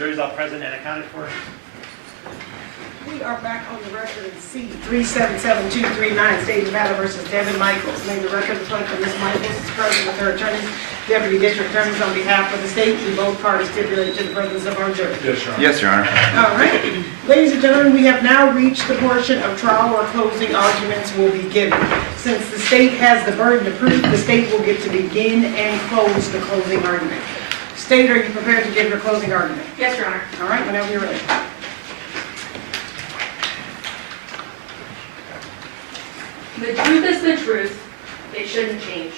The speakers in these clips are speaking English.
jury's all present and accounted for. We are back on the record in C-377239, State of Nevada versus Devyn Michaels. May the record reflect that Ms. Michaels is present with her attorneys, deputy district attorneys on behalf of the state, and both parties stipulated to the presence of our jury. Yes, Your Honor. Yes, Your Honor. All right. Ladies and gentlemen, we have now reached the portion of trial where closing arguments will be given. Since the state has the burden of proof, the state will get to begin and close the closing argument. State, are you prepared to give your closing argument? Yes, Your Honor. All right, whenever you're ready. The truth is the truth. It shouldn't change.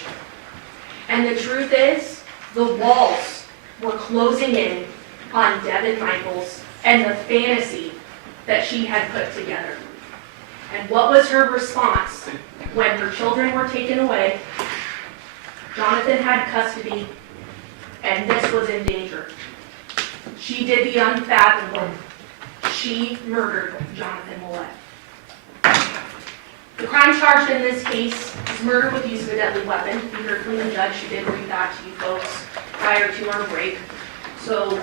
And the truth is, the walls were closing in on Devyn Michaels and the fantasy that she had put together. And what was her response when her children were taken away? Johnathan had custody, and this was in danger. She did the unfathomable. She murdered Johnathan Willette. The crime charged in this case is murder with use of a deadly weapon. You heard from the judge. She did read that to you folks prior to our break. So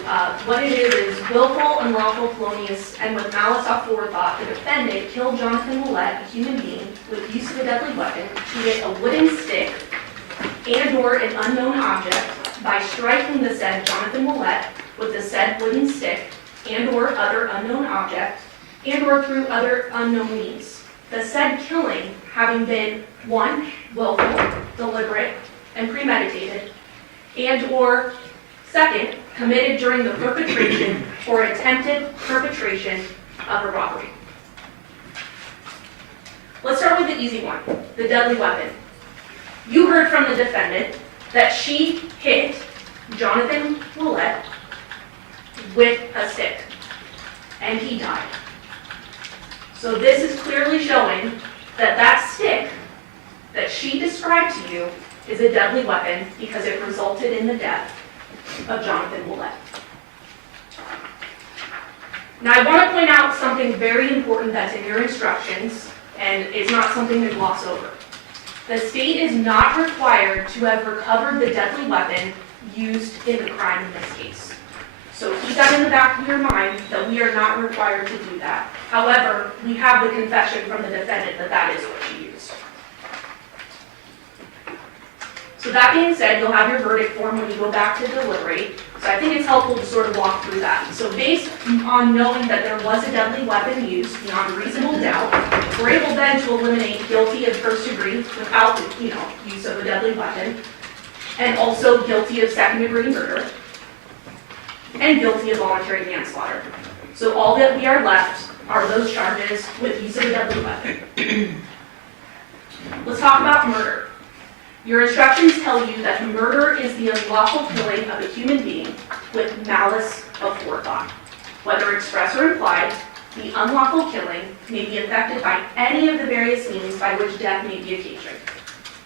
what it is willful, unlawful, felonious, and with malice aforethought, the defendant killed Johnathan Willette, a human being, with use of a deadly weapon, be it a wooden stick and/or an unknown object, by striking the said Johnathan Willette with the said wooden stick and/or other unknown object, and/or through other unknown means. The said killing having been 1, willful, deliberate, and premeditated, and/or 2nd, committed during the perpetration or attempted perpetration of a robbery. Let's start with the easy one, the deadly weapon. You heard from the defendant that she hit Johnathan Willette with a stick, and he died. So this is clearly showing that that stick that she described to you is a deadly weapon because it resulted in the death of Johnathan Willette. Now I want to point out something very important that's in your instructions, and it's not something to gloss over. The state is not required to have recovered the deadly weapon used in the crime in this case. So keep that in the back of your mind that we are not required to do that. However, we have the confession from the defendant that that is what she used. So that being said, you'll have your verdict form when you go back to deliberate. So I think it's helpful to sort of walk through that. So based on knowing that there was a deadly weapon used beyond a reasonable doubt, we're able then to eliminate guilty of first degree without the use of a deadly weapon, and also guilty of second degree murder, and guilty of voluntary manslaughter. So all that we are left are those charges with use of a deadly weapon. Let's talk about murder. Your instructions tell you that murder is the unlawful killing of a human being with malice aforethought. Whether express or implied, the unlawful killing may be effected by any of the various means by which death may be occasioned.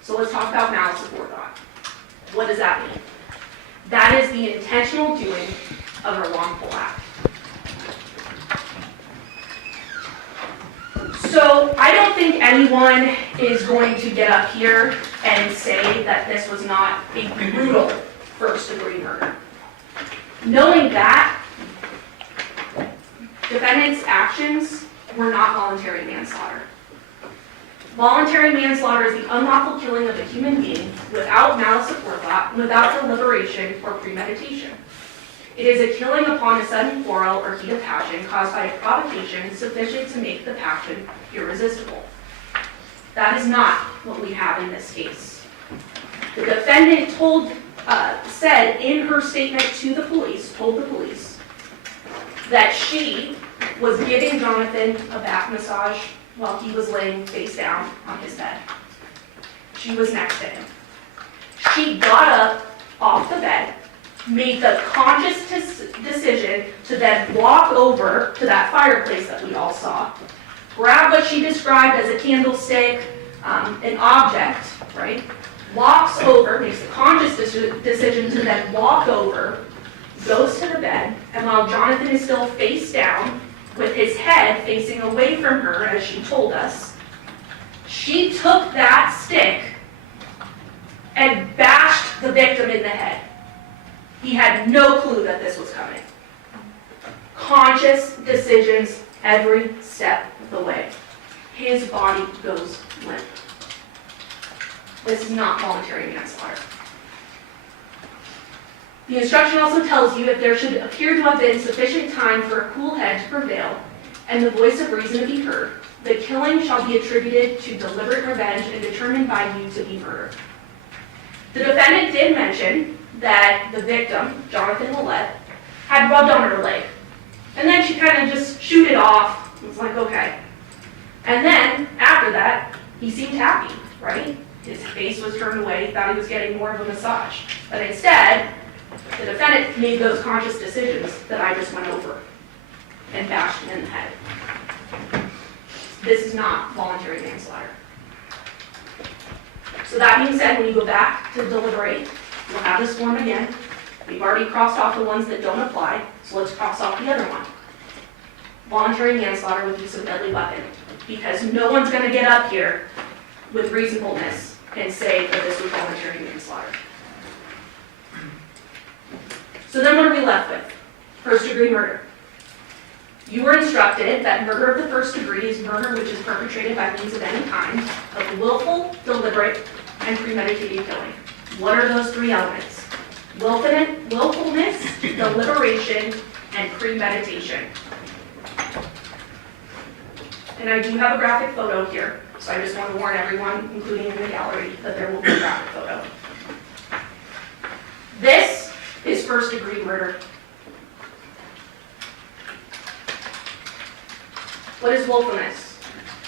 So let's talk about malice aforethought. What does that mean? That is the intentional doing of a wrongful act. So I don't think anyone is going to get up here and say that this was not a brutal first-degree murder. Knowing that, defendant's actions were not voluntary manslaughter. Voluntary manslaughter is the unlawful killing of a human being without malice aforethought, without deliberation or premeditation. It is a killing upon a sudden quarrel or heat of passion caused by a provocation sufficient to make the passion irresistible. That is not what we have in this case. The defendant said in her statement to the police, told the police, that she was giving Johnathan a back massage while he was laying face down on his bed. She was next to him. She got up off the bed, made the conscious decision to then walk over to that fireplace that we all saw, grab what she described as a candlestick, an object, right? Walks over, makes a conscious decision to then walk over, goes to the bed, and while Johnathan is still face down, with his head facing away from her, as she told us, she took that stick and bashed the victim in the head. He had no clue that this was coming. Conscious decisions every step of the way. His body goes limp. This is not voluntary manslaughter. The instruction also tells you if there should appear to have been sufficient time for a cool head to prevail and the voice of reason to be heard, the killing shall be attributed to deliberate revenge and determined by you to be murder. The defendant did mention that the victim, Johnathan Willette, had rubbed on her leg. And then she kind of just shooed it off. It was like, okay. And then, after that, he seemed happy, right? His face was turned away, he thought he was getting more of a massage. But instead, the defendant made those conscious decisions that I just went over and bashed him in the head. This is not voluntary manslaughter. So that being said, when you go back to deliberate, you'll have this form again. We've already crossed off the ones that don't apply, so let's cross off the other one. Voluntary manslaughter with use of deadly weapon. Because no one's going to get up here with reasonableness and say that this was voluntary manslaughter. So then what are we left with? First degree murder. You were instructed that murder of the first degree is murder which is perpetrated by means of any kind of willful, deliberate, and premeditated killing. What are those three elements? Willfulness, deliberation, and premeditation. And I do have a graphic photo here, so I just want to warn everyone, including in the gallery, that there will be a graphic photo. This is first degree murder. What is willfulness?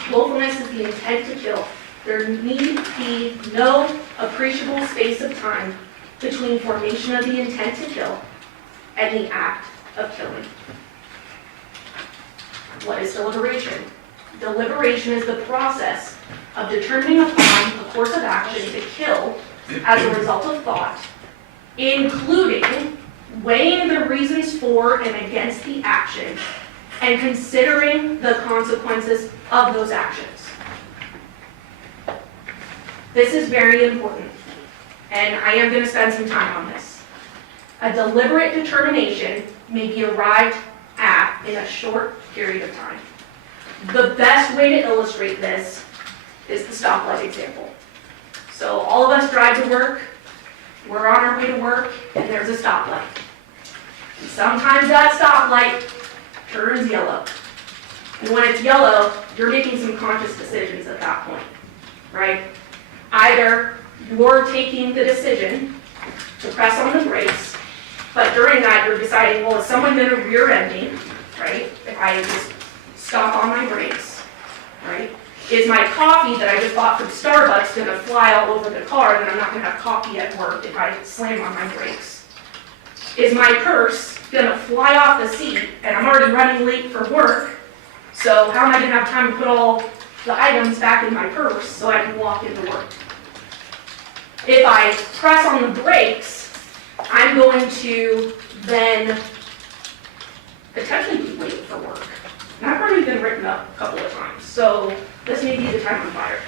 Willfulness is the intent to kill. There need be no appreciable space of time between formation of the intent to kill and the act of killing. What is deliberation? Deliberation is the process of determining upon a course of action to kill as a result of thought, including weighing the reasons for and against the action and considering the consequences of those actions. This is very important, and I am going to spend some time on this. A deliberate determination may be arrived at in a short period of time. The best way to illustrate this is the stoplight example. So all of us drive to work, we're on our way to work, and there's a stoplight. And sometimes that stoplight turns yellow. And when it's yellow, you're making some conscious decisions at that point, right? Either you're taking the decision to press on the brakes, but during that you're deciding, well, is someone going to rear end me, right? If I just stop on my brakes, right? Is my coffee that I just bought from Starbucks going to fly all over the car, and I'm not going to have coffee at work if I slam on my brakes? Is my purse going to fly off the seat, and I'm already running late for work, so how am I going to have time to put all the items back in my purse so I can walk into work? If I press on the brakes, I'm going to then potentially be late for work. And I've already been written up a couple of times, so this may be the time I'm fired.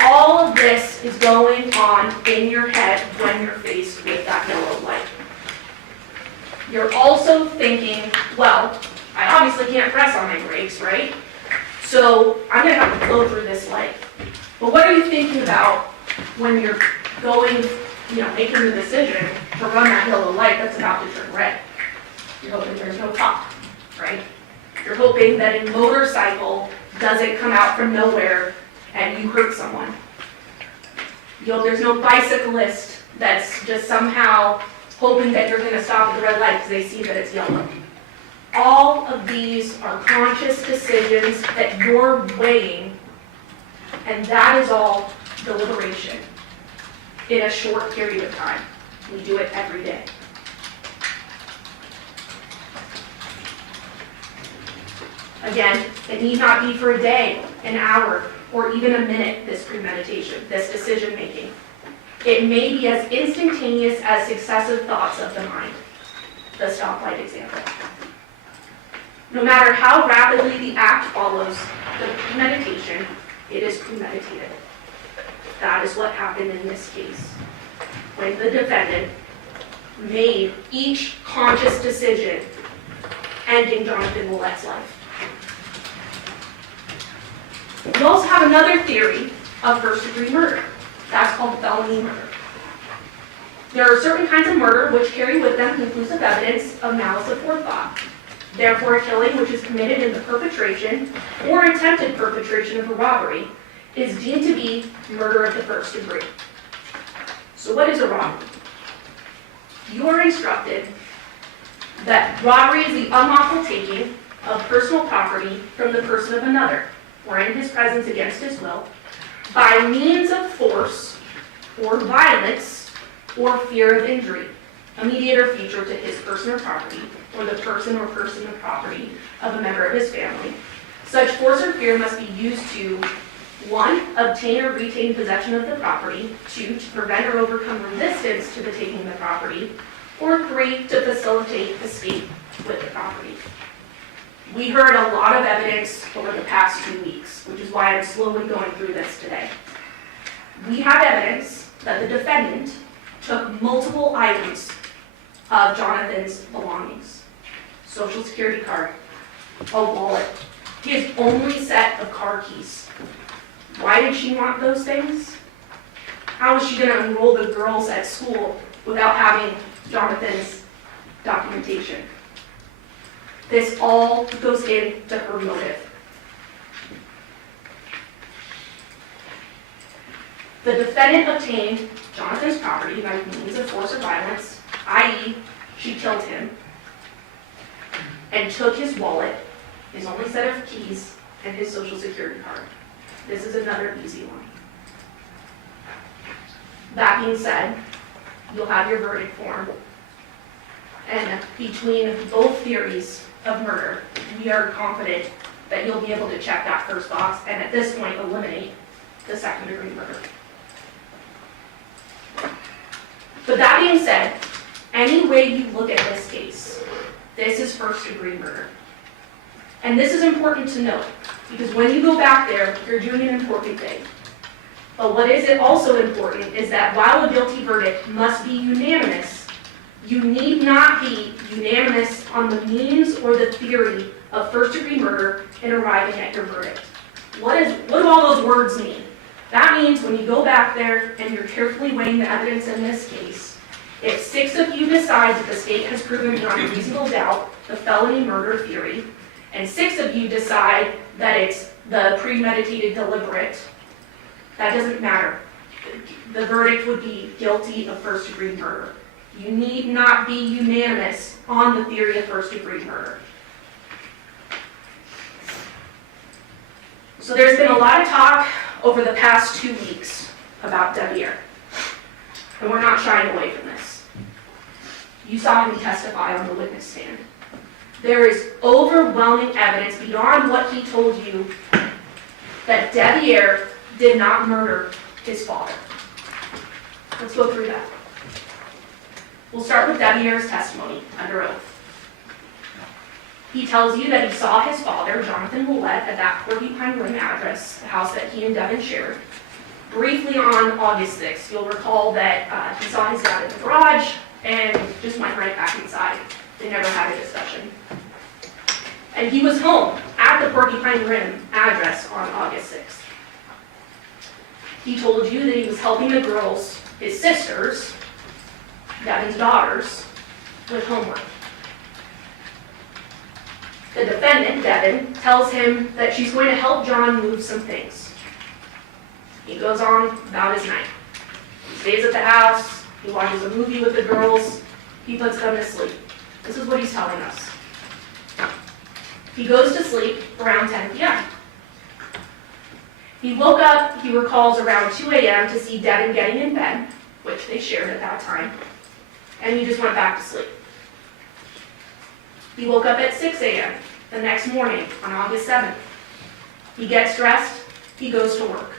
All of this is going on in your head when you're faced with that yellow light. You're also thinking, well, I obviously can't press on my brakes, right? So I'm going to have to blow through this light. But what are you thinking about when you're going, making the decision to run that yellow light that's about to turn red? You're hoping there's no cop, right? You're hoping that a motorcycle doesn't come out from nowhere and you hurt someone. You hope there's no bicyclist that's just somehow hoping that you're going to stop at the red light because they see that it's yellow. All of these are conscious decisions that you're weighing, and that is all deliberation in a short period of time. We do it every day. Again, it need not be for a day, an hour, or even a minute, this premeditation, this decision making. It may be as instantaneous as successive thoughts of the mind. The stoplight example. No matter how rapidly the act follows the premeditation, it is premeditated. That is what happened in this case, when the defendant made each conscious decision ending Johnathan Willette's life. We also have another theory of first-degree murder. That's called felony murder. There are certain kinds of murder which carry with them conclusive evidence of malice aforethought. Therefore, a killing which is committed in the perpetration or attempted perpetration of a robbery is deemed to be murder of the first degree. So what is a robbery? You are instructed that robbery is the unlawful taking of personal property from the person of another, or in his presence against his will, by means of force or violence or fear of injury, immediate or future to his person or property, or the person or property of a member of his family. Such force or fear must be used to 1. Obtain or retain possession of the property, 2. To prevent or overcome resistance to the taking of the property, or 3. To facilitate escape with the property. We heard a lot of evidence over the past 2 weeks, which is why I'm slowly going through this today. We have evidence that the defendant took multiple items of Johnathan's belongings. Social security card, a wallet, his only set of car keys. Why did she want those things? How was she going to enroll the girls at school without having Johnathan's documentation? This all goes into her motive. The defendant obtained Johnathan's property by means of force or violence, i.e., she killed him, and took his wallet, his only set of keys, and his social security card. This is another easy one. That being said, you'll have your verdict form. And between both theories of murder, we are confident that you'll be able to check that first box and at this point eliminate the second-degree murder. But that being said, any way you look at this case, this is first-degree murder. And this is important to note, because when you go back there, you're doing an important thing. But what is also important is that while a guilty verdict must be unanimous, you need not be unanimous on the means or the theory of first-degree murder in arriving at your verdict. What do all those words mean? That means when you go back there and you're carefully weighing the evidence in this case, if 6 of you decide that the state has proven beyond reasonable doubt the felony murder theory, and 6 of you decide that it's the premeditated deliberate, that doesn't matter. The verdict would be guilty of first-degree murder. You need not be unanimous on the theory of first-degree murder. So there's been a lot of talk over the past 2 weeks about Deviere, and we're not shying away from this. You saw him testify on the witness stand. There is overwhelming evidence beyond what he told you that Deviere did not murder his father. Let's go through that. We'll start with Deviere's testimony under oath. He tells you that he saw his father, Johnathan Willette, at that Porcupine Rim address, the house that he and Devyn shared, briefly on August 6th. You'll recall that he saw his dad in the garage and just went right back inside. They never had a discussion. And he was home at the Porcupine Rim address on August 6th. He told you that he was helping the girls, his sisters, Devyn's daughters, with homework. The defendant, Devyn, tells him that she's going to help John move some things. He goes on about his night. He stays at the house, he watches a movie with the girls, he puts them to sleep. This is what he's telling us. He goes to sleep around 10 p.m. He woke up, he recalls, around 2 a.m. to see Devyn getting in bed, which they shared at that time, and he just went back to sleep. He woke up at 6 a.m. the next morning on August 7th. He gets dressed, he goes to work.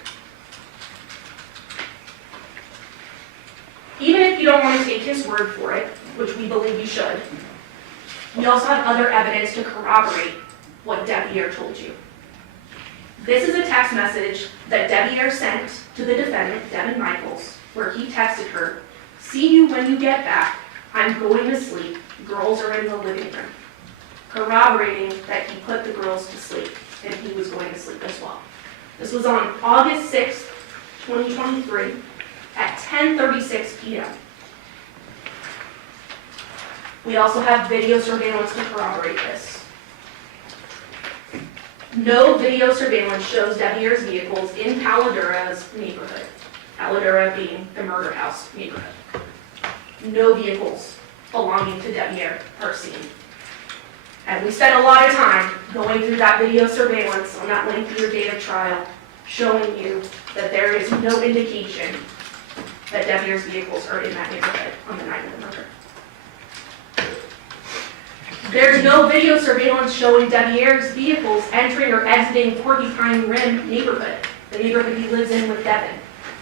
Even if you don't want to take his word for it, which we believe you should, we also have other evidence to corroborate what Deviere told you. This is a text message that Deviere sent to the defendant, Devyn Michaels, where he texted her, "See you when you get back. I'm going to sleep. Girls are in the living room." corroborating that he put the girls to sleep, and he was going to sleep as well. This was on August 6th, 2023, at 10:36 p.m. We also have video surveillance to corroborate this. No video surveillance shows Deviere's vehicles in Paladura's neighborhood, Paladura being the murder house neighborhood. No vehicles belonging to Deviere are seen. And we spent a lot of time going through that video surveillance on that lengthier day of trial, showing you that there is no indication that Deviere's vehicles are in that neighborhood on the night of the murder. There's no video surveillance showing Deviere's vehicles entering or exiting Porcupine Rim neighborhood, the neighborhood he lives in with Devyn.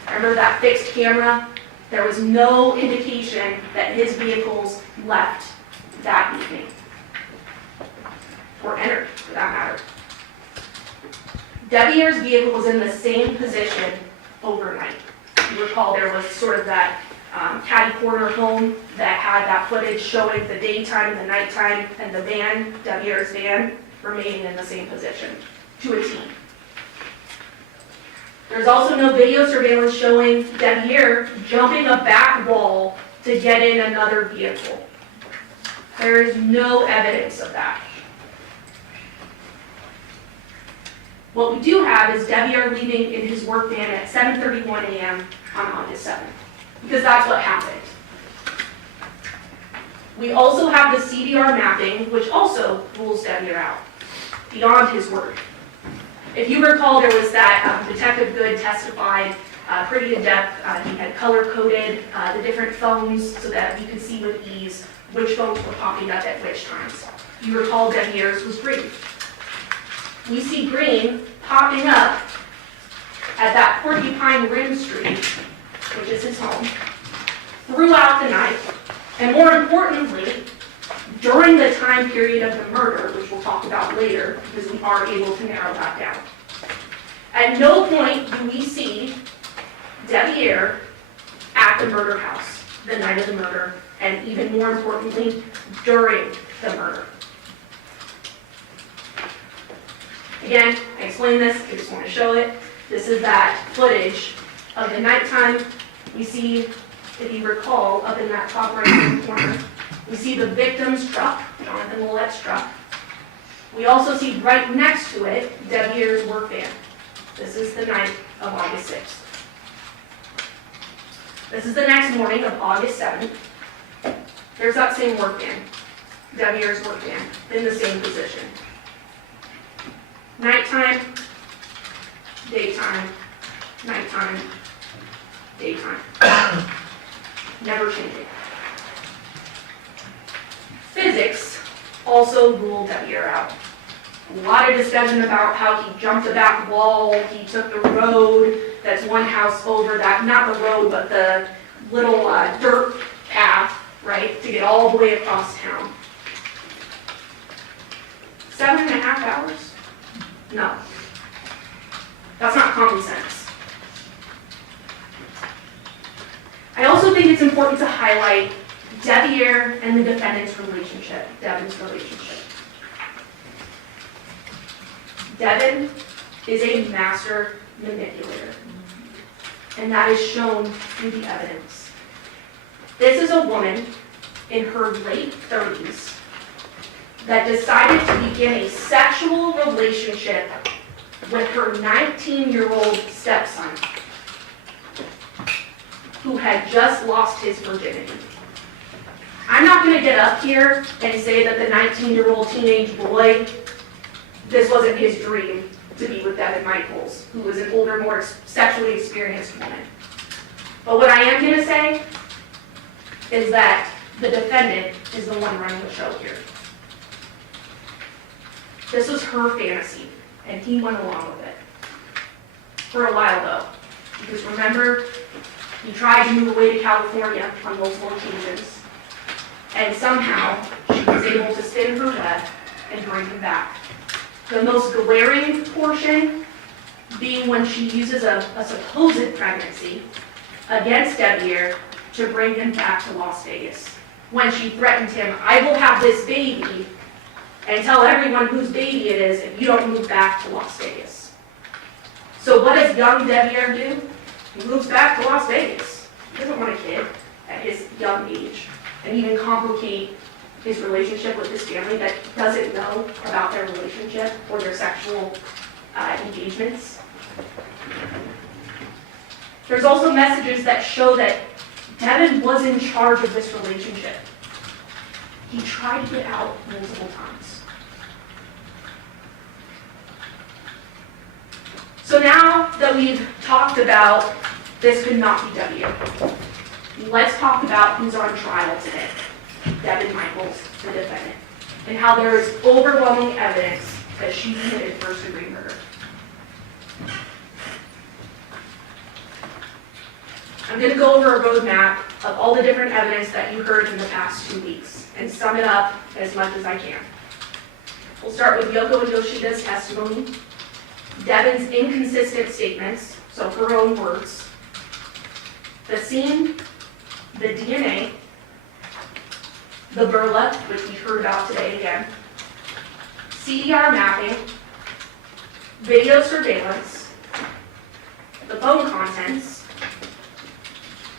Remember that fixed camera? There was no indication that his vehicles left that evening, or entered, for that matter. Deviere's vehicle was in the same position overnight. You recall there was sort of that catty corner home that had that footage showing the daytime and the nighttime, and the van, Deviere's van, remaining in the same position, to a T. There's also no video surveillance showing Deviere jumping a back wall to get in another vehicle. There is no evidence of that. What we do have is Deviere leaving in his work van at 7:31 a.m. on August 7th, because that's what happened. We also have the CDR mapping, which also rules Deviere out, beyond his word. If you recall, there was that Detective Good testified pretty in depth. He had color-coded the different phones so that you could see with ease which phones were popping up at which times. You recall Deviere's was green. We see green popping up at that Porcupine Rim Street, which is his home, throughout the night, and more importantly, during the time period of the murder, which we'll talk about later, because we are able to narrow that down. At no point do we see Deviere at the murder house the night of the murder, and even more importantly, during the murder. Again, I explained this, I just want to show it. This is that footage of the nighttime. We see, if you recall, up in that top right-hand corner, we see the victim's truck, Johnathan Willette's truck. We also see right next to it, Deviere's work van. This is the night of August 6th. This is the next morning of August 7th. There's that same work van, Deviere's work van, in the same position. Nighttime, daytime, nighttime, daytime. Never changing. Physics also ruled Deviere out. A lot of discussion about how he jumped the back wall, he took the road that's one house over that, not the road, but the little dirt path, right, to get all the way across town. 7.5 hours? No. That's not common sense. I also think it's important to highlight Deviere and the defendant's relationship, Devyn's relationship. Devyn is a master manipulator, and that is shown through the evidence. This is a woman in her late 30s that decided to begin a sexual relationship with her 19-year-old stepson, who had just lost his virginity. I'm not going to get up here and say that the 19-year-old teenage boy, this wasn't his dream to be with Devyn Michaels, who was an older, more sexually experienced woman. But what I am going to say is that the defendant is the one running the show here. This was her fantasy, and he went along with it. For a while, though. Because remember, he tried to move away to California on multiple occasions, and somehow she was able to spin her web and bring him back. The most glaring portion being when she uses a supposed pregnancy against Deviere to bring him back to Las Vegas. When she threatened him, I will have this baby and tell everyone whose baby it is if you don't move back to Las Vegas. So what does young Deviere do? He moves back to Las Vegas. He doesn't want a kid at his young age, and even complicate his relationship with his family that doesn't know about their relationship or their sexual engagements. There's also messages that show that Devyn was in charge of this relationship. He tried to get out multiple times. So now that we've talked about this could not be Deviere, let's talk about who's on trial today. Devyn Michaels, the defendant, and how there is overwhelming evidence that she committed first-degree murder. I'm going to go over a roadmap of all the different evidence that you heard in the past 2 weeks and sum it up as much as I can. We'll start with Yoko and Yoshida's testimony, Devyn's inconsistent statements, so her own words, the scene, the DNA, the burla, which we heard about today again, CDR mapping, video surveillance, the phone contents,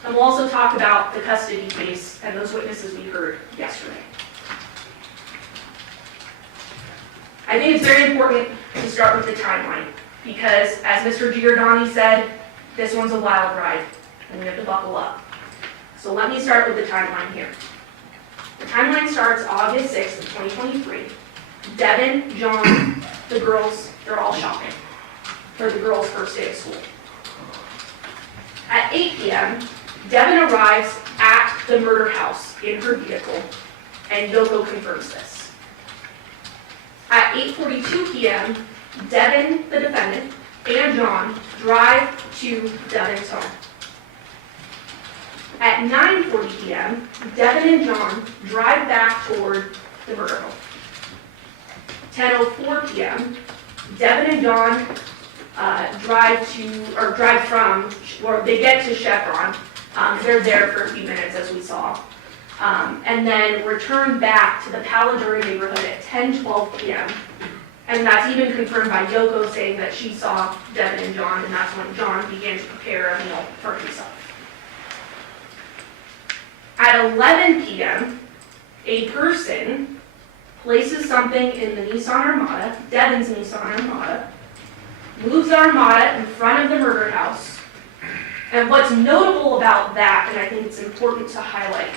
and we'll also talk about the custody case and those witnesses we heard yesterday. I think it's very important to start with the timeline because, as Mr. Giordani said, this one's a wild ride and we have to buckle up. So let me start with the timeline here. The timeline starts August 6th of 2023. Devyn, John, the girls, they're all shopping for the girls' first day of school. At 8 p.m., Devyn arrives at the murder house in her vehicle, and Yoko confirms this. At 8:42 p.m., Devyn, the defendant, and John drive to Devyn's home. At 9:40 p.m., Devyn and John drive back toward the murder home. 10:04 p.m., Devyn and John they get to Chevron. They're there for a few minutes, as we saw, and then return back to the Paladura neighborhood at 10:12 p.m. And that's even confirmed by Yoko saying that she saw Devyn and John, and that's when John began to prepare a meal for himself. At 11 p.m., a person places something in the Nissan Armada, Devyn's Nissan Armada, moves the Armada in front of the murder house. And what's notable about that, and I think it's important to highlight,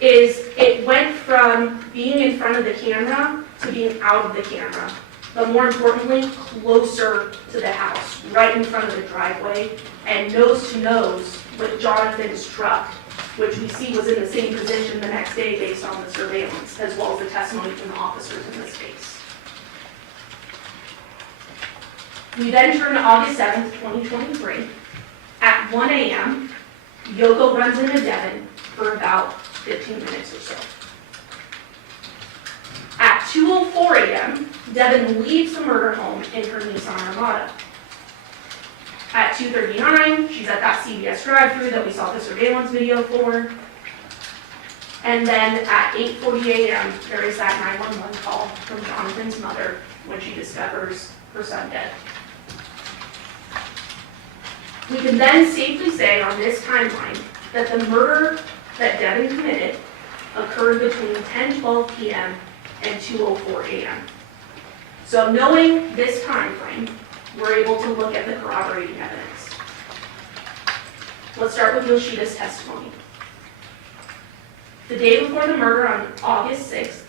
is it went from being in front of the camera to being out of the camera, but more importantly, closer to the house, right in front of the driveway, and nose to nose with Johnathan's truck, which we see was in the same position the next day based on the surveillance, as well as the testimony from the officers in this case. We then turn to August 7th, 2023. At 1 a.m., Yoko runs into Devyn for about 15 minutes or so. At 2:04 a.m., Devyn leaves the murder home in her Nissan Armada. At 2:39, she's at that CVS drive-thru that we saw the surveillance video for. And then at 8:40 a.m., there is that 911 call from Johnathan's mother when she discovers her son dead. We can then safely say on this timeline that the murder that Devyn committed occurred between 10:12 p.m. and 2:04 a.m. So knowing this time frame, we're able to look at the corroborating evidence. Let's start with Yoshida's testimony. The day before the murder on August 6th,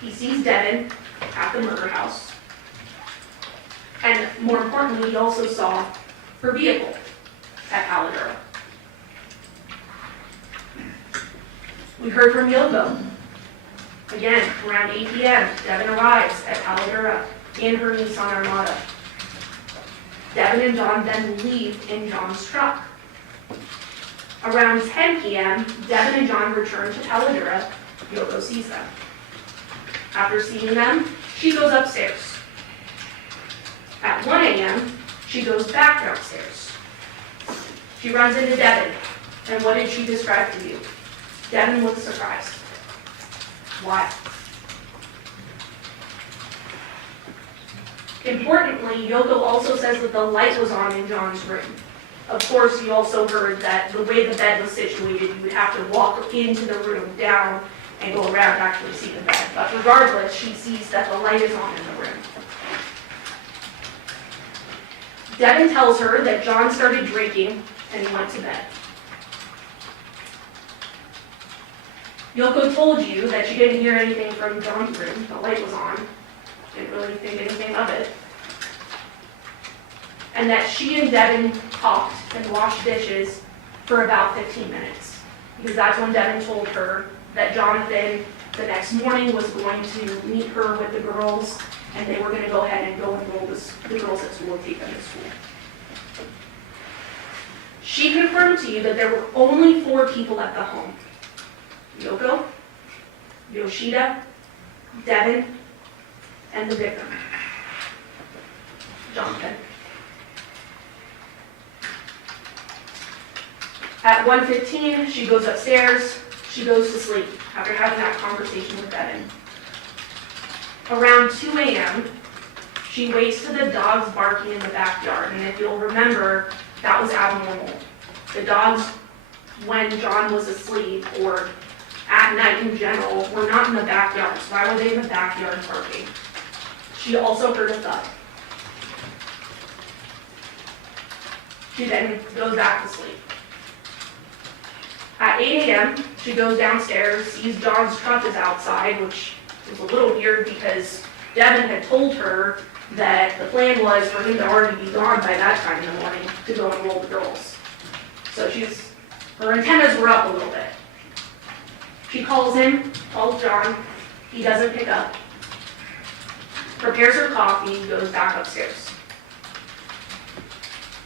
he sees Devyn at the murder house. And more importantly, he also saw her vehicle at Paladura. We heard from Yoko. Again, around 8 p.m., Devyn arrives at Paladura in her Nissan Armada. Devyn and John then leave in John's truck. Around 10 p.m., Devyn and John return to Paladura. Yoko sees them. After seeing them, she goes upstairs. At 1 a.m., she goes back downstairs. She runs into Devyn, and what did she describe to you? Devyn looks surprised. Why? Importantly, Yoko also says that the light was on in John's room. Of course, you also heard that the way the bed was situated, you would have to walk into the room, down, and go around to actually see the bed. But regardless, she sees that the light is on in the room. Devyn tells her that John started drinking and he went to bed. Yoko told you that she didn't hear anything from John's room. The light was on. Didn't really think anything of it. And that she and Devyn talked and washed dishes for about 15 minutes. Because that's when Devyn told her that Johnathan, the next morning, was going to meet her with the girls, and they were going to go ahead and go enroll the girls at school and take them to school. She confirmed to you that there were only 4 people at the home. Yoko, Yoshida, Devyn, and the victim, Johnathan. At 1:15, she goes upstairs. She goes to sleep after having that conversation with Devyn. Around 2 a.m., she wakes to the dogs barking in the backyard. And if you'll remember, that was abnormal. The dogs, when John was asleep or at night in general, were not in the backyard. So why were they in the backyard barking? She also heard a thud. She then goes back to sleep. At 8 a.m., she goes downstairs, sees John's truck is outside, which was a little weird because Devyn had told her that the plan was for him to already be gone by that time in the morning to go enroll the girls. So her antennas were up a little bit. She calls him, calls John, he doesn't pick up, prepares her coffee, goes back upstairs.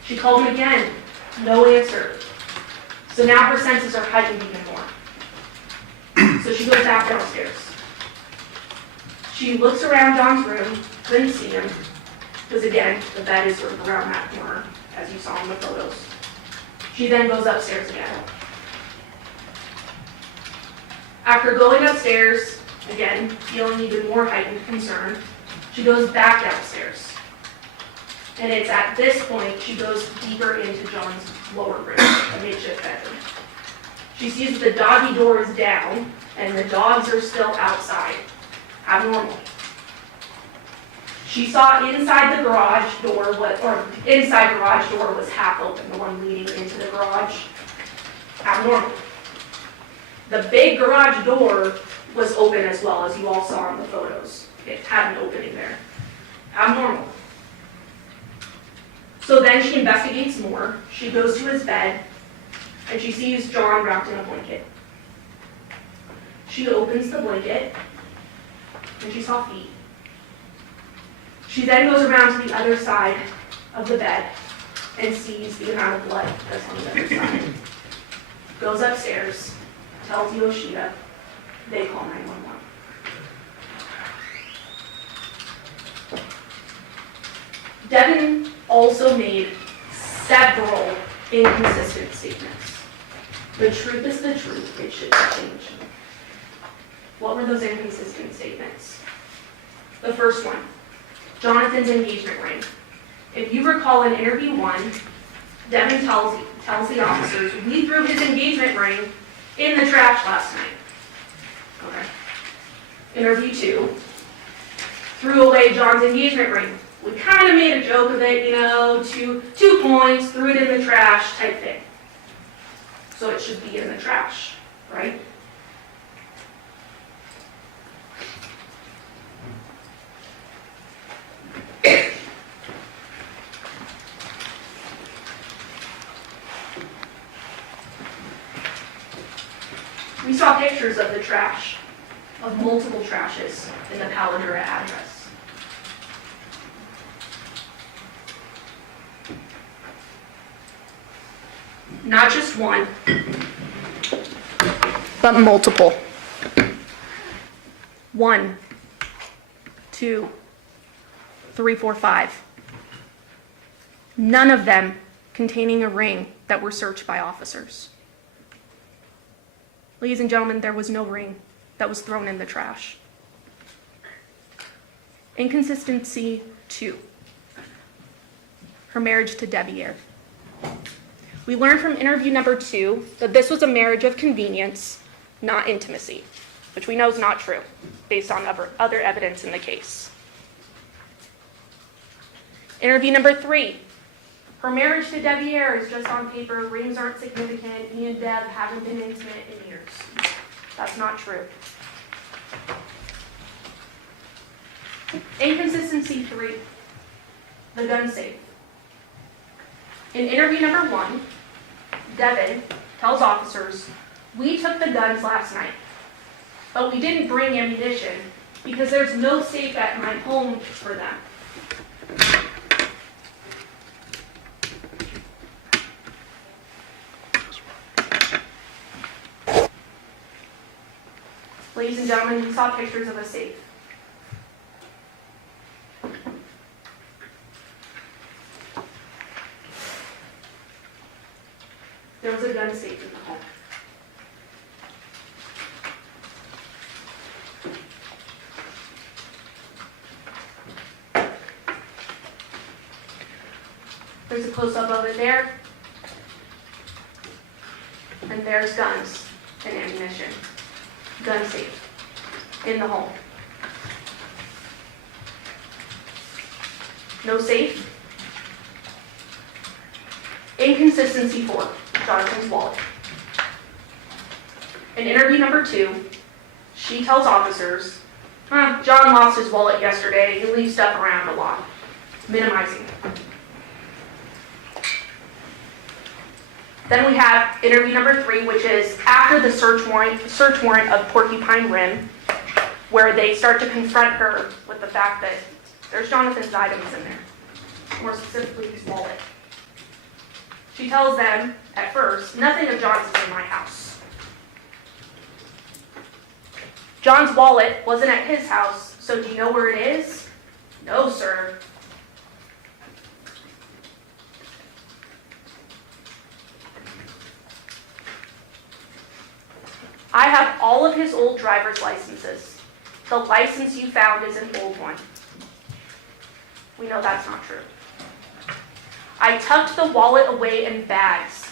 She called him again, no answer. So now her senses are heightened even more. So she goes back downstairs. She looks around John's room, couldn't see him, because again, the bed is sort of around that corner, as you saw in the photos. She then goes upstairs again. After going upstairs, again, feeling even more heightened concern, she goes back downstairs. And it's at this point she goes deeper into John's lower room, a makeshift bedroom. She sees that the doggy door is down and the dogs are still outside, abnormal. She saw inside the garage door, inside garage door was half open, the one leading into the garage, abnormal. The big garage door was open as well, as you all saw in the photos. It had an opening there, abnormal. So then she investigates more. She goes to his bed, and she sees John wrapped in a blanket. She opens the blanket, and she saw feet. She then goes around to the other side of the bed and sees the amount of blood that's on the other side. Goes upstairs, tells Yoshida, they call 911. Devyn also made several inconsistent statements. The truth is the truth, it should change. What were those inconsistent statements? The first one, Johnathan's engagement ring. If you recall in interview 1, Devyn tells the officers, we threw his engagement ring in the trash last night. Okay. Interview 2, threw away John's engagement ring. We kind of made a joke of it, 2 points, threw it in the trash type thing. So it should be in the trash, right? We saw pictures of the trash, of multiple trashes in the Paladura address. Not just one, but multiple. 1, 2, 3, 4, 5. None of them containing a ring that were searched by officers. Ladies and gentlemen, there was no ring that was thrown in the trash. Inconsistency 2. her marriage to Deviere. We learned from interview number 2 that this was a marriage of convenience, not intimacy, which we know is not true based on other evidence in the case. Interview number 3. Her marriage to Deviere is just on paper. Rings aren't significant. Me and Deb haven't been intimate in years. That's not true. Inconsistency 3. The gun safe. In interview number 1, Devyn tells officers, "We took the guns last night, but we didn't bring ammunition because there's no safe at my home for them." Ladies and gentlemen, we saw pictures of a safe. There was a gun safe in the home. There's a close-up of it there. And there's guns and ammunition. Gun safe in the home. No safe. Inconsistency 4, Johnathan's wallet. In interview number 2, she tells officers, John lost his wallet yesterday. He leaves stuff around a lot. Minimizing. Then we have interview number 3, which is after the search warrant of Porcupine Rim, where they start to confront her with the fact that there's Johnathan's items in there, more specifically his wallet. She tells them, at first, nothing of John's is in my house. John's wallet wasn't at his house, so do you know where it is? No, sir. I have all of his old driver's licenses. The license you found is an old one. We know that's not true. I tucked the wallet away in bags.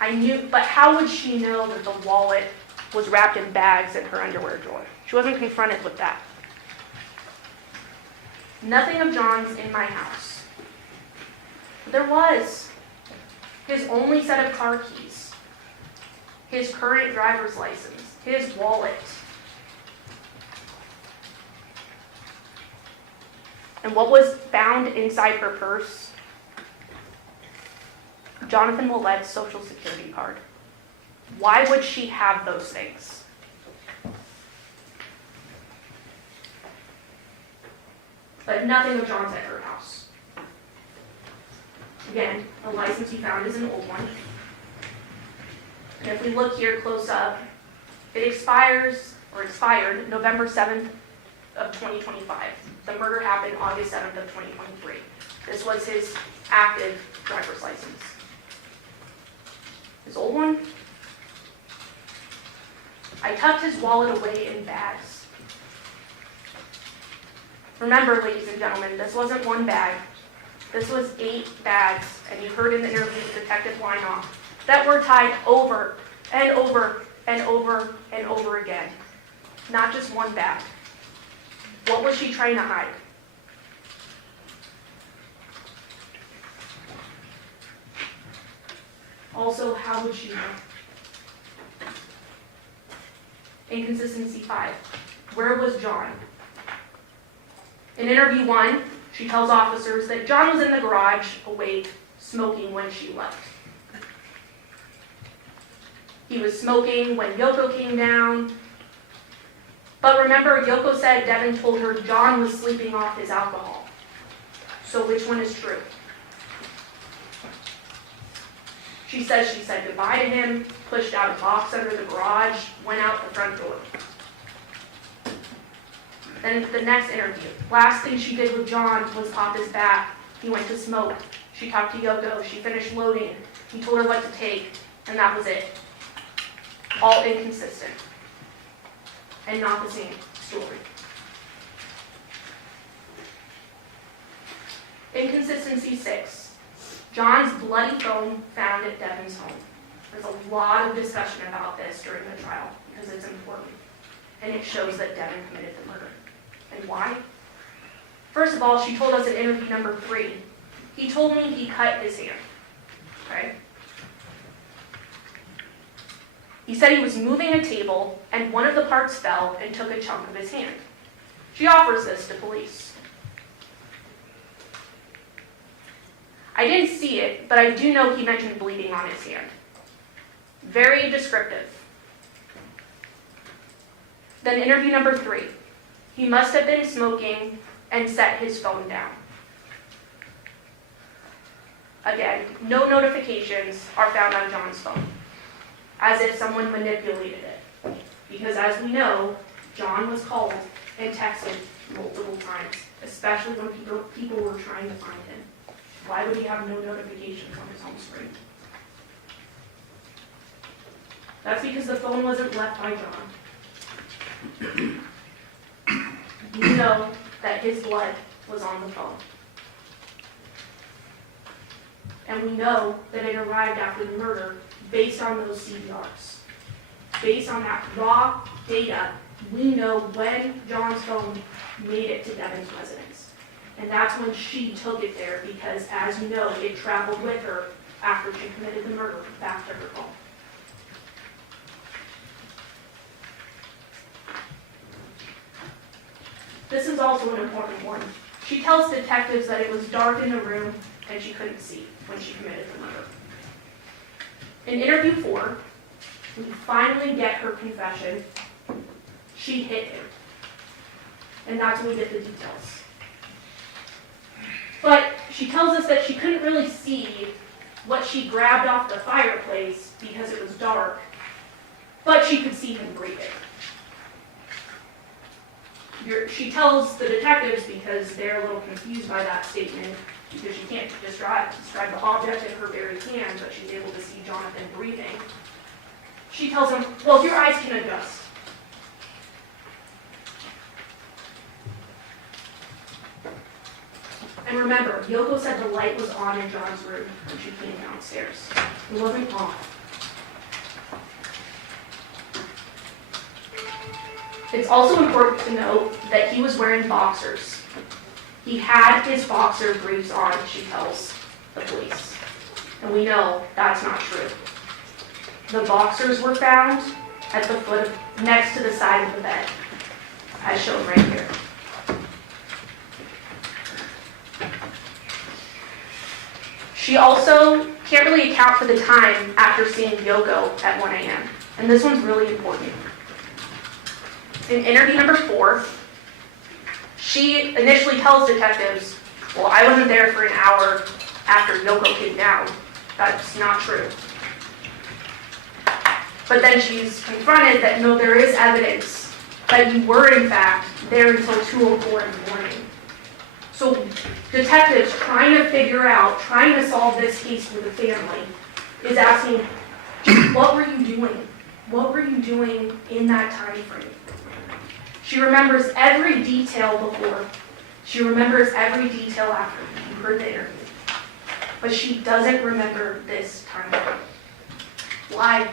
I knew, but how would she know that the wallet was wrapped in bags in her underwear drawer? She wasn't confronted with that. Nothing of John's in my house. But there was. His only set of car keys. His current driver's license. His wallet. And what was found inside her purse? Johnathan Willette's Social Security card. Why would she have those things? But nothing of John's at her house. Again, the license you found is an old one. And if we look here close up, it expired November 7th of 2025. The murder happened August 7th of 2023. This was his active driver's license. His old one? I tucked his wallet away in bags. Remember, ladies and gentlemen, this wasn't one bag. This was 8 bags, and you heard in the interview with Detective Weinoff that were tied over and over and over and over again. Not just one bag. What was she trying to hide? Also, how would she know? Inconsistency 5. Where was John? In interview 1, she tells officers that John was in the garage, awake, smoking when she left. He was smoking when Yoko came down. But remember, Yoko said Devyn told her John was sleeping off his alcohol. So which one is true? She says she said goodbye to him, pushed out a box under the garage, went out the front door. Then the next interview, last thing she did with John was pop his back. He went to smoke. She talked to Yoko. She finished loading. He told her what to take, and that was it. All inconsistent. And not the same story. Inconsistency 6. John's bloody phone found at Devyn's home. There's a lot of discussion about this during the trial because it's important. And it shows that Devyn committed the murder. And why? First of all, she told us in interview number 3, he told me he cut his hand. Okay? He said he was moving a table and one of the parts fell and took a chunk of his hand. She offers this to police. I didn't see it, but I do know he mentioned bleeding on his hand. Very descriptive. Then interview number 3. He must have been smoking and set his phone down. Again, no notifications are found on John's phone, as if someone manipulated it. Because as we know, John was called and texted multiple times, especially when people were trying to find him. Why would he have no notifications on his home screen? That's because the phone wasn't left by John. We know that his blood was on the phone. And we know that it arrived after the murder based on those CVRs. Based on that raw data, we know when John's phone made it to Devyn's residence. And that's when she took it there because, as you know, it traveled with her after she committed the murder back to her home. This is also an important one. She tells detectives that it was dark in the room and she couldn't see when she committed the murder. In interview 4, we finally get her confession. She hit him. And that's when we get the details. But she tells us that she couldn't really see what she grabbed off the fireplace because it was dark, but she could see him breathing. She tells the detectives, because they're a little confused by that statement, because she can't describe the object in her very hand, but she's able to see Johnathan breathing. She tells him, well, your eyes can adjust. And remember, Yoko said the light was on in John's room when she came downstairs. It wasn't off. It's also important to note that he was wearing boxers. He had his boxer briefs on, she tells the police. And we know that's not true. The boxers were found at the foot next to the side of the bed, as shown right here. She also can't really account for the time after seeing Yoko at 1 a.m. And this one's really important. In interview number 4, she initially tells detectives, well, I wasn't there for an hour after Yoko came down. That's not true. But then she's confronted that no, there is evidence that you were in fact there until 2:04 in the morning. So detectives trying to solve this case for the family is asking, what were you doing? What were you doing in that time frame? She remembers every detail before. She remembers every detail after. You heard the interview. But she doesn't remember this time frame. Why?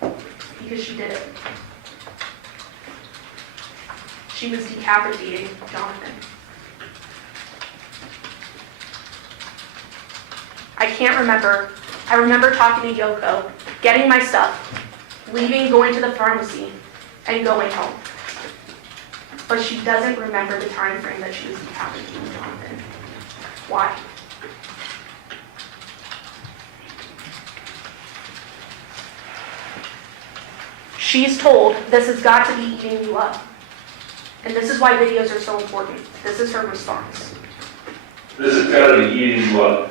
Because she did it. She was decapitating Johnathan. I can't remember. I remember talking to Yoko, getting my stuff, leaving, going to the pharmacy, and going home. But she doesn't remember the time frame that she was decapitating Johnathan. Why? She's told, this has got to be eating you up. And this is why videos are so important. This is her response. This has got to be eating you up.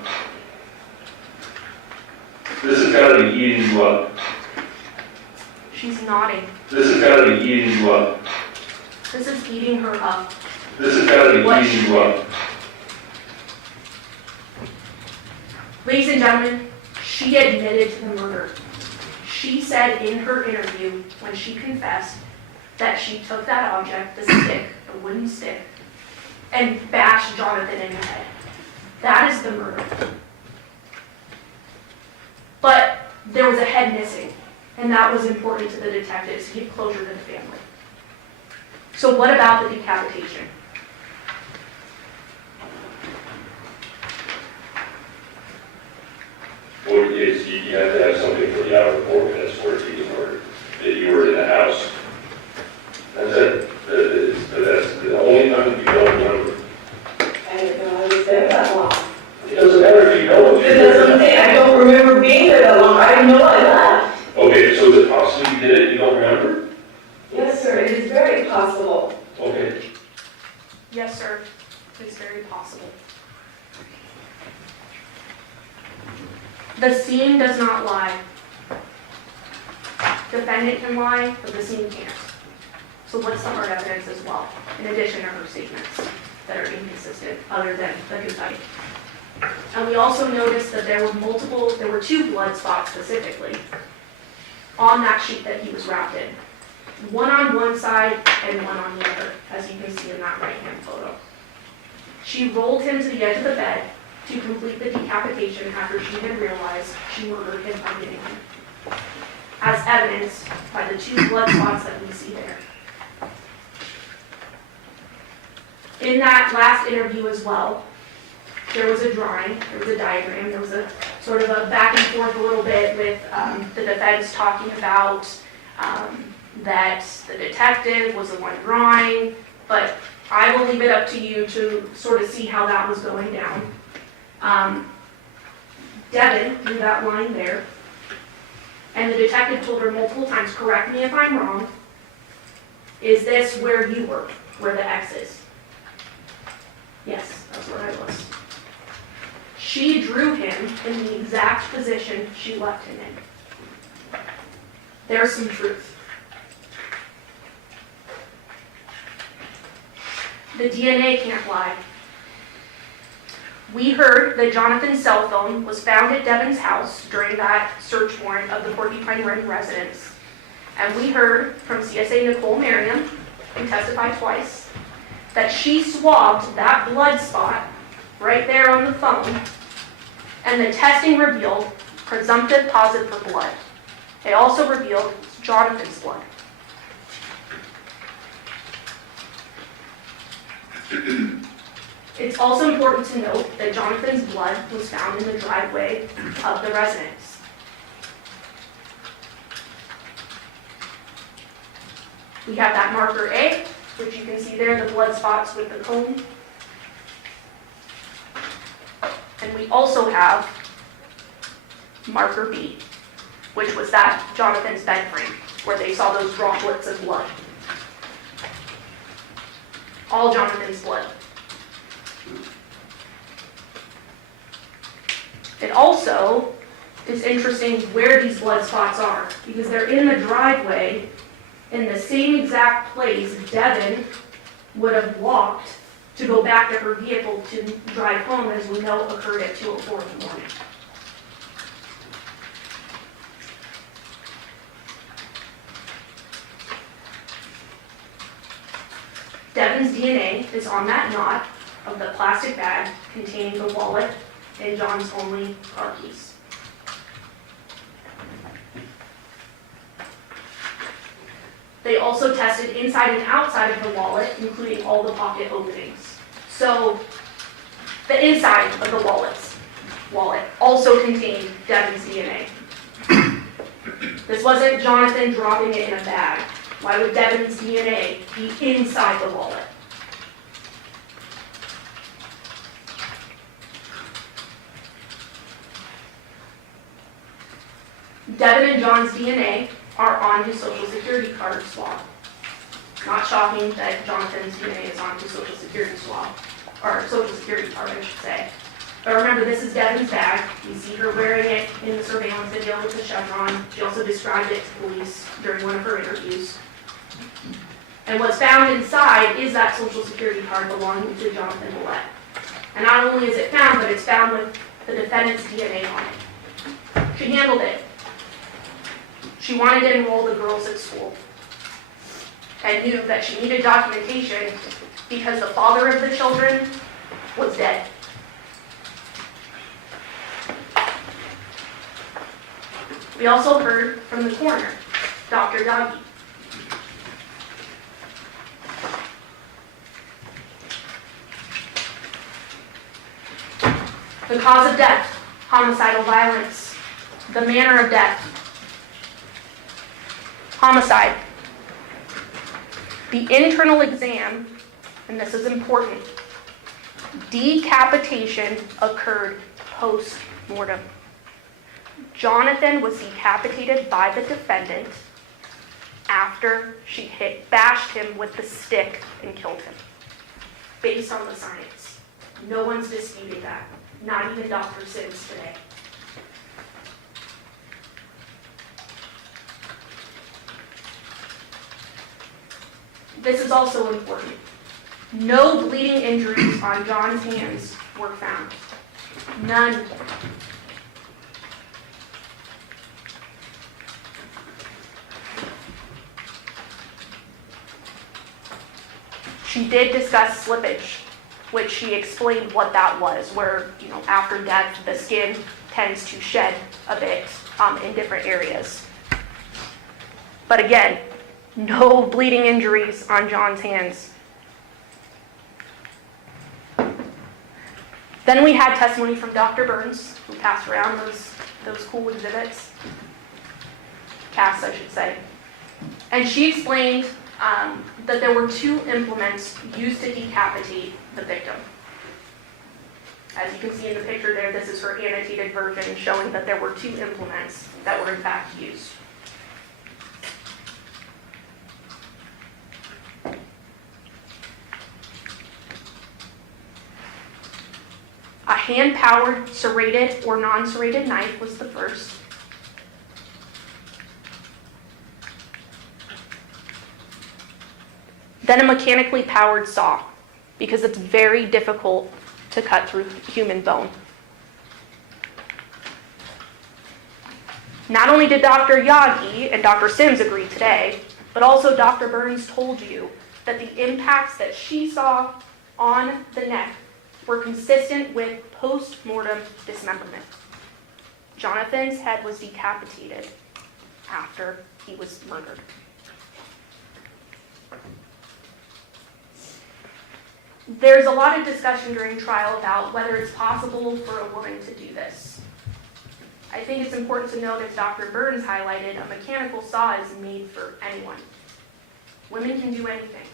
This has got to be eating you up. She's nodding. This has got to be eating you up. This is eating her up. This has got to be eating you up. Ladies and gentlemen, she admitted to the murder. She said in her interview, when she confessed, that she took that object, the stick, the wooden stick, and bashed Johnathan in the head. That is the murder. But there was a head missing, and that was important to the detectives to give closure to the family. So what about the decapitation? Well, it's, you have to have something for the outer report that's where he was murdered, that you were in the house. That's it. That's the only time you don't remember. I didn't know I was there that long. It doesn't matter if you know. It doesn't say, I don't remember being there that long, I didn't know I left. Okay, so is it possible you did it, you don't remember? Yes, sir, it is very possible. Okay. Yes, sir. It's very possible. The scene does not lie. Defendant can lie, but the scene can't. So what's the hard evidence as well, in addition to her statements that are inconsistent, other than the confession? And we also noticed that there were two blood spots specifically on that sheet that he was wrapped in. One on one side and one on the other, as you can see in that right-hand photo. She rolled him to the edge of the bed to complete the decapitation after she had realized she murdered him by hitting him, as evidenced by the two blood spots that we see there. In that last interview as well, there was a drawing, there was a diagram, there was a sort of a back and forth a little bit with the defense talking about that the detective was the one drawing, but I will leave it up to you to sort of see how that was going down. Devyn drew that line there, and the detective told her multiple times, correct me if I'm wrong, is this where you were, where the X is? Yes, that's where I was. She drew him in the exact position she left him in. There's some truth. The DNA can't lie. We heard that Johnathan's cell phone was found at Devyn's house during that search warrant of the Porcupine Run residence. And we heard from CSA Nicole Merriam, who testified twice, that she swabbed that blood spot right there on the phone, and the testing revealed presumptive positive for blood. It also revealed Johnathan's blood. It's also important to note that Johnathan's blood was found in the driveway of the residence. We have that marker A, which you can see there, the blood spots with the cone. And we also have marker B, which was that Johnathan's bed frame, where they saw those droplets of blood. All Johnathan's blood. It also is interesting where these blood spots are, because they're in the driveway in the same exact place Devyn would have walked to go back to her vehicle to drive home, as we know occurred at 2:04 in the morning. Devyn's DNA is on that knot of the plastic bag containing the wallet and John's only car keys. They also tested inside and outside of the wallet, including all the pocket openings. So the inside of the wallet also contained Devyn's DNA. This wasn't Johnathan dropping it in a bag. Why would Devyn's DNA be inside the wallet? Devyn and John's DNA are on his Social Security card swab. Not shocking that Johnathan's DNA is on his Social Security swab, or Social Security card, I should say. But remember, this is Devyn's bag. You see her wearing it in the surveillance video with the chevron. She also described it to police during one of her interviews. And what's found inside is that Social Security card belonging to Johnathan Willette. And not only is it found, but it's found with the defendant's DNA on it. She handled it. She wanted to enroll the girls at school and knew that she needed documentation because the father of the children was dead. We also heard from the coroner, Dr. Yagi. The cause of death, homicidal violence. The manner of death, homicide. The internal exam, and this is important, decapitation occurred post-mortem. Johnathan was decapitated by the defendant after she bashed him with the stick and killed him. Based on the science. No one's disputing that. Not even Dr. Sims today. This is also important. No bleeding injuries on John's hands were found. None. She did discuss slippage, which she explained what that was, where, after death, the skin tends to shed a bit in different areas. But again, no bleeding injuries on John's hands. Then we had testimony from Dr. Burns, who passed around those cool exhibits. Cass, I should say. And she explained that there were 2 implements used to decapitate the victim. As you can see in the picture there, this is her annotated version showing that there were 2 implements that were in fact used. A hand-powered serrated or non-serrated knife was the first. Then a mechanically powered saw, because it's very difficult to cut through human bone. Not only did Dr. Yagi and Dr. Sims agree today, but also Dr. Burns told you that the impacts that she saw on the neck were consistent with post-mortem dismemberment. Johnathan's head was decapitated after he was murdered. There's a lot of discussion during trial about whether it's possible for a woman to do this. I think it's important to note, as Dr. Burns highlighted, a mechanical saw is made for anyone. Women can do anything,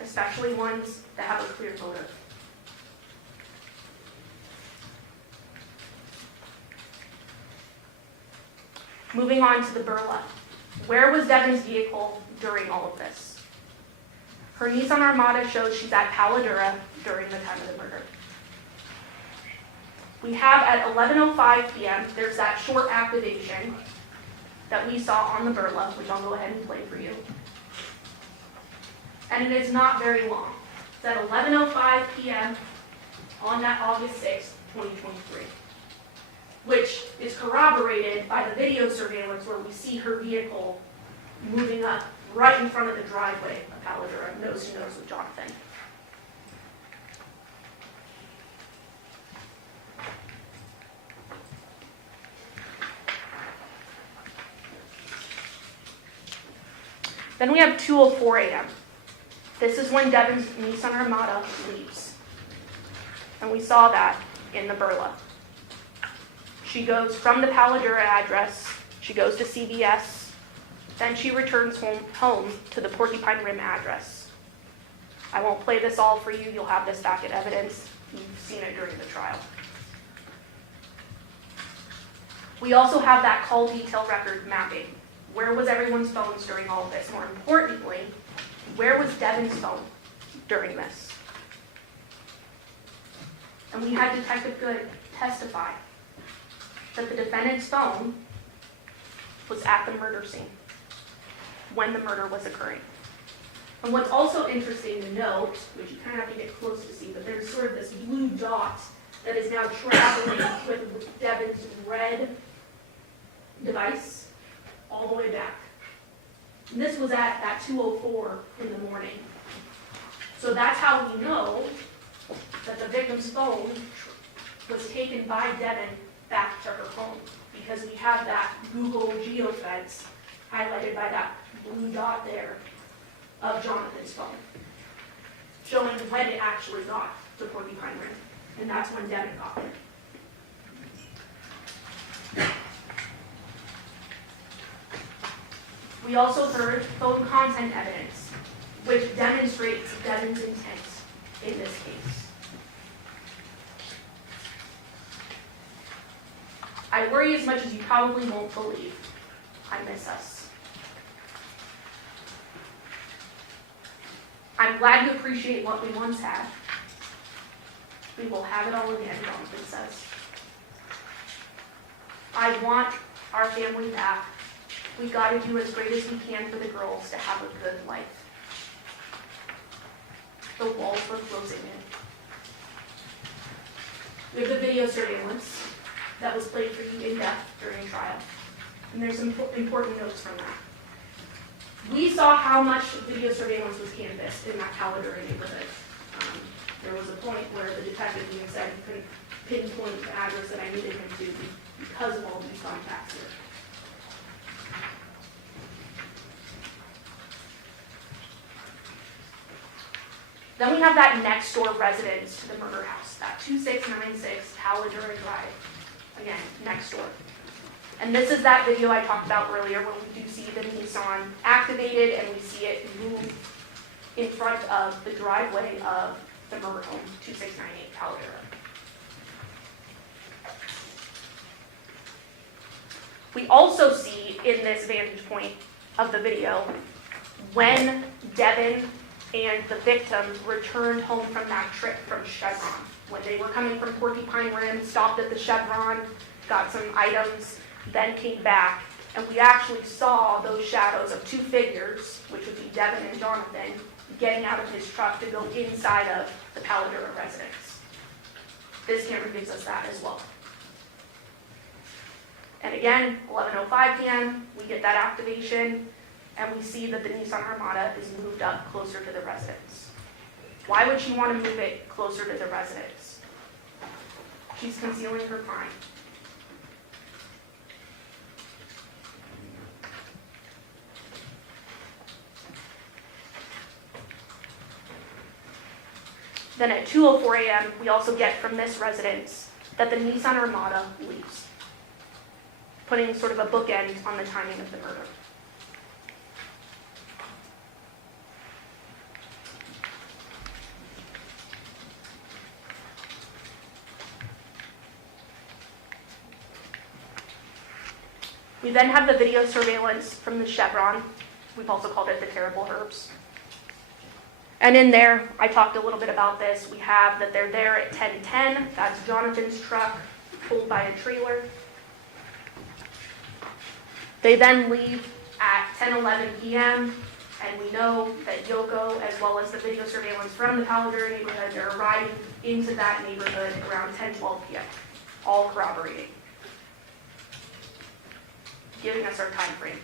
especially ones that have a clear motive. Moving on to the burla. Where was Devyn's vehicle during all of this? Her Nissan Armada shows she's at Paladura during the time of the murder. We have at 11:05 p.m., there's that short activation that we saw on the burla, which I'll go ahead and play for you. And it is not very long. It's at 11:05 p.m. on that August 6th, 2023, which is corroborated by the video surveillance where we see her vehicle moving up right in front of the driveway of Paladura, nose to nose with Johnathan. Then we have 2:04 a.m. This is when Devyn's Nissan Armada leaves. And we saw that in the burla. She goes from the Paladura address, she goes to CVS, then she returns home to the Porcupine Rim address. I won't play this all for you, you'll have this back at evidence. You've seen it during the trial. We also have that call detail record mapping. Where was everyone's phones during all of this? More importantly, where was Devyn's phone during this? And we had Detective Good testify that the defendant's phone was at the murder scene when the murder was occurring. And what's also interesting to note, which you kind of have to get close to see, but there's sort of this blue dot that is now traveling with Devyn's red device all the way back. And this was at that 2:04 in the morning. So that's how we know that the victim's phone was taken by Devyn back to her home, because we have that Google geofence highlighted by that blue dot there of Jonathan's phone, showing when it actually got to Porcupine Rim, and that's when Devyn got there. We also heard phone content evidence, which demonstrates Devyn's intent in this case. I worry as much as you probably won't believe. I miss us. I'm glad you appreciate what we once had. We will have it all again, Jonathan says. I want our family back. We gotta do as great as we can for the girls to have a good life. The walls were closing in. We have the video surveillance that was played for you in depth during trial. And there's some important notes from that. We saw how much video surveillance was canvassed in that Caladura neighborhood. There was a point where the detective even said he couldn't pinpoint the address that I needed him to because of all these contacts here. Then we have that next door residence to the murder house, that 2696 Caladura Drive. Again, next door. And this is that video I talked about earlier when we do see the Nissan activated and we see it move in front of the driveway of the murder home, 2698 Caladura. We also see in this vantage point of the video when Devyn and the victim returned home from that trip from Chevron. When they were coming from Porcupine Rim, stopped at the Chevron, got some items, then came back, and we actually saw those shadows of two figures, which would be Devyn and Johnathan, getting out of his truck to go inside of the Caladura residence. This camera gives us that as well. And again, 11:05 p.m., we get that activation, and we see that the Nissan Armada is moved up closer to the residence. Why would she want to move it closer to the residence? She's concealing her crime. Then at 2:04 a.m., we also get from this residence that the Nissan Armada leaves, putting sort of a bookend on the timing of the murder. We then have the video surveillance from the Chevron. We've also called it the Terrible Herbs. And in there, I talked a little bit about this. We have that they're there at 10:10. That's Jonathan's truck pulled by a trailer. They then leave at 10:11 p.m. And we know that Yoko, as well as the video surveillance from the Caladura neighborhood, they're arriving into that neighborhood around 10:12 p.m., all corroborating, giving us our time frame.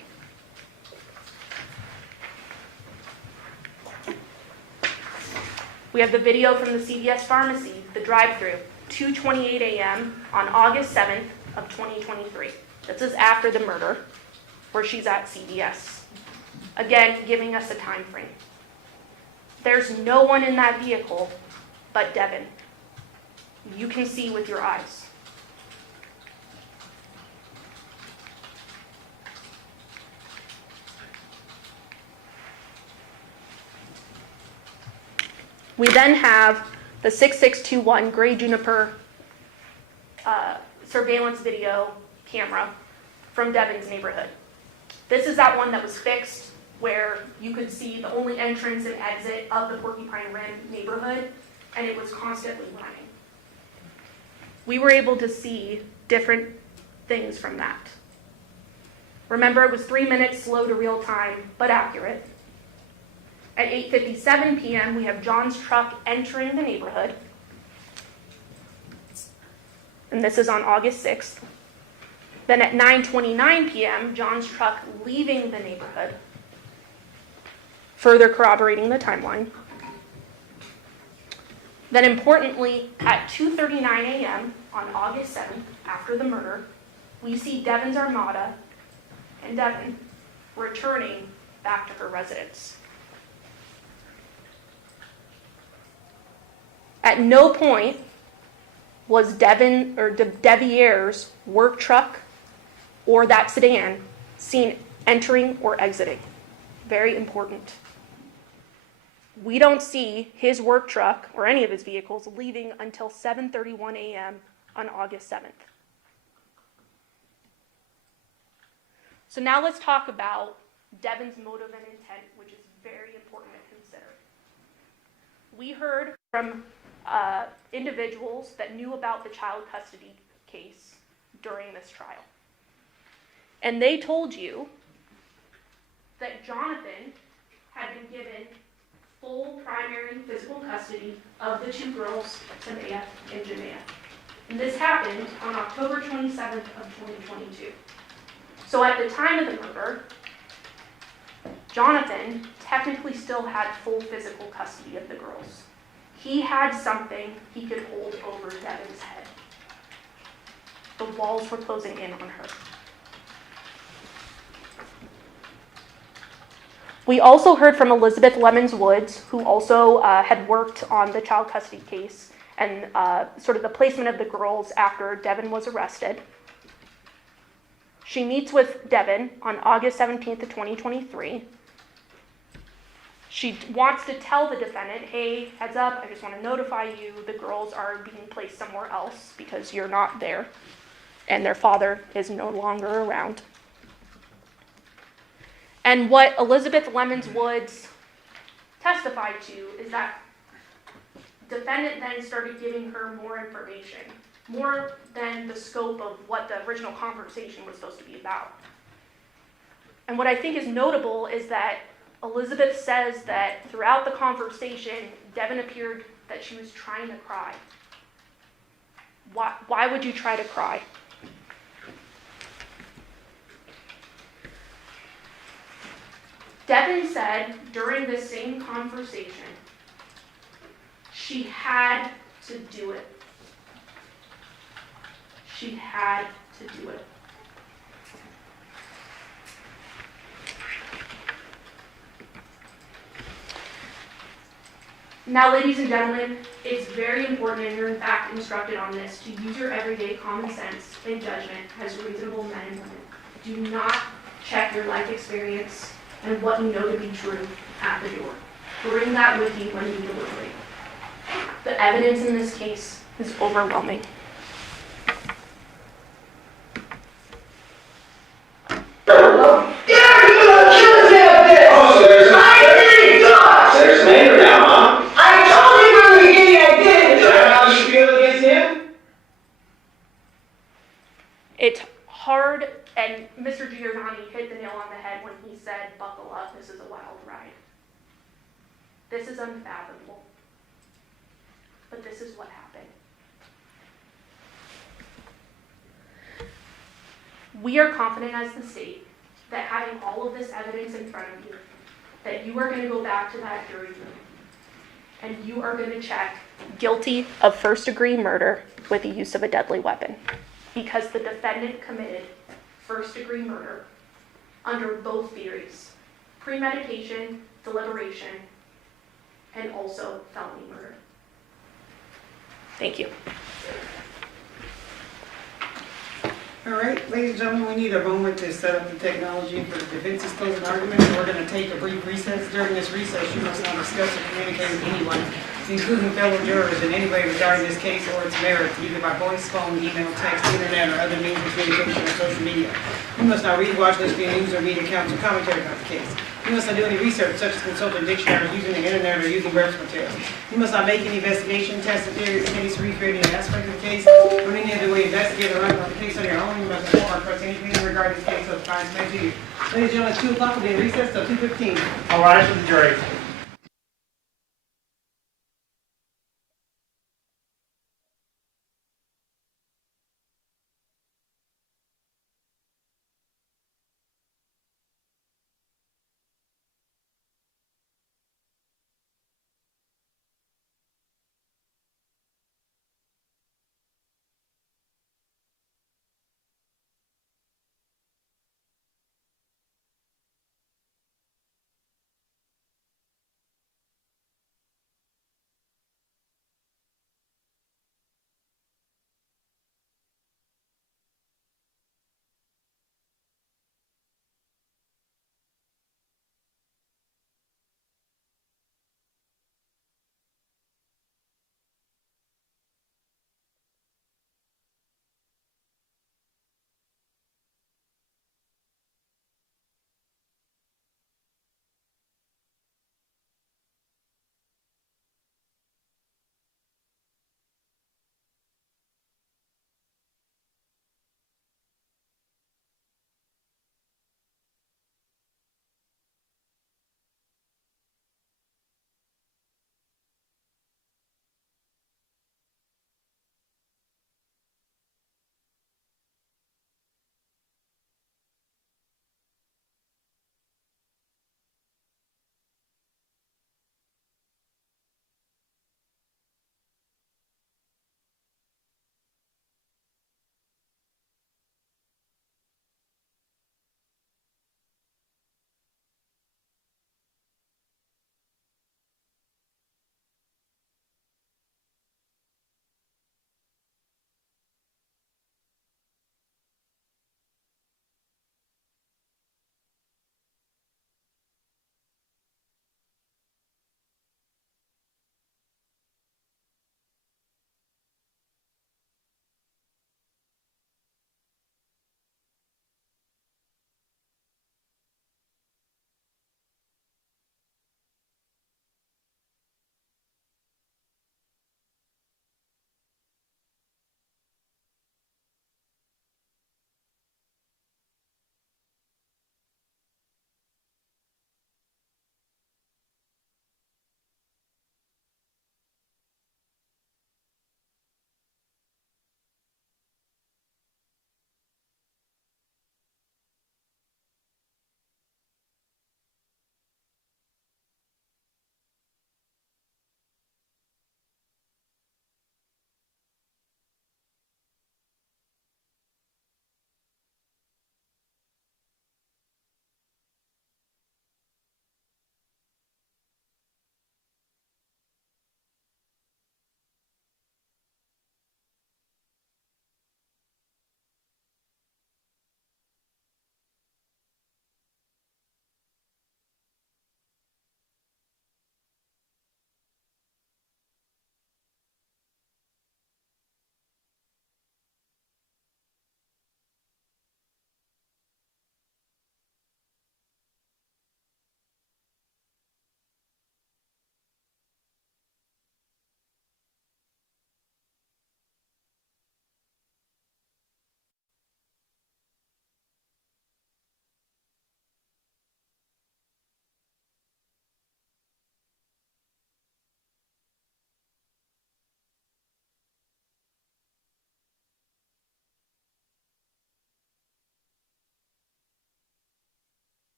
We have the video from the CVS pharmacy, the drive-through, 2:28 a.m. on August 7th of 2023. This is after the murder, where she's at CVS. Again, giving us a time frame. There's no one in that vehicle but Devyn. You can see with your eyes. We then have the 6621 Gray Juniper surveillance video camera from Devyn's neighborhood. This is that one that was fixed where you could see the only entrance and exit of the Porcupine Rim neighborhood, and it was constantly running. We were able to see different things from that. Remember, it was 3 minutes slow to real time, but accurate. At 8:57 p.m., we have John's truck entering the neighborhood. And this is on August 6th. Then at 9:29 p.m., John's truck leaving the neighborhood, further corroborating the timeline. Then importantly, at 2:39 a.m. on August 7th, after the murder, we see Devyn's Armada and Devyn returning back to her residence. At no point was Deviere's work truck or that sedan seen entering or exiting. Very important. We don't see his work truck or any of his vehicles leaving until 7:31 a.m. on August 7th. So now let's talk about Devyn's motive and intent, which is very important to consider. We heard from individuals that knew about the child custody case during this trial. And they told you that Johnathan had been given full primary physical custody of the two girls, Samaya and Jamea. And this happened on October 27th of 2022. So at the time of the murder, Johnathan technically still had full physical custody of the girls. He had something he could hold over Devyn's head. The walls were closing in on her. We also heard from Elizabeth Lemons Woods, who also had worked on the child custody case and sort of the placement of the girls after Devyn was arrested. She meets with Devyn on August 17th of 2023. She wants to tell the defendant, hey, heads up, I just want to notify you, the girls are being placed somewhere else because you're not there, and their father is no longer around. And what Elizabeth Lemons Woods testified to is that defendant then started giving her more information, more than the scope of what the original conversation was supposed to be about. And what I think is notable is that Elizabeth says that throughout the conversation, Devyn appeared that she was trying to cry. Why would you try to cry? Devyn said during this same conversation, she had to do it. She had to do it. Now, ladies and gentlemen, it's very important, and you're in fact instructed on this, to use your everyday common sense and judgment as reasonable men and women. Do not check your life experience and what you know to be true at the door. Bring that with you when you deliberate. The evidence in this case is overwhelming. There's some anger now, Mom. I told you from the beginning I did. Is that how you feel against him? It's hard, and Mr. Giordani hit the nail on the head when he said, buckle up, this is a wild ride. This is unfathomable. But this is what happened. We are confident as the state that having all of this evidence in front of you, that you are going to go back to that jury room and you are going to check guilty of first-degree murder with the use of a deadly weapon, because the defendant committed first-degree murder under both theories: premeditation, deliberation, and also felony murder. Thank you. All right, ladies and gentlemen, we need a moment to set up the technology for the defense's closing argument. We're going to take a brief recess. During this recess, you must not discuss or communicate with anyone, including fellow jurors, in any way regarding this case or its merits, either by voice, phone, email, text, internet, or other means of communication or social media. You must not read, watch, listen to news or media accounts or commentary about the case. You must not do any research, such as consulting dictionaries, using the internet, or using reference materials. You must not make any investigation, test, or theory, case, recreate any aspect of the case, or any other way investigate or run on the case on your own. You must inform or press anything regarding this case of crimes made to you. Ladies and gentlemen, it's 2 o'clock. We'll be in recess till 2:15. All rise for the jury.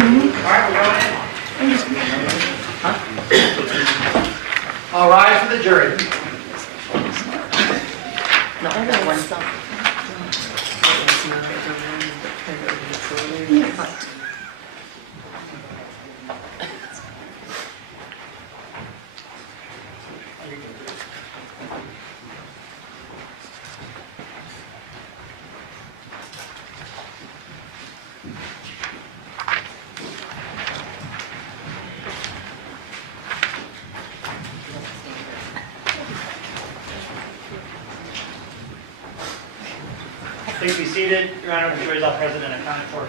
right, we're going in. All rise for the jury. The other one's up. Please be seated. Your Honor, the jury is all present and accounted for.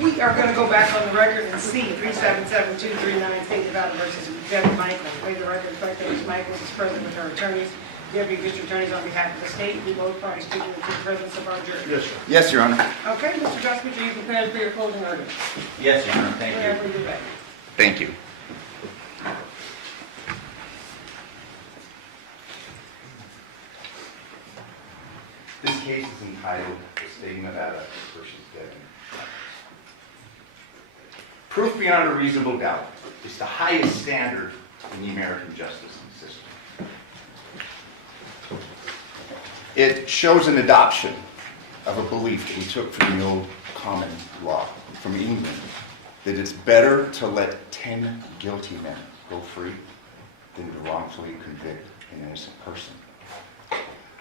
We are going to go back on the record and see 377-239 State Nevada versus Devyn Michaels. May the record reflect that Ms. Michaels is present with her attorneys, deputy district attorneys on behalf of the state. We both parties speaking into the presence of our jury. Yes, sir. Yes, Your Honor. Okay, Mr. Draskovich, are you prepared for your closing argument? Yes, Your Honor. Thank you. Whenever you're ready. Thank you. This case is entitled The State of Nevada versus Devyn. Proof beyond a reasonable doubt is the highest standard in the American justice system. It shows an adoption of a belief that we took from the old common law from England, that it's better to let 10 guilty men go free than to wrongfully convict an innocent person.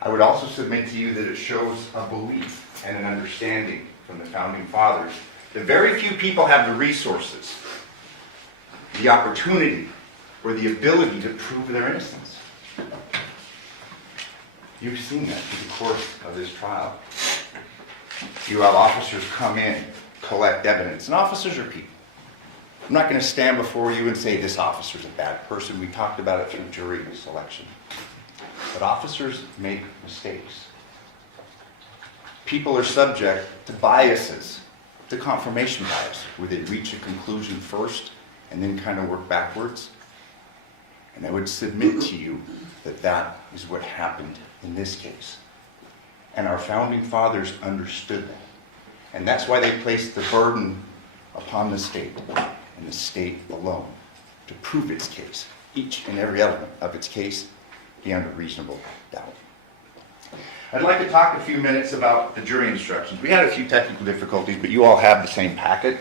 I would also submit to you that it shows a belief and an understanding from the Founding Fathers that very few people have the resources, the opportunity, or the ability to prove their innocence. You've seen that through the course of this trial. You have officers come in, collect evidence, and officers are people. I'm not going to stand before you and say this officer's a bad person. We talked about it through jury selection. But officers make mistakes. People are subject to biases, to confirmation bias, where they reach a conclusion first and then kind of work backwards. And I would submit to you that that is what happened in this case. And our Founding Fathers understood that. And that's why they placed the burden upon the state, and the state alone, to prove its case, each and every element of its case, beyond a reasonable doubt. I'd like to talk a few minutes about the jury instructions. We had a few technical difficulties, but you all have the same packet.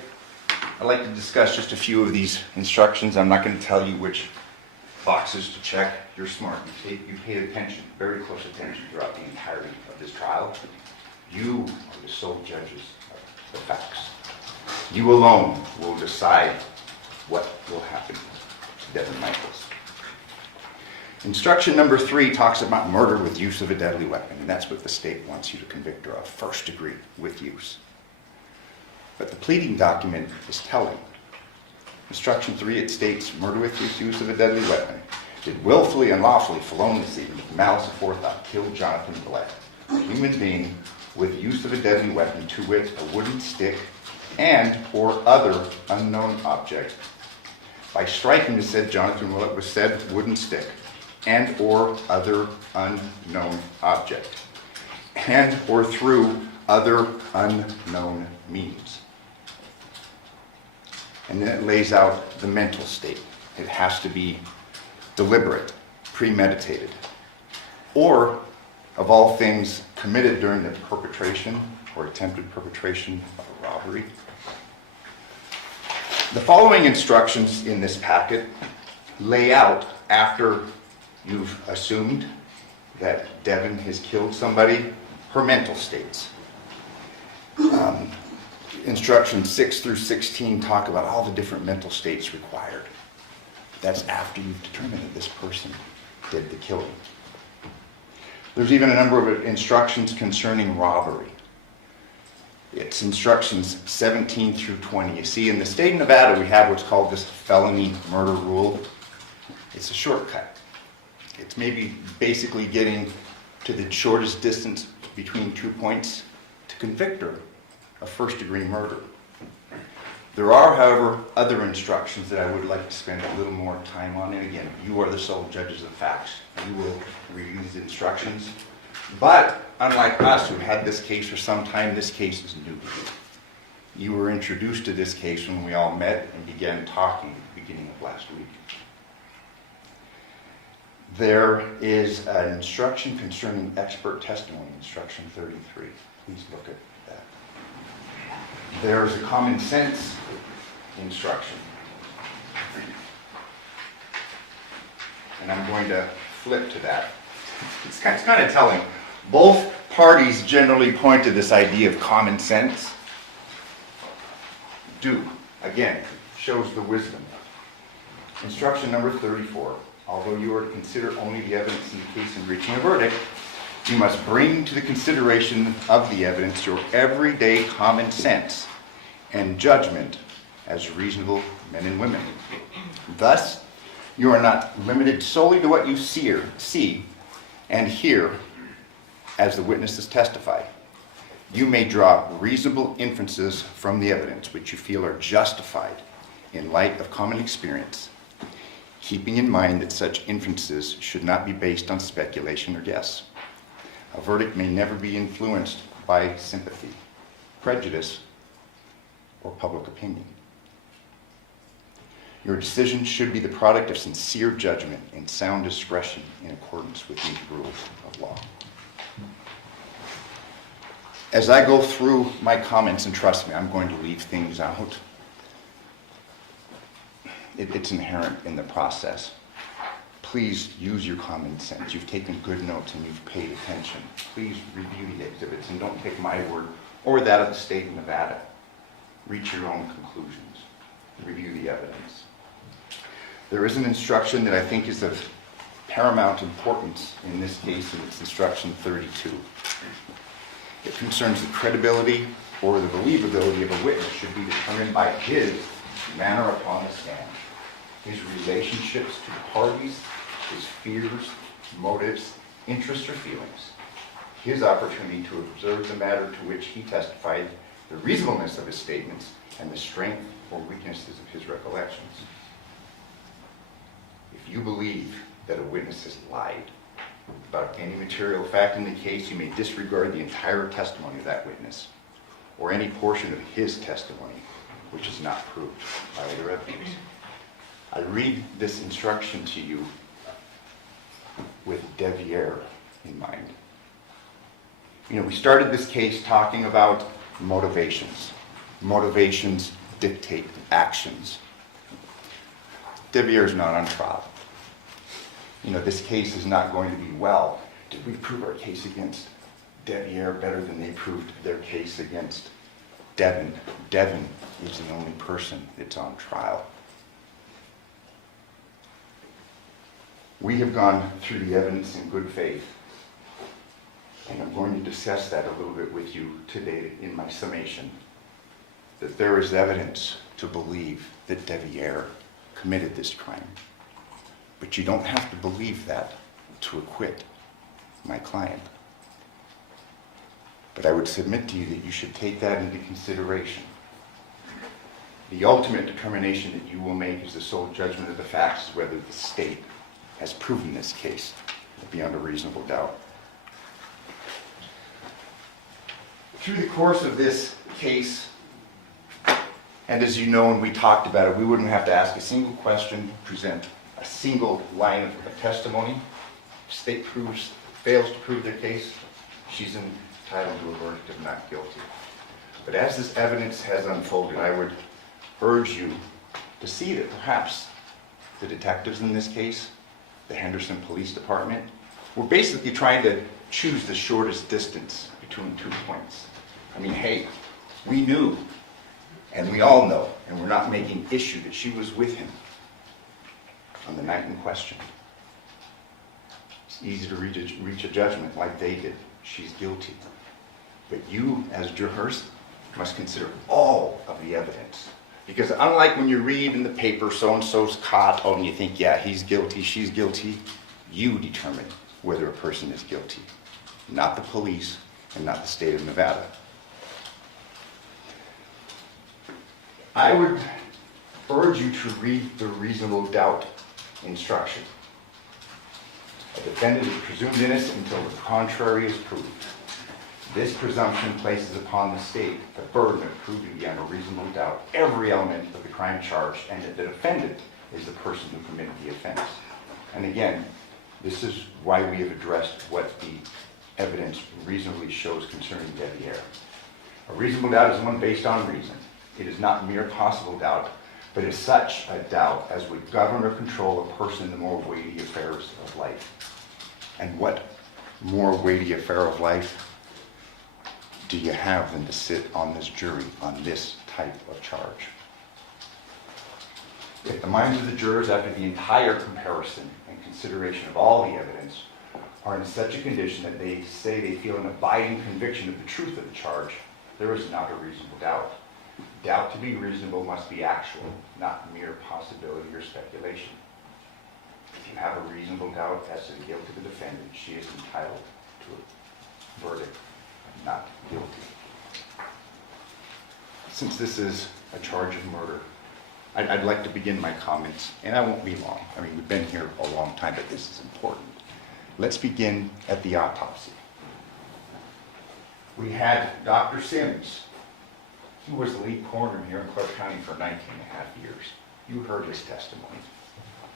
I'd like to discuss just a few of these instructions. I'm not going to tell you which boxes to check. You're smart. You paid attention, very close attention throughout the entirety of this trial. You are the sole judges of the facts. You alone will decide what will happen to Devyn Michaels. Instruction number 3 talks about murder with use of a deadly weapon, and that's what the state wants you to convict her of, first degree with use. But the pleading document is telling. Instruction 3, it states, murder with use of a deadly weapon did willfully and lawfully, feloniously, with malice aforethought, kill Johnathan Willette, a human being with use of a deadly weapon, to wit, a wooden stick and or other unknown object, by striking the said Johnathan Willette with said wooden stick and or other unknown object, and or through other unknown means. And then it lays out the mental state. It has to be deliberate, premeditated, or, of all things, committed during the perpetration or attempted perpetration of a robbery. The following instructions in this packet lay out, after you've assumed that Devyn has killed somebody, her mental states. Instructions 6 through 16 talk about all the different mental states required. That's after you've determined that this person did the killing. There's even a number of instructions concerning robbery. It's instructions 17 through 20. You see, in the state of Nevada, we have what's called this felony murder rule. It's a shortcut. It's maybe basically getting to the shortest distance between 2 points to convict her of first-degree murder. There are, however, other instructions that I would like to spend a little more time on. And again, you are the sole judges of facts. You will review these instructions. But unlike us, who had this case for some time, this case is new to you. You were introduced to this case when we all met and began talking at the beginning of last week. There is an instruction concerning expert testimony, instruction 33. Please look at that. There's a common sense instruction. And I'm going to flip to that. It's kind of telling. Both parties generally point to this idea of common sense. Again, shows the wisdom. Instruction number 34. Although you are to consider only the evidence in the case in reaching a verdict, you must bring to the consideration of the evidence your everyday common sense and judgment as reasonable men and women. Thus, you are not limited solely to what you see and hear as the witnesses testify. You may draw reasonable inferences from the evidence which you feel are justified in light of common experience, keeping in mind that such inferences should not be based on speculation or guess. A verdict may never be influenced by sympathy, prejudice, or public opinion. Your decision should be the product of sincere judgment and sound discretion in accordance with these rules of law. As I go through my comments, and trust me, I'm going to leave things out. It's inherent in the process. Please use your common sense. You've taken good notes and you've paid attention. Please review the exhibits and don't take my word or that of the state of Nevada. Reach your own conclusions. Review the evidence. There is an instruction that I think is of paramount importance in this case, and it's instruction 32. It concerns the credibility or the believability of a witness should be determined by his manner upon the stand, his relationships to the parties, his fears, motives, interests, or feelings, his opportunity to observe the matter to which he testified, the reasonableness of his statements, and the strength or weaknesses of his recollections. If you believe that a witness has lied about any material fact in the case, you may disregard the entire testimony of that witness or any portion of his testimony which is not proved by other evidence. I read this instruction to you with Deviere in mind. We started this case talking about motivations. Motivations dictate actions. Deviere is not on trial. This case is not going to be, well, did we prove our case against Deviere better than they proved their case against Devyn? Devyn is the only person that's on trial. We have gone through the evidence in good faith, and I'm going to discuss that a little bit with you today in my summation, that there is evidence to believe that Deviere committed this crime. But you don't have to believe that to acquit my client. But I would submit to you that you should take that into consideration. The ultimate determination that you will make is the sole judgment of the facts is whether the state has proven this case beyond a reasonable doubt. Through the course of this case, and as you know, and we talked about it, we wouldn't have to ask a single question, present a single line of testimony. If state fails to prove their case, she's entitled to a verdict of not guilty. But as this evidence has unfolded, I would urge you to see that perhaps the detectives in this case, the Henderson Police Department, were basically trying to choose the shortest distance between 2 points. Hey, we knew, and we all know, and we're not making issue that she was with him on the night in question. It's easy to reach a judgment like they did. She's guilty. But you, as jurors, must consider all of the evidence. Because unlike when you read in the paper, so-and-so's caught, and you think, yeah, he's guilty, she's guilty, you determine whether a person is guilty. Not the police and not the state of Nevada. I would urge you to read the reasonable doubt instruction. A defendant is presumed innocent until the contrary is proved. This presumption places upon the state the burden of proving beyond a reasonable doubt every element of the crime charged and that the defendant is the person who committed the offense. And again, this is why we have addressed what the evidence reasonably shows concerning Deviere. A reasonable doubt is one based on reason. It is not mere possible doubt, but is such a doubt as would govern or control a person in the more weighty affairs of life. And what more weighty affair of life do you have than to sit on this jury on this type of charge? If the minds of the jurors, after the entire comparison and consideration of all the evidence, are in such a condition that they say they feel an abiding conviction of the truth of the charge, there is not a reasonable doubt. Doubt to be reasonable must be actual, not mere possibility or speculation. If you have a reasonable doubt as to the guilt of the defendant, she is entitled to a verdict of not guilty. Since this is a charge of murder, I'd like to begin my comments, and I won't be long. I mean, we've been here a long time, but this is important. Let's begin at the autopsy. We had Dr. Sims. He was the lead coroner here in Clark County for 19 and a half years. You heard his testimony.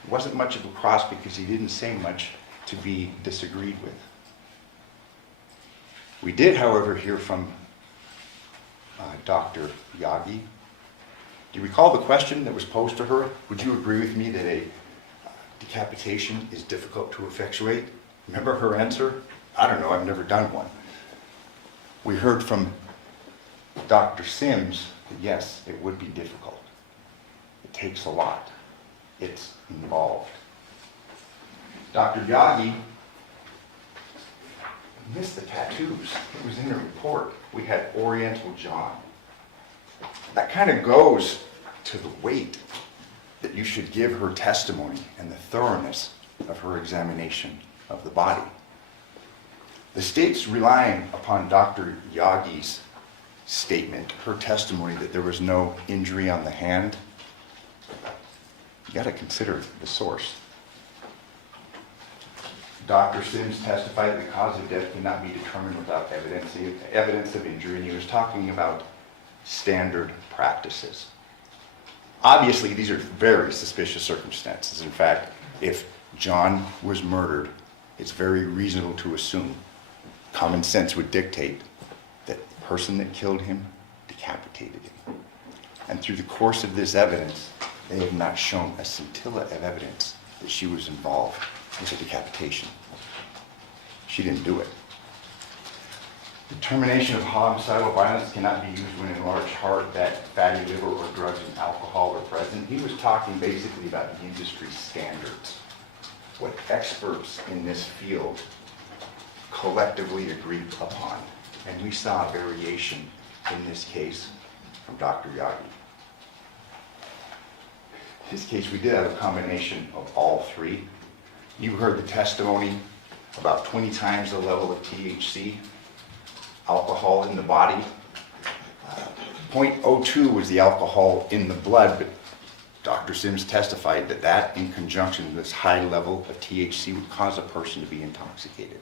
It wasn't much of a cross because he didn't say much to be disagreed with. We did, however, hear from Dr. Yagi. Do you recall the question that was posed to her? Would you agree with me that a decapitation is difficult to effectuate? Remember her answer? I don't know, I've never done one. We heard from Dr. Sims that yes, it would be difficult. It takes a lot. It's involved. Dr. Yagi missed the tattoos. It was in the report. We had Oriental John. That kind of goes to the weight that you should give her testimony and the thoroughness of her examination of the body. The state's relying upon Dr. Yagi's statement, her testimony that there was no injury on the hand. You got to consider the source. Dr. Sims testified that the cause of death cannot be determined without evidence of injury, and he was talking about standard practices. Obviously, these are very suspicious circumstances. In fact, if John was murdered, it's very reasonable to assume, common sense would dictate, that the person that killed him decapitated him. And through the course of this evidence, they have not shown a scintilla of evidence that she was involved with a decapitation. She didn't do it. Determination of homicidal violence cannot be used when in large part that fatty liver or drugs and alcohol are present. He was talking basically about the industry standards, what experts in this field collectively agreed upon. And we saw a variation in this case from Dr. Yagi. In this case, we did have a combination of all three. You heard the testimony about 20 times the level of THC, alcohol in the body. 0.02 was the alcohol in the blood, but Dr. Sims testified that that, in conjunction with this high level of THC, would cause a person to be intoxicated.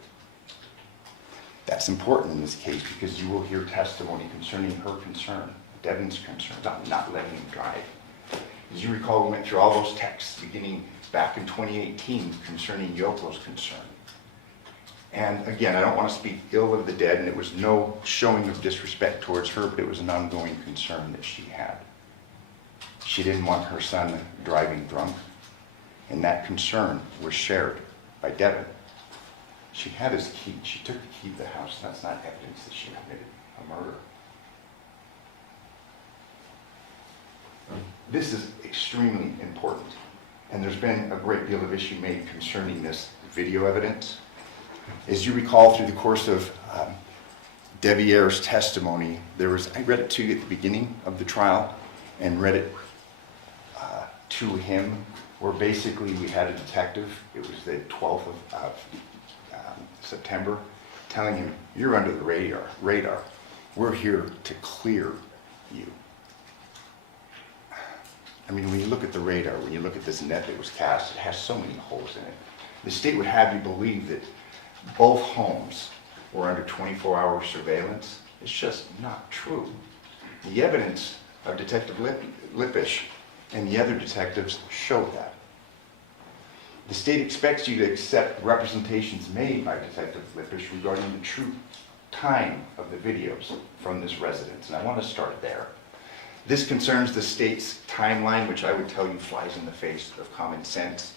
That's important in this case because you will hear testimony concerning her concern, Devyn's concern, about not letting him drive. As you recall, we went through all those texts beginning back in 2018 concerning Yoko's concern. And again, I don't want to speak ill of the dead, and it was no showing of disrespect towards her, but it was an ongoing concern that she had. She didn't want her son driving drunk, and that concern was shared by Devyn. She had his key. She took the key to the house. That's not evidence that she committed a murder. This is extremely important, and there's been a great deal of issue made concerning this video evidence. As you recall, through the course of Deviere's testimony, I read it to you at the beginning of the trial and read it to him, where basically we had a detective, it was the 12th of September, telling him, you're under the radar. We're here to clear you. I mean, when you look at the radar, when you look at this net that was cast, it has so many holes in it. The state would have you believe that both homes or under 24-hour surveillance is just not true. The evidence of Detective Lippisch and the other detectives showed that. The state expects you to accept representations made by Detective Lippisch regarding the true time of the videos from this residence, and I want to start there. This concerns the state's timeline, which I would tell you flies in the face of common sense,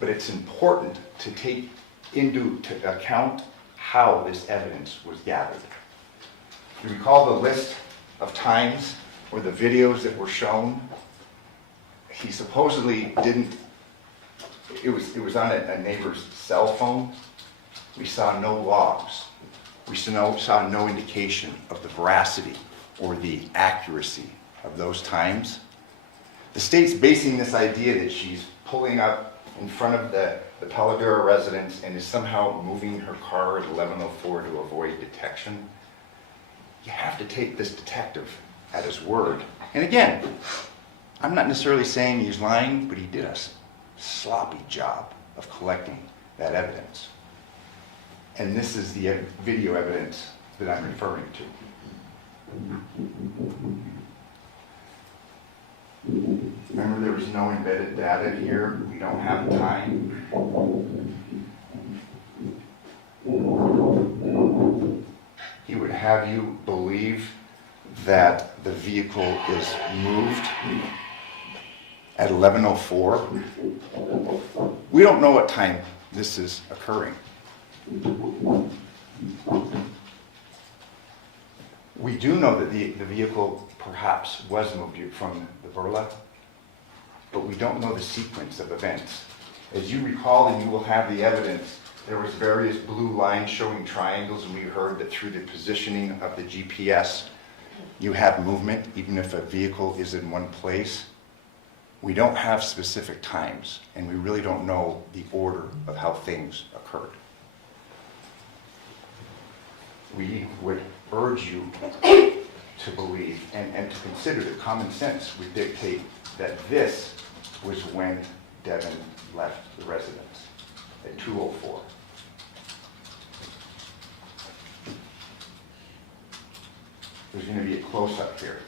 but it's important to take into account how this evidence was gathered. You recall the list of times or the videos that were shown? He supposedly didn't, it was on a neighbor's cell phone. We saw no logs. We saw no indication of the veracity or the accuracy of those times. The state's basing this idea that she's pulling up in front of the Talavera residence and is somehow moving her car at 11:04 to avoid detection. You have to take this detective at his word. And again, I'm not necessarily saying he's lying, but he did a sloppy job of collecting that evidence. And this is the video evidence that I'm referring to. Remember, there was no embedded data here. We don't have time. He would have you believe that the vehicle is moved at 11:04. We don't know what time this is occurring. We do know that the vehicle perhaps was moved from the Burla, but we don't know the sequence of events. As you recall, and you will have the evidence, there was various blue lines showing triangles, and we heard that through the positioning of the GPS, you have movement, even if a vehicle is in one place. We don't have specific times, and we really don't know the order of how things occurred. We would urge you to believe and to consider that common sense would dictate that this was when Devyn left the residence at 2:04. There's going to be a close-up here.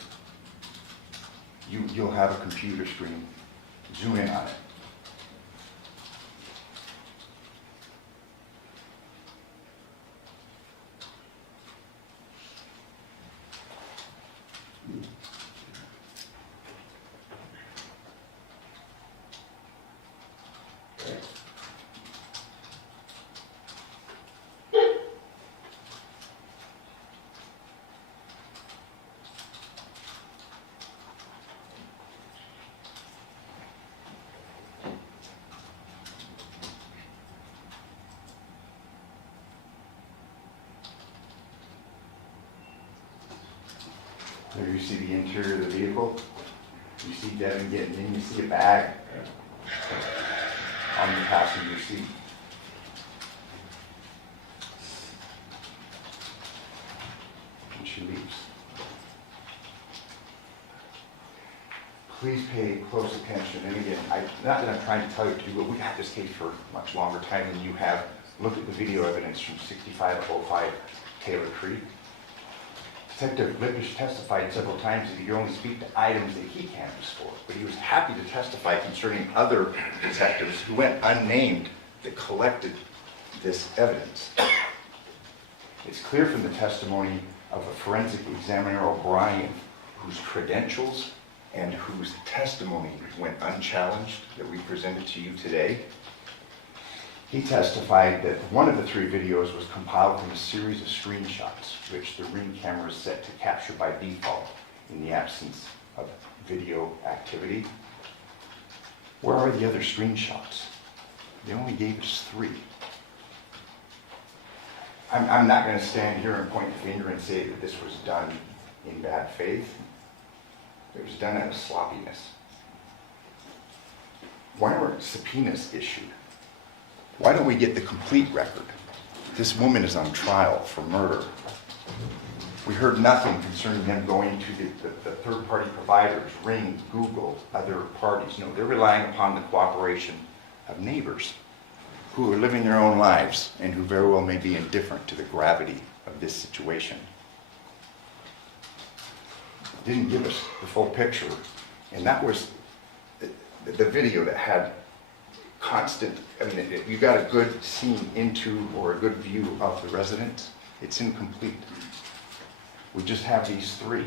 You'll have a computer screen. Zoom in on it. There you see the interior of the vehicle. You see Devyn getting in. You see a bag on the passenger seat. And she leaves. Please pay close attention. And again, not that I'm trying to tell you to do, but we've had this case for much longer time than you have. Look at the video evidence from 6505 Taylor Creek. Detective Lippisch testified several times that he could only speak to items that he canvassed for, but he was happy to testify concerning other detectives who went unnamed that collected this evidence. It's clear from the testimony of a forensic examiner, O'Brien, whose credentials and whose testimony went unchallenged that we presented to you today. He testified that one of the three videos was compiled from a series of screenshots, which the Ring camera is set to capture by default in the absence of video activity. Where are the other screenshots? They only gave us 3. I'm not going to stand here and point the finger and say that this was done in bad faith. It was done out of sloppiness. Why weren't subpoenas issued? Why don't we get the complete record? This woman is on trial for murder. We heard nothing concerning them going to the third-party providers, Ring, Google, other parties. No, they're relying upon the cooperation of neighbors. who are living their own lives and who very well may be indifferent to the gravity of this situation. Didn't give us the full picture, and that was the video that had constant, I mean, you got a good scene into or a good view of the residence. It's incomplete. We just have these three.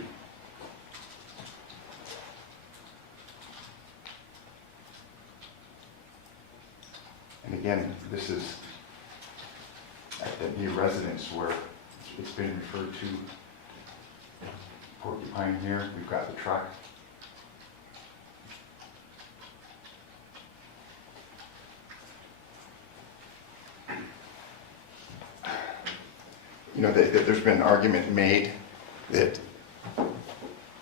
And again, this is at the new residence where it's been referred to. Porcupine here, we've got the truck. You know, there's been an argument made that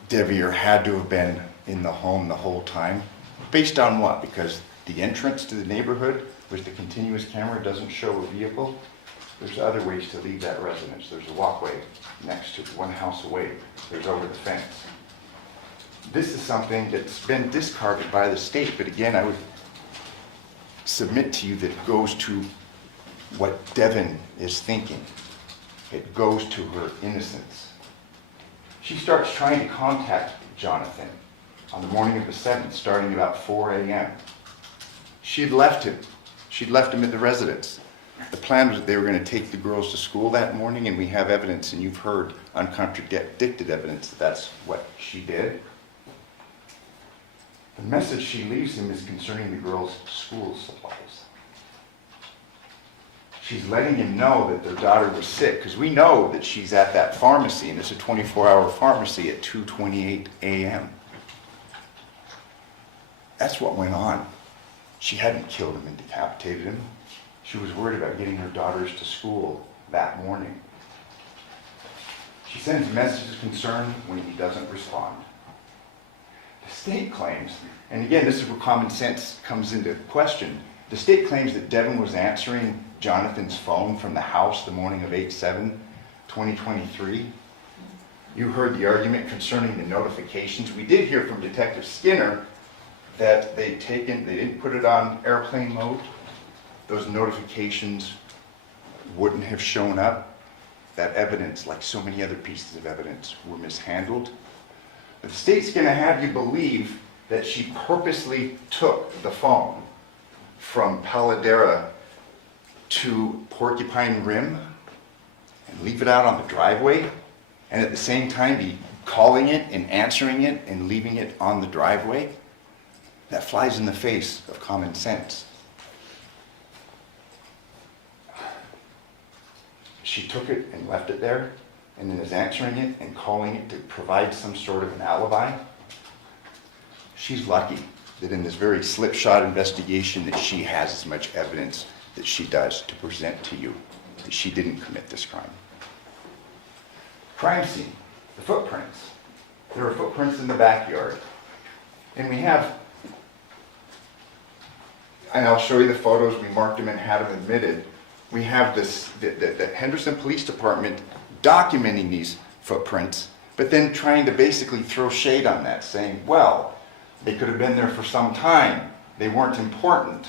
Deviere had to have been in the home the whole time. Based on what? Because the entrance to the neighborhood with the continuous camera doesn't show a vehicle. There's other ways to leave that residence. There's a walkway next to it, one house away. There's over the fence. This is something that's been discarded by the state, but again, I would submit to you that it goes to what Devyn is thinking. It goes to her innocence. She starts trying to contact Johnathan on the morning of the 7th, starting about 4 a.m. She'd left him. She'd left him at the residence. The plan was that they were going to take the girls to school that morning, and we have evidence, and you've heard uncontradicted evidence that that's what she did. The message she leaves him is concerning the girls' school supplies. She's letting him know that their daughter was sick, because we know that she's at that pharmacy, and it's a 24-hour pharmacy at 2:28 a.m. That's what went on. She hadn't killed him and decapitated him. She was worried about getting her daughters to school that morning. She sends messages of concern when he doesn't respond. The state claims, and again, this is where common sense comes into question, the state claims that Devyn was answering Jonathan's phone from the house the morning of 8/7/2023. You heard the argument concerning the notifications. We did hear from Detective Skinner that they didn't put it on airplane mode. Those notifications wouldn't have shown up. That evidence, like so many other pieces of evidence, were mishandled. But the state's going to have you believe that she purposely took the phone from Paladera to Porcupine Rim and leave it out on the driveway, and at the same time be calling it and answering it and leaving it on the driveway. That flies in the face of common sense. She took it and left it there, and then is answering it and calling it to provide some sort of an alibi. She's lucky that in this very slipshod investigation that she has as much evidence that she does to present to you that she didn't commit this crime. Crime scene, the footprints. There are footprints in the backyard. And we have, and I'll show you the photos, we marked them and had them admitted. We have this, the Henderson Police Department documenting these footprints, but then trying to basically throw shade on that, saying, well, they could have been there for some time. They weren't important.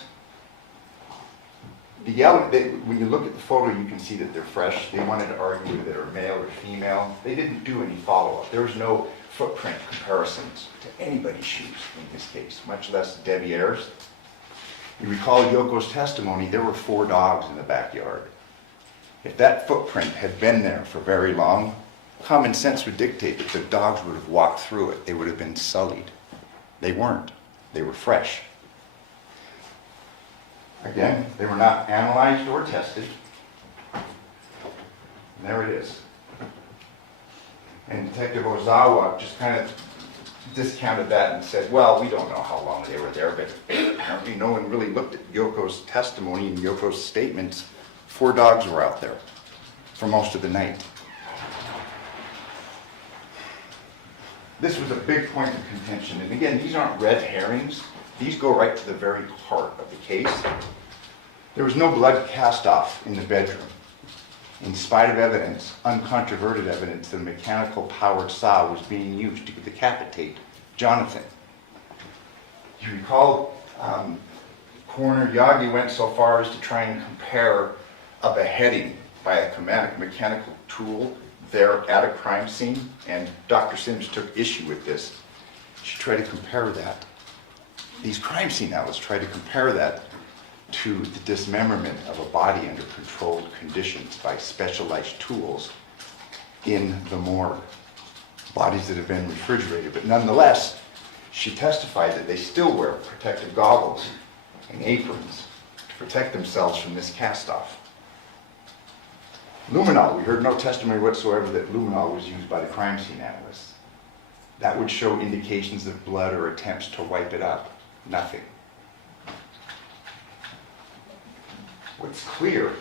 When you look at the photo, you can see that they're fresh. They wanted to argue that they're male or female. They didn't do any follow-up. There was no footprint comparisons to anybody's shoes in this case, much less Deviere's. You recall Yoko's testimony, there were 4 dogs in the backyard. If that footprint had been there for very long, common sense would dictate that the dogs would have walked through it. They would have been sullied. They weren't. They were fresh. Again, they were not analyzed or tested. And there it is. And Detective Ozawa just kind of discounted that and said, well, we don't know how long they were there, but apparently no one really looked at Yoko's testimony and Yoko's statements. 4 dogs were out there for most of the night. This was a big point of contention. And again, these aren't red herrings. These go right to the very heart of the case. There was no blood cast off in the bedroom. In spite of evidence, uncontroverted evidence, that a mechanical powered saw was being used to decapitate Johnathan. You recall Coroner Yagi went so far as to try and compare a beheading by a mechanical tool there at a crime scene, and Dr. Sims took issue with this. She tried to compare that. These crime scene analysts tried to compare that to the dismemberment of a body under controlled conditions by specialized tools in the morgue. Bodies that have been refrigerated, but nonetheless, she testified that they still wear protective goggles and aprons to protect themselves from this cast-off. Luminol, we heard no testimony whatsoever that luminol was used by the crime scene analysts. That would show indications of blood or attempts to wipe it up. Nothing. What's clear,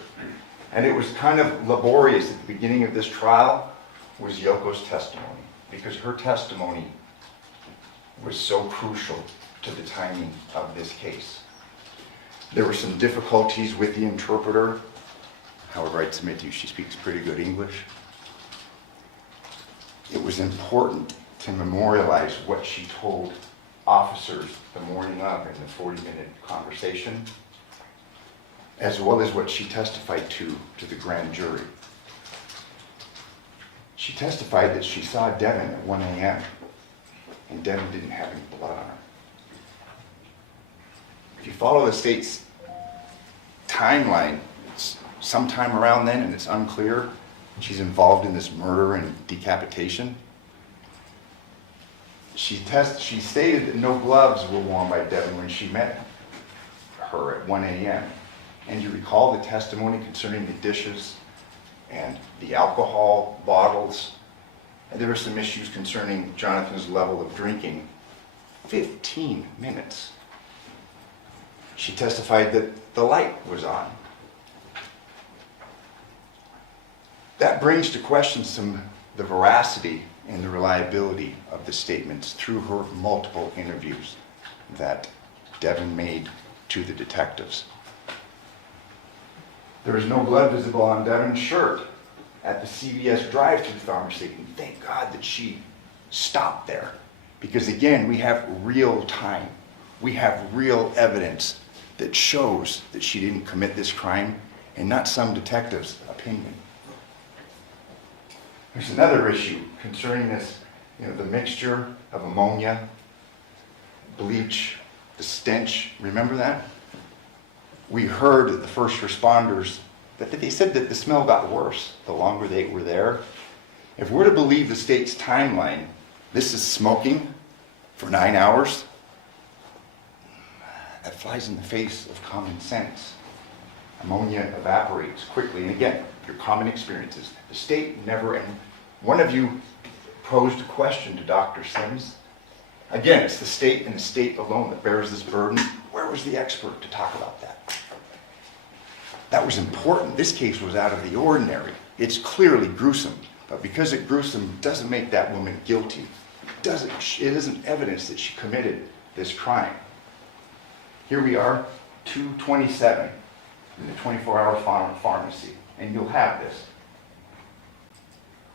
and it was kind of laborious at the beginning of this trial, was Yoko's testimony, because her testimony was so crucial to the timing of this case. There were some difficulties with the interpreter. However, I'd submit to you, she speaks pretty good English. It was important to memorialize what she told officers the morning of in the 40-minute conversation, as well as what she testified to the grand jury. She testified that she saw Devyn at 1 a.m. and Devyn didn't have any blood on her. If you follow the state's timeline, it's sometime around then, and it's unclear, she's involved in this murder and decapitation. She stated that no gloves were worn by Devyn when she met her at 1 a.m. And you recall the testimony concerning the dishes and the alcohol bottles. And there were some issues concerning Johnathan's level of drinking. 15 minutes. She testified that the light was on. That brings to question the veracity and the reliability of the statements through her multiple interviews that Devyn made to the detectives. There was no blood visible on Devyn's shirt at the CVS drive-thru pharmacy. And thank God that she stopped there. Because again, we have real time. We have real evidence that shows that she didn't commit this crime and not some detective's opinion. There's another issue concerning this, the mixture of ammonia, bleach, the stench. Remember that? We heard that the first responders, that they said that the smell got worse the longer they were there. If we're to believe the state's timeline, this is smoking for 9 hours. That flies in the face of common sense. Ammonia evaporates quickly. And again, your common experiences. The state never, and one of you posed a question to Dr. Sims. Again, it's the state and the state alone that bears this burden. Where was the expert to talk about that? That was important. This case was out of the ordinary. It's clearly gruesome, but because it's gruesome doesn't make that woman guilty. It isn't evidence that she committed this crime. Here we are, 2:27 in the 24-hour pharmacy, and you'll have this.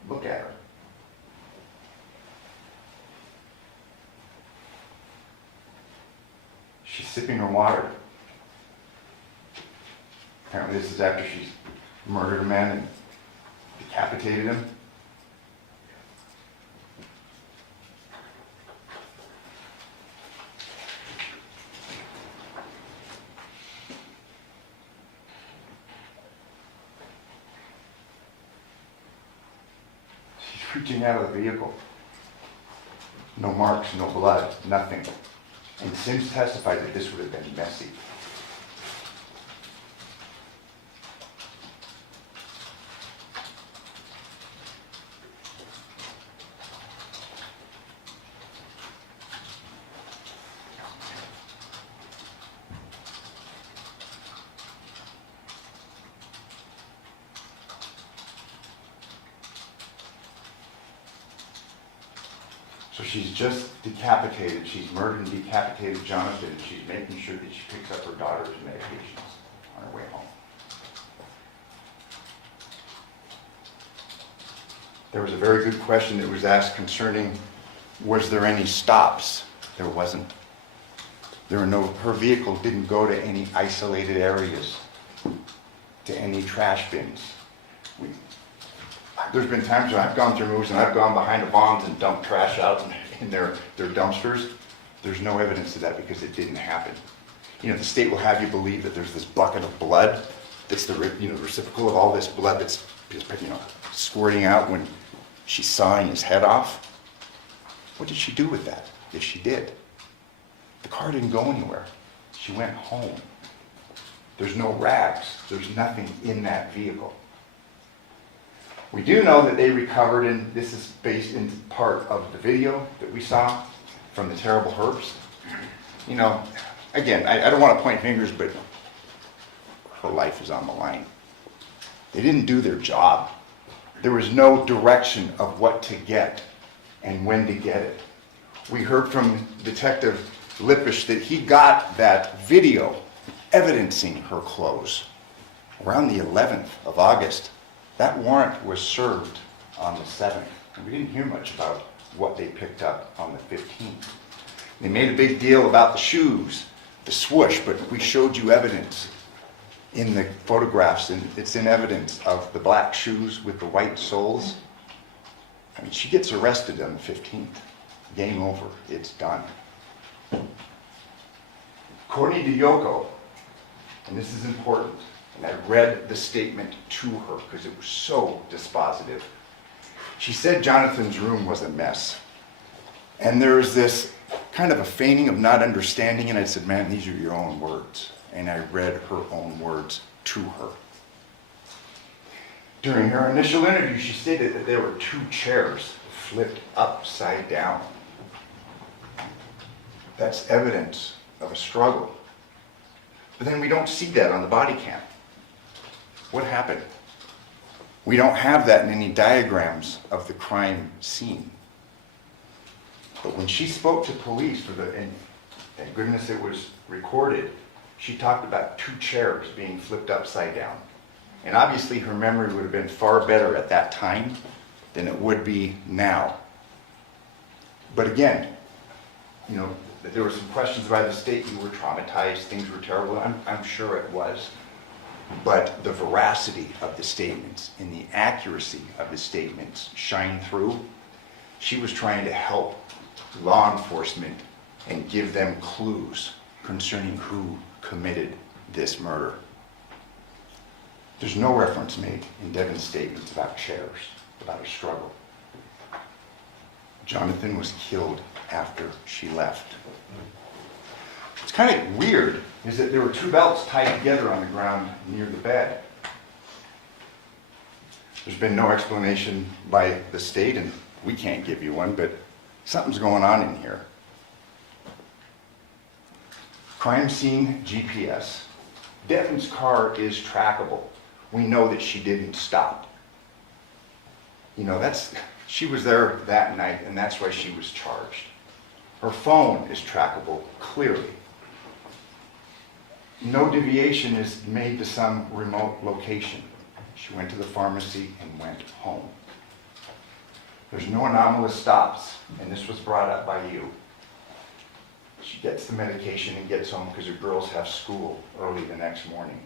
Look at her. She's sipping her water. Apparently this is after she's murdered a man and decapitated him. She's reaching out of the vehicle. No marks, no blood, nothing. And Sims testified that this would have been messy. So she's just decapitated, she's murdered and decapitated Johnathan, and she's making sure that she picks up her daughter's medications on her way home. There was a very good question that was asked concerning, was there any stops? There wasn't. Her vehicle didn't go to any isolated areas, to any trash bins. There's been times when I've gone through moves and I've gone behind the bonds and dumped trash out in their dumpsters. There's no evidence of that because it didn't happen. The state will have you believe that there's this bucket of blood that's the reciprocal of all this blood that's squirting out when she's sawing his head off. What did she do with that, if she did? The car didn't go anywhere. She went home. There's no rags. There's nothing in that vehicle. We do know that they recovered, and this is based in part of the video that we saw from the terrible herbs. Again, I don't want to point fingers, but her life is on the line. They didn't do their job. There was no direction of what to get and when to get it. We heard from Detective Lippisch that he got that video evidencing her clothes around the 11th of August. That warrant was served on the 7th, and we didn't hear much about what they picked up on the 15th. They made a big deal about the shoes, the swoosh, but we showed you evidence in the photographs, and it's in evidence of the black shoes with the white soles. She gets arrested on the 15th. Game over. It's done. According to Yoko, and this is important, and I read the statement to her because it was so dispositive. She said Johnathan's room was a mess. And there was this kind of a feigning of not understanding, and I said, man, these are your own words. And I read her own words to her. During her initial interview, she stated that there were 2 chairs flipped upside down. That's evidence of a struggle. But then we don't see that on the body cam. What happened? We don't have that in any diagrams of the crime scene. But when she spoke to police, and thank goodness it was recorded, she talked about 2 chairs being flipped upside down. And obviously her memory would have been far better at that time than it would be now. But again, there were some questions by the state. You were traumatized, things were terrible. I'm sure it was. But the veracity of the statements and the accuracy of the statements shine through. She was trying to help law enforcement and give them clues concerning who committed this murder. There's no reference made in Devyn's statements about chairs, about a struggle. Johnathan was killed after she left. What's kind of weird is that there were 2 belts tied together on the ground near the bed. There's been no explanation by the state, and we can't give you one, but something's going on in here. Crime scene GPS. Devyn's car is trackable. We know that she didn't stop. She was there that night, and that's why she was charged. Her phone is trackable, clearly. No deviation is made to some remote location. She went to the pharmacy and went home. There's no anomalous stops, and this was brought up by you. She gets the medication and gets home because her girls have school early the next morning.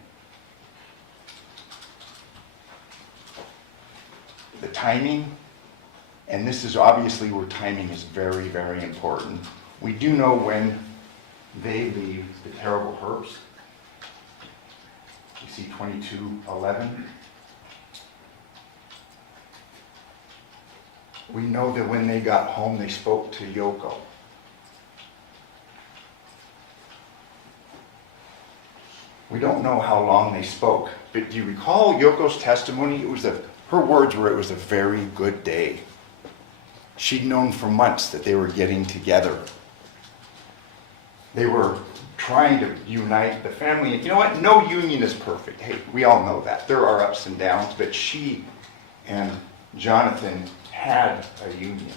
The timing, and this is obviously where timing is very, very important. We do know when they leave the terrible herbs. You see 22:11. We know that when they got home, they spoke to Yoko. We don't know how long they spoke, but do you recall Yoko's testimony? Her words were, it was a very good day. She'd known for months that they were getting together. They were trying to unite the family. And you know what? No union is perfect. Hey, we all know that. There are ups and downs, but she and Johnathan had a union.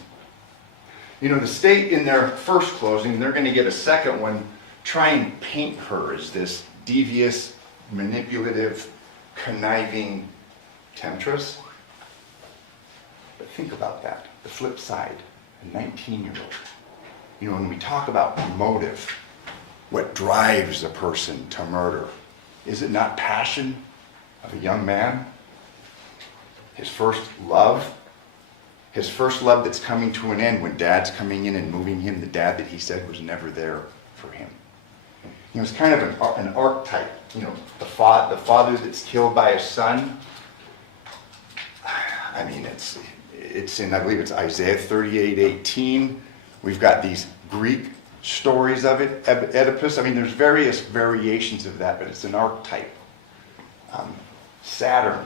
The state in their first closing, they're going to get a second one, try and paint her as this devious, manipulative, conniving temptress. But think about that, the flip side, a 19-year-old. When we talk about motive, What drives a person to murder? Is it not passion of a young man? His first love? His first love that's coming to an end when dad's coming in and moving him, the dad that he said was never there for him. He was kind of an archetype, you know, the father that's killed by his son. I mean, it's in, I believe it's Isaiah 38:18. We've got these Greek stories of it, Oedipus. I mean, there's various variations of that, but it's an archetype. Saturn.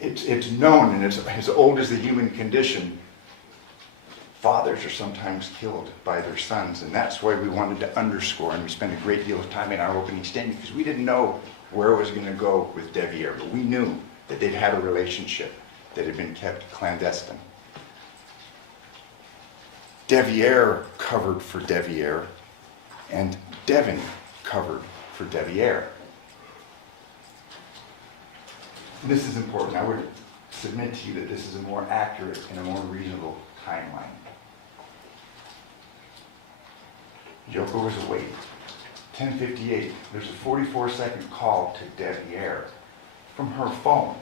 It's known, and it's as old as the human condition. Fathers are sometimes killed by their sons, and that's why we wanted to underscore, and we spent a great deal of time in our opening statement, because we didn't know where it was going to go with Deviere, but we knew that they'd had a relationship that had been kept clandestine. Deviere covered for Deviere, and Devyn covered for Deviere. This is important. I would submit to you that this is a more accurate and a more reasonable timeline. Yoko was awake. 10:58. There's a 44-second call to Deviere from her phone.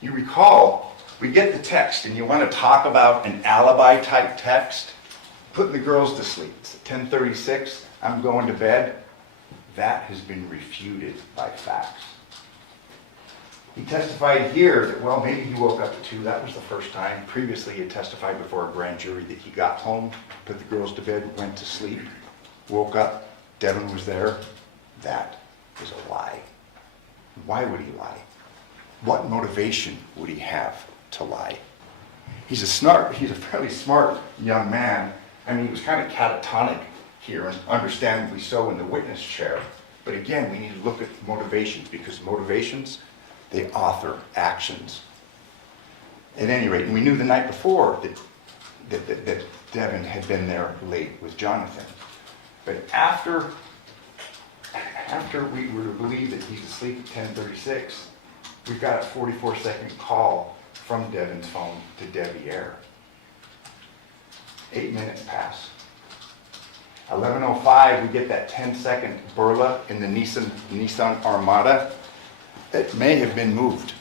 You recall, we get the text, and you want to talk about an alibi-type text, putting the girls to sleep. It's at 10:36. I'm going to bed. That has been refuted by facts. He testified here that, well, maybe he woke up at 2. That was the first time. Previously, he had testified before a grand jury that he got home, put the girls to bed, went to sleep, woke up, Devyn was there. That is a lie. Why would he lie? What motivation would he have to lie? He's a fairly smart young man. I mean, he was kind of catatonic here, and understandably so in the witness chair. But again, we need to look at motivations, because motivations, they author actions. At any rate, we knew the night before that Devyn had been there late with Johnathan. But after we were to believe that he's asleep at 10:36, we've got a 44-second call from Devyn's phone to Deviere. 8 minutes pass. 11:05, we get that 10-second burla in the Nissan Armada. It may have been moved.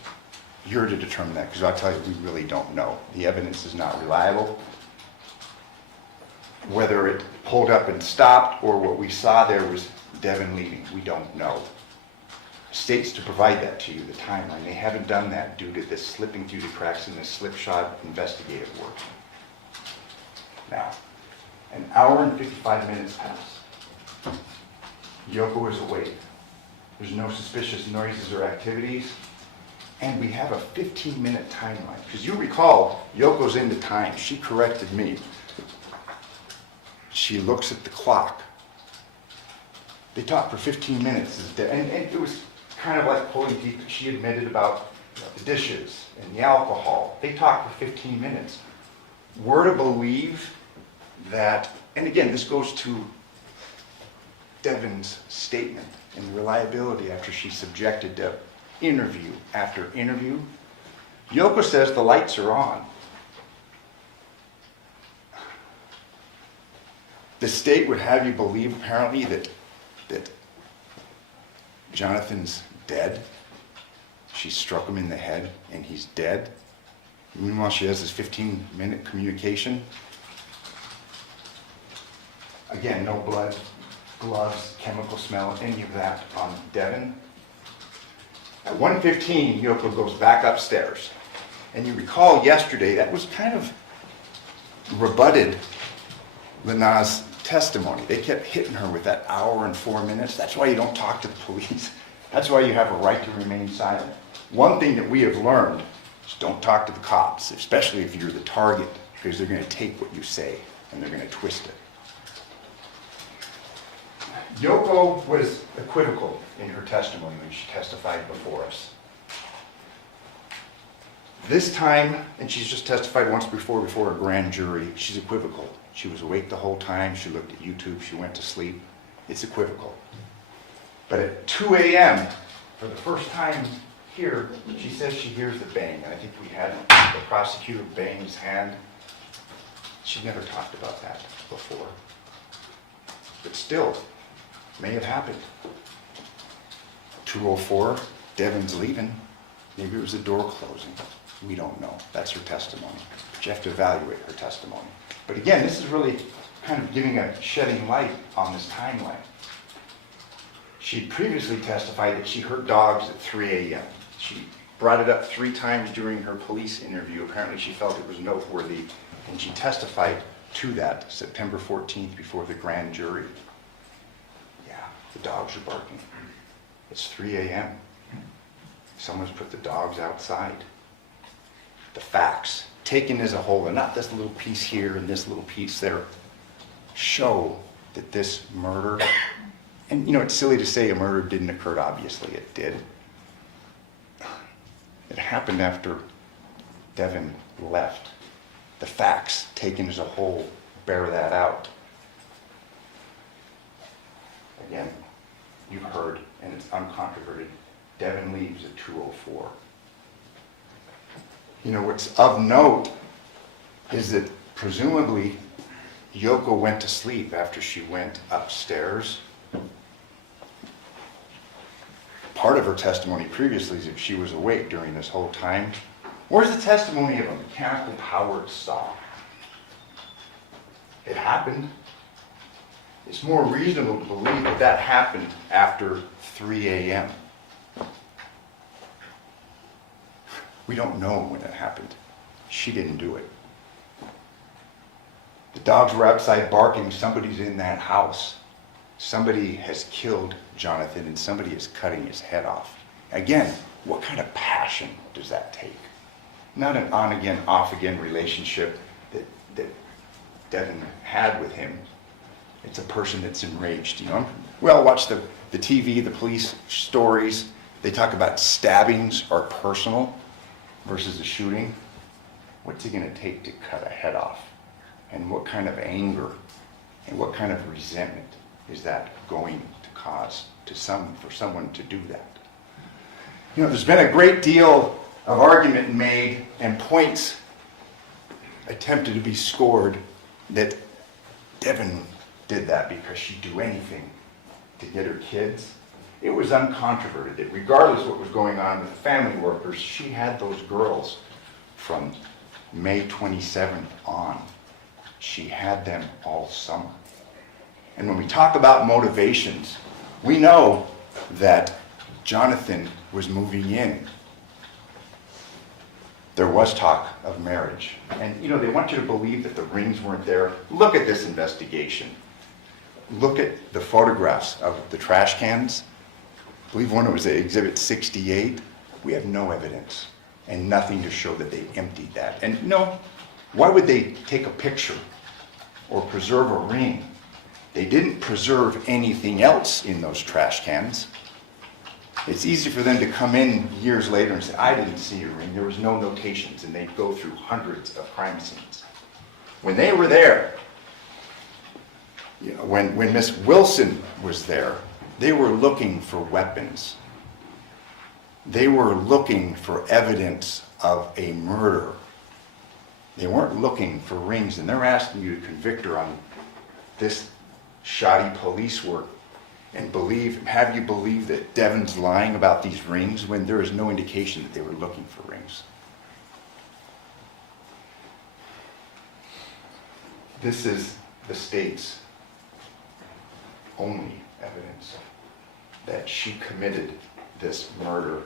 You're to determine that, because I'll tell you, we really don't know. The evidence is not reliable. Whether it pulled up and stopped, or what we saw there was Devyn leaving, we don't know. States to provide that to you, the timeline. They haven't done that due to this slipping through the cracks in this slipshod investigative work. Now, an hour and 55 minutes pass. Yoko is awake. There's no suspicious noises or activities. And we have a 15-minute timeline. Because you recall, Yoko's into time. She corrected me. She looks at the clock. They talked for 15 minutes. And it was kind of like pulling teeth. She admitted about the dishes and the alcohol. They talked for 15 minutes. We're to believe that, and again, this goes to Devyn's statement and the reliability after she's subjected to interview after interview. Yoko says the lights are on. The state would have you believe, apparently, that Johnathan's dead. She struck him in the head and he's dead. Meanwhile, she has this 15-minute communication. Again, no blood, gloves, chemical smell, any of that on Devyn. At 1:15, Yoko goes back upstairs. And you recall yesterday, that was kind of rebutted Lena's testimony. They kept hitting her with that hour and 4 minutes. That's why you don't talk to the police. That's why you have a right to remain silent. One thing that we have learned is don't talk to the cops, especially if you're the target, because they're going to take what you say and they're going to twist it. Yoko was equivocal in her testimony when she testified before us. This time, and she's just testified once before a grand jury, she's equivocal. She was awake the whole time. She looked at YouTube. She went to sleep. It's equivocal. But at 2 a.m., for the first time here, she says she hears the bang. And I think we had the prosecutor bang his hand. She'd never talked about that before. but still, may have happened. 2:04, Devyn's leaving. Maybe it was the door closing. We don't know. That's her testimony. But you have to evaluate her testimony. But again, this is really kind of shedding light on this timeline. She previously testified that she heard dogs at 3 a.m. She brought it up 3 times during her police interview. Apparently she felt it was noteworthy, and she testified to that September 14th before the grand jury. Yeah, the dogs are barking. It's 3 a.m. Someone's put the dogs outside. The facts, taken as a whole, and not this little piece here and this little piece there, show that this murder, and it's silly to say a murder didn't occur, obviously it did. It happened after Devyn left. The facts, taken as a whole, bear that out. Again, you've heard, and it's uncontroverted, Devyn leaves at 2:04. What's of note is that presumably Yoko went to sleep after she went upstairs. Part of her testimony previously is that she was awake during this whole time. Where's the testimony of a mechanical powered saw? It happened. It's more reasonable to believe that that happened after 3 a.m. We don't know when it happened. She didn't do it. The dogs were outside barking. Somebody's in that house. Somebody has killed Johnathan, and somebody is cutting his head off. Again, what kind of passion does that take? Not an on-again, off-again relationship that Devyn had with him. It's a person that's enraged. We all watch the TV, the police stories. They talk about stabbings are personal versus a shooting. What's it going to take to cut a head off? And what kind of anger and what kind of resentment is that going to cause for someone to do that? There's been a great deal of argument made and points attempted to be scored that Devyn did that because she'd do anything to get her kids. It was uncontroverted that regardless of what was going on with the family workers, she had those girls from May 27th on. She had them all summer. And when we talk about motivations, we know that Johnathan was moving in. There was talk of marriage. And they want you to believe that the rings weren't there. Look at this investigation. Look at the photographs of the trash cans. I believe one was Exhibit 68. We have no evidence and nothing to show that they emptied that. And why would they take a picture or preserve a ring? They didn't preserve anything else in those trash cans. It's easy for them to come in years later and say, I didn't see a ring. There was no notations, and they'd go through hundreds of crime scenes. When they were there, when Miss Wilson was there, they were looking for weapons. They were looking for evidence of a murder. They weren't looking for rings, and they're asking you to convict her on this shoddy police work and have you believe that Devyn's lying about these rings when there is no indication that they were looking for rings. This is the state's only evidence that she committed this murder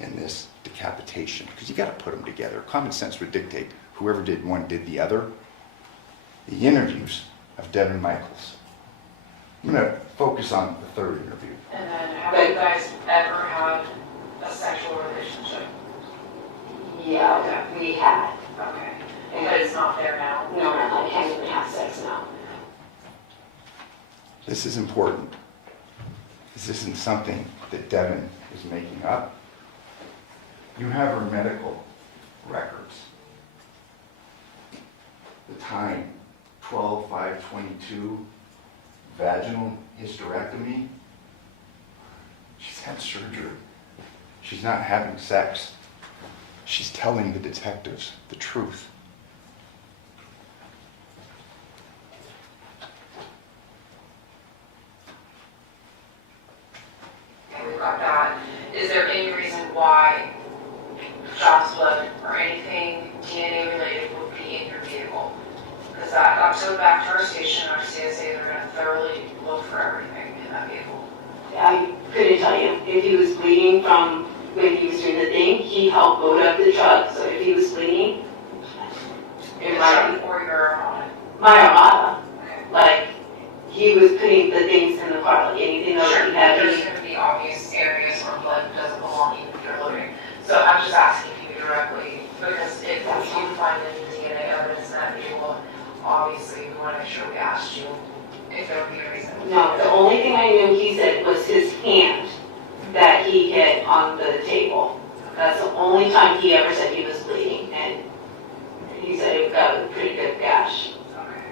and this decapitation. Because you got to put them together. Common sense would dictate whoever did one did the other. The interviews of Devyn Michaels. I'm going to focus on the third interview. And then, have you guys ever had a sexual relationship? Yeah, we had. Okay. But it's not there now? No, I haven't even had sex now. This is important. This isn't something that Devyn is making up. You have her medical records. The time, 12/5/22, vaginal hysterectomy. She's had surgery. She's not having sex. She's telling the detectives the truth. why John's blood or anything DNA related would be in your vehicle. Because I'm going back to our station, our CSA, they're going to thoroughly look for everything in that vehicle. I couldn't tell you if he was bleeding from when he was doing the thing. He helped load up the truck, so if he was bleeding, it might be Or your my Armada. Okay. Like, he was putting the things in the car, like anything that Sure, he had. there's going to be obvious areas where blood doesn't belong even if you're loading. So I'm just asking you directly, because if you find any DNA evidence in that vehicle, obviously we want to make sure we asked you if there would be a reason. No, the only thing I knew he said was his hand that he hit on the table. That's the only time he ever said he was bleeding, and he said it got a pretty good gash. Okay,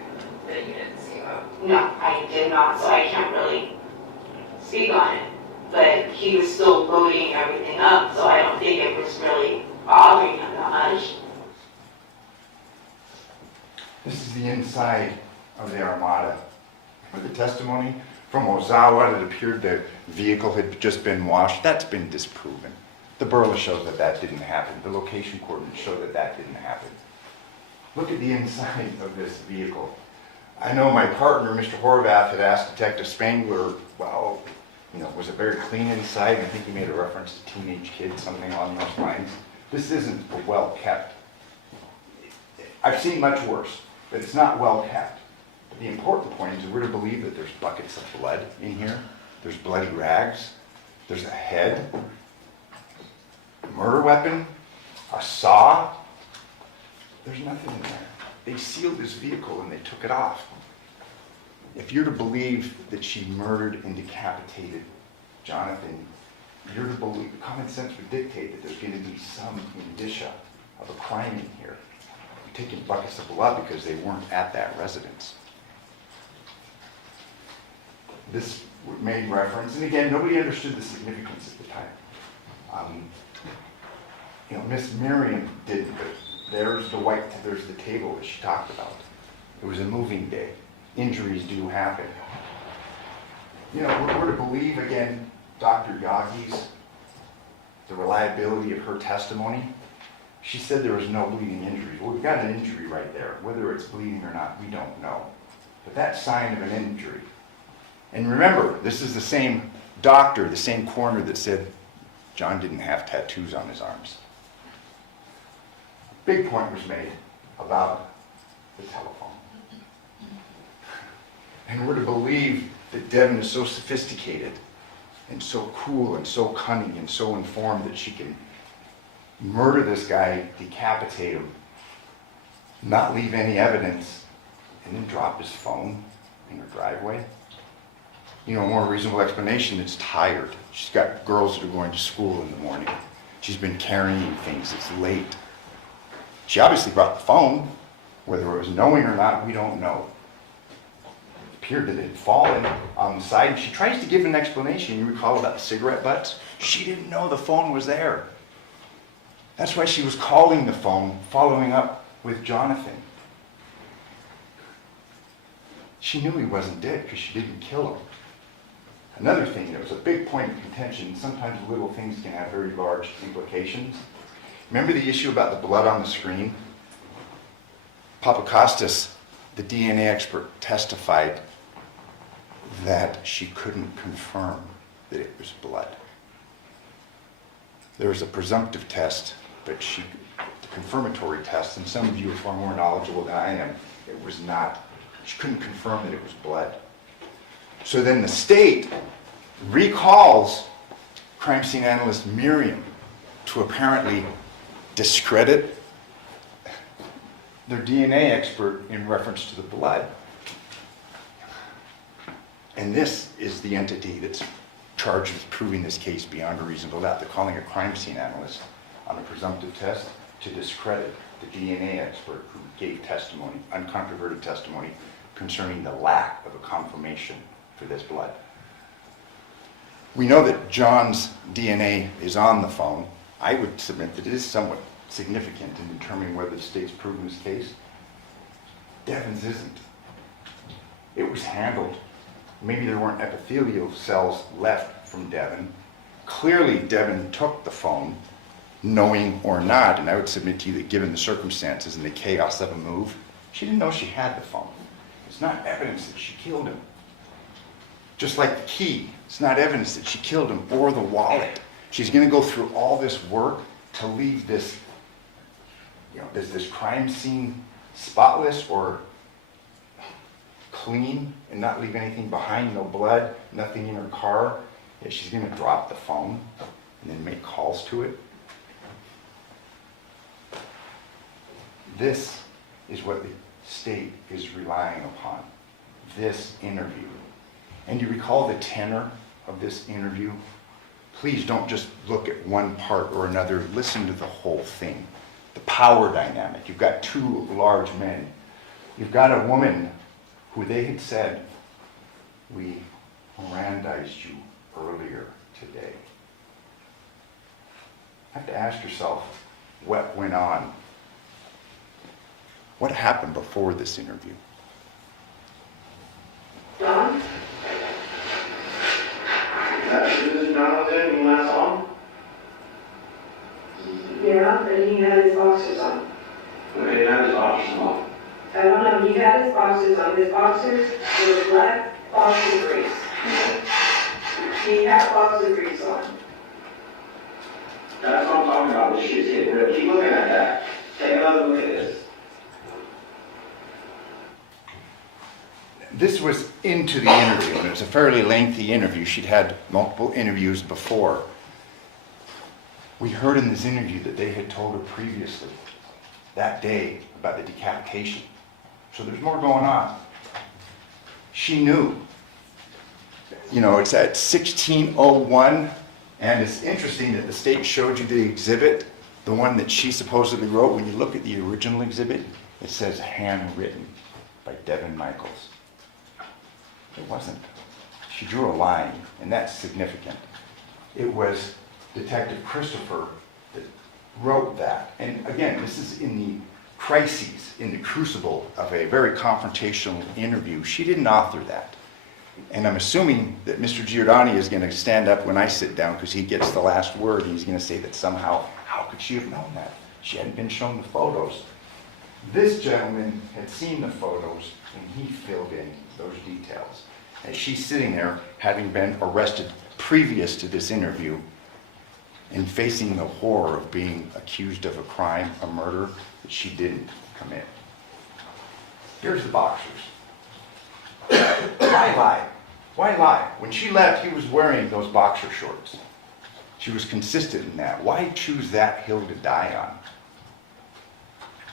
that you didn't see that. No, I did not, so I can't really speak on it. But he was still loading everything up, so I don't think it was really bothering him that much. This is the inside of the Armada. For the testimony from Ozawa, it appeared the vehicle had just been washed. That's been disproven. The burla shows that that didn't happen. The location coordinates show that that didn't happen. Look at the inside of this vehicle. I know my partner, Mr. Horvath, had asked Detective Spangler, well, was it very clean inside? I think he made a reference to teenage kids, something along those lines. This isn't well kept. I've seen much worse, but it's not well kept. But the important point is we're to believe that there's buckets of blood in here. There's bloody rags. There's a head, a murder weapon, a saw. There's nothing in there. They sealed this vehicle and they took it off. If you're to believe that she murdered and decapitated Johnathan, you're to believe, common sense would dictate that there's going to be some indicia of a crime in here. You're taking buckets of blood because they weren't at that residence. This made reference, and again, nobody understood the significance at the time. Miss Miriam didn't. There's the table that she talked about. It was a moving day. Injuries do happen. We're to believe, again, Dr. Yagi's, the reliability of her testimony. She said there was no bleeding injury. Well, we've got an injury right there. Whether it's bleeding or not, we don't know. But that's sign of an injury. And remember, this is the same doctor, the same coroner that said John didn't have tattoos on his arms. Big point was made about the telephone. And we're to believe that Devyn is so sophisticated and so cool and so cunning and so informed that she can murder this guy, decapitate him, not leave any evidence, and then drop his phone in her driveway. A more reasonable explanation, it's tired. She's got girls that are going to school in the morning. She's been carrying things, it's late. She obviously brought the phone. Whether it was knowing or not, we don't know. It appeared that it had fallen on the side. And she tries to give an explanation. You recall about the cigarette butts? She didn't know the phone was there. That's why she was calling the phone, following up with Johnathan. She knew he wasn't dead because she didn't kill him. Another thing that was a big point of contention, sometimes little things can have very large implications. Remember the issue about the blood on the screen? Papakostas, the DNA expert, testified that she couldn't confirm that it was blood. There was a presumptive test, but the confirmatory test, and some of you are far more knowledgeable than I am, it was not. She couldn't confirm that it was blood. So then the state recalls crime scene analyst Miriam to apparently discredit their DNA expert in reference to the blood. And this is the entity that's charged with proving this case beyond a reasonable doubt. They're calling a crime scene analyst on a presumptive test to discredit the DNA expert who gave testimony, uncontroverted testimony, concerning the lack of a confirmation for this blood. We know that John's DNA is on the phone. I would submit that it is somewhat significant in determining whether the state's proven his case. Devyn's isn't. It was handled. Maybe there weren't epithelial cells left from Devyn. Clearly, Devyn took the phone, knowing or not, and I would submit to you that given the circumstances and the chaos of a move, she didn't know she had the phone. It's not evidence that she killed him. Just like the key, it's not evidence that she killed him, or the wallet. She's going to go through all this work to leave this, this crime scene spotless or clean and not leave anything behind, no blood, nothing in her car. Yeah, she's going to drop the phone and then make calls to it. This is what the state is relying upon, this interview. And you recall the tenor of this interview? Please don't just look at one part or another. Listen to the whole thing. The power dynamic. You've got two large men. You've got a woman who they had said, we Mirandized you earlier today. You have to ask yourself what went on. What happened before this interview? John? Is Johnathan when you last saw him? Yeah, but he had his boxers on. Okay, he had his boxers on. I don't know, he had his boxers on. His boxers were black boxer briefs. He had boxer briefs on. That's what I'm talking about. This shit's getting real. Keep looking at that. Take another look at this. This was into the interview, and it was a fairly lengthy interview. She'd had multiple interviews before. We heard in this interview that they had told her previously, that day, about the decapitation. So there's more going on. She knew. It's at 16:01, and it's interesting that the state showed you the exhibit, the one that she supposedly wrote. When you look at the original exhibit, it says handwritten by Devyn Michaels. It wasn't. She drew a line, and that's significant. It was Detective Christopher that wrote that. And again, this is in the crises, in the crucible of a very confrontational interview. She didn't author that. And I'm assuming that Mr. Giordani is going to stand up when I sit down because he gets the last word, and he's going to say that somehow, how could she have known that? She hadn't been shown the photos. This gentleman had seen the photos, and he filled in those details. And she's sitting there, having been arrested previous to this interview, and facing the horror of being accused of a crime, a murder, that she didn't commit. Here's the boxers. Why lie? Why lie? When she left, he was wearing those boxer shorts. She was consistent in that. Why choose that hill to die on?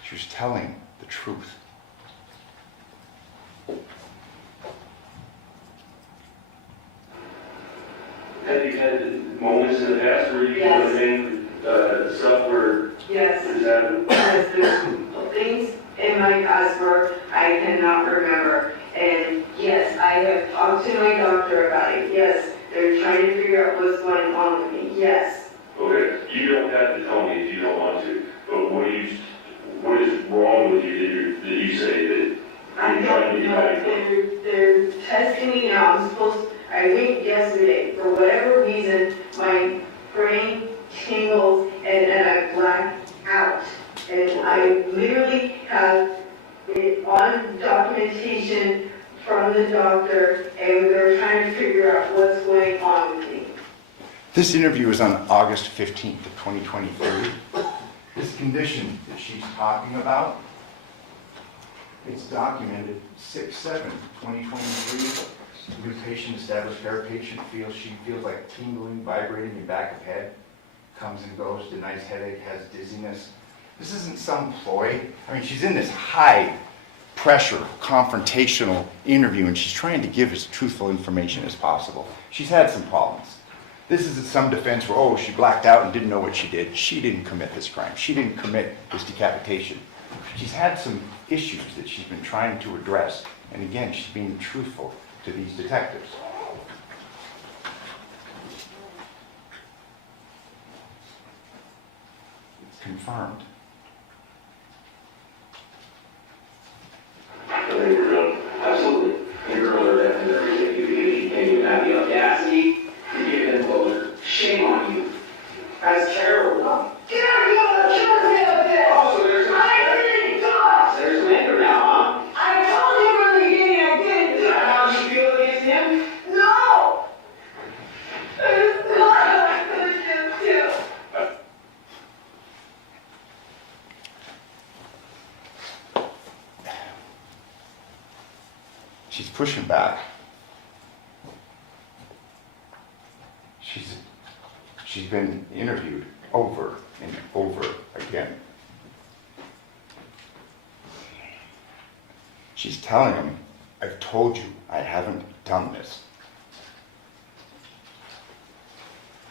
She was telling the truth. Have you had moments in the past where you Yes. have been stuff where Yes. this happened? Yes, there's things in my past where I cannot remember. And yes, I have talked to my doctor about it. Yes, they're trying to figure out what's going on with me. Yes. Okay, you don't have to tell me if you don't want to, but what is wrong with you that you say that I you're trying to don't get know. back from? They're testing me now. I went yesterday. For whatever reason, my brain tingles and I black out. And I literally have it on documentation from the doctor, and they're trying to figure out what's going on with me. This interview was on August 15th of 2023. This condition that she's talking about, it's documented 6/7/2023. New patient established her patient she feels like tingling, vibrating in back of head, comes and goes, denies headache, has dizziness. This isn't some ploy. I mean, she's in this high pressure, confrontational interview, and she's trying to give as truthful information as possible. She's had some problems. This isn't some defense where, oh, she blacked out and didn't know what she did. She didn't commit this crime. She didn't commit this decapitation. She's had some issues that she's been trying to address, and again, she's being truthful to these detectives. It's confirmed. I think we're done. Absolutely. You're earlier than everything. You came in at the audacity to give them closure. Shame on terrible. Get out of here, Oh, so there's I didn't do it! there's some anger now, huh? I told you from the beginning I didn't do it! How do you feel against him? No! It's not against you! She's pushing back. She's been interviewed over and over again. She's telling him, I've told you I haven't done this.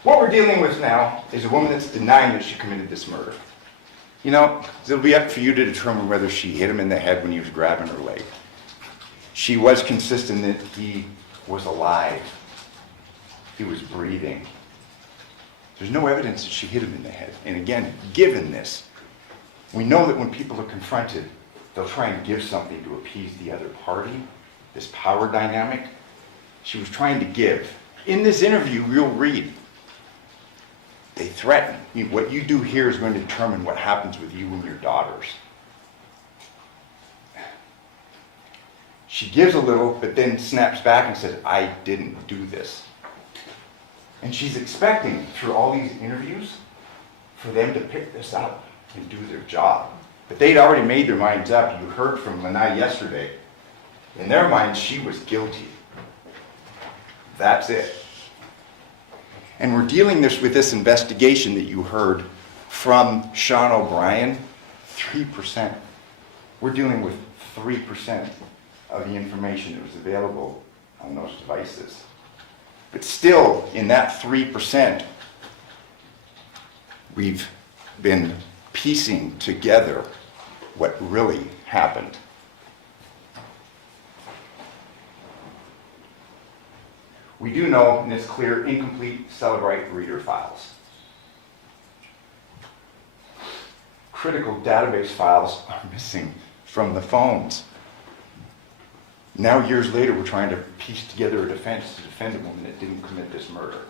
What we're dealing with now is a woman that's denying that she committed this murder. You know, it'll be up for you to determine whether she hit him in the head when he was grabbing her leg. She was consistent that he was alive. He was breathing. There's no evidence that she hit him in the head. And again, given this, we know that when people are confronted, they'll try and give something to appease the other party, this power dynamic. She was trying to give. In this interview, you'll read, they threaten. What you do here is going to determine what happens with you and your daughters. She gives a little, but then snaps back and says, I didn't do this. And she's expecting, through all these interviews, for them to pick this up and do their job. But they'd already made their minds up. You heard from Lanai yesterday. In their minds, she was guilty. That's it. And we're dealing with this investigation that you heard from Sean O'Brien, 3%. We're dealing with 3% of the information that was available on those devices. But still, in that 3%, we've been piecing together what really happened. We do know, and it's clear, incomplete Celebrite reader files. Critical database files are missing from the phones. Now, years later, we're trying to piece together a defense to defend a woman that didn't commit this murder.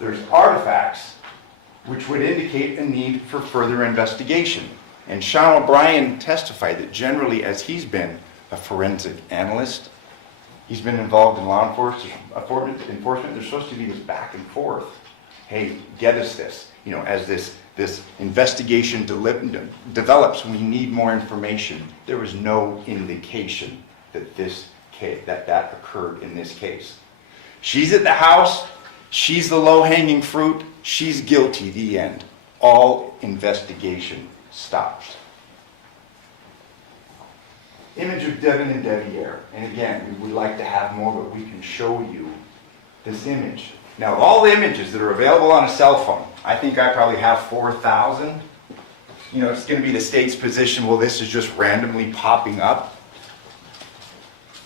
There's artifacts which would indicate a need for further investigation. And Sean O'Brien testified that generally, as he's been a forensic analyst, he's been involved in law enforcement. There's supposed to be this back and forth. Hey, get us this. You know, as this investigation develops, we need more information. There was no indication that that occurred in this case. She's at the house. She's the low-hanging fruit. She's guilty. The end. All investigation stops. Image of Devyn and Deviere. And again, we would like to have more, but we can show you this image. Now, all the images that are available on a cell phone, I think I probably have 4,000. You know, it's going to be the state's position, well, this is just randomly popping up.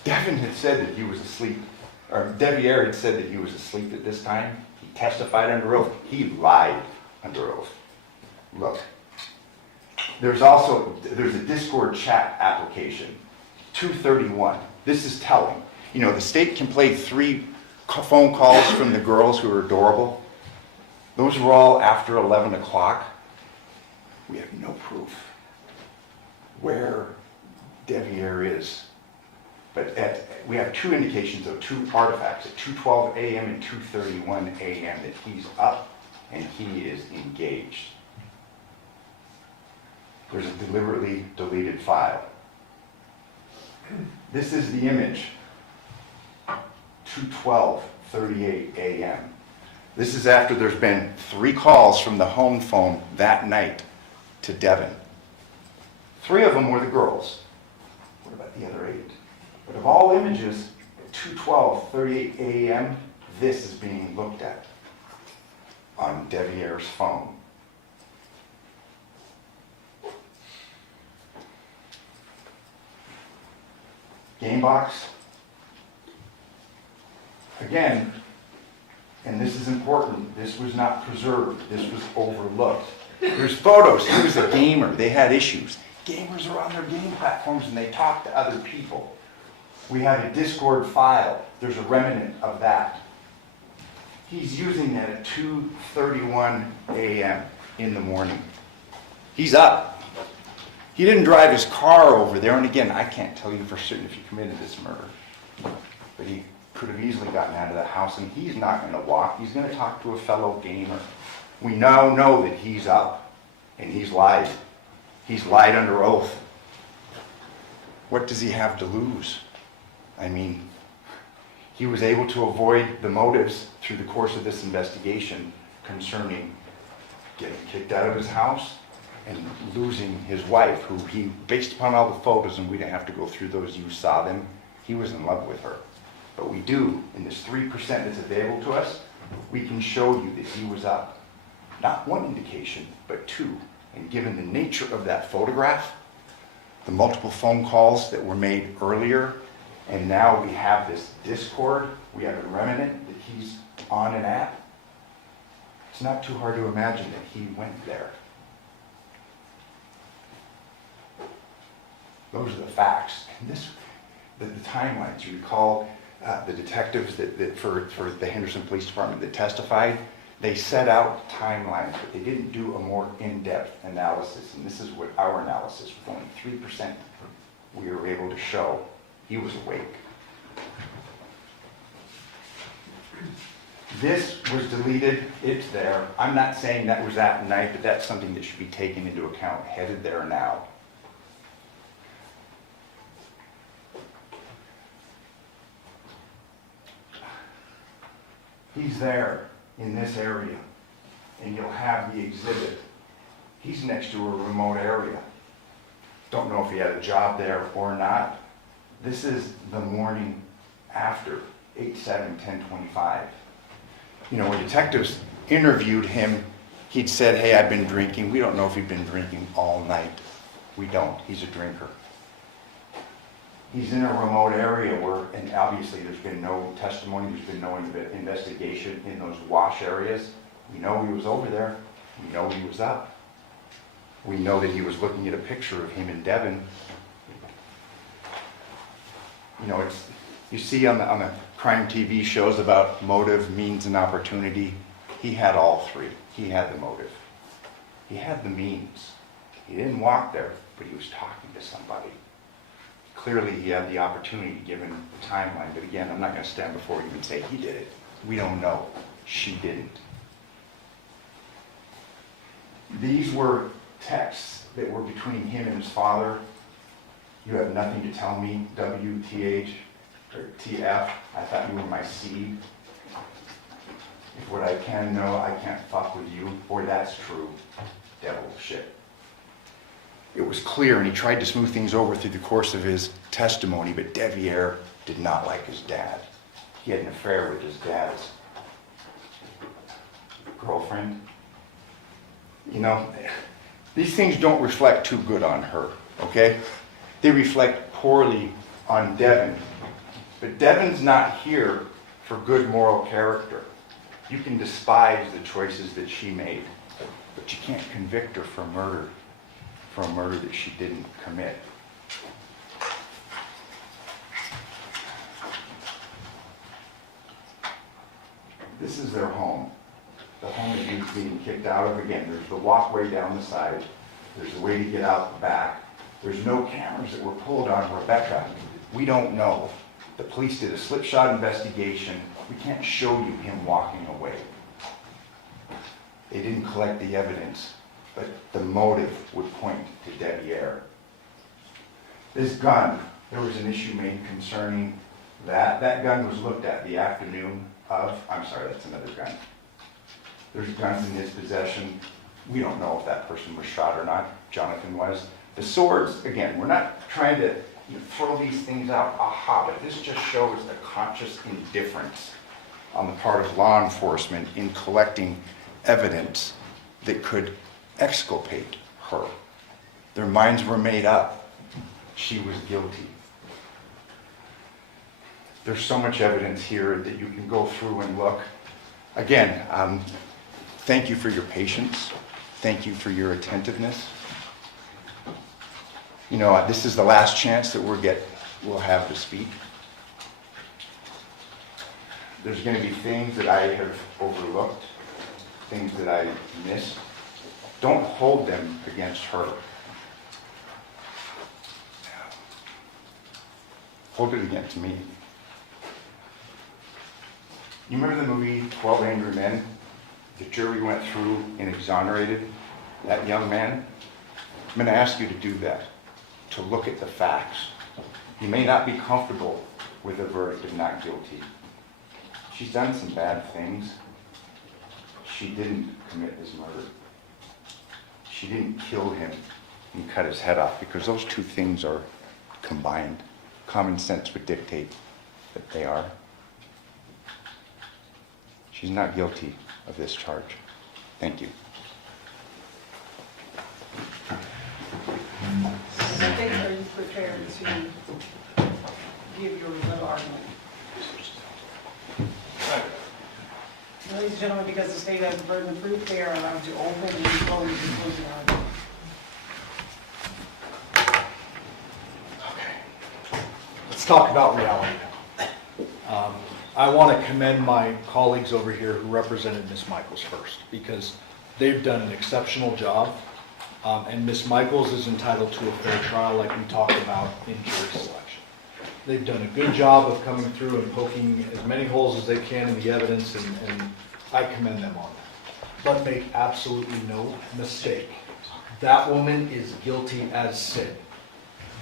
Devyn had said that he was asleep, or Deviere had said that he was asleep at this time. He testified under oath. He lied under oath. Look. There's a Discord chat application, 231. This is telling. You know, the state can play 3 phone calls from the girls who are adorable. Those were all after 11 o'clock. We have no proof where Deviere is. But we have 2 indications of 2 artifacts at 2:12 a.m. and 2:31 a.m. that he's up and he is engaged. There's a deliberately deleted file. This is the image, 2:12:38 a.m. This is after there's been 3 calls from the home phone that night to Devyn. 3 of them were the girls. What about the other 8? But of all images, at 2:12:38 a.m., this is being looked at on Deviere's phone. Gamebox. Again, and this is important, this was not preserved, this was overlooked. There's photos, he was a gamer, they had issues. Gamers are on their game platforms and they talk to other people. We have a Discord file, there's a remnant of that. He's using that at 2:31 a.m. in the morning. He's up. He didn't drive his car over there, and again, I can't tell you for certain if he committed this murder. But he could have easily gotten out of the house, and he's not going to walk. He's going to talk to a fellow gamer. We now know that he's up, and he's lied. He's lied under oath. What does he have to lose? I mean, he was able to avoid the motives through the course of this investigation concerning getting kicked out of his house and losing his wife, who he, based upon all the photos, and we didn't have to go through those, you saw them, he was in love with her. But we do, in this 3% that's available to us, we can show you that he was up. Not one indication, but two. And given the nature of that photograph, the multiple phone calls that were made earlier, and now we have this discord, we have a remnant that he's on and at, it's not too hard to imagine that he went there. Those are the facts. And the timelines, you recall the detectives that for the Henderson Police Department that testified, they set out timelines, but they didn't do a more in-depth analysis. And this is what our analysis, with only 3%, we were able to show he was awake. This was deleted, it's there. I'm not saying that was that night, but that's something that should be taken into account, headed there now. He's there in this area, and you'll have the exhibit. He's next to a remote area. Don't know if he had a job there or not. This is the morning after 8/7/10/25. You know, when detectives interviewed him, he'd said, hey, I've been drinking. We don't know if he'd been drinking all night. We don't. He's a drinker. He's in a remote area where, and obviously there's been no testimony, there's been no investigation in those wash areas. We know he was over there. We know he was up. We know that he was looking at a picture of him and Devyn. You know, you see on the crime TV shows about motive, means, and opportunity. He had all three. He had the motive. He had the means. He didn't walk there, but he was talking to somebody. Clearly, he had the opportunity given the timeline. But again, I'm not going to stand before you and say he did it. We don't know. She didn't. These were texts that were between him and his father. You have nothing to tell me, WTH or TF. I thought you were my seed. If what I can know, I can't fuck with you. Boy, that's true. Devil shit. It was clear, and he tried to smooth things over through the course of his testimony, but Deviere did not like his dad. He had an affair with his dad's girlfriend. You know, these things don't reflect too good on her, okay? They reflect poorly on Devyn. But Devyn's not here for good moral character. You can despise the choices that she made, but you can't convict her for murder, for a murder that she didn't commit. This is their home. The home that he's being kicked out of. Again, there's the walkway down the side. There's the way to get out the back. There's no cameras that were pulled on Rebecca. We don't know. The police did a slipshod investigation. We can't show you him walking away. They didn't collect the evidence, but the motive would point to Deviere. This gun, there was an issue made concerning that. That gun was looked at the afternoon of, I'm sorry, that's another gun. There's guns in his possession. We don't know if that person was shot or not. Johnathan was. The swords, again, we're not trying to throw these things out, but this just shows the conscious indifference on the part of law enforcement in collecting evidence that could exculpate her. Their minds were made up. She was guilty. There's so much evidence here that you can go through and look. Again, thank you for your patience. Thank you for your attentiveness. You know, this is the last chance that we'll have to speak. there's going to be things that I have overlooked, things that I missed. Don't hold them against her. Hold it against me. You remember the movie 12 Angry Men? The jury went through and exonerated that young man. I'm going to ask you to do that, to look at the facts. You may not be comfortable with a verdict of not guilty. She's done some bad things. She didn't commit this murder. She didn't kill him and cut his head off, because those two things are combined. Common sense would dictate that they are. She's not guilty of this charge. Thank you. I think, are you prepared to give your rebuttal argument? Ladies and gentlemen, because the state has the burden of proof, they are allowed to open and close the closing argument. Let's talk about reality now. I want to commend my colleagues over here who represented Ms. Michaels first, because they've done an exceptional job, and Ms. Michaels is entitled to a fair trial like we talked about in jury selection. They've done a good job of coming through and poking as many holes as they can in the evidence, and I commend them on that. But make absolutely no mistake, that woman is guilty as sin.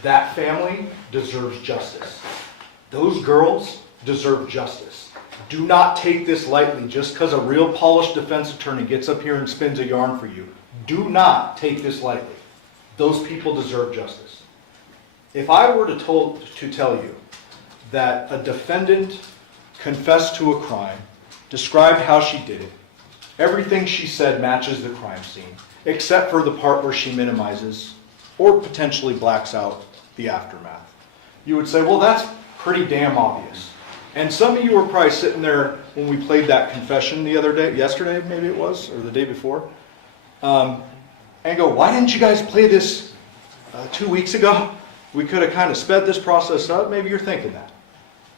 That family deserves justice. Those girls deserve justice. Do not take this lightly just because a real polished defense attorney gets up here and spins a yarn for you. Do not take this lightly. Those people deserve justice. If I were to tell you that a defendant confessed to a crime, described how she did it, everything she said matches the crime scene, except for the part where she minimizes or potentially blacks out the aftermath, you would say, well, that's pretty damn obvious. And some of you were probably sitting there when we played that confession the other day, yesterday maybe it was, or the day before, and go, why didn't you guys play this 2 weeks ago? We could have kind of sped this process up. Maybe you're thinking that.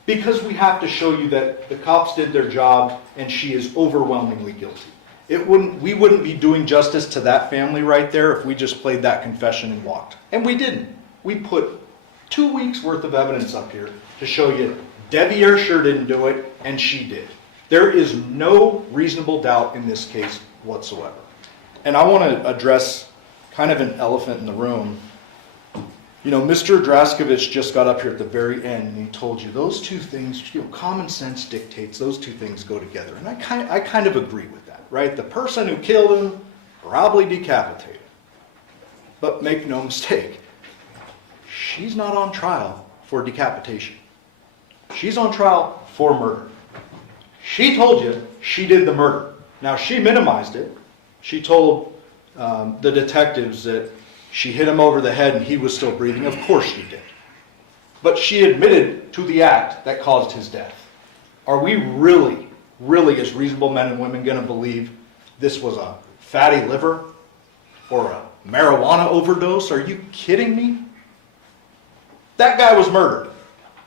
Because we have to show you that the cops did their job and she is overwhelmingly guilty. We wouldn't be doing justice to that family right there if we just played that confession and walked. And we didn't. We put 2 weeks worth of evidence up here to show you Deviere sure didn't do it, and she did. There is no reasonable doubt in this case whatsoever. And I want to address kind of an elephant in the room. You know, Mr. Draskovich just got up here at the very end and he told you those two things, common sense dictates those two things go together. And I kind of agree with that, right? The person who killed him, probably decapitated. But make no mistake, she's not on trial for decapitation. She's on trial for murder. She told you she did the murder. Now, she minimized it. She told the detectives that she hit him over the head and he was still breathing. Of course she did. But she admitted to the act that caused his death. Are we really, as reasonable men and women, going to believe this was a fatty liver or a marijuana overdose? Are you kidding me? That guy was murdered.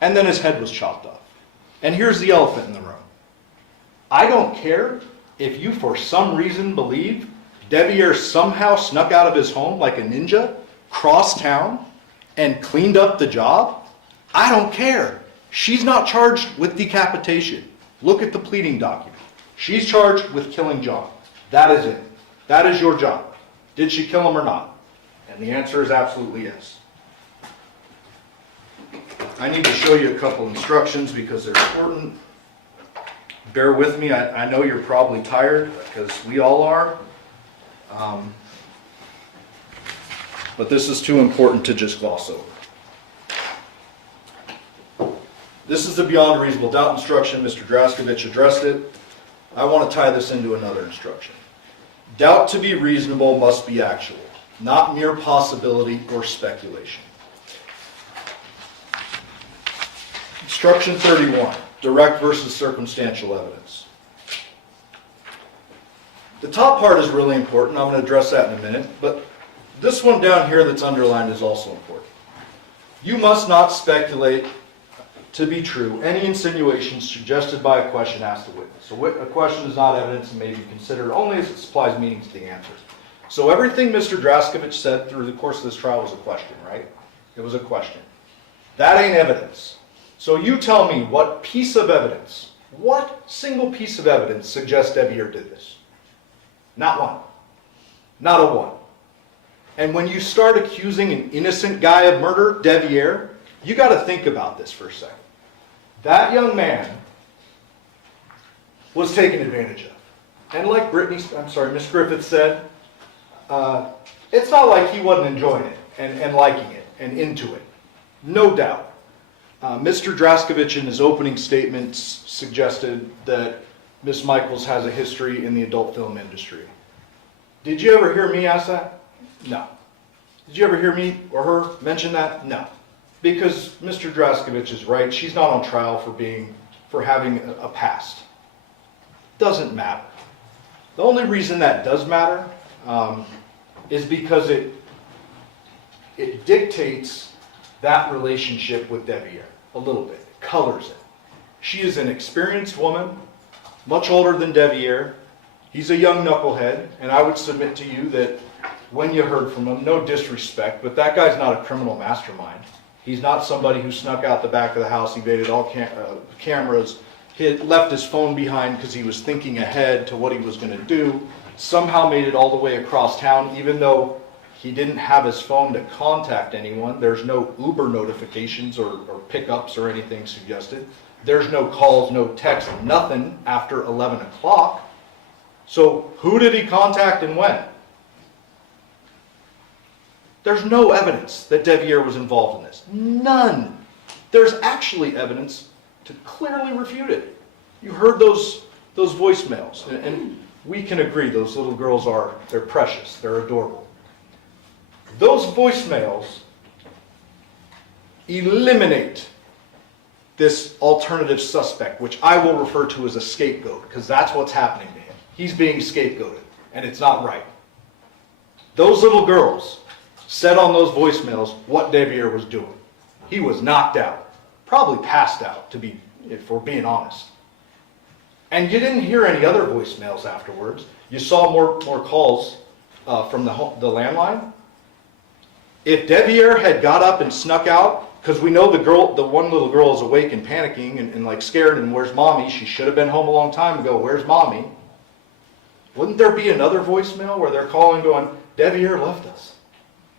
And then his head was chopped off. And here's the elephant in the room. I don't care if you for some reason believe Deviere somehow snuck out of his home like a ninja, crossed town, and cleaned up the job. I don't care. She's not charged with decapitation. Look at the pleading document. She's charged with killing John. That is it. That is your job. Did she kill him or not? And the answer is absolutely yes. I need to show you a couple instructions because they're important. Bear with me. I know you're probably tired because we all are. But this is too important to just gloss over. This is the beyond reasonable doubt instruction. Mr. Draskovich addressed it. I want to tie this into another instruction. Doubt to be reasonable must be actual, not mere possibility or speculation. Instruction 31, direct versus circumstantial evidence. The top part is really important. I'm going to address that in a minute, but this one down here that's underlined is also important. You must not speculate to be true any insinuations suggested by a question asked the witness. A question is not evidence and may be considered only as it supplies meaning to the answer. So everything Mr. Draskovich said through the course of this trial was a question, right? It was a question. That ain't evidence. So you tell me what piece of evidence, what single piece of evidence suggests Deviere did this? Not one. Not a one. And when you start accusing an innocent guy of murder, Deviere, you got to think about this for a second. That young man was taken advantage of. And like Miss Griffith said, it's not like he wasn't enjoying it and liking it and into it. No doubt. Mr. Draskovich in his opening statements suggested that Miss Michaels has a history in the adult film industry. Did you ever hear me ask that? No. Did you ever hear me or her mention that? No. Because Mr. Draskovich is right. She's not on trial for having a past. Doesn't matter. The only reason that does matter is because it dictates that relationship with Deviere a little bit. It colors it. She is an experienced woman, much older than Deviere. He's a young knucklehead, and I would submit to you that when you heard from him, no disrespect, but that guy's not a criminal mastermind. He's not somebody who snuck out the back of the house, evaded all cameras, left his phone behind because he was thinking ahead to what he was going to do, somehow made it all the way across town, even though he didn't have his phone to contact anyone. There's no Uber notifications or pickups or anything suggested. There's no calls, no text, nothing after 11 o'clock. So who did he contact and when? There's no evidence that Deviere was involved in this. None. There's actually evidence to clearly refute it. You heard those voicemails, and we can agree those little girls they're precious, they're adorable. Those voicemails eliminate this alternative suspect, which I will refer to as a scapegoat, because that's what's happening to him. He's being scapegoated, and it's not right. Those little girls said on those voicemails what Deviere was doing. He was knocked out, probably passed out, if we're being honest. And you didn't hear any other voicemails afterwards. You saw more calls from the landline. If Deviere had got up and snuck out, because we know the one little girl is awake and panicking and like scared and where's mommy? She should have been home a long time ago. Where's mommy? Wouldn't there be another voicemail where they're calling going, Deviere left us?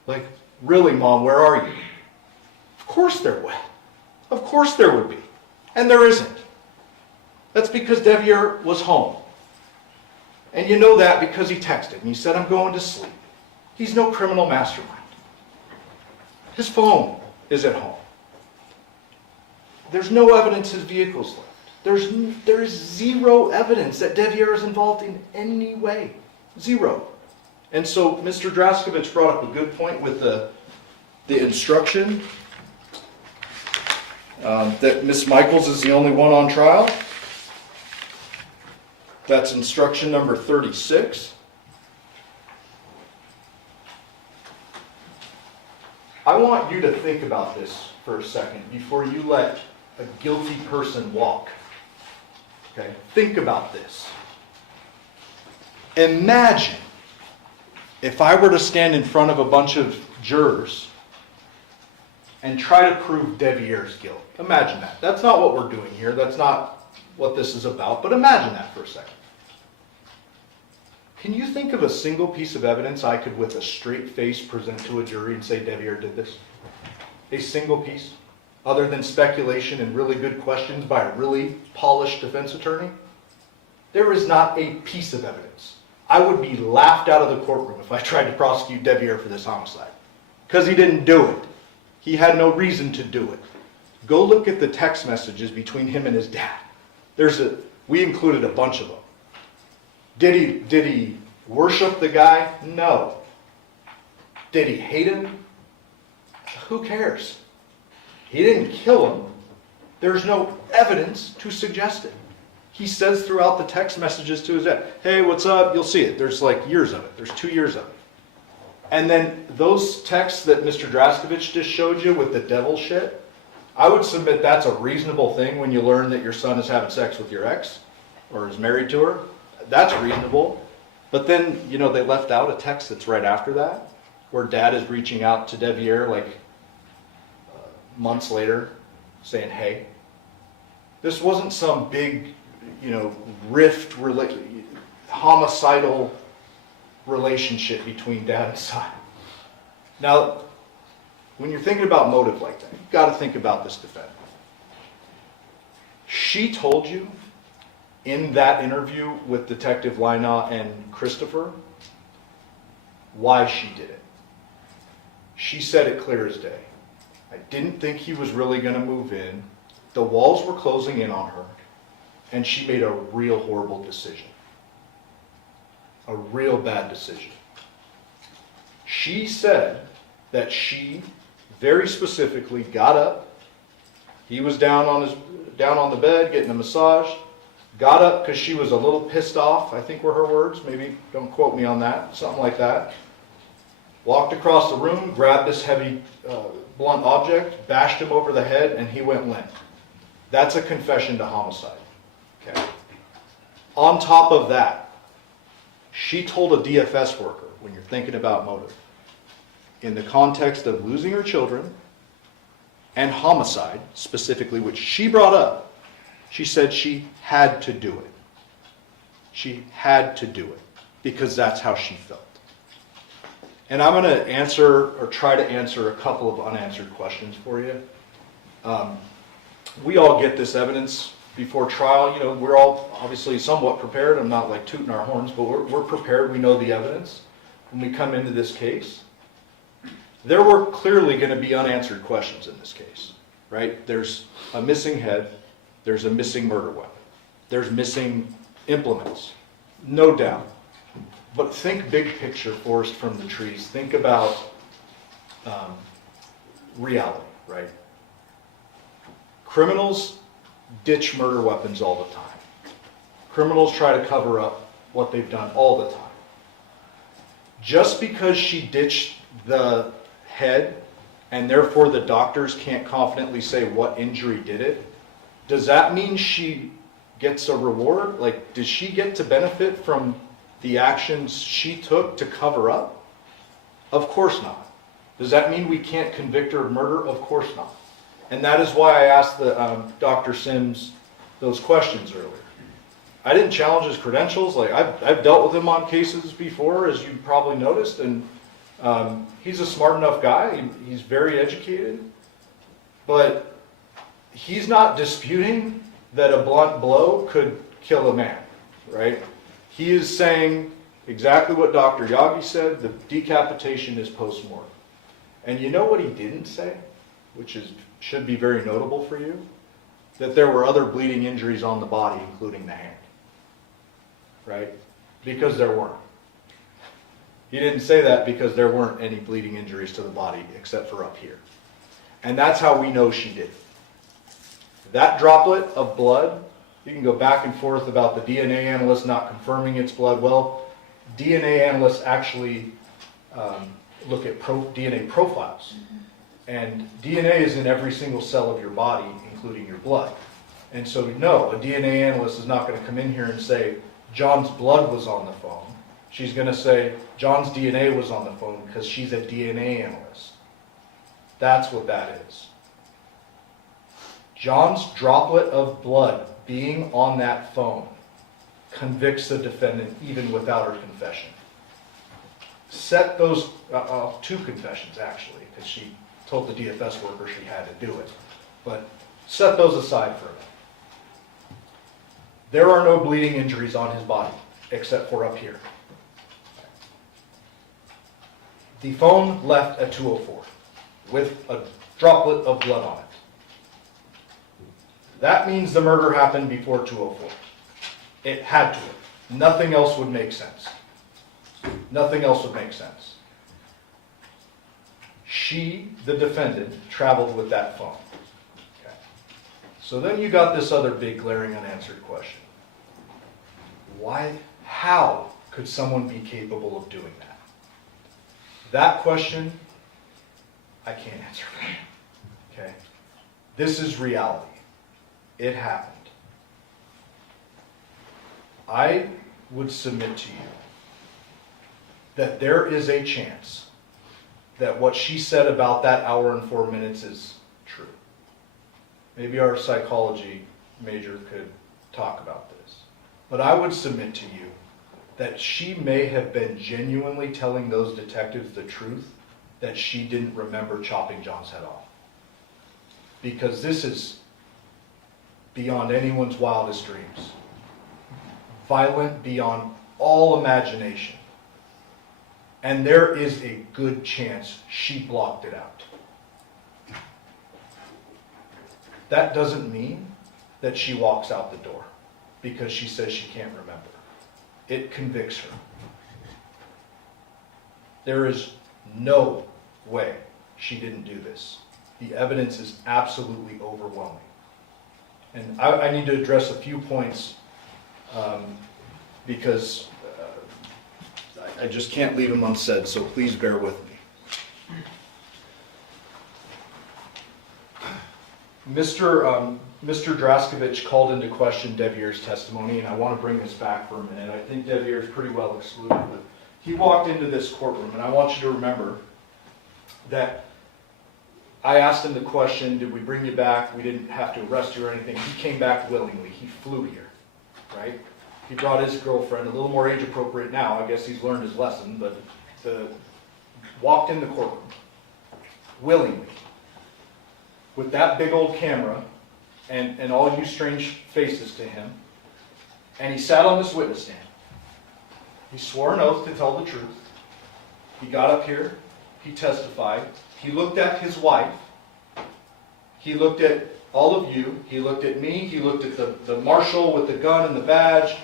Like, really, Mom, where are you? Of course there would. Of course there would be. And there isn't. That's because Deviere was home. And you know that because he texted and he said, I'm going to sleep. He's no criminal mastermind. His phone is at home. There's no evidence his vehicle's left. There is zero evidence that Deviere is involved in any way. Zero. And so Mr. Draskovich brought up a good point with the instruction that Miss Michaels is the only one on trial. That's instruction number 36. I want you to think about this for a second before you let a guilty person walk. Okay? Think about this. Imagine if I were to stand in front of a bunch of jurors and try to prove Deviere's guilt. Imagine that. That's not what we're doing here. That's not what this is about, but imagine that for a second. Can you think of a single piece of evidence I could with a straight face present to a jury and say Deviere did this? A single piece? Other than speculation and really good questions by a really polished defense attorney? There is not a piece of evidence. I would be laughed out of the courtroom if I tried to prosecute Deviere for this homicide. Because he didn't do it. He had no reason to do it. Go look at the text messages between him and his dad. We included a bunch of them. Did he worship the guy? No. Did he hate him? Who cares? He didn't kill him. There's no evidence to suggest it. He says throughout the text messages to his dad, hey, what's up? You'll see it. There's like years of it. There's 2 years of it. And then those texts that Mr. Draskovich just showed you with the devil shit, I would submit that's a reasonable thing when you learn that your son is having sex with your ex or is married to her. That's reasonable. But then, you know, they left out a text that's right after that where dad is reaching out to Deviere like months later saying, hey, this wasn't some big, you know, homicidal relationship between dad and son. Now, when you're thinking about motive like that, you've got to think about this defendant. She told you in that interview with Detective Lina and Christopher why she did it. She said it clear as day. I didn't think he was really going to move in. The walls were closing in on her, and she made a real horrible decision. A real bad decision. She said that she very specifically got up. He was down on the bed getting a massage. Got up because she was a little pissed off, I think were her words. Maybe don't quote me on that. Something like that. Walked across the room, grabbed this heavy blunt object, bashed him over the head, and he went limp. That's a confession to homicide. Okay. On top of that, she told a DFS worker, when you're thinking about motive, in the context of losing her children and homicide, specifically, which she brought up, she said she had to do it. She had to do it because that's how she felt. And I'm going to answer or try to answer a couple of unanswered questions for you. We all get this evidence before trial. You know, we're all obviously somewhat prepared. I'm not like tooting our horns, but we're prepared. We know the evidence when we come into this case. There were clearly going to be unanswered questions in this case, right? There's a missing head. There's a missing murder weapon. There's missing implements. No doubt. But think big picture, forest from the trees. Think about reality, right? Criminals ditch murder weapons all the time. Criminals try to cover up what they've done all the time. Just because she ditched the head and therefore the doctors can't confidently say what injury did it, does that mean she gets a reward? Like, does she get to benefit from the actions she took to cover up? Of course not. Does that mean we can't convict her of murder? Of course not. And that is why I asked Dr. Sims those questions earlier. I didn't challenge his credentials. Like I've dealt with him on cases before, as you probably noticed, and he's a smart enough guy. He's very educated, but he's not disputing that a blunt blow could kill a man, right? He is saying exactly what Dr. Yagi said, the decapitation is post-mortem. And you know what he didn't say, which should be very notable for you? That there were other bleeding injuries on the body, including the hand, right? Because there weren't. He didn't say that because there weren't any bleeding injuries to the body except for up here. And that's how we know she did it. That droplet of blood, you can go back and forth about the DNA analyst not confirming it's blood. Well, DNA analysts actually look at DNA profiles. And DNA is in every single cell of your body, including your blood. And so no, a DNA analyst is not going to come in here and say, John's blood was on the phone. She's going to say, John's DNA was on the phone because she's a DNA analyst. That's what that is. John's droplet of blood being on that phone convicts the defendant even without her confession. Set those, two confessions actually, because she told the DFS worker she had to do it. But set those aside for a minute. There are no bleeding injuries on his body, except for up here. The phone left at 2:04 with a droplet of blood on it. That means the murder happened before 2:04. It had to have. Nothing else would make sense. Nothing else would make sense. She, the defendant, traveled with that phone. Okay. So then you got this other big glaring unanswered question. How could someone be capable of doing that? That question, I can't answer for you. Okay? This is reality. It happened. I would submit to you that there is a chance that what she said about that hour and 4 minutes is true. Maybe our psychology major could talk about this. But I would submit to you that she may have been genuinely telling those detectives the truth, that she didn't remember chopping John's head off. Because this is beyond anyone's wildest dreams. Violent beyond all imagination. And there is a good chance she blocked it out. That doesn't mean that she walks out the door because she says she can't remember. It convicts her. There is no way she didn't do this. The evidence is absolutely overwhelming. And I need to address a few points because I just can't leave them unsaid, so please bear with me. Mr. Draskovich called into question Deviere's testimony, and I want to bring this back for a minute. I think Deviere is pretty well excluded, but he walked into this courtroom, and I want you to remember that I asked him the question, did we bring you back? We didn't have to arrest you or anything. He came back willingly. He flew here, right? He brought his girlfriend, a little more age appropriate now. I guess he's learned his lesson, but walked in the courtroom willingly with that big old camera and all you strange faces to him. And he sat on this witness stand. He swore an oath to tell the truth. He got up here. He testified. He looked at his wife. He looked at all of you. He looked at me. He looked at the marshal with the gun and the badge.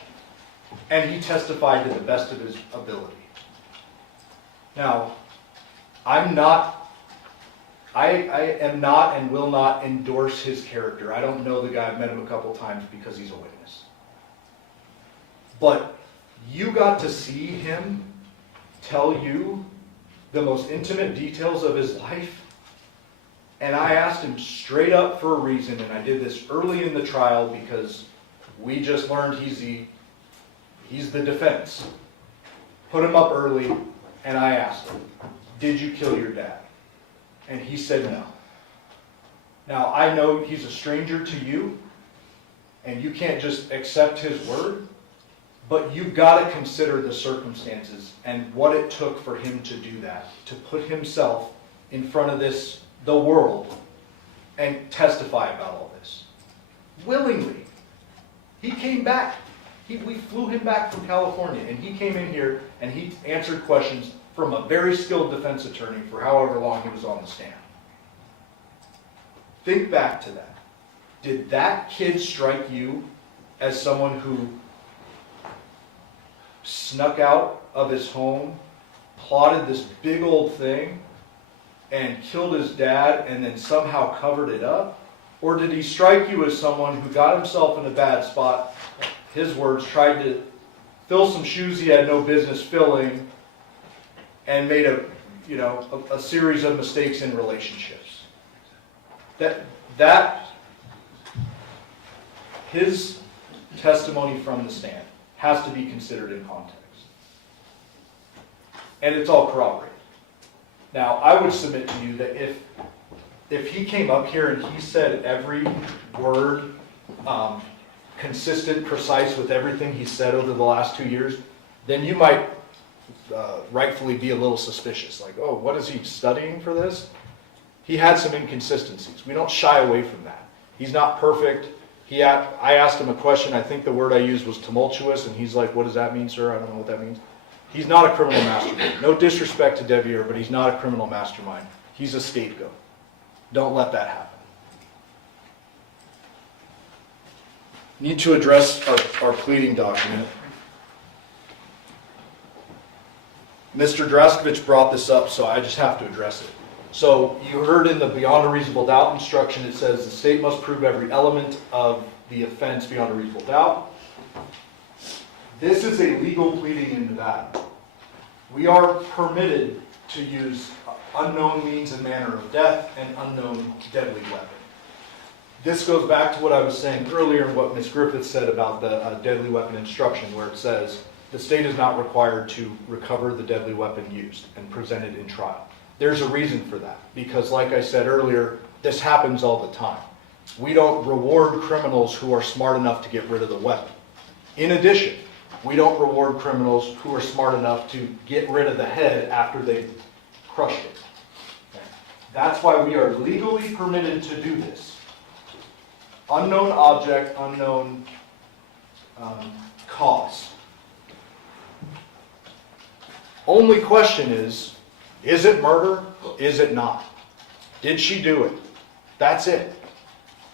And he testified to the best of his ability. Now, I am not and will not endorse his character. I don't know the guy. I've met him a couple times because he's a witness. But you got to see him tell you the most intimate details of his life. And I asked him straight up for a reason, and I did this early in the trial because we just learned he's the defense. Put him up early, and I asked him, did you kill your dad? And he said no. Now, I know he's a stranger to you, and you can't just accept his word, but you've got to consider the circumstances and what it took for him to do that, to put himself in front of the world, and testify about all this. Willingly. He came back. We flew him back from California, and he came in here and he answered questions from a very skilled defense attorney for however long he was on the stand. Think back to that. Did that kid strike you as someone who snuck out of his home, plotted this big old thing, and killed his dad and then somehow covered it up? Or did he strike you as someone who got himself in a bad spot, his words, tried to fill some shoes he had no business filling, and made a series of mistakes in relationships? That his testimony from the stand has to be considered in context. And it's all corroborated. Now, I would submit to you that if he came up here and he said every word consistent, precise with everything he said over the last 2 years, then you might rightfully be a little suspicious. Like, oh, what is he studying for this? He had some inconsistencies. We don't shy away from that. He's not perfect. I asked him a question. I think the word I used was tumultuous, and he's like, what does that mean, sir? I don't know what that means. He's not a criminal mastermind. No disrespect to Deviere, but he's not a criminal mastermind. He's a scapegoat. Don't let that happen. Need to address our pleading document. Mr. Draskovich brought this up, so I just have to address it. So you heard in the beyond a reasonable doubt instruction, it says the state must prove every element of the offense beyond a reasonable doubt. This is a legal pleading in Nevada. We are permitted to use unknown means and manner of death and unknown deadly weapon. this goes back to what I was saying earlier and what Ms. Griffith said about the deadly weapon instruction, where it says the state is not required to recover the deadly weapon used and present it in trial. There's a reason for that, because like I said earlier, this happens all the time. We don't reward criminals who are smart enough to get rid of the weapon. In addition, we don't reward criminals who are smart enough to get rid of the head after they've crushed it. Okay. That's why we are legally permitted to do this. Unknown object, unknown cause. Only question is it murder? Is it not? Did she do it? That's it.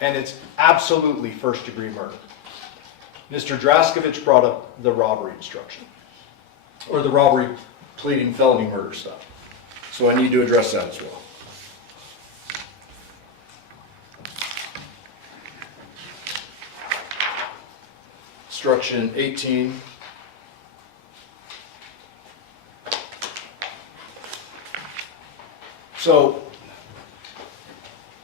And it's absolutely first-degree murder. Mr. Draskovich brought up the robbery instruction, or the robbery pleading felony murder stuff. So I need to address that as well. Instruction 18. So,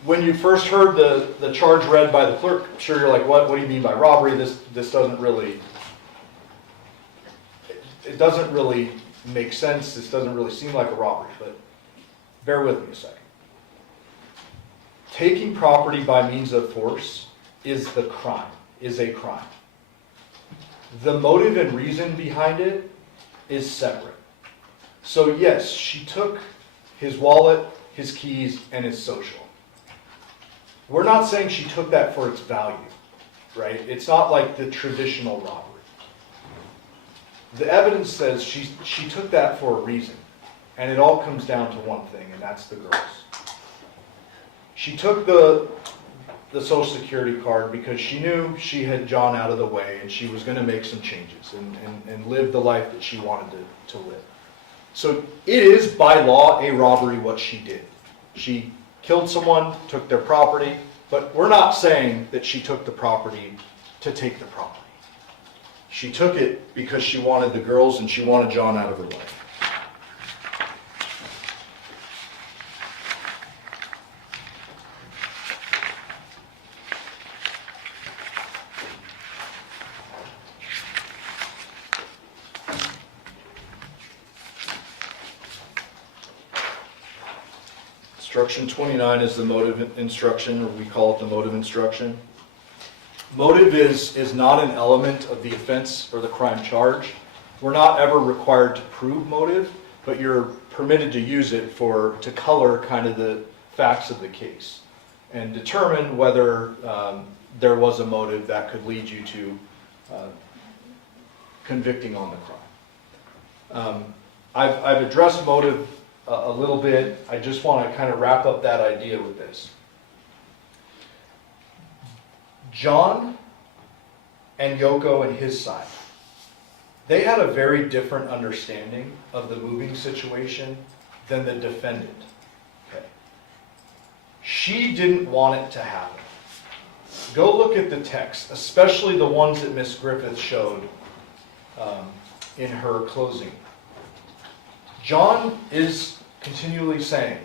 when you first heard the charge read by the clerk, I'm sure you're like, what do you mean by robbery? This doesn't really, it doesn't really make sense. This doesn't really seem like a robbery, but bear with me a second. Taking property by means of force is a crime. The motive and reason behind it is separate. So yes, she took his wallet, his keys, and his social. We're not saying she took that for its value, right? It's not like the traditional robbery. The evidence says she took that for a reason, and it all comes down to one thing, and that's the girls. She took the Social Security card because she knew she had John out of the way, and she was going to make some changes and live the life that she wanted to live. So it is by law a robbery what she did. She killed someone, took their property, but we're not saying that she took the property to take the property. She took it because she wanted the girls and she wanted John out of her life. Instruction 29 is the motive instruction, or we call it the motive instruction. Motive is not an element of the offense or the crime charge. We're not ever required to prove motive, but you're permitted to use it to color kind of the facts of the case and determine whether there was a motive that could lead you to convicting on the crime. I've addressed motive a little bit. I just want to kind of wrap up that idea with this. John and Yoko and his side, they had a very different understanding of the moving situation than the defendant. Okay. She didn't want it to happen. Go look at the text, especially the ones that Miss Griffith showed in her closing. John is continually saying,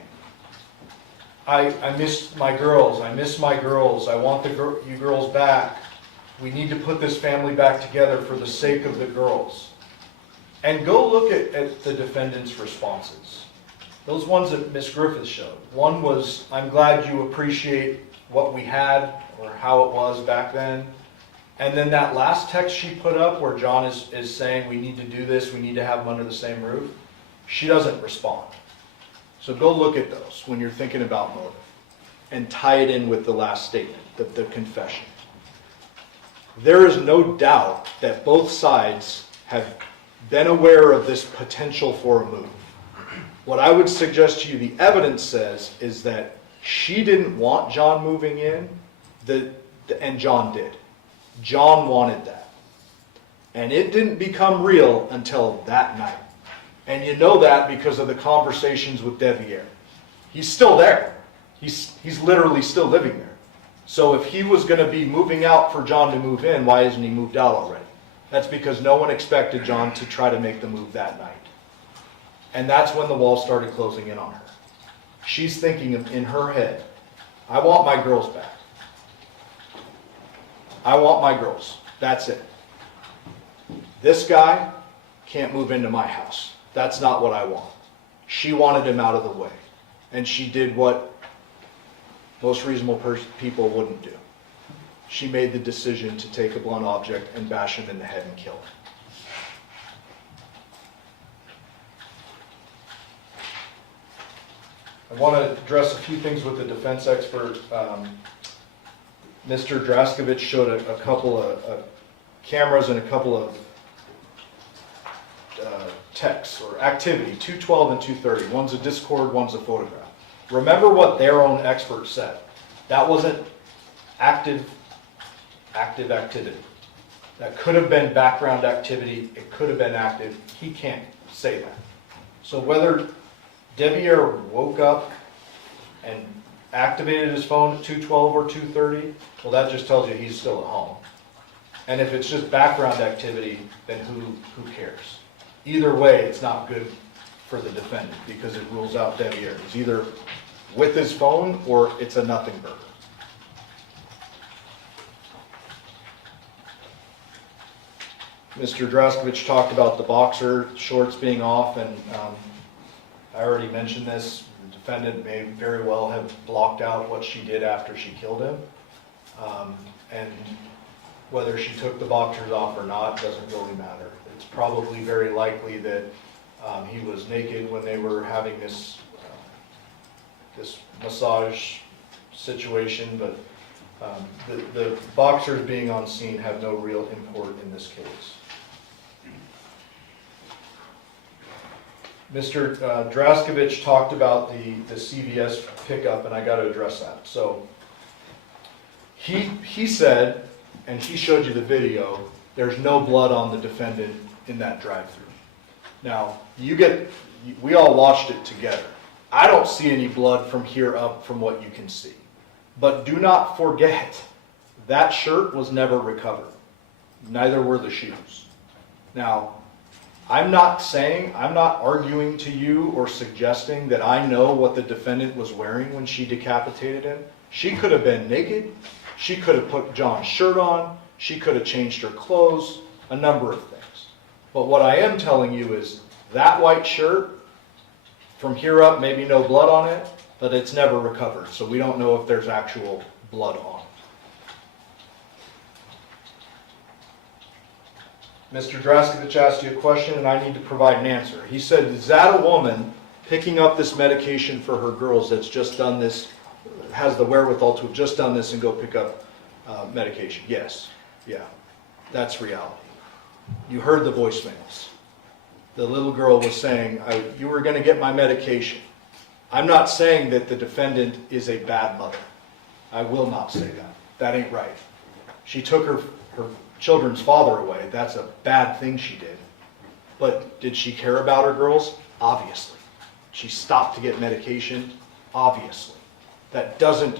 I miss my girls, I want you girls back. We need to put this family back together for the sake of the girls. And go look at the defendant's responses. Those ones that Miss Griffith showed. One was, I'm glad you appreciate what we had or how it was back then. And then that last text she put up where John is saying we need to do this, we need to have them under the same roof. She doesn't respond. So go look at those when you're thinking about motive and tie it in with the last statement, the confession. There is no doubt that both sides have been aware of this potential for a move. What I would suggest to you the evidence says is that she didn't want John moving in, and John did. John wanted that. And it didn't become real until that night. And you know that because of the conversations with Deviere. He's still there. He's literally still living there. So if he was going to be moving out for John to move in, why isn't he moved out already? That's because no one expected John to try to make the move that night. And that's when the walls started closing in on her. She's thinking in her head, I want my girls back. I want my girls. That's it. This guy can't move into my house. That's not what I want. She wanted him out of the way. And she did what most reasonable people wouldn't do. She made the decision to take a blunt object and bash him in the head and kill him. I want to address a few things with the defense expert. Mr. Draskovich showed a couple of cameras and a couple of texts or activity, 212 and 230. One's a Discord, one's a photograph. Remember what their own expert said. That wasn't active activity. That could have been background activity. It could have been active. He can't say that. So whether Deviere woke up and activated his phone at 212 or 230, well, that just tells you he's still at home. And if it's just background activity, then who cares? Either way, it's not good for the defendant because it rules out Deviere. He's either with his phone or it's a nothing burger. Mr. Draskovich talked about the boxer shorts being off, and I already mentioned this. The defendant may very well have blocked out what she did after she killed him. And whether she took the boxers off or not doesn't really matter. It's probably very likely that he was naked when they were having this massage situation, but the boxers being on scene have no real import in this case. Mr. Draskovich talked about the CVS pickup, and I got to address that. So he said, and he showed you the video, there's no blood on the defendant in that drive-thru. Now, we all watched it together. I don't see any blood from here up from what you can see. But do not forget, that shirt was never recovered. Neither were the shoes. Now, I'm not arguing to you or suggesting that I know what the defendant was wearing when she decapitated him. She could have been naked. She could have put John's shirt on. She could have changed her clothes, a number of things. But what I am telling you is that white shirt, from here up, maybe no blood on it, but it's never recovered. So we don't know if there's actual blood on it. Mr. Draskovich asked you a question, and I need to provide an answer. He said, is that a woman picking up this medication for her girls that's just done this, has the wherewithal to have just done this and go pick up medication? Yes. Yeah. That's reality. You heard the voicemails. The little girl was saying, you were going to get my medication. I'm not saying that the defendant is a bad mother. I will not say that. That ain't right. She took her children's father away. That's a bad thing she did. But did she care about her girls? Obviously. She stopped to get medication? Obviously. That doesn't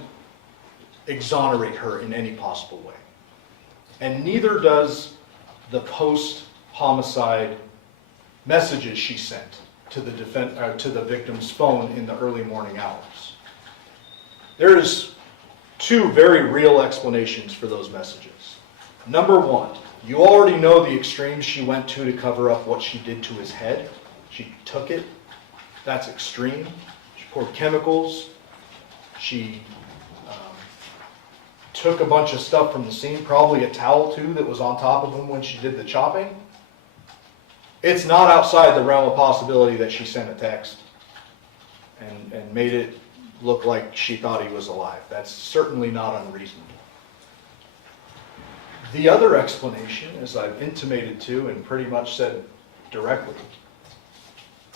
exonerate her in any possible way. And neither does the post-homicide messages she sent to the victim's phone in the early morning hours. There's two very real explanations for those messages. Number one, you already know the extremes she went to cover up what she did to his head. She took it. That's extreme. She poured chemicals. She took a bunch of stuff from the scene, probably a towel too that was on top of him when she did the chopping. It's not outside the realm of possibility that she sent a text and made it look like she thought he was alive. That's certainly not unreasonable. The other explanation, as I've intimated to and pretty much said directly,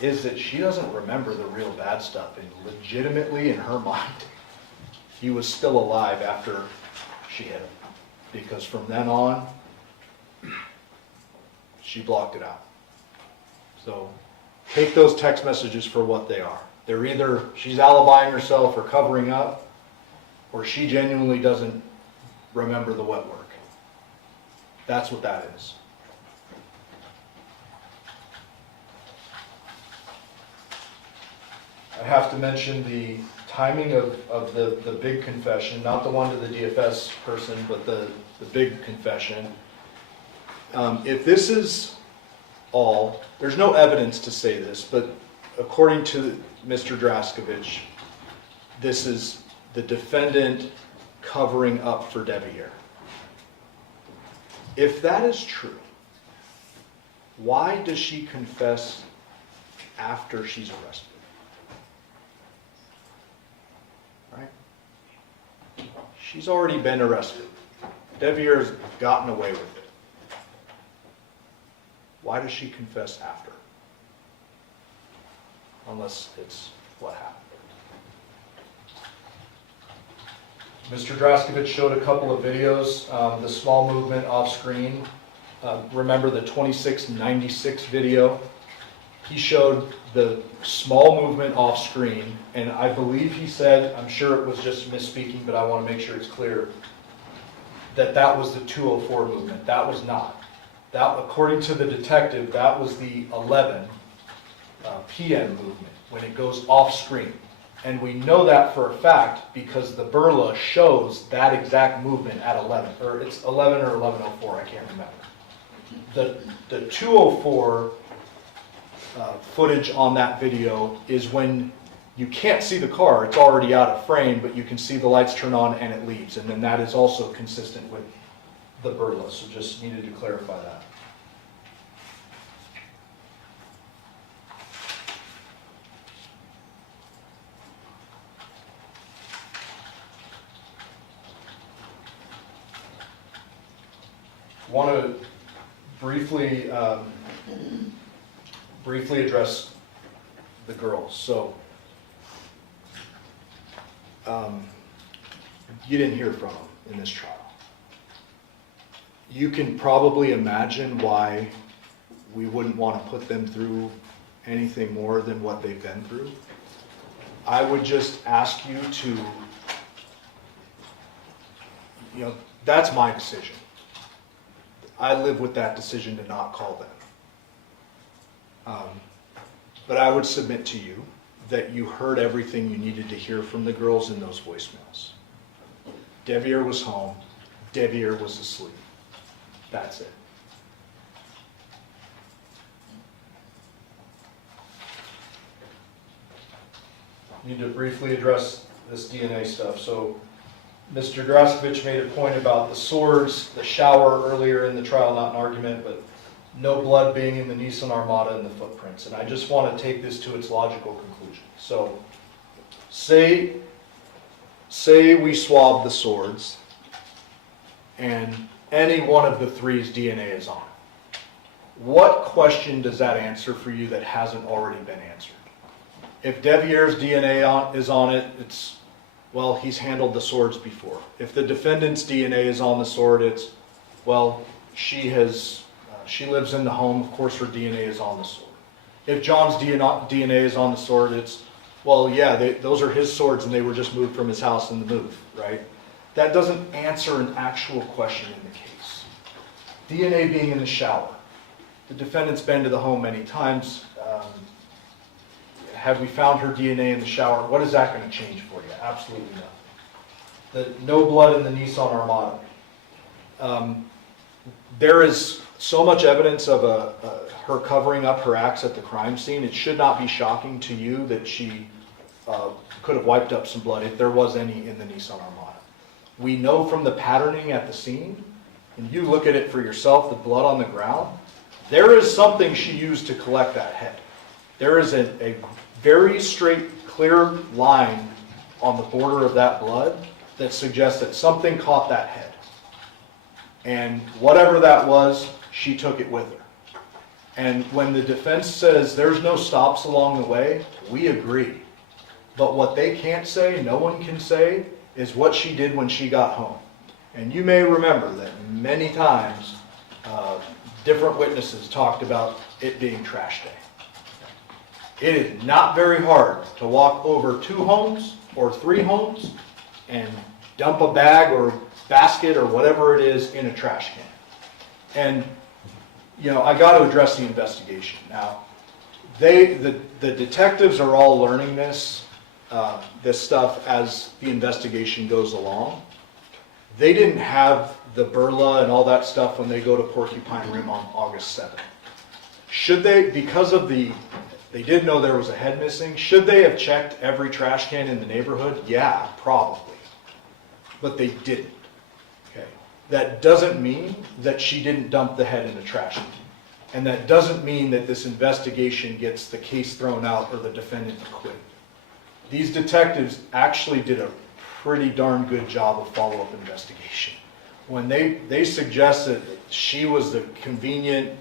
is that she doesn't remember the real bad stuff. And legitimately, in her mind, he was still alive after she hit him. Because from then on, she blocked it out. So take those text messages for what they are. They're either she's alibying herself or covering up, or she genuinely doesn't remember the wet work. That's what that is. I have to mention the timing of the big confession, not the one to the DFS person, but the big confession. If this is all, there's no evidence to say this, but according to Mr. Draskovich, this is the defendant covering up for Deviere. If that is true, why does she confess after she's arrested? Right? She's already been arrested. Deviere's gotten away with it. Why does she confess after? Unless it's what happened. Mr. Draskovich showed a couple of videos, the small movement off screen. Remember the 2696 video? He showed the small movement off screen, and I believe he said, I'm sure it was just misspeaking, but I want to make sure it's clear, that that was the 204 movement. That was not. That, according to the detective, that was the 11 p.m. movement, when it goes off screen. And we know that for a fact because the burla shows that exact movement at 11, or it's 11 or 11:04, I can't remember. The 204 footage on that video is when you can't see the car, it's already out of frame, but you can see the lights turn on and it leaves. And then that is also consistent with the burla, so just needed to clarify that. Want to briefly address the girls. So you didn't hear from them in this trial. You can probably imagine why we wouldn't want to put them through anything more than what they've been through. I would just ask you to, that's my decision. I live with that decision to not call them. But I would submit to you that you heard everything you needed to hear from the girls in those voicemails. Deviere was home. Deviere was asleep. That's it. Need to briefly address this DNA stuff. So Mr. Draskovich made a point about the swords, the shower earlier in the trial, not an argument, but no blood being in the Nissan Armada and the footprints. And I just want to take this to its logical conclusion. So say we swab the swords and any one of the three's DNA is on it. What question does that answer for you that hasn't already been answered? If Deviere's DNA is on it, it's, well, he's handled the swords before. If the defendant's DNA is on the sword, it's, well, she lives in the home, of course her DNA is on the sword. If John's DNA is on the sword, it's, well, yeah, those are his swords and they were just moved from his house in the move, right? That doesn't answer an actual question in the case. DNA being in the shower. The defendant's been to the home many times. Have we found her DNA in the shower? What is that going to change for you? Absolutely nothing. No blood in the Nissan Armada. There is so much evidence of her covering up her acts at the crime scene. It should not be shocking to you that she could have wiped up some blood if there was any in the Nissan Armada. We know from the patterning at the scene, and you look at it for yourself, the blood on the ground, there is something she used to collect that head. There is a very straight, clear line on the border of that blood that suggests that something caught that head. And whatever that was, she took it with her. And when the defense says there's no stops along the way, we agree. But what they can't say, no one can say, is what she did when she got home. And you may remember that many times different witnesses talked about it being trash day. It is not very hard to walk over 2 homes or 3 homes and dump a bag or basket or whatever it is in a trash can. And, I got to address the investigation. Now, the detectives are all learning this this stuff as the investigation goes along. They didn't have the burla and all that stuff when they go to Porcupine Rim on August 7th. Should they, because of they did know there was a head missing, should they have checked every trash can in the neighborhood? Yeah, probably. But they didn't. Okay. That doesn't mean that she didn't dump the head in the trash can. And that doesn't mean that this investigation gets the case thrown out or the defendant acquitted. These detectives actually did a pretty darn good job of follow-up investigation. When they suggested she was the convenient,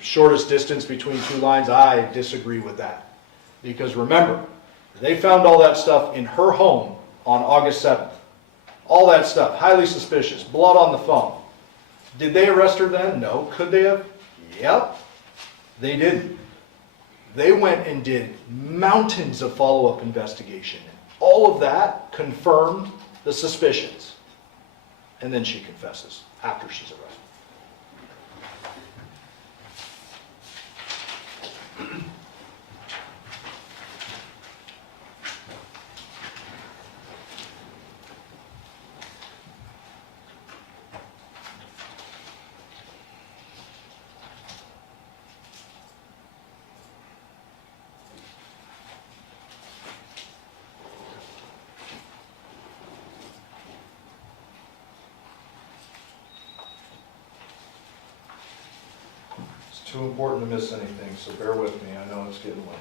shortest distance between two lines, I disagree with that. Because remember, they found all that stuff in her home on August 7th. All that stuff, highly suspicious, blood on the phone. Did they arrest her then? No. Could they have? Yep. They didn't. They went and did mountains of follow-up investigation. All of that confirmed the suspicions. And then she confesses after she's arrested. Too important to miss anything, so bear with me. I know it's getting late.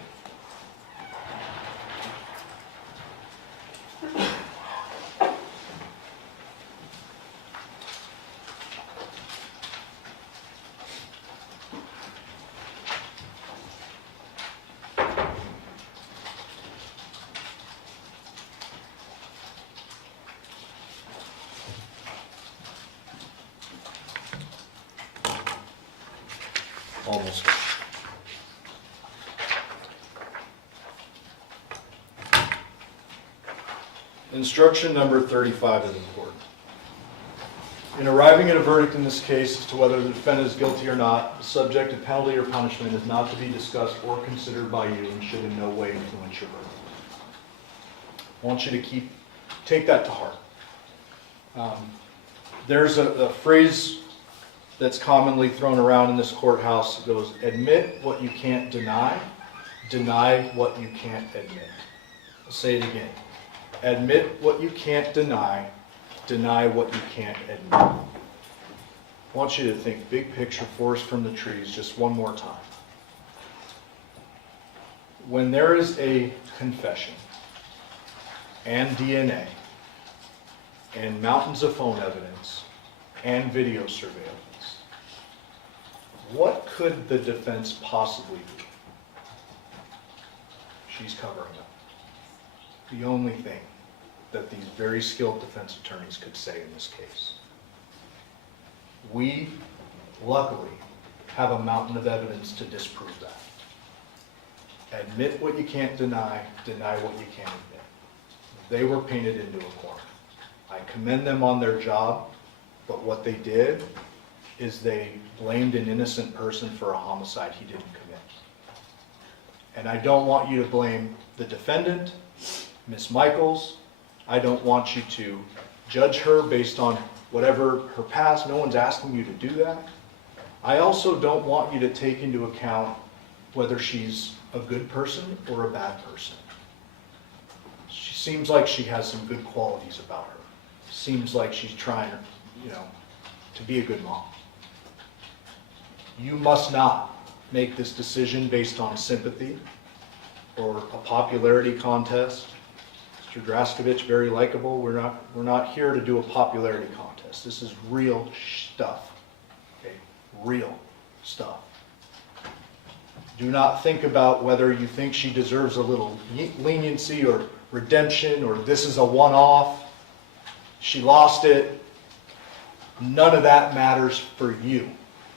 Almost. Instruction number 35 is important. In arriving at a verdict in this case as to whether the defendant is guilty or not, the subject of penalty or punishment is not to be discussed or considered by you and should in no way influence your verdict. I want you to take that to heart. There's a phrase that's commonly thrown around in this courthouse. It goes, admit what you can't deny, deny what you can't admit. I'll say it again. Admit what you can't deny, deny what you can't admit. I want you to think big picture, forest from the trees, just one more time. When there is a confession and DNA and mountains of phone evidence and video surveillance, what could the defense possibly do? She's covering up. The only thing that these very skilled defense attorneys could say in this case. We, luckily, have a mountain of evidence to disprove that. Admit what you can't deny, deny what you can't admit. They were painted into a corner. I commend them on their job, but what they did is they blamed an innocent person for a homicide he didn't commit. And I don't want you to blame the defendant, Miss Michaels. I don't want you to judge her based on whatever her past. No one's asking you to do that. I also don't want you to take into account whether she's a good person or a bad person. She seems like she has some good qualities about her. Seems like she's trying, to be a good mom. You must not make this decision based on sympathy or a popularity contest. Mr. Draskovich, very likable. We're not here to do a popularity contest. This is real stuff. Okay? Real stuff. Do not think about whether you think she deserves a little leniency or redemption or this is a one-off. She lost it. None of that matters for you.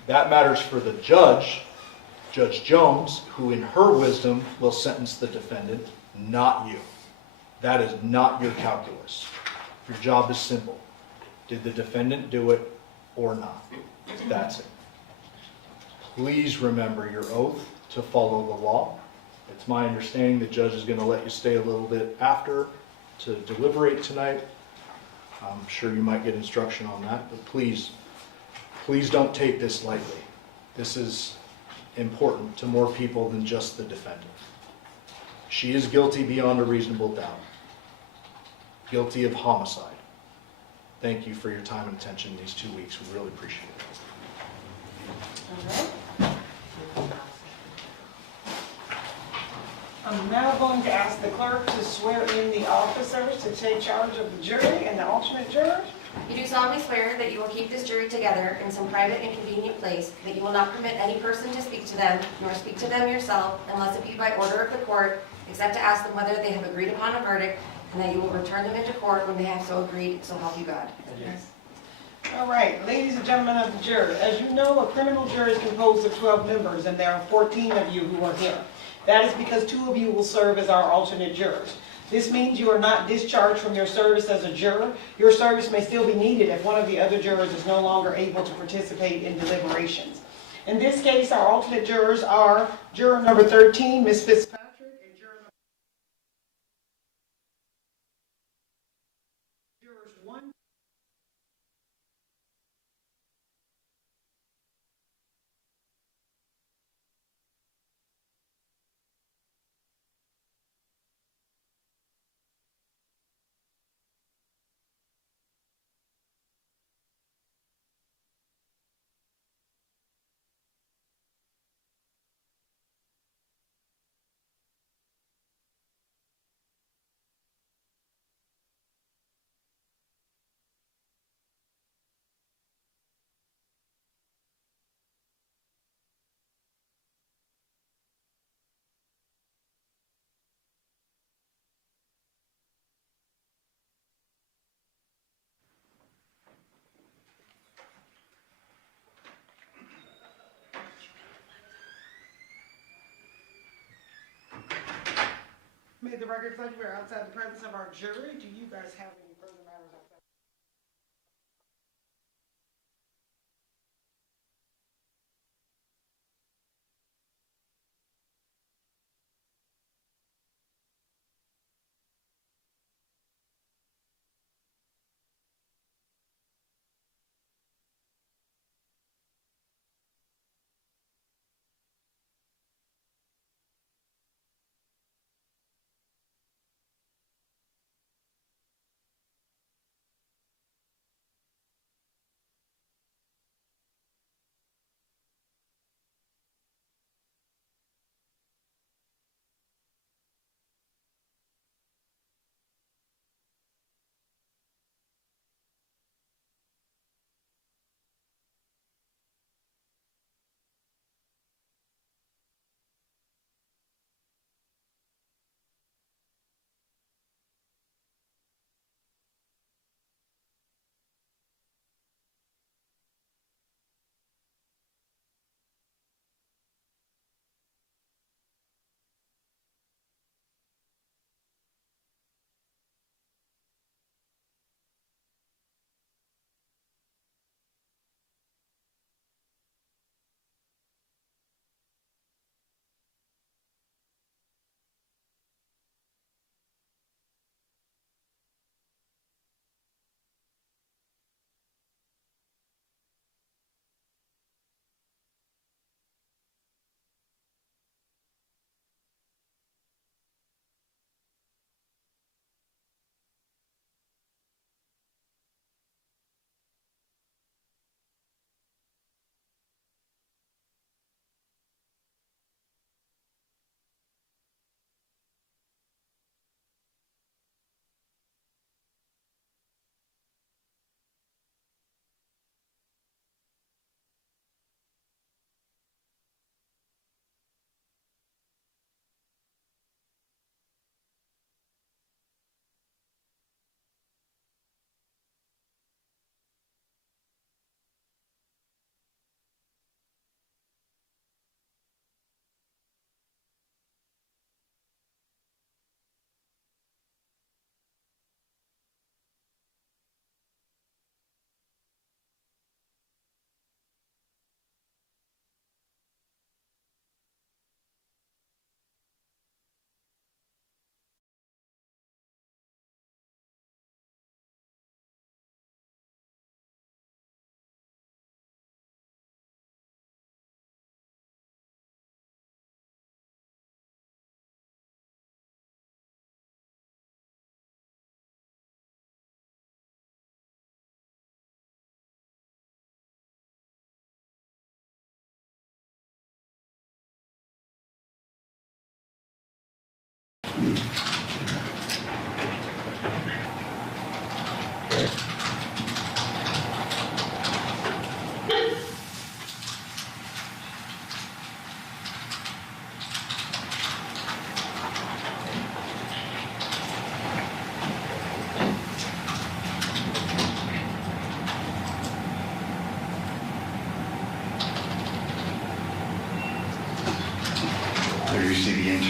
That matters for the judge, Judge Jones, who in her wisdom will sentence the defendant, not you. That is not your calculus. Your job is simple. Did the defendant do it or not? That's it. Please remember your oath to follow the law. It's my understanding the judge is going to let you stay a little bit after to deliberate tonight. I'm sure you might get instruction on that, but please don't take this lightly. This is important to more people than just the defendant. She is guilty beyond a reasonable doubt. Guilty of homicide. Thank you for your time and attention these 2 weeks. We really appreciate it. I'm now going to ask the clerk to swear in the officers to take charge of the jury and the alternate jurors. You do solemnly swear that you will keep this jury together in some private and convenient place, that you will not permit any person to speak to them, nor speak to them yourself, unless it be by order of the court, except to ask them whether they have agreed upon a verdict, and that you will return them into court when they have so agreed, so help you God. Yes. All right, ladies and gentlemen of the jury, as you know, a criminal jury is composed of 12 members, and there are 14 of you who are here. That is because 2 of you will serve as our alternate jurors. This means you are not discharged from your service as a juror. Your service may still be needed if one of the other jurors is no longer able to participate in deliberations. In this case, our alternate jurors are juror number 13, Ms. Fitzpatrick, and jurors 1. May the record reflect we are outside the presence of our jury. Do you guys have any further matters outside?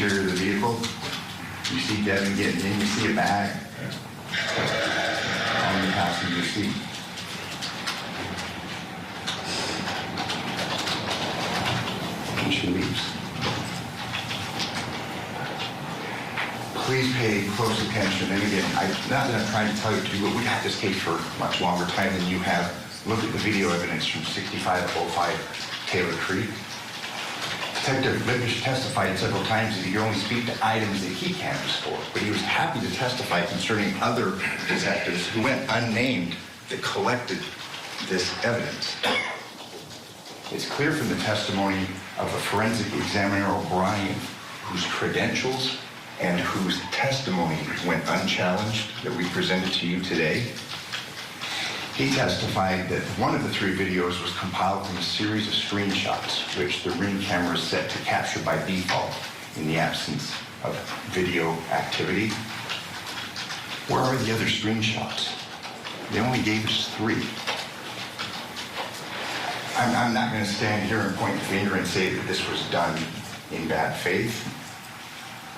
interior of the vehicle. You see Devyn getting in, you see a bag on the passenger seat. And she leaves. Please pay close attention. And again, not that I'm trying to tell you to, but we've had this case for much longer time than you have. Look at the video evidence from 6505 Taylor Creek. Detective Lippich testified several times that he could only speak to items that he canvassed for, but he was happy to testify concerning other detectives who went unnamed that collected this evidence. It's clear from the testimony of the forensic examiner O'Brien, whose credentials and whose testimony went unchallenged that we presented to you today. He testified that one of the 3 videos was compiled from a series of screenshots, which the Ring camera is set to capture by default in the absence of video activity. Where are the other screenshots? They only gave us 3. I'm not going to stand here and point the finger and say that this was done in bad faith.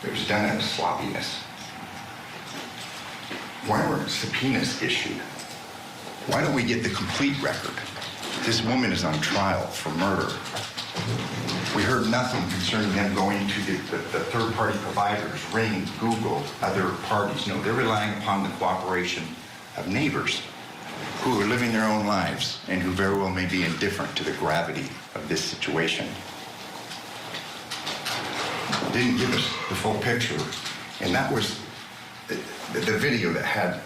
It was done out of sloppiness. Why weren't subpoenas issued? Why don't we get the complete record? This woman is on trial for murder. We heard nothing concerning them going to the third-party providers, Ring, Google, other parties. No, they're relying upon the cooperation of neighbors who are living their own lives and who very well may be indifferent to the gravity of this situation. Didn't give us the full picture, and that was the video that had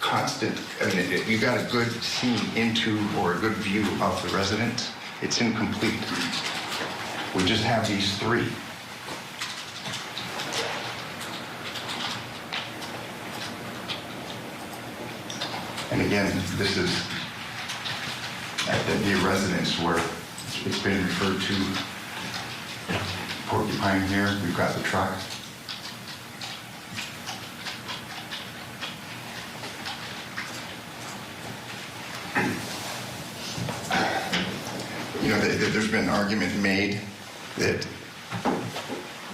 constant, I mean, you got a good scene into or a good view of the residence. It's incomplete. We just have these 3. And again, this is at the residence where it's been referred to. Porcupine here, we've got the truck. You know, there's been an argument made that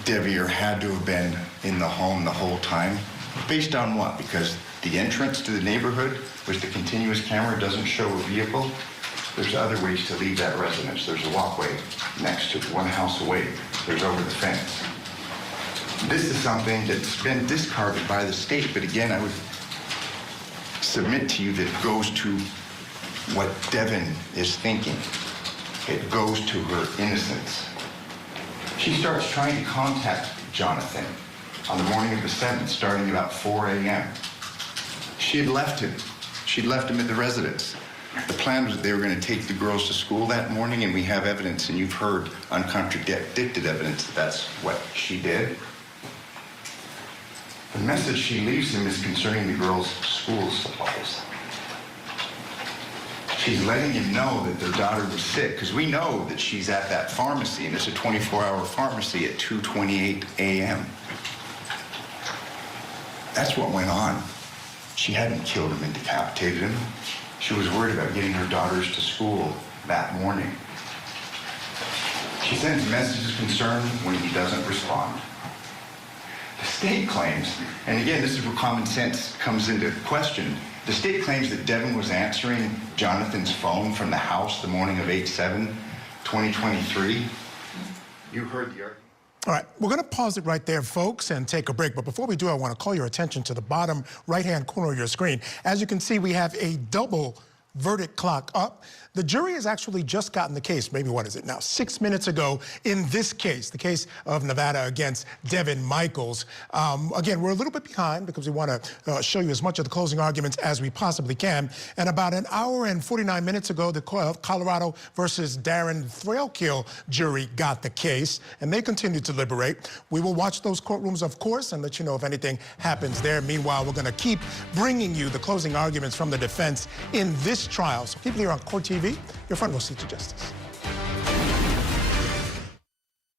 Deviere had to have been in the home the whole time. Based on what? Because the entrance to the neighborhood with the continuous camera doesn't show a vehicle. There's other ways to leave that residence. There's a walkway next to it, 1 house away. There's over the fence. This is something that's been discarded by the state, but again, I would submit to you that it goes to what Devyn is thinking. It goes to her innocence. She starts trying to contact Johnathan on the morning of the 7th, starting about 4 a.m. She had left him. She'd left him at the residence. The plan was that they were going to take the girls to school that morning, and we have evidence, and you've heard uncontradicted evidence that that's what she did. The message she leaves him is concerning the girls' school supplies. She's letting him know that their daughter was sick, because we know that she's at that pharmacy, and it's a 24-hour pharmacy at 2:28 a.m. That's what went on. She hadn't killed him and decapitated him. She was worried about getting her daughters to school that morning. She sends messages of concern when he doesn't respond. The state claims, and again, this is where common sense comes into question, the state claims that Devyn was answering Johnathan's phone from the house the morning of 8/7/2023. You heard the argument. All right, we're going to pause it right there, folks, and take a break. But before we do, I want to call your attention to the bottom right-hand corner of your screen. As you can see, we have a double verdict clock up. The jury has actually just gotten the case, maybe what is it now, 6 minutes ago in this case, the case of Nevada against Devyn Michaels. Again, we're a little bit behind because we want to show you as much of the closing arguments as we possibly can. And about an hour and 49 minutes ago, the Colorado versus Darren Threlkill jury got the case, and they continue to deliberate. We will watch those courtrooms, of course, and let you know if anything happens there. Meanwhile, we're going to keep bringing you the closing arguments from the defense in this trial. So keep it here on Court TV, your front row seat to justice.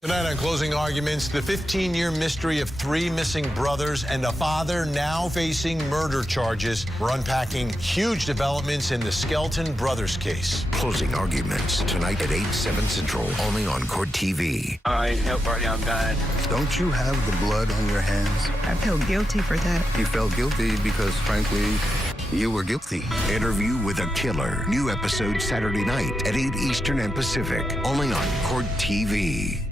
Tonight on Closing Arguments, the 15-year mystery of 3 missing brothers and a father now facing murder charges. We're unpacking huge developments in the Skelton brothers case. Closing Arguments, tonight at 8/7 Central, only on Court TV. I help right now, I'm dying. Don't you have the blood on your hands? I feel guilty for that. You felt guilty because, frankly, you were guilty. Interview with a Killer. New episode Saturday night at 8 Eastern and Pacific, only on Court TV.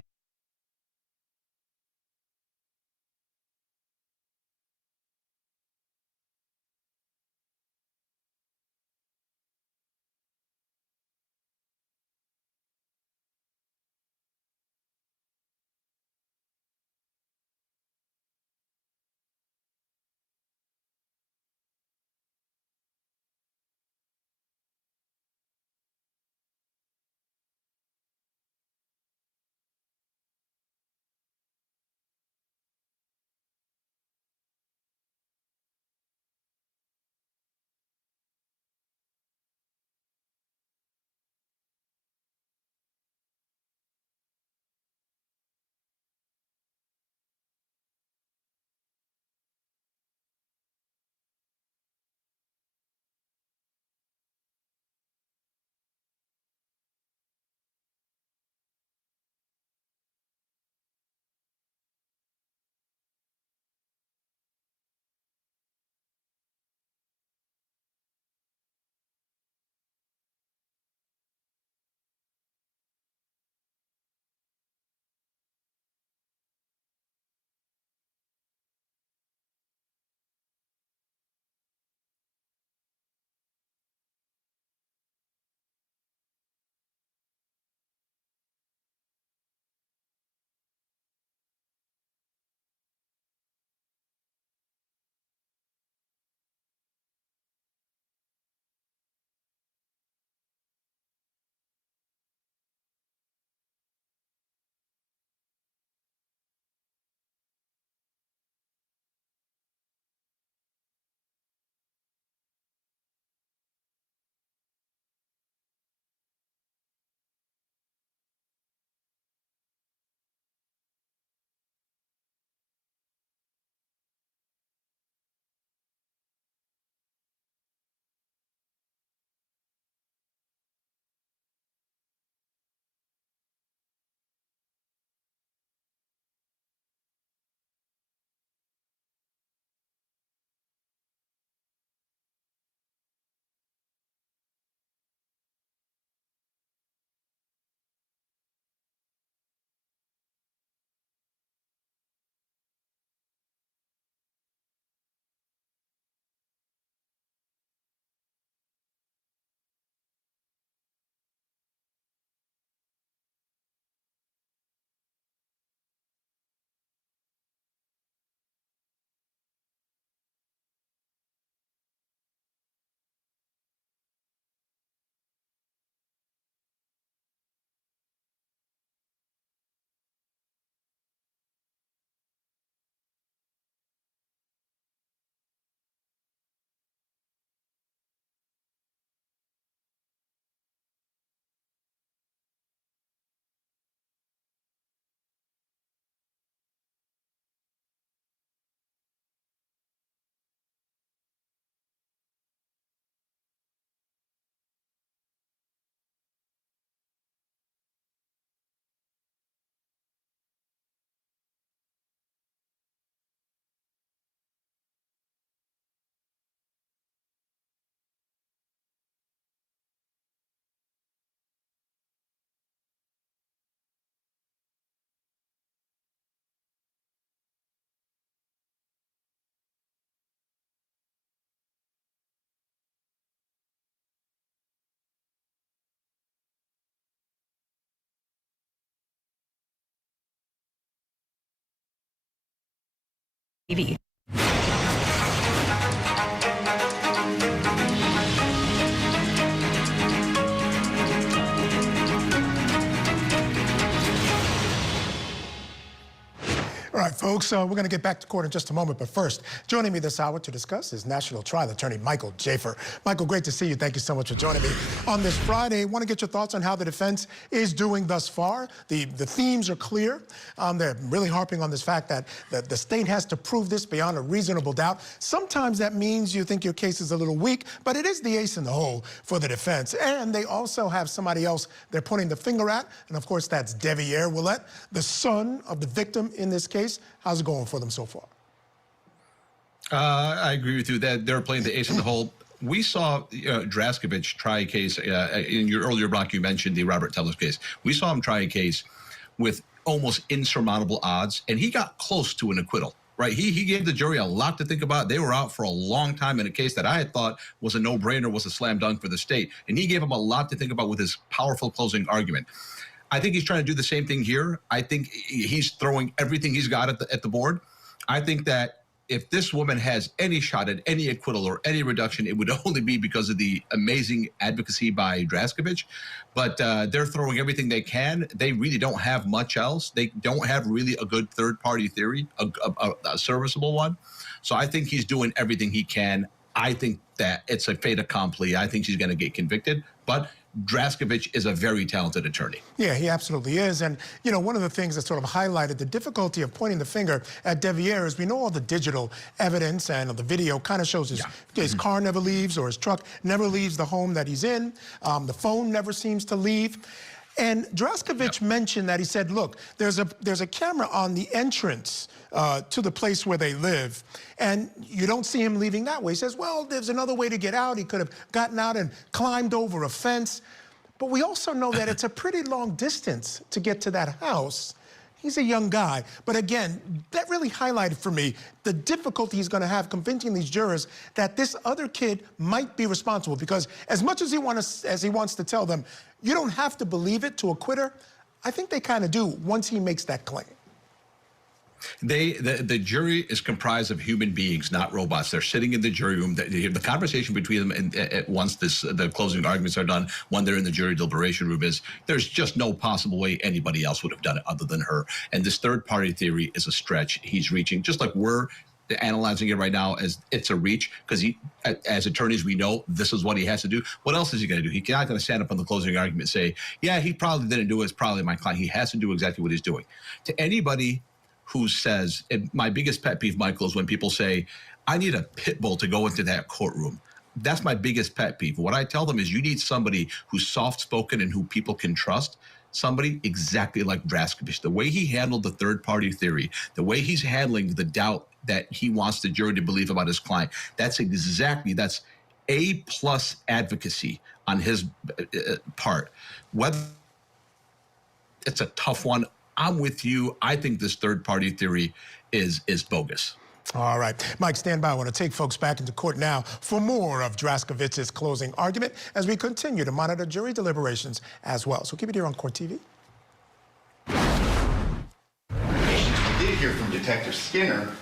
TV. All right, folks, we're going to get back to court in just a moment, but first, joining me this hour to discuss is National Trial Attorney Michael Jafer. Michael, great to see you. Thank you so much for joining me on this Friday. I want to get your thoughts on how the defense is doing thus far. The themes are clear. They're really harping on this fact that the state has to prove this beyond a reasonable doubt. Sometimes that means you think your case is a little weak, but it is the ace in the hole for the defense. And they also have somebody else they're pointing the finger at, and of course that's Deviere Willette, the son of the victim in this case. How's it going for them so far? I agree with you that they're playing the ace in the hole. We saw Draskovich try a case in your earlier block. You mentioned the Robert Teller's case. We saw him try a case with almost insurmountable odds, and he got close to an acquittal. Right, he gave the jury a lot to think about. They were out for a long time in a case that I had thought was a no-brainer, was a slam dunk for the state, and he gave them a lot to think about with his powerful closing argument. I think he's trying to do the same thing here. I think he's throwing everything he's got at the board. I think that if this woman has any shot at any acquittal or any reduction, it would only be because of the amazing advocacy by Draskovich. But they're throwing everything they can. They really don't have much else. They don't have really a good third-party theory, a serviceable one. So I think he's doing everything he can. I think that it's a fait accompli. I think she's going to get convicted. But Draskovich is a very talented attorney. Yeah, he absolutely is. And, you know, one of the things that sort of highlighted the difficulty of pointing the finger at Deviere is we know all the digital evidence and the video kind of shows his car never leaves or his truck never leaves the home that he's in. The phone never seems to leave. And Draskovich mentioned that he said, look, there's a camera on the entrance to the place where they live, and you don't see him leaving that way. He says, well, there's another way to get out. He could have gotten out and climbed over a fence. But we also know that it's a pretty long distance to get to that house. He's a young guy. But again, that really highlighted for me the difficulty he's going to have convincing these jurors that this other kid might be responsible. Because as much as he wants to tell them, you don't have to believe it to acquit her, I think they kind of do once he makes that claim. The jury is comprised of human beings, not robots. They're sitting in the jury room. The conversation between them, once the closing arguments are done, when they're in the jury deliberation room, is there's just no possible way anybody else would have done it other than her. And this third-party theory is a stretch. He's reaching, just like we're analyzing it right now as it's a reach, because as attorneys, we know this is what he has to do. What else is he going to do? He's not going to stand up on the closing argument and say, yeah, he probably didn't do it. It's probably my client. He has to do exactly what he's doing. To anybody who says, and my biggest pet peeve, Michael, is when people say, I need a pit bull to go into that courtroom. That's my biggest pet peeve. What I tell them is you need somebody who's soft-spoken and who people can trust, somebody exactly like Draskovich. The way he handled the third-party theory, the way he's handling the doubt that he wants the jury to believe about his client, that's A+ advocacy on his part. Whether it's a tough one, I'm with you. I think this third-party theory is bogus. All right. Mike, stand by. I want to take folks back into court now for more of Draskovich's closing argument as we continue to monitor jury deliberations as well. So keep it here on Court TV. We did hear from Detective Skinner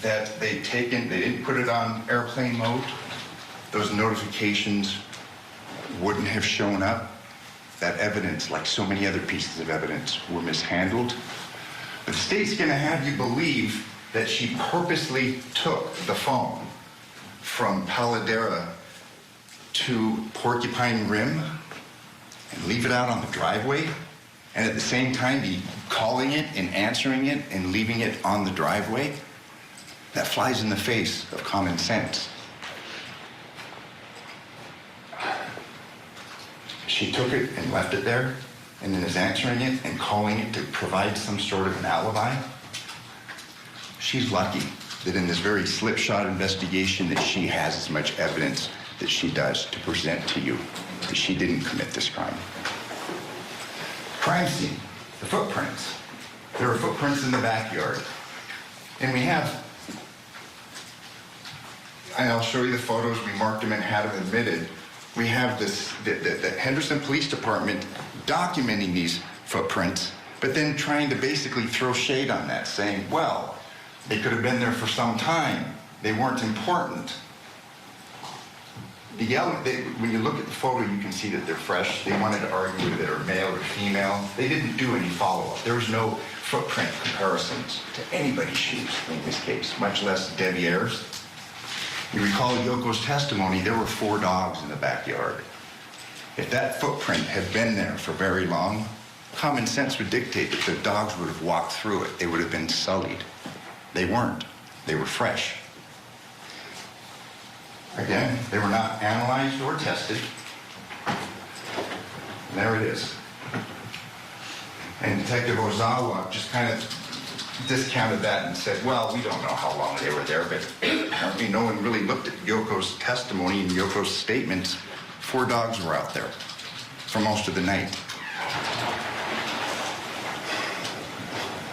that they didn't put it on airplane mode. Those notifications wouldn't have shown up. That evidence, like so many other pieces of evidence, were mishandled. But the state's going to have you believe that she purposely took the phone from Paladera to Porcupine Rim and leave it out on the driveway, and at the same time be calling it and answering it and leaving it on the driveway. That flies in the face of common sense. She took it and left it there, and then is answering it and calling it to provide some sort of an alibi. She's lucky that in this very slipshod investigation that she has as much evidence that she does to present to you that she didn't commit this crime. Crime scene, the footprints. There are footprints in the backyard. And we have, and I'll show you the photos, we marked them and had them admitted. We have this, the Henderson Police Department documenting these footprints, but then trying to basically throw shade on that, saying, well, they could have been there for some time. They weren't important. when you look at the photo, you can see that they're fresh. They wanted to argue whether they're male or female. They didn't do any follow-up. There was no footprint comparisons to anybody's shoes in this case, much less Deviere's. You recall Yoko's testimony, there were 4 dogs in the backyard. If that footprint had been there for very long, common sense would dictate that the dogs would have walked through it. They would have been sullied. They weren't. They were fresh. Again, they were not analyzed or tested. And there it is. And Detective Ozawa just kind of discounted that and said, well, we don't know how long they were there, but apparently no one really looked at Yoko's testimony and Yoko's statements. 4 dogs were out there for most of the night.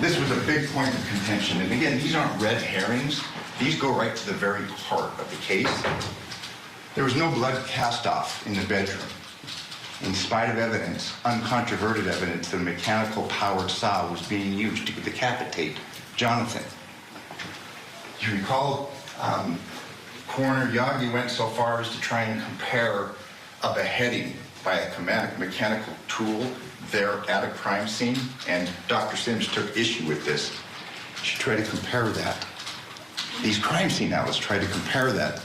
This was a big point of contention. And again, these aren't red herrings. These go right to the very heart of the case. There was no blood cast off in the bedroom. In spite of evidence, uncontroverted evidence, that a mechanical powered saw was being used to decapitate Johnathan. You recall, Coroner Yagi went so far as to try and compare a beheading by a mechanical tool there at a crime scene, and Dr. Sims took issue with this. She tried to compare that. These crime scene analysts tried to compare that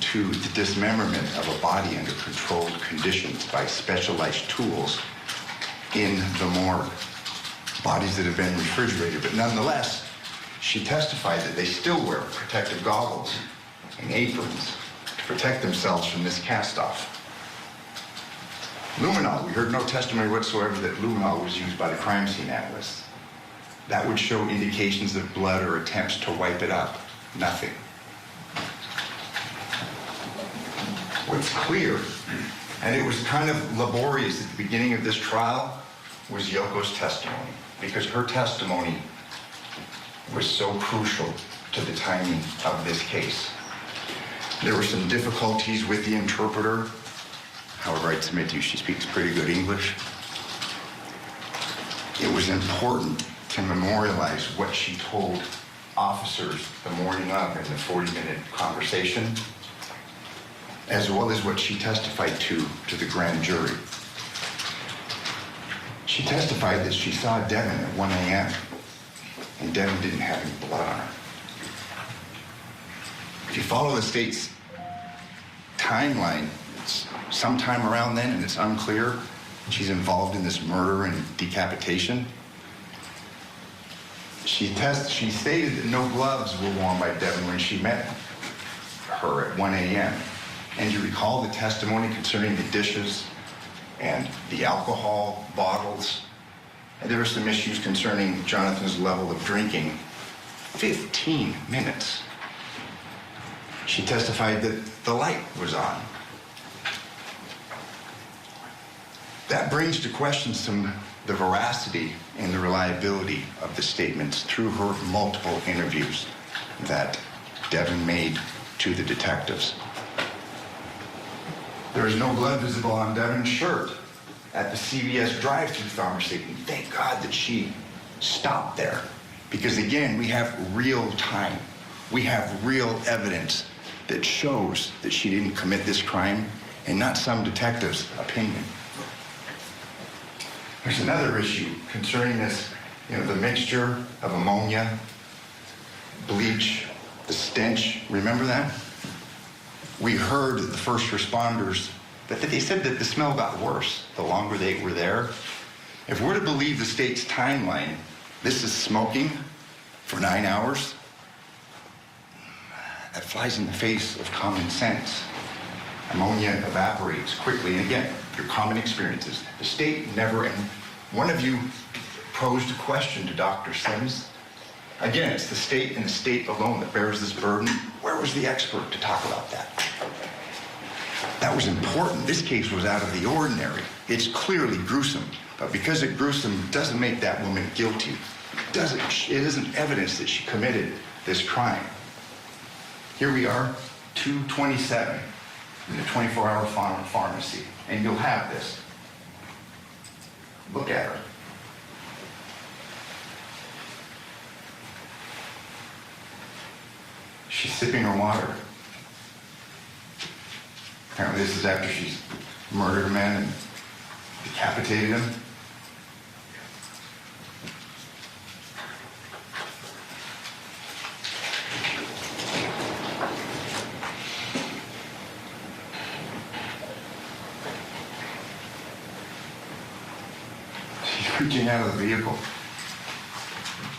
to the dismemberment of a body under controlled conditions by specialized tools in the morgue. Bodies that have been refrigerated, but nonetheless, she testified that they still wear protective goggles and aprons to protect themselves from this cast-off. Luminol, we heard no testimony whatsoever that luminol was used by the crime scene analysts. That would show indications of blood or attempts to wipe it up. Nothing. What's clear, and it was kind of laborious at the beginning of this trial, was Yoko's testimony, because her testimony was so crucial to the timing of this case. There were some difficulties with the interpreter. However, I'd submit to you, she speaks pretty good English. It was important to memorialize what she told officers the morning of in the 40-minute conversation, as well as what she testified to the grand jury. She testified that she saw Devyn at 1 a.m. and Devyn didn't have any blood on her. If you follow the state's timeline, it's sometime around then, and it's unclear, she's involved in this murder and decapitation. She stated that no gloves were worn by Devyn when she met her at 1 a.m. And you recall the testimony concerning the dishes and the alcohol bottles. And there were some issues concerning Johnathan's level of drinking. 15 minutes. She testified that the light was on. That brings to question the veracity and the reliability of the statements through her multiple interviews that Devyn made to the detectives. There is no blood visible on Devyn's shirt at the CVS drive-thru pharmacy. And thank God that she stopped there. Because again, we have real time. We have real evidence that shows that she didn't commit this crime and not some detective's opinion. There's another issue concerning this, the mixture of ammonia, bleach, the stench. Remember that? We heard the first responders that they said that the smell got worse the longer they were there. If we're to believe the state's timeline, this is smoking for 9 hours. That flies in the face of common sense. Ammonia evaporates quickly, and again, your common experiences. The state never, and one of you posed a question to Dr. Sims. Again, it's the state and the state alone that bears this burden. Where was the expert to talk about that? That was important. This case was out of the ordinary. It's clearly gruesome, but because it's gruesome doesn't make that woman guilty. It isn't evidence that she committed this crime. Here we are, 2:27 in the 24-hour pharmacy, and you'll have this. Look at her. She's sipping her water. Apparently this is after she's murdered a man and decapitated him. She's reaching out of the vehicle.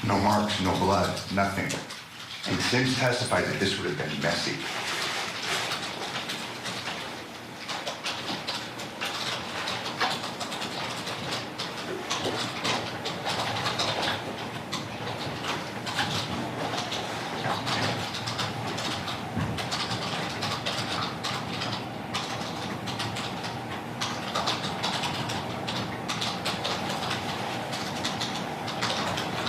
No marks, no blood, nothing. And Sims testified that this would have been messy.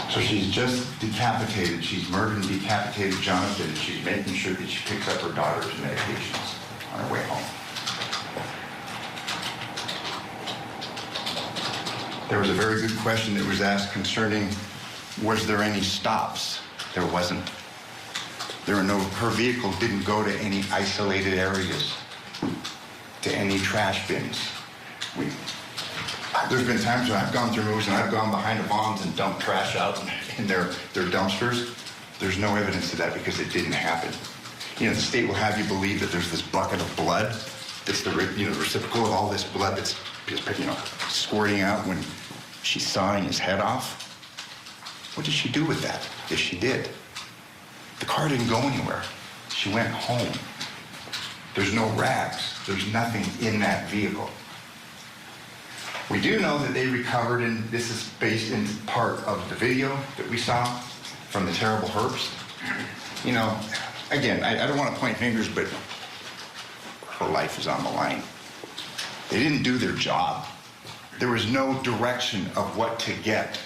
So she's just decapitated, she's murdered and decapitated Johnathan, and she's making sure that she picks up her daughter's medications on her way home. There was a very good question that was asked concerning, was there any stops? There wasn't. There were no, her vehicle didn't go to any isolated areas, to any trash bins. There's been times when I've gone through moves and I've gone behind the bonds and dumped trash out in their dumpsters. There's no evidence of that because it didn't happen. You know, the state will have you believe that there's this bucket of blood that's the reciprocal of all this blood that's squirting out when she's sawing his head off. What did she do with that, if she did? The car didn't go anywhere. She went home. There's no rags. There's nothing in that vehicle. We do know that they recovered, and this is based in part of the video that we saw from the terrible Herbst. You know, again, I don't want to point fingers, but her life is on the line. They didn't do their job. There was no direction of what to get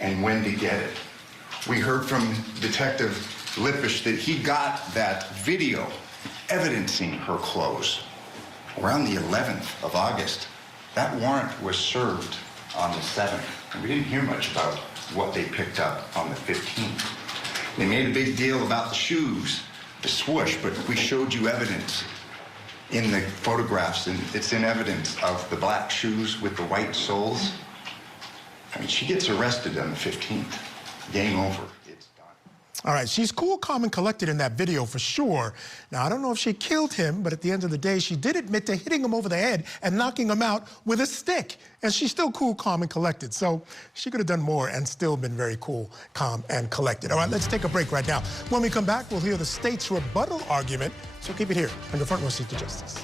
and when to get it. We heard from Detective Lippisch that he got that video evidencing her clothes around the 11th of August. That warrant was served on the 7th, and we didn't hear much about what they picked up on the 15th. They made a big deal about the shoes, the swoosh, but we showed you evidence in the photographs, and it's in evidence of the black shoes with the white soles. I mean, she gets arrested on the 15th. Game over. All right, she's cool, calm, and collected in that video for sure. Now, I don't know if she killed him, but at the end of the day, she did admit to hitting him over the head and knocking him out with a stick. And she's still cool, calm, and collected. So she could have done more and still been very cool, calm, and collected. All right, let's take a break right now. When we come back, we'll hear the state's rebuttal argument. So keep it here on your front row seat to justice.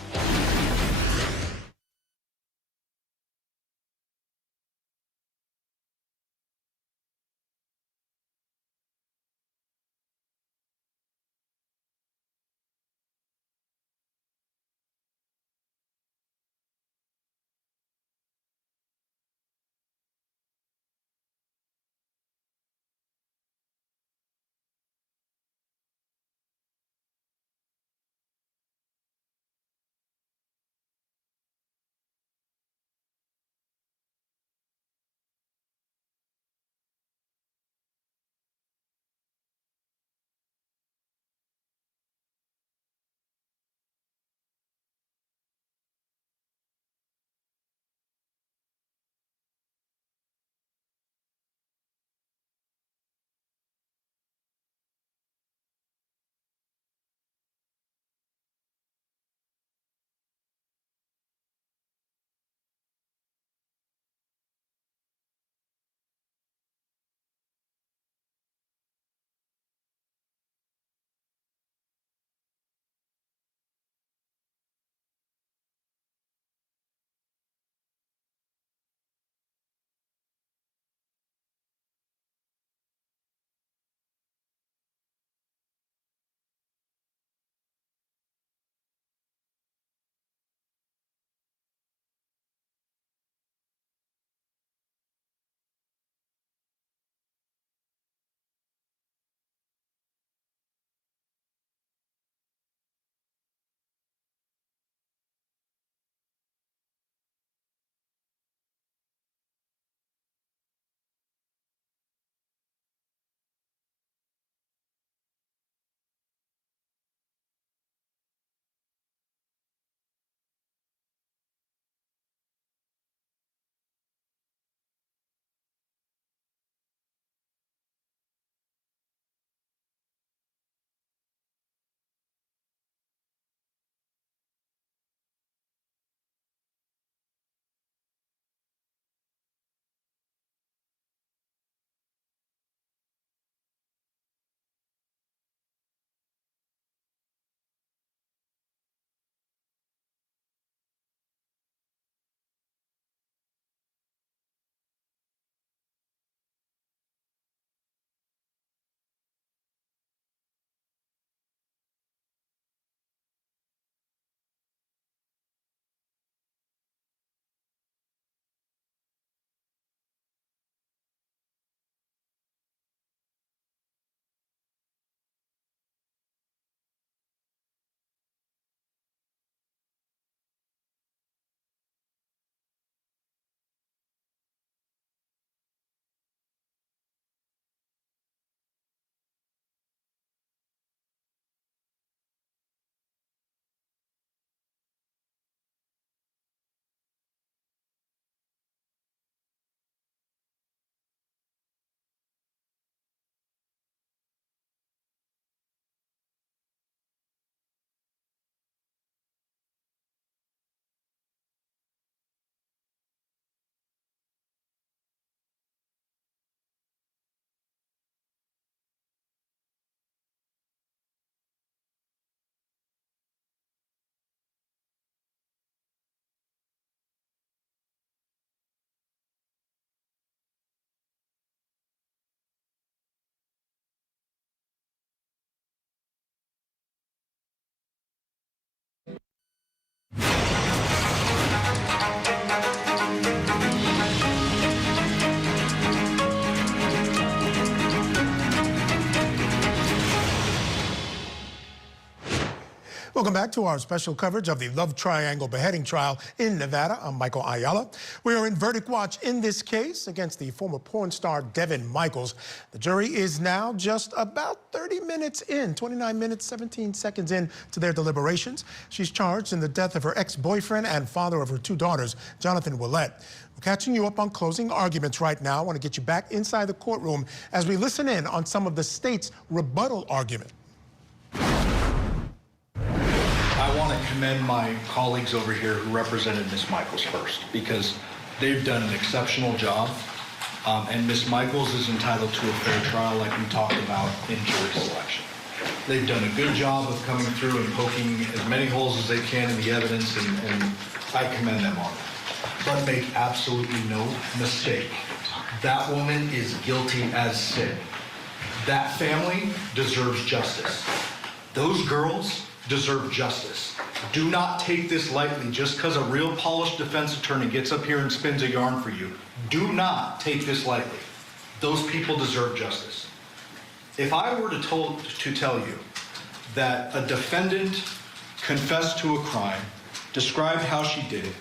Welcome back to our special coverage of the love triangle beheading trial in Nevada. I'm Michael Ayala. We are in verdict watch in this case against the former porn star Devyn Michaels. The jury is now just about 30 minutes in, 29 minutes, 17 seconds in to their deliberations. She's charged in the death of her ex-boyfriend and father of her 2 daughters, Johnathan Willette. We're catching you up on closing arguments right now. I want to get you back inside the courtroom as we listen in on some of the state's rebuttal argument. I want to commend my colleagues over here who represented Ms. Michaels first, because they've done an exceptional job, and Ms. Michaels is entitled to a fair trial like we talked about in jury selection. They've done a good job of coming through and poking as many holes as they can in the evidence, and I commend them on that. But make absolutely no mistake, that woman is guilty as sin. That family deserves justice. Those girls deserve justice. Do not take this lightly just because a real polished defense attorney gets up here and spins a yarn for you. Do not take this lightly. Those people deserve justice. If I were to tell you that a defendant confessed to a crime, described how she did it,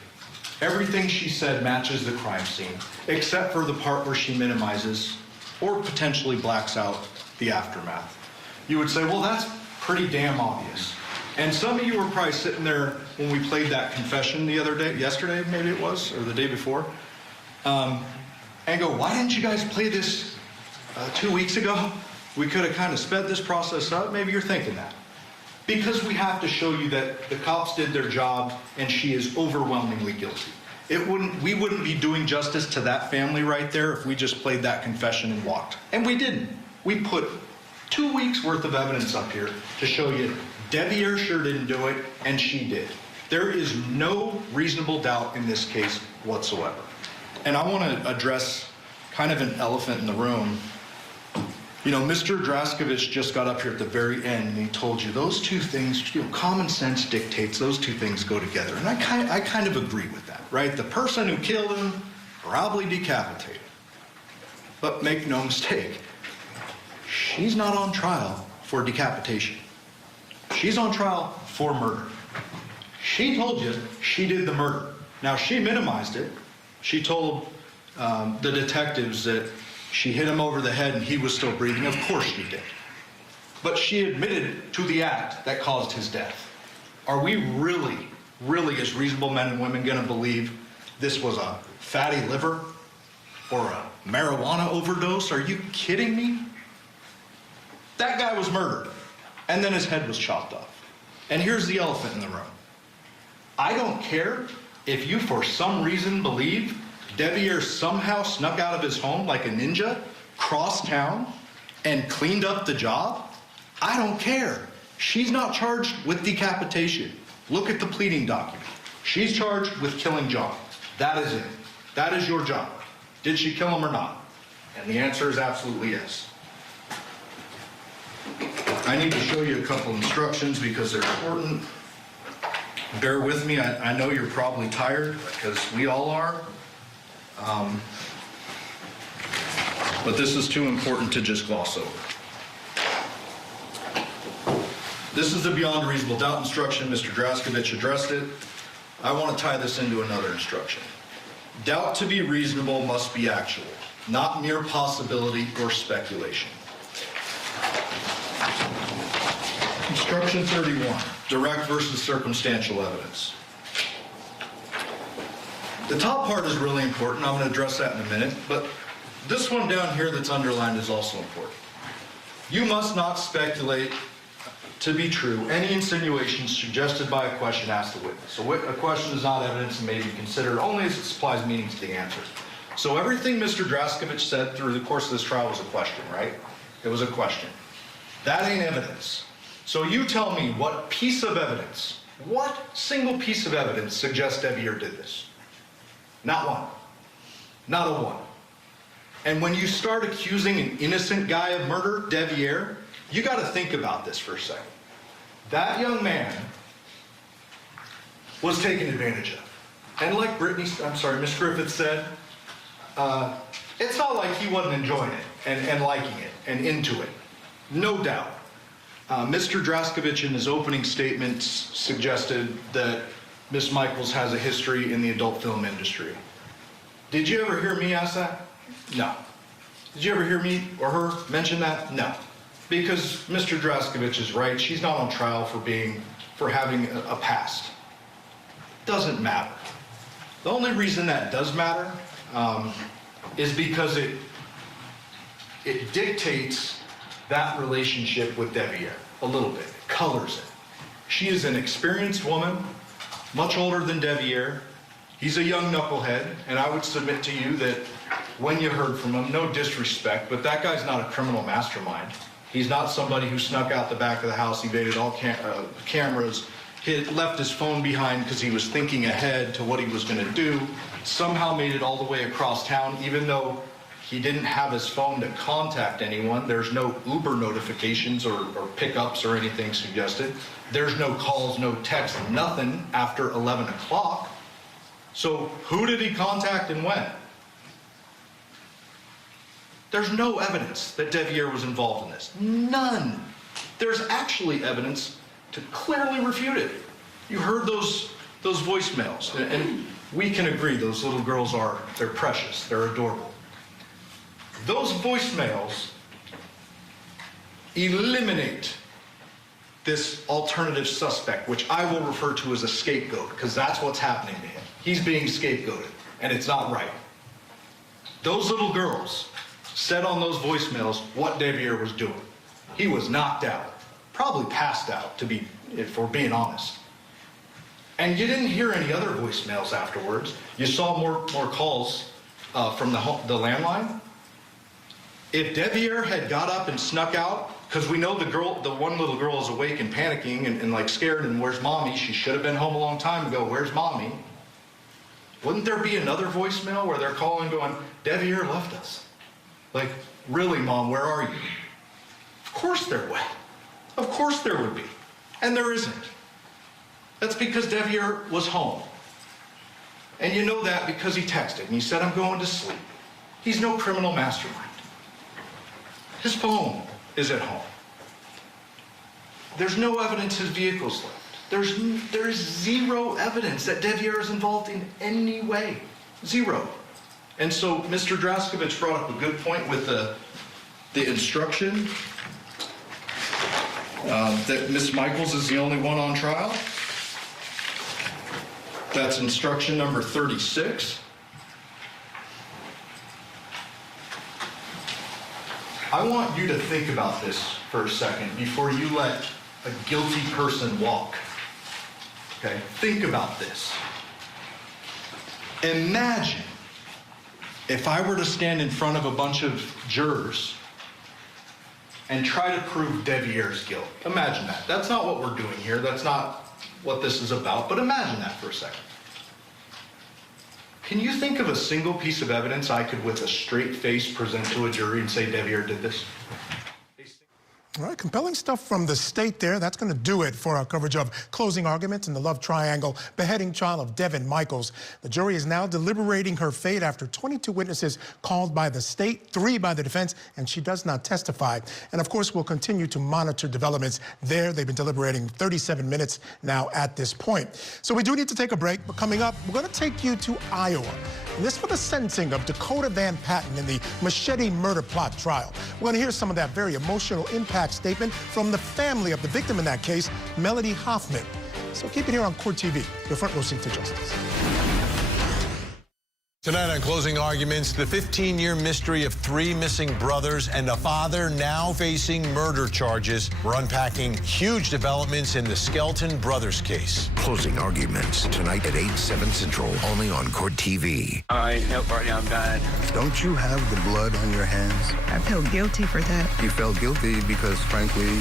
everything she said matches the crime scene, except for the part where she minimizes or potentially blacks out the aftermath, you would say, well, that's pretty damn obvious. And some of you were probably sitting there when we played that confession the other day, yesterday maybe it was, or the day before, and go, why didn't you guys play this 2 weeks ago? We could have kind of sped this process up. Maybe you're thinking that. Because we have to show you that the cops did their job and she is overwhelmingly guilty. We wouldn't be doing justice to that family right there if we just played that confession and walked. And we didn't. We put 2 weeks worth of evidence up here to show you Deviere sure didn't do it, and she did. There is no reasonable doubt in this case whatsoever. And I want to address kind of an elephant in the room. You know, Mr. Draskovich just got up here at the very end and he told you those 2 things, common sense dictates those 2 things go together. And I kind of agree with that, right? The person who killed him, probably decapitated. But make no mistake, she's not on trial for decapitation. She's on trial for murder. She told you she did the murder. Now, she minimized it. She told the detectives that she hit him over the head and he was still breathing. Of course she did. But she admitted to the act that caused his death. Are we really, really, as reasonable men and women, going to believe this was a fatty liver or a marijuana overdose? Are you kidding me? That guy was murdered, and then his head was chopped off. And here's the elephant in the room. I don't care if you, for some reason, believe Deviere somehow snuck out of his home like a ninja, crossed town, and cleaned up the job. I don't care. She's not charged with decapitation. Look at the pleading document. She's charged with killing John. That is it. That is your job. Did she kill him or not? And the answer is absolutely yes. I need to show you a couple instructions because they're important. Bear with me. I know you're probably tired, because we all are. But this is too important to just gloss over. This is the beyond reasonable doubt instruction. Mr. Draskovich addressed it. I want to tie this into another instruction. Doubt to be reasonable must be actual, not mere possibility or speculation. Instruction 31, direct versus circumstantial evidence. The top part is really important. I'm going to address that in a minute, but this one down here that's underlined is also important. You must not speculate to be true any insinuations suggested by a question asked the witness. So a question is not evidence and may be considered only as it supplies meaning to the answer. So everything Mr. Draskovich said through the course of this trial was a question, right? It was a question. That ain't evidence. So you tell me what piece of evidence, what single piece of evidence suggests Deviere did this? Not one. Not a one. And when you start accusing an innocent guy of murder, Deviere, you got to think about this for a second. That young man was taken advantage of. And like Miss Griffith said, it's not like he wasn't enjoying it and liking it and into it. No doubt. Mr. Draskovich in his opening statements suggested that Ms. Michaels has a history in the adult film industry. Did you ever hear me ask that? No. Did you ever hear me or her mention that? No. Because Mr. Draskovich is right. She's not on trial for having a past. Doesn't matter. The only reason that does matter is because it dictates that relationship with Deviere a little bit. It colors it. She is an experienced woman, much older than Deviere. He's a young knucklehead, and I would submit to you that when you heard from him, no disrespect, but that guy's not a criminal mastermind. He's not somebody who snuck out the back of the house, evaded all cameras, he left his phone behind because he was thinking ahead to what he was going to do, somehow made it all the way across town, even though he didn't have his phone to contact anyone. There's no Uber notifications or pickups or anything suggested. There's no calls, no text, nothing after 11 o'clock. So who did he contact and when? There's no evidence that Deviere was involved in this. None. There's actually evidence to clearly refute it. You heard those voicemails, and we can agree those little girls they're precious, they're adorable. Those voicemails eliminate this alternative suspect, which I will refer to as a scapegoat, because that's what's happening to him. He's being scapegoated, and it's not right. Those little girls said on those voicemails what Deviere was doing. He was knocked out, probably passed out, if we're being honest. And you didn't hear any other voicemails afterwards. You saw more calls from the landline. If Deviere had got up and snuck out, because we know the one little girl is awake and panicking and like scared, and where's mommy? She should have been home a long time ago. Where's mommy? Wouldn't there be another voicemail where they're calling going, Deviere left us? Like, really, Mom, where are you? Of course there would. Of course there would be. And there isn't. That's because Deviere was home. And you know that because he texted and he said, I'm going to sleep. He's no criminal mastermind. His phone is at home. There's no evidence his vehicle's left. There is zero evidence that Deviere is involved in any way. Zero. And so Mr. Draskovich brought up a good point with the instruction that Ms. Michaels is the only one on trial. That's instruction number 36. I want you to think about this for a second before you let a guilty person walk. Okay? Think about this. Imagine if I were to stand in front of a bunch of jurors and try to prove Deviere's guilt. Imagine that. That's not what we're doing here. That's not what this is about, but imagine that for a second. Can you think of a single piece of evidence I could, with a straight face, present to a jury and say Deviere did this? All right, compelling stuff from the state there. That's going to do it for our coverage of closing arguments in the love triangle beheading trial of Devyn Michaels. The jury is now deliberating her fate after 22 witnesses called by the state, 3 by the defense, and she does not testify. And of course, we'll continue to monitor developments there. They've been deliberating 37 minutes now at this point. So we do need to take a break, but coming up, we're going to take you to Iowa. And this for the sentencing of Dakota Van Patten in the machete murder plot trial. We're going to hear some of that very emotional impact statement from the family of the victim in that case, Melody Hoffman. So keep it here on Court TV, your front row seat to justice. Tonight on Closing Arguments, the 15-year mystery of 3 missing brothers and a father now facing murder charges. We're unpacking huge developments in the Skelton brothers case. Closing Arguments, tonight at 8, 7 Central, only on Court TV. I know, Brittni, I'm dying. Don't you have the blood on your hands? I felt guilty for that. You felt guilty because, frankly,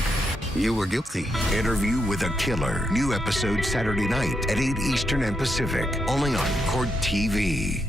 you were guilty. Interview with a Killer. New episode Saturday night at 8 Eastern and Pacific, only on Court TV.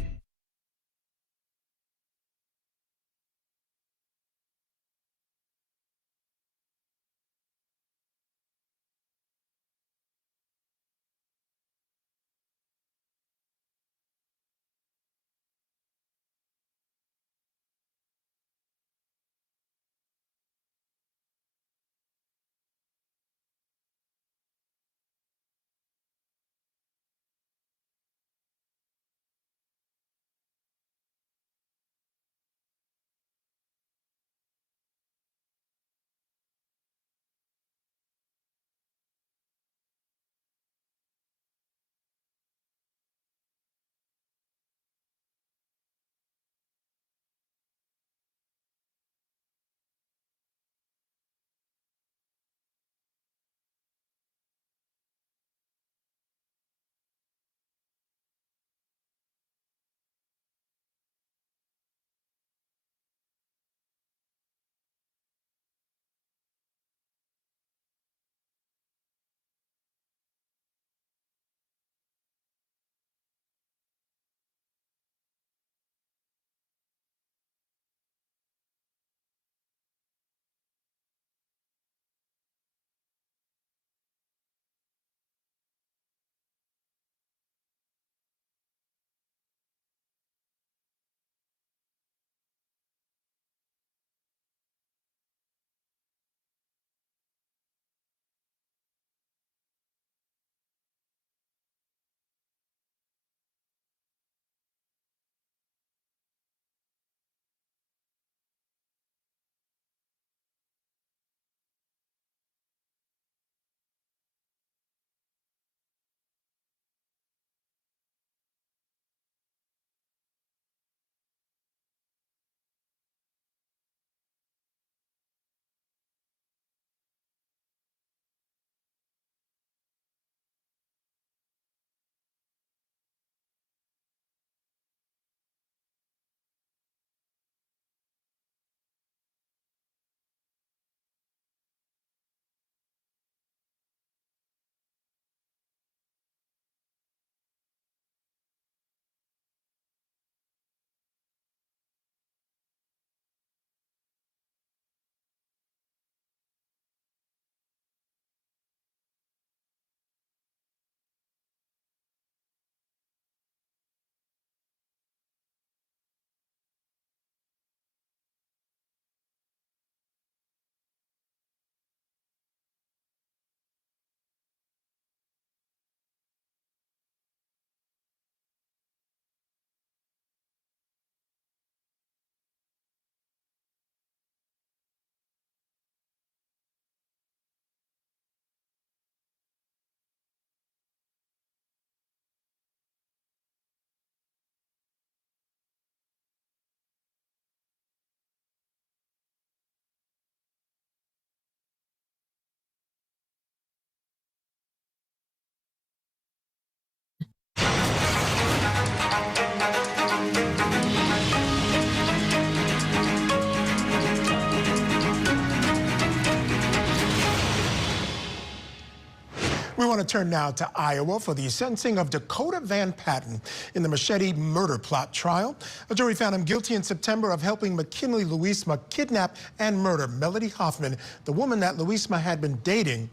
to turn now to Iowa for the sentencing of Dakota Van Patten in the machete murder plot trial. A jury found him guilty in September of helping McKinley Louisma kidnap and murder Melody Hoffman, the woman that Louisma had been dating.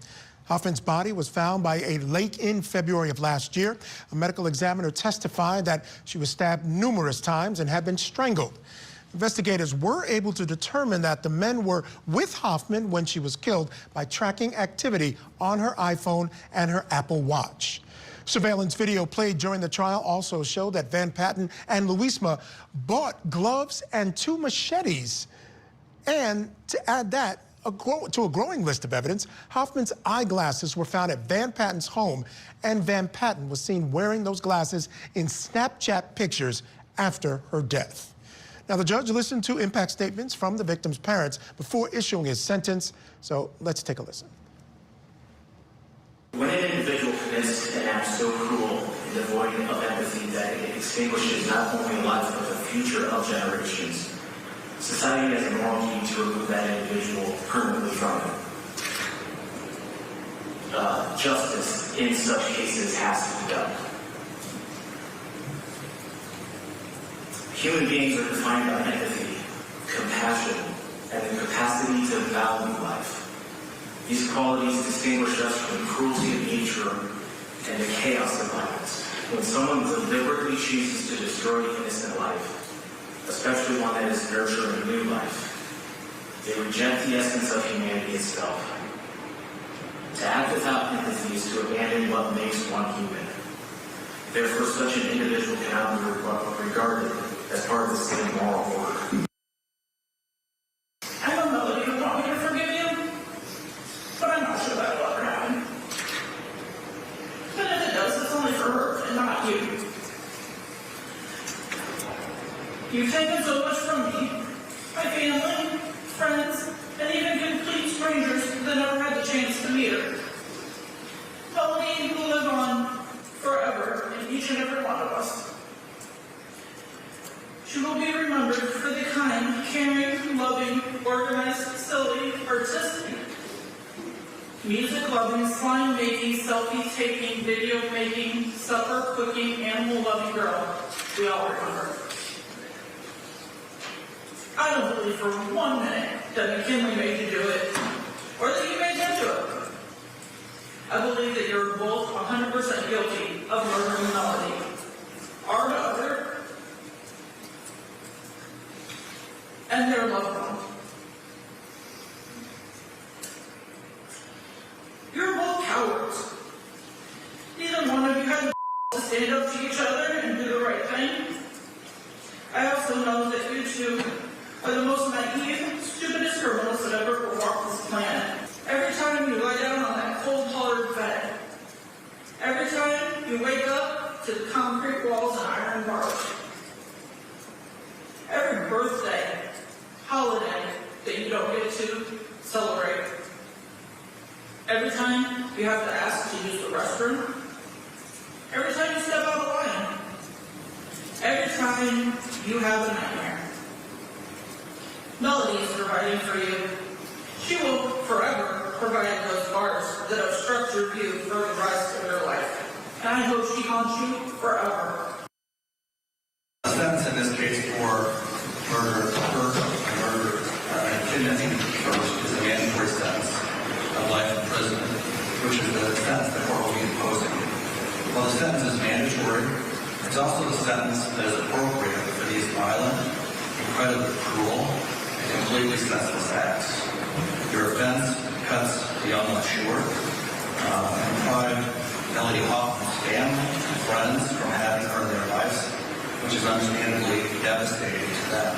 Hoffman's body was found by a lake in February of last year. A medical examiner testified that she was stabbed numerous times and had been strangled. Investigators were able to determine that the men were with Hoffman when she was killed by tracking activity on her iPhone and her Apple Watch. Surveillance video played during the trial also showed that Van Patten and Louisma bought gloves and 2 machetes. And to add that, to a growing list of evidence, Hoffman's eyeglasses were found at Van Patten's home, and Van Patten was seen wearing those glasses in Snapchat pictures after her death. Now, the judge listened to impact statements from the victim's parents before issuing his sentence, so let's take a listen. When an individual commits an act so cruel and devoid of empathy that it extinguishes not only lives but the future of generations, society has a moral duty to remove that individual permanently from it. Justice in such cases has to be done. Human beings are defined by empathy, compassion, and the capacity to value life. These qualities distinguish us from the cruelty of nature and the chaos of violence. When someone deliberately chooses to destroy innocent life, especially one that is nurturing a new life, they reject the essence of humanity itself. To act without empathy is to abandon what makes one human. Therefore, such an individual cannot be regarded as part of the same moral order. I know Melody would want me to forgive you, but I'm not sure that'll ever happen. But if it does, it's only for her and not you. You've taken so much from me, my family, friends, and even complete strangers that never had the chance to meet her. Melody will live on forever in each and every one of us. She will be remembered for the kind, caring, loving, organized, silly, artistic, music-loving, slime-making, selfie-taking, video-making, supper-cooking, animal-loving girl we all remember. I don't believe for 1 minute that McKinley made you do it, or that you made him do it. I believe that you're both 100% guilty of murdering Melody, our daughter, and their loved one. You're both cowards. Neither one of you had the to stand up to each other and do the right thing. I also know that you two are the most naive, stupidest criminals that ever walked this planet. Every time you lie down on that cold-hard bed, every time you wake up to the concrete walls and iron bars, every birthday, holiday that you don't get to celebrate, every time you have to ask to use the restroom, every time you step out of line, every time you have a nightmare. Melody is providing for you. She will forever provide those bars that obstruct your view for the rest of your life. And I hope she haunts you forever. The sentence in this case for murder first and murder and kidnapping first is a mandatory sentence of life in prison, which is the sentence the court will be imposing. While the sentence is mandatory, it's also the sentence that is appropriate for these violent, incredibly cruel, and completely senseless acts. Your offense cuts beyond much short and deprived Melody Hoffman's family and friends from having her in their lives, which is understandably devastating to them,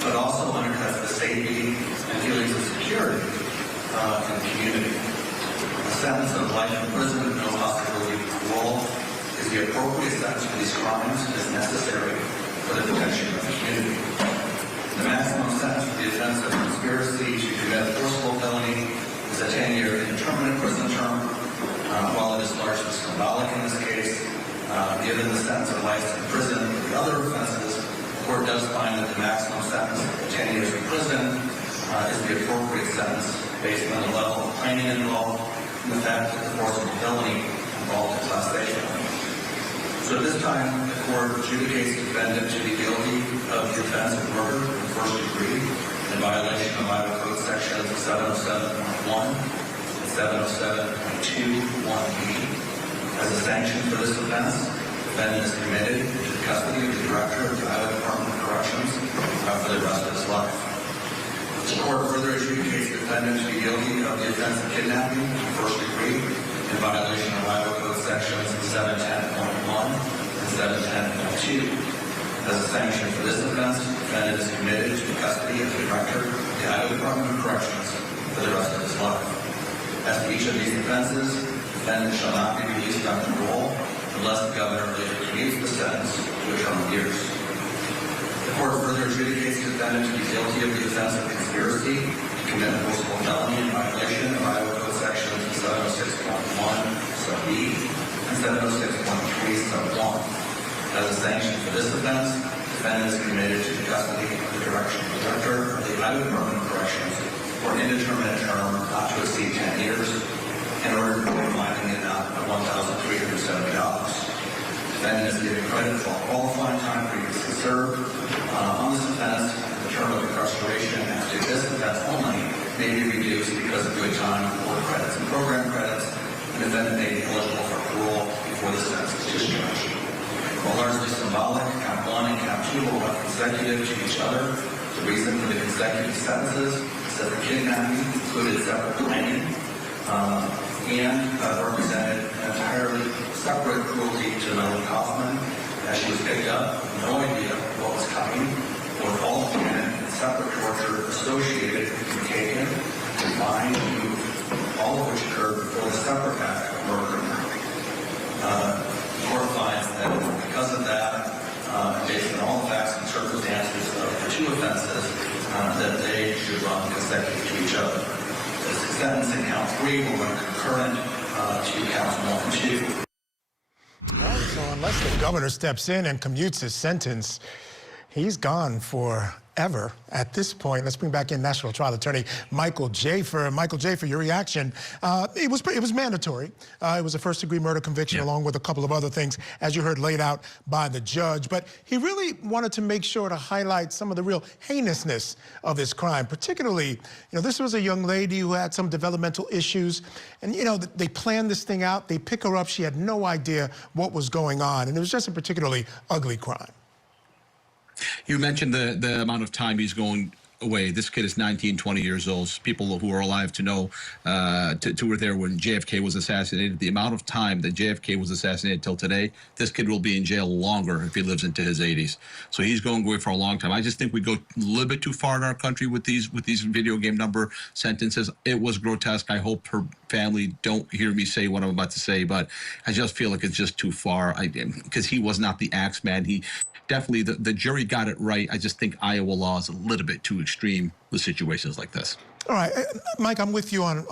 but also undercuts the safety and feelings of security in the community. A sentence of life in prison with no possibility of parole is the appropriate sentence for these crimes and is necessary for the protection of the community. The maximum sentence for the offense of conspiracy to commit a forcible felony is a 10-year indeterminate prison term. While it is largely symbolic in this case, given the sentence of life in prison for the other offenses, the court does find that the maximum sentence of 10 years in prison is the appropriate sentence based on the level of training involved and the fact that the forcible felony involved in Class A felony. So at this time, the court adjudicates the defendant to be guilty of the offense of murder in the first degree in violation of Iowa Code Sections 707.1 and 707.2(1)(b. As a sanction for this offense, the defendant is committed to the custody of the Director of the Iowa Department of Corrections for the rest of his life. The court further adjudicates the defendant to be guilty of the offense of kidnapping in the first degree in violation of Iowa Code Sections 710.1 and 710.2. As a sanction for this offense, the defendant is committed to the custody of the Director of the Iowa Department of Corrections for the rest of his life. As to each of these offenses, the defendant shall not be released on parole unless the governor later commutes the sentence to a term of years. The court further adjudicates the defendant to be guilty of the offense of conspiracy to commit a forcible felony in violation of Iowa Code Sections 706.1 sub B and 706.3 sub 1. As a sanction for this offense, the defendant is committed to the custody of the Director of the Iowa Department of Corrections for an indeterminate term not to exceed 10 years in order to avoid finding the amount of $1,370. The defendant is given credit for all qualifying time previously served on this offense. The term of incarceration after this offense only may be reduced because of good time, work credits, and program credits. The defendant may be eligible for parole before the sentence is discharged. While largely symbolic, count 1 and count 2 will run consecutive to each other. The reason for the consecutive sentences is that the kidnapping included separate planning and represented an entirely separate cruelty to Melanie Kaufman as she was picked up with no idea what was coming, with all planned and separate torture associated with being taken, confined, and moved, all of which occurred before the separate act of murder. The court finds that because of that, based on all the facts and circumstances of the two offenses, that they should run consecutive to each other. The sentence in count 3 will run concurrent to counts 1 and 2. So unless the governor steps in and commutes his sentence, he's gone forever at this point. Let's bring back in National Trial Attorney Michael Jaffer. Michael Jaffer, your reaction. It was mandatory. It was a first-degree murder conviction along with a couple of other things, as you heard, laid out by the judge. But he really wanted to make sure to highlight some of the real heinousness of this crime. Particularly, this was a young lady who had some developmental issues. And, they planned this thing out. They pick her up. She had no idea what was going on. And it was just a particularly ugly crime. You mentioned the amount of time he's going away. This kid is 19, 20 years old. People who are alive to know, were there when JFK was assassinated. The amount of time that JFK was assassinated till today, this kid will be in jail longer if he lives into his 80s. So he's going away for a long time. I just think we go a little bit too far in our country with these video game number sentences. It was grotesque. I hope her family don't hear me say what I'm about to say, but I just feel like it's just too far. Because he was not the axe man. He definitely, the jury got it right. I just think Iowa law is a little bit too extreme with situations like this. All right, Mike, I'm with you on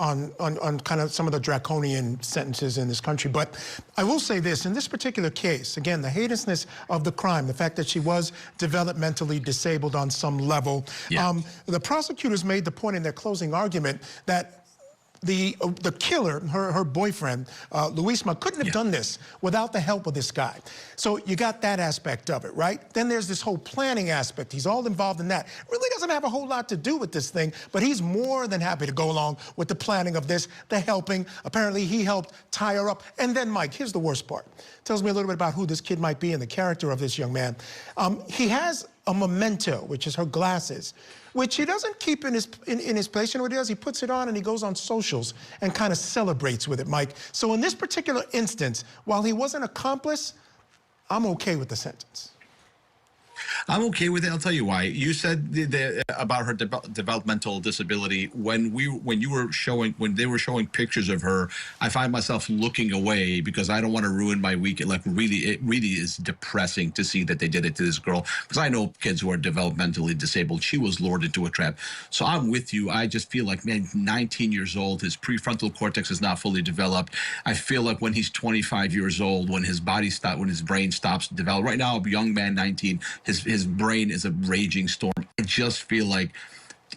kind of some of the draconian sentences in this country, but I will say this, in this particular case, again, the heinousness of the crime, the fact that she was developmentally disabled on some level, the prosecutors made the point in their closing argument that the killer, her boyfriend, Luisma, couldn't have done this without the help of this guy. So you got that aspect of it, right? Then there's this whole planning aspect. He's all involved in that. Really doesn't have a whole lot to do with this thing, but he's more than happy to go along with the planning of this, the helping. Apparently he helped tie her up. And then, Mike, here's the worst part. Tells me a little bit about who this kid might be and the character of this young man. He has a memento, which is her glasses, which he doesn't keep in his place. You know what he does? He puts it on and he goes on socials and kind of celebrates with it, Mike. So in this particular instance, while he was an accomplice, I'm okay with the sentence. I'm okay with it. I'll tell you why. You said about her developmental disability. When they were showing pictures of her, I find myself looking away because I don't want to ruin my weekend. Like, it really is depressing to see that they did it to this girl, because I know kids who are developmentally disabled. She was lured into a trap. So I'm with you. I just feel like, man, 19 years old, his prefrontal cortex is not fully developed. I feel like when he's 25 years old, when his brain stops to develop. Right now, a young man, 19, his brain is a raging storm. I just feel like,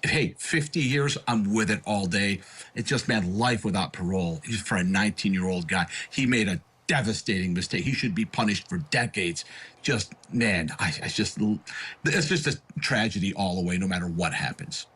hey, 50 years, I'm with it all day. It's just, man, life without parole. For a 19-year-old guy, he made a devastating mistake. He should be punished for decades. Just, man, it's just a tragedy all the way, no matter what happens.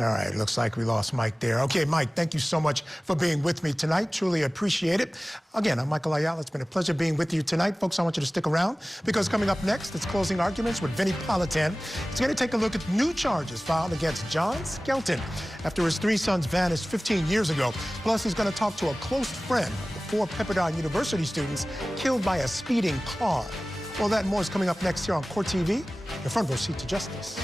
All right, looks like we lost Mike there. Okay, Mike, thank you so much for being with me tonight. Truly appreciate it. Again, I'm Michael Ayala. It's been a pleasure being with you tonight. Folks, I want you to stick around because coming up next, it's closing arguments with Vinnie Politan. He's going to take a look at new charges filed against John Skelton after his 3 sons vanished 15 years ago. Plus, he's going to talk to a close friend of the 4 Pepperdine University students killed by a speeding car. Well, that and more is coming up next here on Court TV, your front row seat to justice.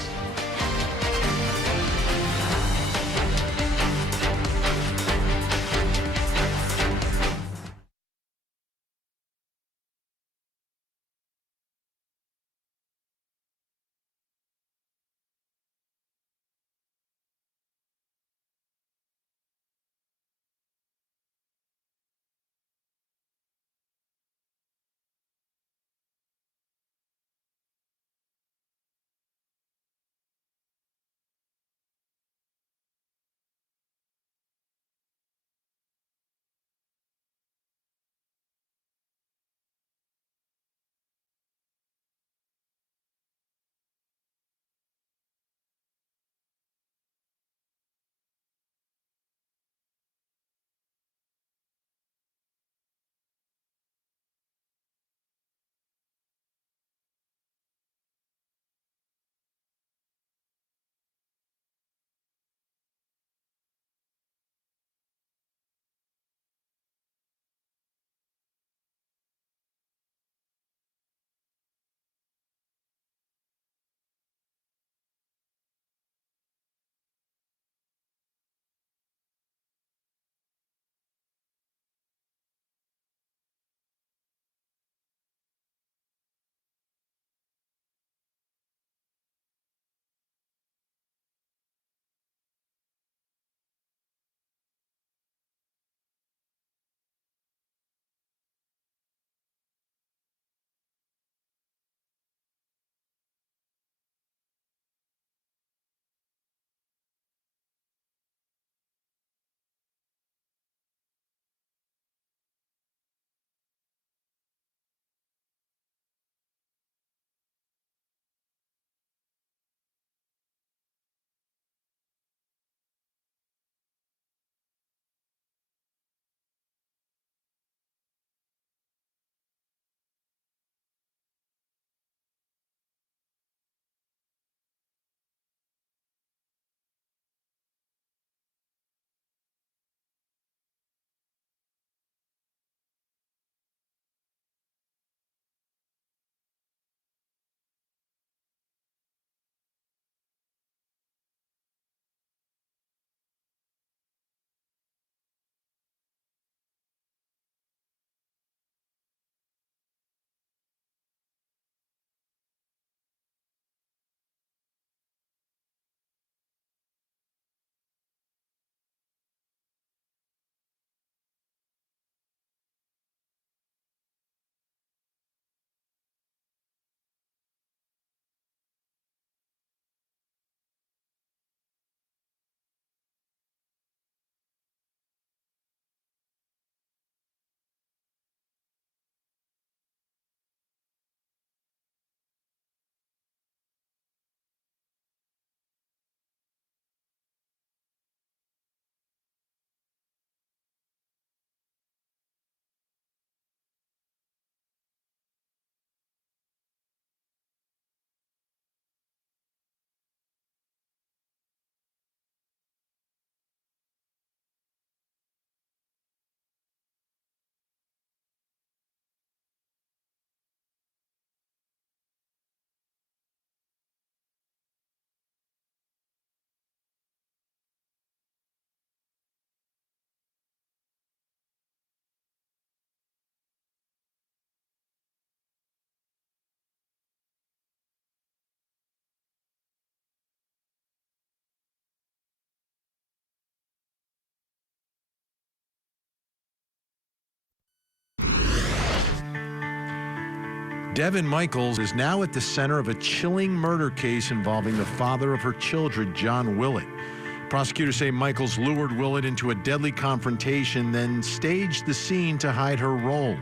Devyn Michaels is now at the center of a chilling murder case involving the father of her children, John Willette. Prosecutors say Michaels lured Willette into a deadly confrontation, then staged the scene to hide her role.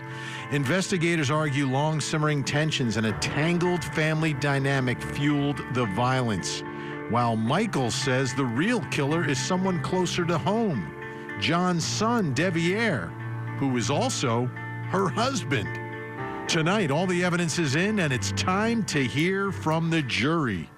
Investigators argue long simmering tensions and a tangled family dynamic fueled the violence, while Michaels says the real killer is someone closer to home, John's son, Deviere, who is also her husband. Tonight, all the evidence is in, and it's time to hear from the jury.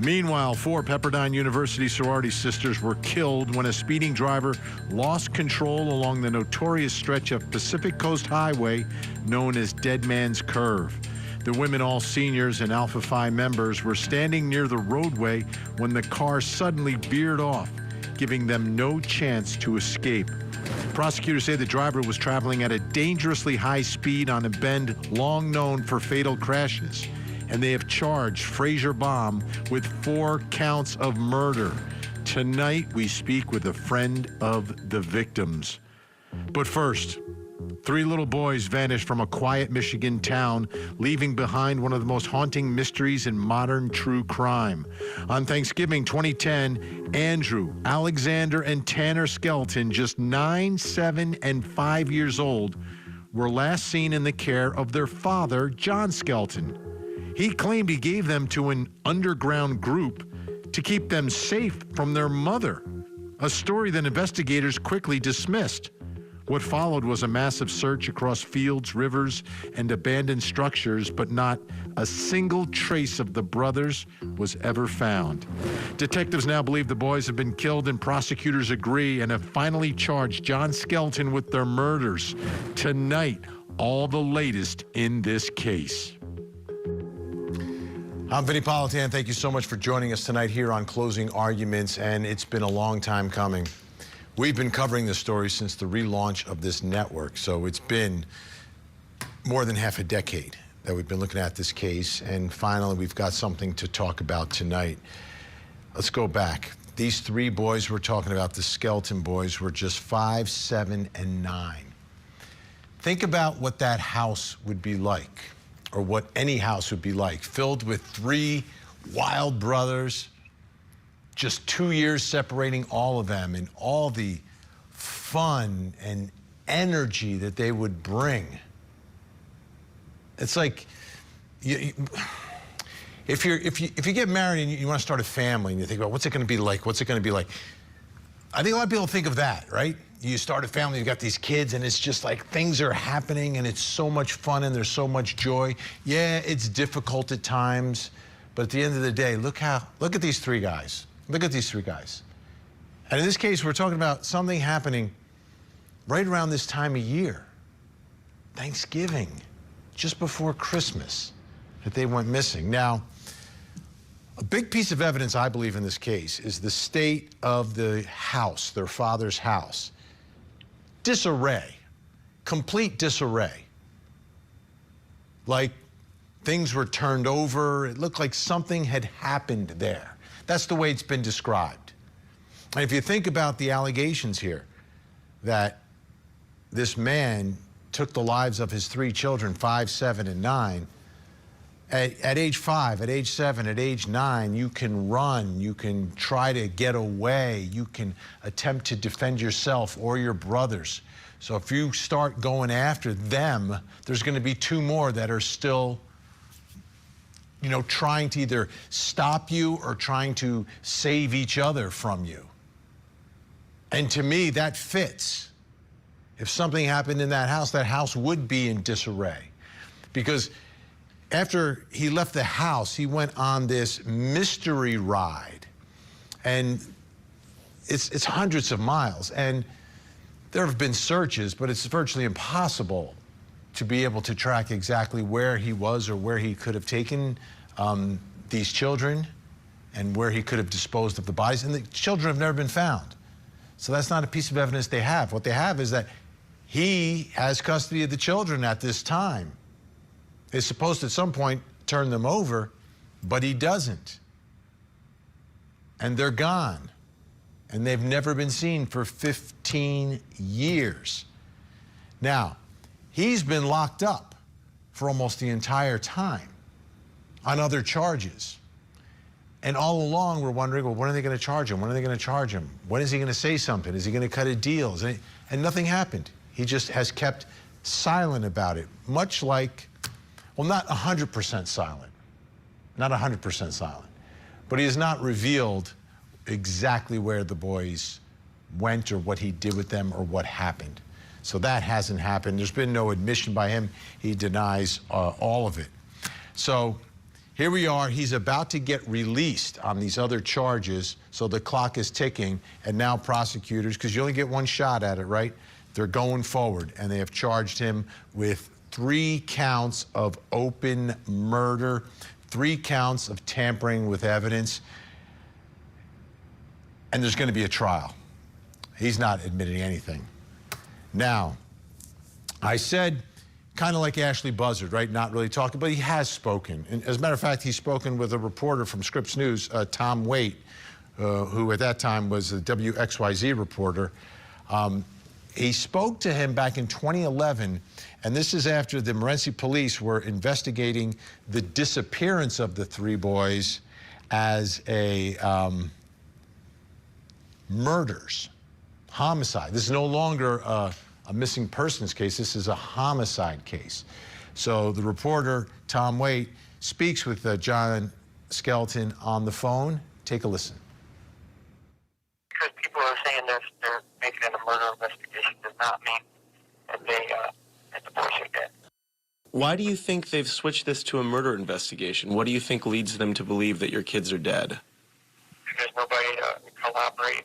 Meanwhile, 4 Pepperdine University sorority sisters were killed when a speeding driver lost control along the notorious stretch of Pacific Coast Highway known as Dead Man's Curve. The women, all seniors and Alpha Phi members, were standing near the roadway when the car suddenly veered off, giving them no chance to escape. Prosecutors say the driver was traveling at a dangerously high speed on a bend long known for fatal crashes, and they have charged Fraser Baum with 4 counts of murder. Tonight, we speak with a friend of the victims. But first, 3 little boys vanished from a quiet Michigan town, leaving behind one of the most haunting mysteries in modern true crime. On Thanksgiving 2010, Andrew, Alexander, and Tanner Skelton, just 9, 7, and 5 years old, were last seen in the care of their father, John Skelton. He claimed he gave them to an underground group to keep them safe from their mother, a story that investigators quickly dismissed. What followed was a massive search across fields, rivers, and abandoned structures, but not a single trace of the brothers was ever found. Detectives now believe the boys have been killed, and prosecutors agree and have finally charged John Skelton with their murders. Tonight, all the latest in this case. I'm Vinny Politan. Thank you so much for joining us tonight here on Closing Arguments, and it's been a long time coming. We've been covering this story since the relaunch of this network, so it's been more than half a decade that we've been looking at this case, and finally we've got something to talk about tonight. Let's go back. These 3 boys we're talking about, the Skelton boys, were just 5, 7, and 9. Think about what that house would be like, or what any house would be like, filled with 3 wild brothers, just 2 years separating all of them, and all the fun and energy that they would bring. It's like, if you get married and you want to start a family and you think about what's it going to be like, what's it going to be like? I think a lot of people think of that, right? You start a family, you got these kids, and it's just like things are happening and it's so much fun and there's so much joy. Yeah, it's difficult at times, but at the end of the day, look at these 3 guys. Look at these 3 guys. And in this case, we're talking about something happening right around this time of year. Thanksgiving, just before Christmas, that they went missing. Now, a big piece of evidence, I believe, in this case is the state of the house, their father's house. Disarray, complete disarray. Like things were turned over. It looked like something had happened there. That's the way it's been described. And if you think about the allegations here, that this man took the lives of his 3 children, 5, 7, and 9, at age 5, at age 7, at age 9, you can run, you can try to get away, you can attempt to defend yourself or your brothers. So if you start going after them, there's going to be 2 more that are still, you know, trying to either stop you or trying to save each other from you. And to me, that fits. If something happened in that house would be in disarray. Because after he left the house, he went on this mystery ride. And it's hundreds of miles. And there have been searches, but it's virtually impossible to be able to track exactly where he was or where he could have taken these children and where he could have disposed of the bodies. And the children have never been found. So that's not a piece of evidence they have. What they have is that he has custody of the children at this time. He's supposed to at some point turn them over, but he doesn't. And they're gone. And they've never been seen for 15 years. Now, he's been locked up for almost the entire time on other charges. And all along, we're wondering, well, when are they going to charge him? When are they going to charge him? When is he going to say something? Is he going to cut a deal? And nothing happened. He just has kept silent about it, much like, well, not 100% silent, not 100% silent, but he has not revealed exactly where the boys went or what he did with them or what happened. So that hasn't happened. There's been no admission by him. He denies all of it. So here we are. He's about to get released on these other charges. So the clock is ticking. And now prosecutors, because you only get one shot at it, right? They're going forward. And they have charged him with 3 counts of open murder, 3 counts of tampering with evidence. And there's going to be a trial. He's not admitting anything. Now, I said, kind of like Ashley Buzzard, right? Not really talking, but he has spoken. And as a matter of fact, he's spoken with a reporter from Scripps News, Tom Waite, who at that time was a WXYZ reporter. He spoke to him back in 2011, and this is after the Morenci police were investigating the disappearance of the 3 boys as a murders, homicide. This is no longer a missing persons case. This is a homicide case. So the reporter, Tom Waite, speaks with John Skelton on the phone. Take a listen. Because people are saying they're making it a murder investigation does not mean that the boys are dead. Why do you think they've switched this to a murder investigation? What do you think leads them to believe that your kids are dead? There's nobody to collaborate,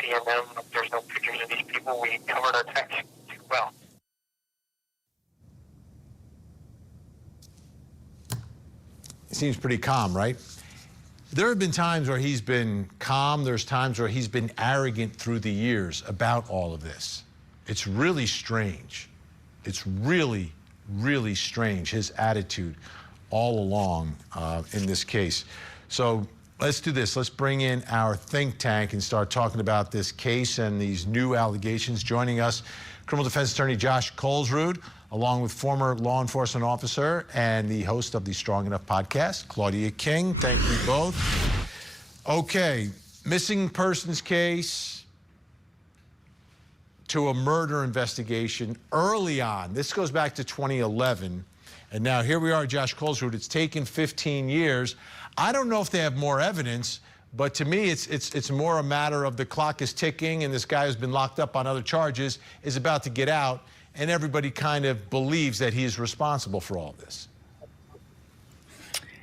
seeing them. There's no pictures of these people. We covered our text too well. It seems pretty calm, right? There have been times where he's been calm. There's times where he's been arrogant through the years about all of this. It's really strange. It's really, really strange, his attitude all along in this case. So let's do this. Let's bring in our think tank and start talking about this case and these new allegations. Joining us, criminal defense attorney Josh Colesrud, along with former law enforcement officer and the host of the Strong Enough podcast, Claudia King. Thank you both. Okay, missing persons case to a murder investigation early on. This goes back to 2011. And now here we are, Josh Colesrud. It's taken 15 years. I don't know if they have more evidence, but to me, it's more a matter of the clock is ticking and this guy who's been locked up on other charges is about to get out, and everybody kind of believes that he is responsible for all this.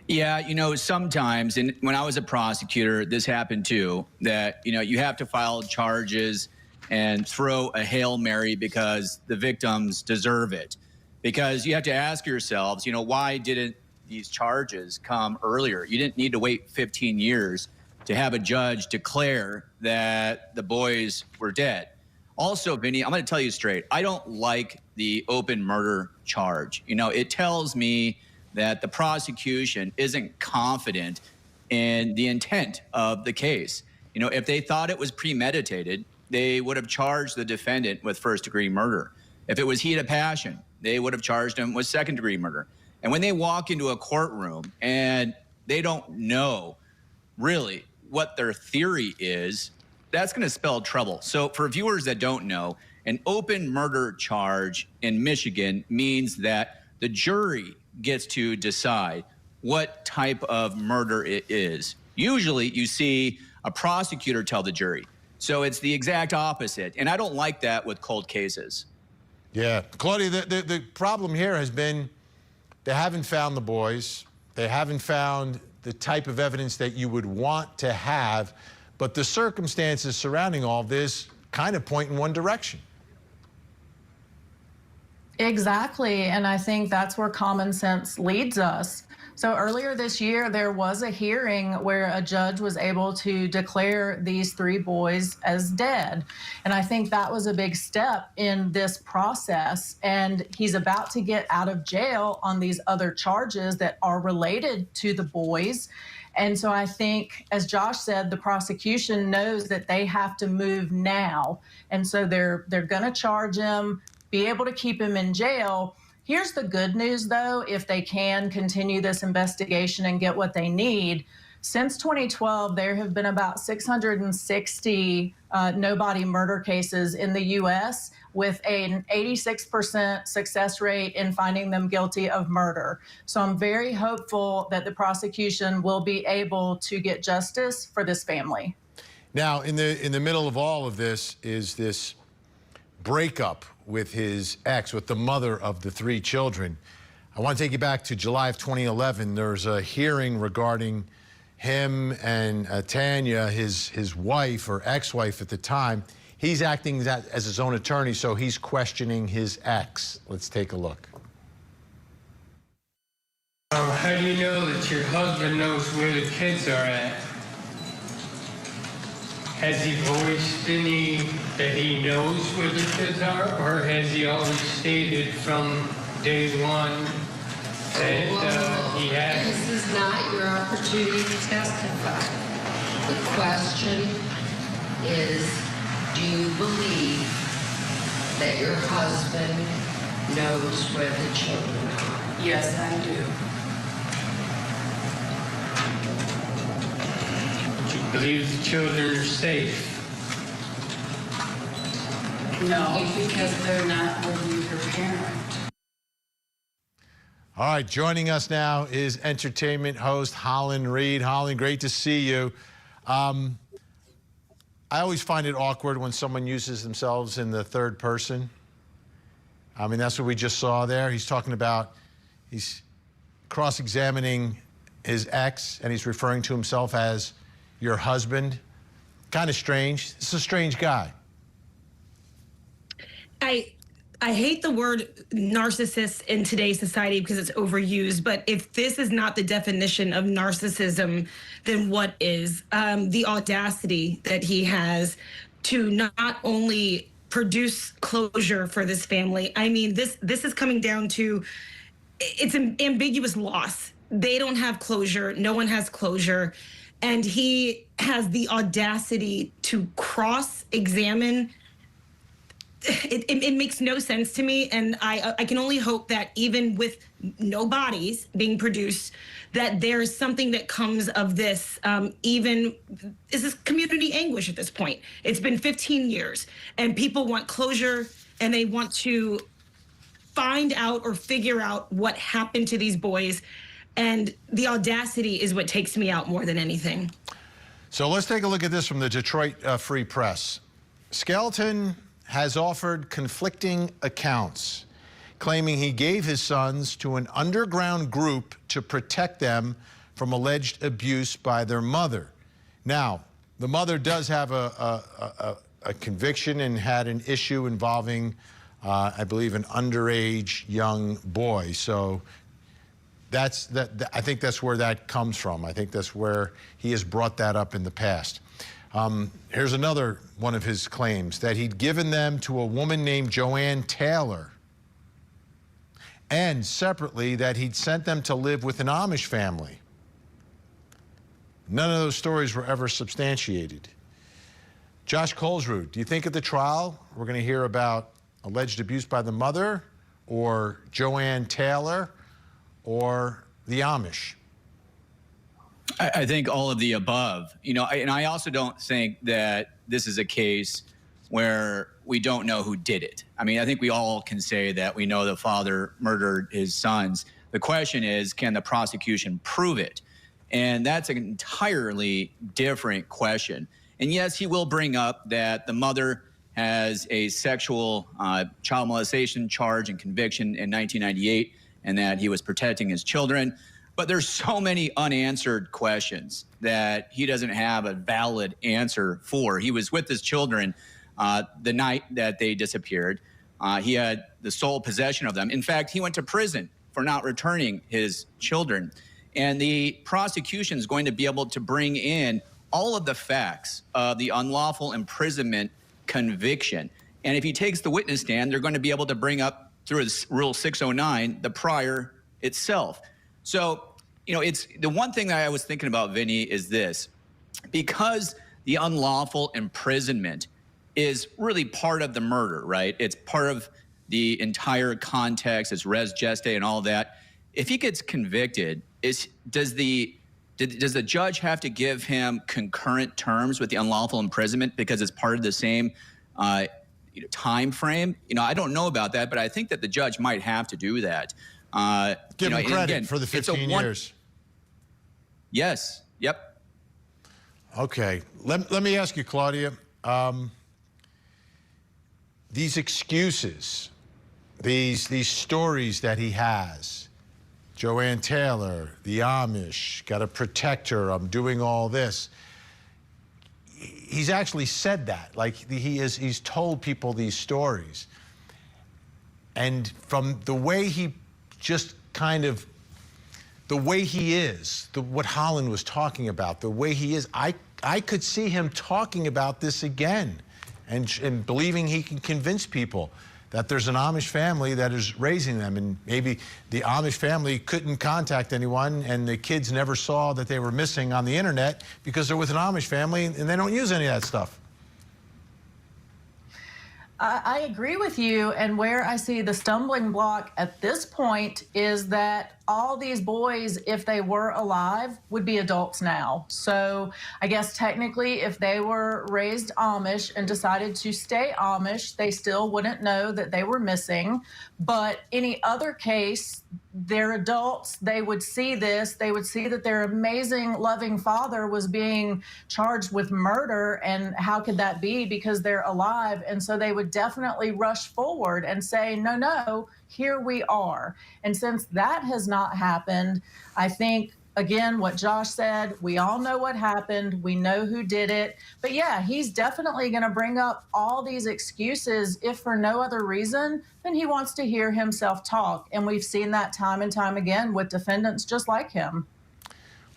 Yeah, you know, sometimes, and when I was a prosecutor, this happened too, that, you know, you have to file charges and throw a Hail Mary because the victims deserve it. Because you have to ask yourselves, you know, why didn't these charges come earlier? You didn't need to wait 15 years to have a judge declare that the boys were dead. Also, Vinny, I'm going to tell you straight, I don't like the open murder charge. You know, it tells me that the prosecution isn't confident in the intent of the case. You know, if they thought it was premeditated, they would have charged the defendant with first-degree murder. If it was heat of passion, they would have charged him with second-degree murder. And when they walk into a courtroom and they don't know really what their theory is, that's going to spell trouble. So for viewers that don't know, an open murder charge in Michigan means that the jury gets to decide what type of murder it is. Usually you see a prosecutor tell the jury. So it's the exact opposite. And I don't like that with cold cases. Yeah, Claudia, the problem here has been they haven't found the boys. They haven't found the type of evidence that you would want to have, but the circumstances surrounding all this kind of point in one direction. Exactly, and I think that's where common sense leads us. So earlier this year, there was a hearing where a judge was able to declare these 3 boys as dead. And I think that was a big step in this process. And he's about to get out of jail on these other charges that are related to the boys. And so I think, as Josh said, the prosecution knows that they have to move now. And so they're going to charge him, be able to keep him in jail. Here's the good news, though, if they can continue this investigation and get what they need. Since 2012, there have been about 660 no-body murder cases in the U.S. with an 86% success rate in finding them guilty of murder. So I'm very hopeful that the prosecution will be able to get justice for this family. Now, in the middle of all of this is this breakup with his ex, with the mother of the 3 children. I want to take you back to July of 2011. There's a hearing regarding him and Tanya, his wife or ex-wife at the time. He's acting as his own attorney, so he's questioning his ex. Let's take a look. How do you know that your husband knows where the kids are at? Has he voiced any that he knows where the kids are, or has he always stated from day one that he has? This is not your opportunity to testify. The question is, do you believe that your husband knows where the children are? Yes, I do. Do you believe the children are safe? No, because they're not with your parent. All right, joining us now is entertainment host Holland Reed. Holland, great to see you. I always find it awkward when someone uses themselves in the third person. I mean, that's what we just saw there. He's talking about, he's cross-examining his ex, and he's referring to himself as your husband. Kind of strange. This is a strange guy. I hate the word narcissist in today's society because it's overused, but if this is not the definition of narcissism, then what is? The audacity that he has to not only produce closure for this family. I mean, this is coming down to, it's an ambiguous loss. They don't have closure. No one has closure. And he has the audacity to cross-examine. It makes no sense to me, and I can only hope that even with no bodies being produced, that there's something that comes of this. This is community anguish at this point. It's been 15 years, and people want closure, and they want to find out or figure out what happened to these boys, and the audacity is what takes me out more than anything. So let's take a look at this from the Detroit Free Press. Skelton has offered conflicting accounts, claiming he gave his sons to an underground group to protect them from alleged abuse by their mother. Now, the mother does have a conviction and had an issue involving, I believe, an underage young boy. So I think that's where that comes from. I think that's where he has brought that up in the past. Here's another one of his claims, that he'd given them to a woman named Joanne Taylor, and separately that he'd sent them to live with an Amish family. None of those stories were ever substantiated. Josh Colesrud, do you think at the trial we're going to hear about alleged abuse by the mother, or Joanne Taylor, or the Amish? I think all of the above, and I also don't think that this is a case where we don't know who did it. I mean, I think we all can say that we know the father murdered his sons. The question is, can the prosecution prove it? And that's an entirely different question. And yes, he will bring up that the mother has a sexual child molestation charge and conviction in 1998, and that he was protecting his children. But there's so many unanswered questions that he doesn't have a valid answer for. He was with his children the night that they disappeared. He had the sole possession of them. In fact, he went to prison for not returning his children. And the prosecution is going to be able to bring in all of the facts of the unlawful imprisonment conviction. And if he takes the witness stand, they're going to be able to bring up, through Rule 609, the prior itself. So, it's the one thing that I was thinking about, Vinny, is this. Because the unlawful imprisonment is really part of the murder, right? It's part of the entire context, it's res geste and all that. If he gets convicted, does the does the judge have to give him concurrent terms with the unlawful imprisonment because it's part of the same time frame? I don't know about that, but I think that the judge might have to do that. Give him credit again, for the it's a 15 years. Yes. Yep. Okay. Let me ask you, Claudia. These excuses, these stories that he has, Joanne Taylor, the Amish, got to protect her, I'm doing all this. He's actually said that, like he's told people these stories. And from the way he just kind of, the way he is, what Holland was talking about, the way he is, I could see him talking about this again and believing he can convince people that there's an Amish family that is raising them, and maybe the Amish family couldn't contact anyone and the kids never saw that they were missing on the internet because they're with an Amish family and they don't use any of that stuff. I agree with you, and where I see the stumbling block at this point is that all these boys, if they were alive, would be adults now. So I guess technically if they were raised Amish and decided to stay Amish, they still wouldn't know that they were missing. But any other case, they're adults, they would see this, they would see that their amazing, loving father was being charged with murder, and how could that be because they're alive? And so they would definitely rush forward and say, no, here we are. And since that has not happened, I think, again, what Josh said, we all know what happened. We know who did it. But yeah, he's definitely going to bring up all these excuses, if for no other reason than he wants to hear himself talk. And we've seen that time and time again with defendants just like him.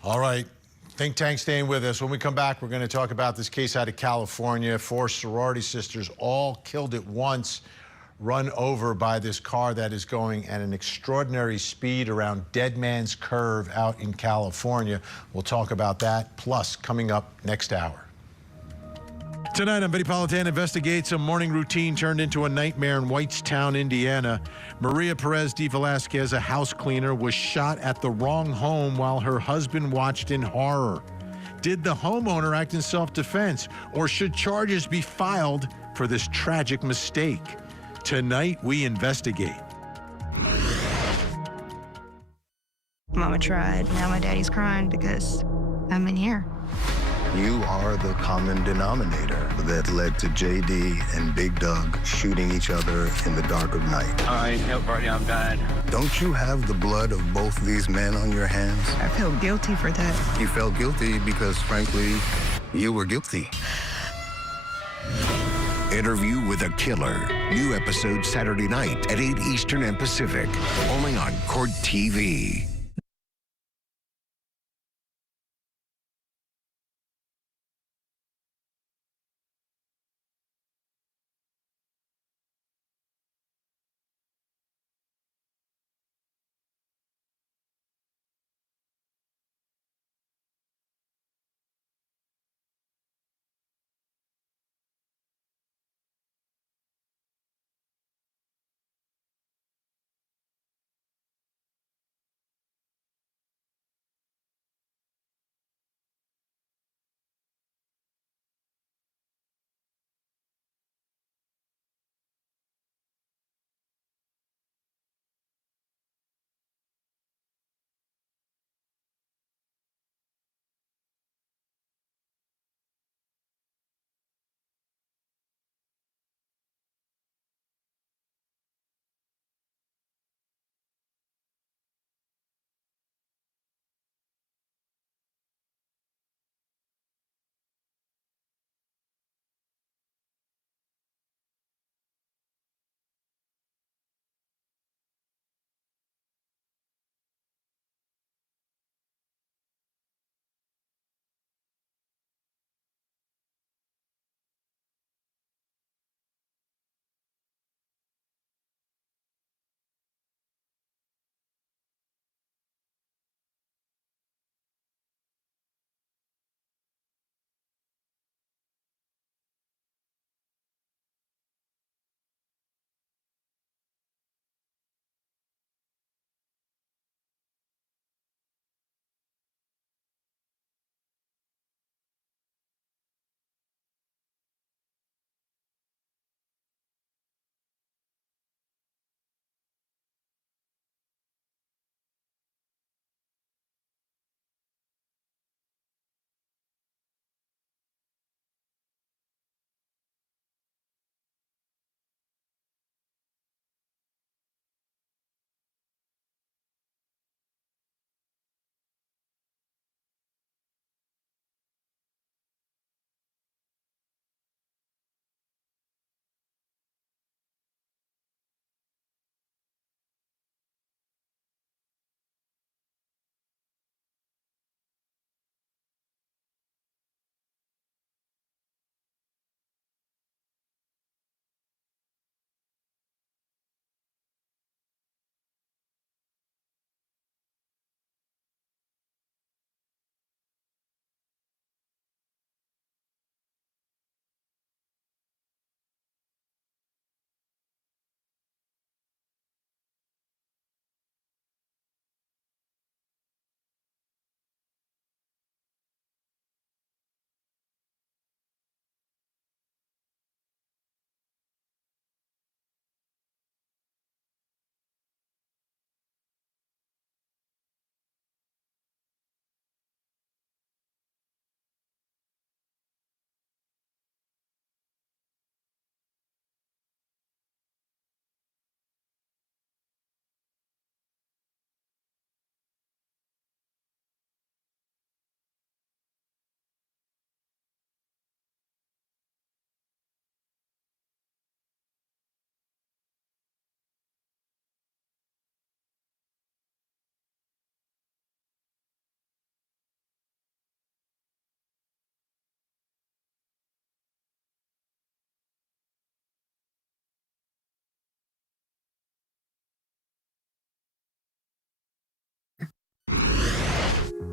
All right. Think tank staying with us. When we come back, we're going to talk about this case out of California. 4 sorority sisters all killed at once, run over by this car that is going at an extraordinary speed around Dead Man's Curve out in California. We'll talk about that, plus coming up next hour. Tonight on Betty Politan Investigates, a morning routine turned into a nightmare in Whitestown, Indiana. Maria Perez de Velasquez, a house cleaner, was shot at the wrong home while her husband watched in horror. Did the homeowner act in self-defense, or should charges be filed for this tragic mistake? Tonight, we investigate. Mama tried. Now my daddy's crying because I'm in here. You are the common denominator that led to JD and Big Doug shooting each other in the dark of night. All right, help party, I'm dying. Don't you have the blood of both these men on your hands? I felt guilty for that. You felt guilty because, frankly, you were guilty. Interview with a Killer. New episode Saturday night at 8 Eastern and Pacific. Only on Court TV.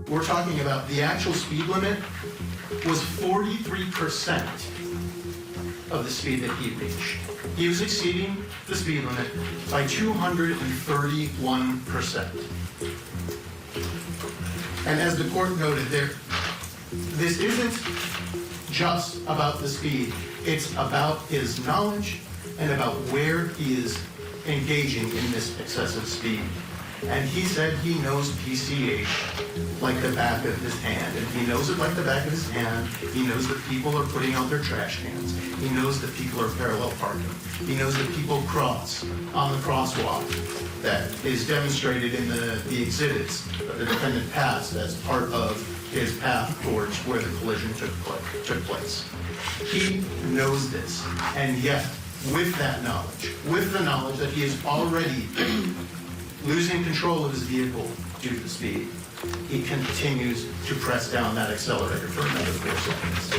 we're talking about the actual speed limit was 43% of the speed that he reached. He was exceeding the speed limit by 231%. And as the court noted there, this isn't just about the speed. It's about his knowledge and about where he is engaging in this excessive speed. And he said he knows PCH like the back of his hand. And he knows it like the back of his hand. He knows that people are putting out their trash cans. He knows that people are parallel parking. He knows that people cross on the crosswalk that is demonstrated in the exhibits that the defendant passed as part of his path towards where the collision took place. He knows this, and yet, with that knowledge, with the knowledge that he is already losing control of his vehicle due to the speed, he continues to press down that accelerator for another 4 seconds.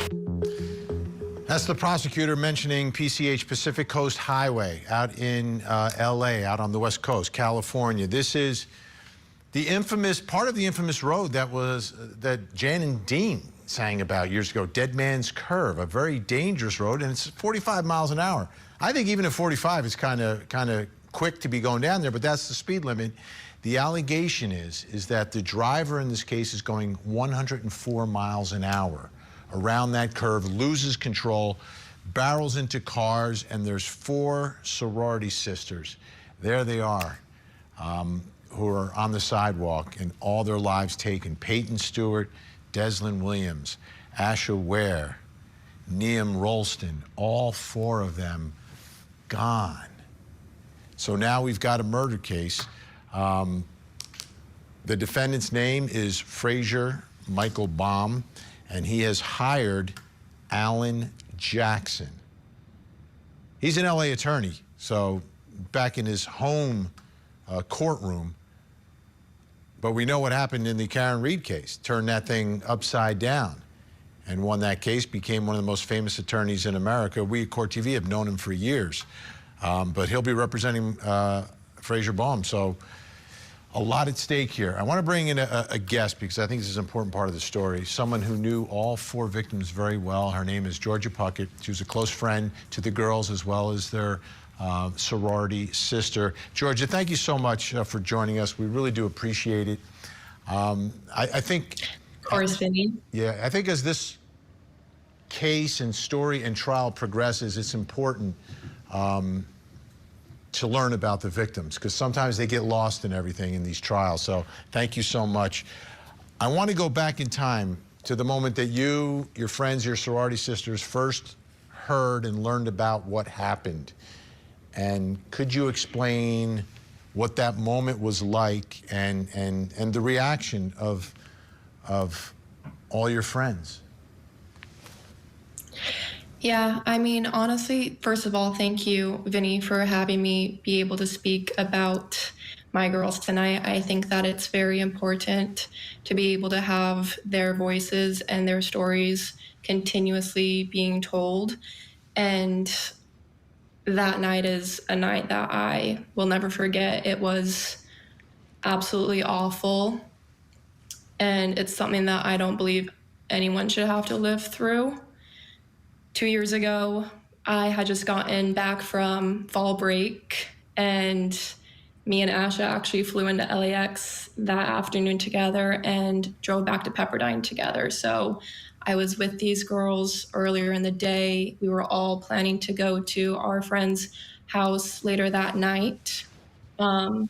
That's the prosecutor mentioning PCH, Pacific Coast Highway, out in L.A., out on the West Coast, California. This is the infamous, part of the infamous road that Jan and Dean sang about years ago, Dead Man's Curve, a very dangerous road, and it's 45 miles an hour. I think even at 45, it's kind of quick to be going down there, but that's the speed limit. The allegation is that the driver in this case is going 104 miles an hour around that curve, loses control, barrels into cars, and there's 4 sorority sisters. There they are, who are on the sidewalk and all their lives taken. Peyton Stewart, Deslyn Williams, Asha Ware, Neam Rolston, all 4 of them gone. So now we've got a murder case. The defendant's name is Frazier Michael Baum, and he has hired Alan Jackson. He's an LA attorney, so back in his home courtroom. But we know what happened in the Karen Reed case, turned that thing upside down and won that case, became one of the most famous attorneys in America. We at Court TV have known him for years, but he'll be representing Frazier Baum. So a lot at stake here. I want to bring in a guest because I think this is an important part of the story. Someone who knew all 4 victims very well. Her name is Georgia Puckett. She was a close friend to the girls as well as their sorority sister. Georgia, thank you so much for joining us. We really do appreciate it. I think... Of course, Vinny. Yeah, I think as this case and story and trial progresses, it's important to learn about the victims, because sometimes they get lost in everything in these trials. So thank you so much. I want to go back in time to the moment that you, your friends, your sorority sisters first heard and learned about what happened. And could you explain what that moment was like and the reaction of all your friends? Yeah, I mean, honestly, first of all, thank you, Vinny, for having me be able to speak about my girls tonight. I think that it's very important to be able to have their voices and their stories continuously being told. And that night is a night that I will never forget. It was absolutely awful. And it's something that I don't believe anyone should have to live through. 2 years ago, I had just gotten back from fall break, and me and Asha actually flew into LAX that afternoon together and drove back to Pepperdine together. So I was with these girls earlier in the day. We were all planning to go to our friend's house later that night. And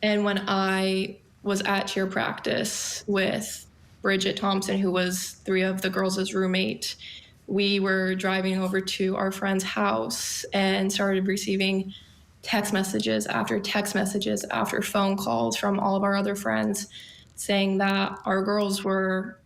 when I was at cheer practice with Bridget Thompson, who was 3 of the girls' roommate, we were driving over to our friend's house and started receiving text messages after phone calls from all of our other friends saying that our girls were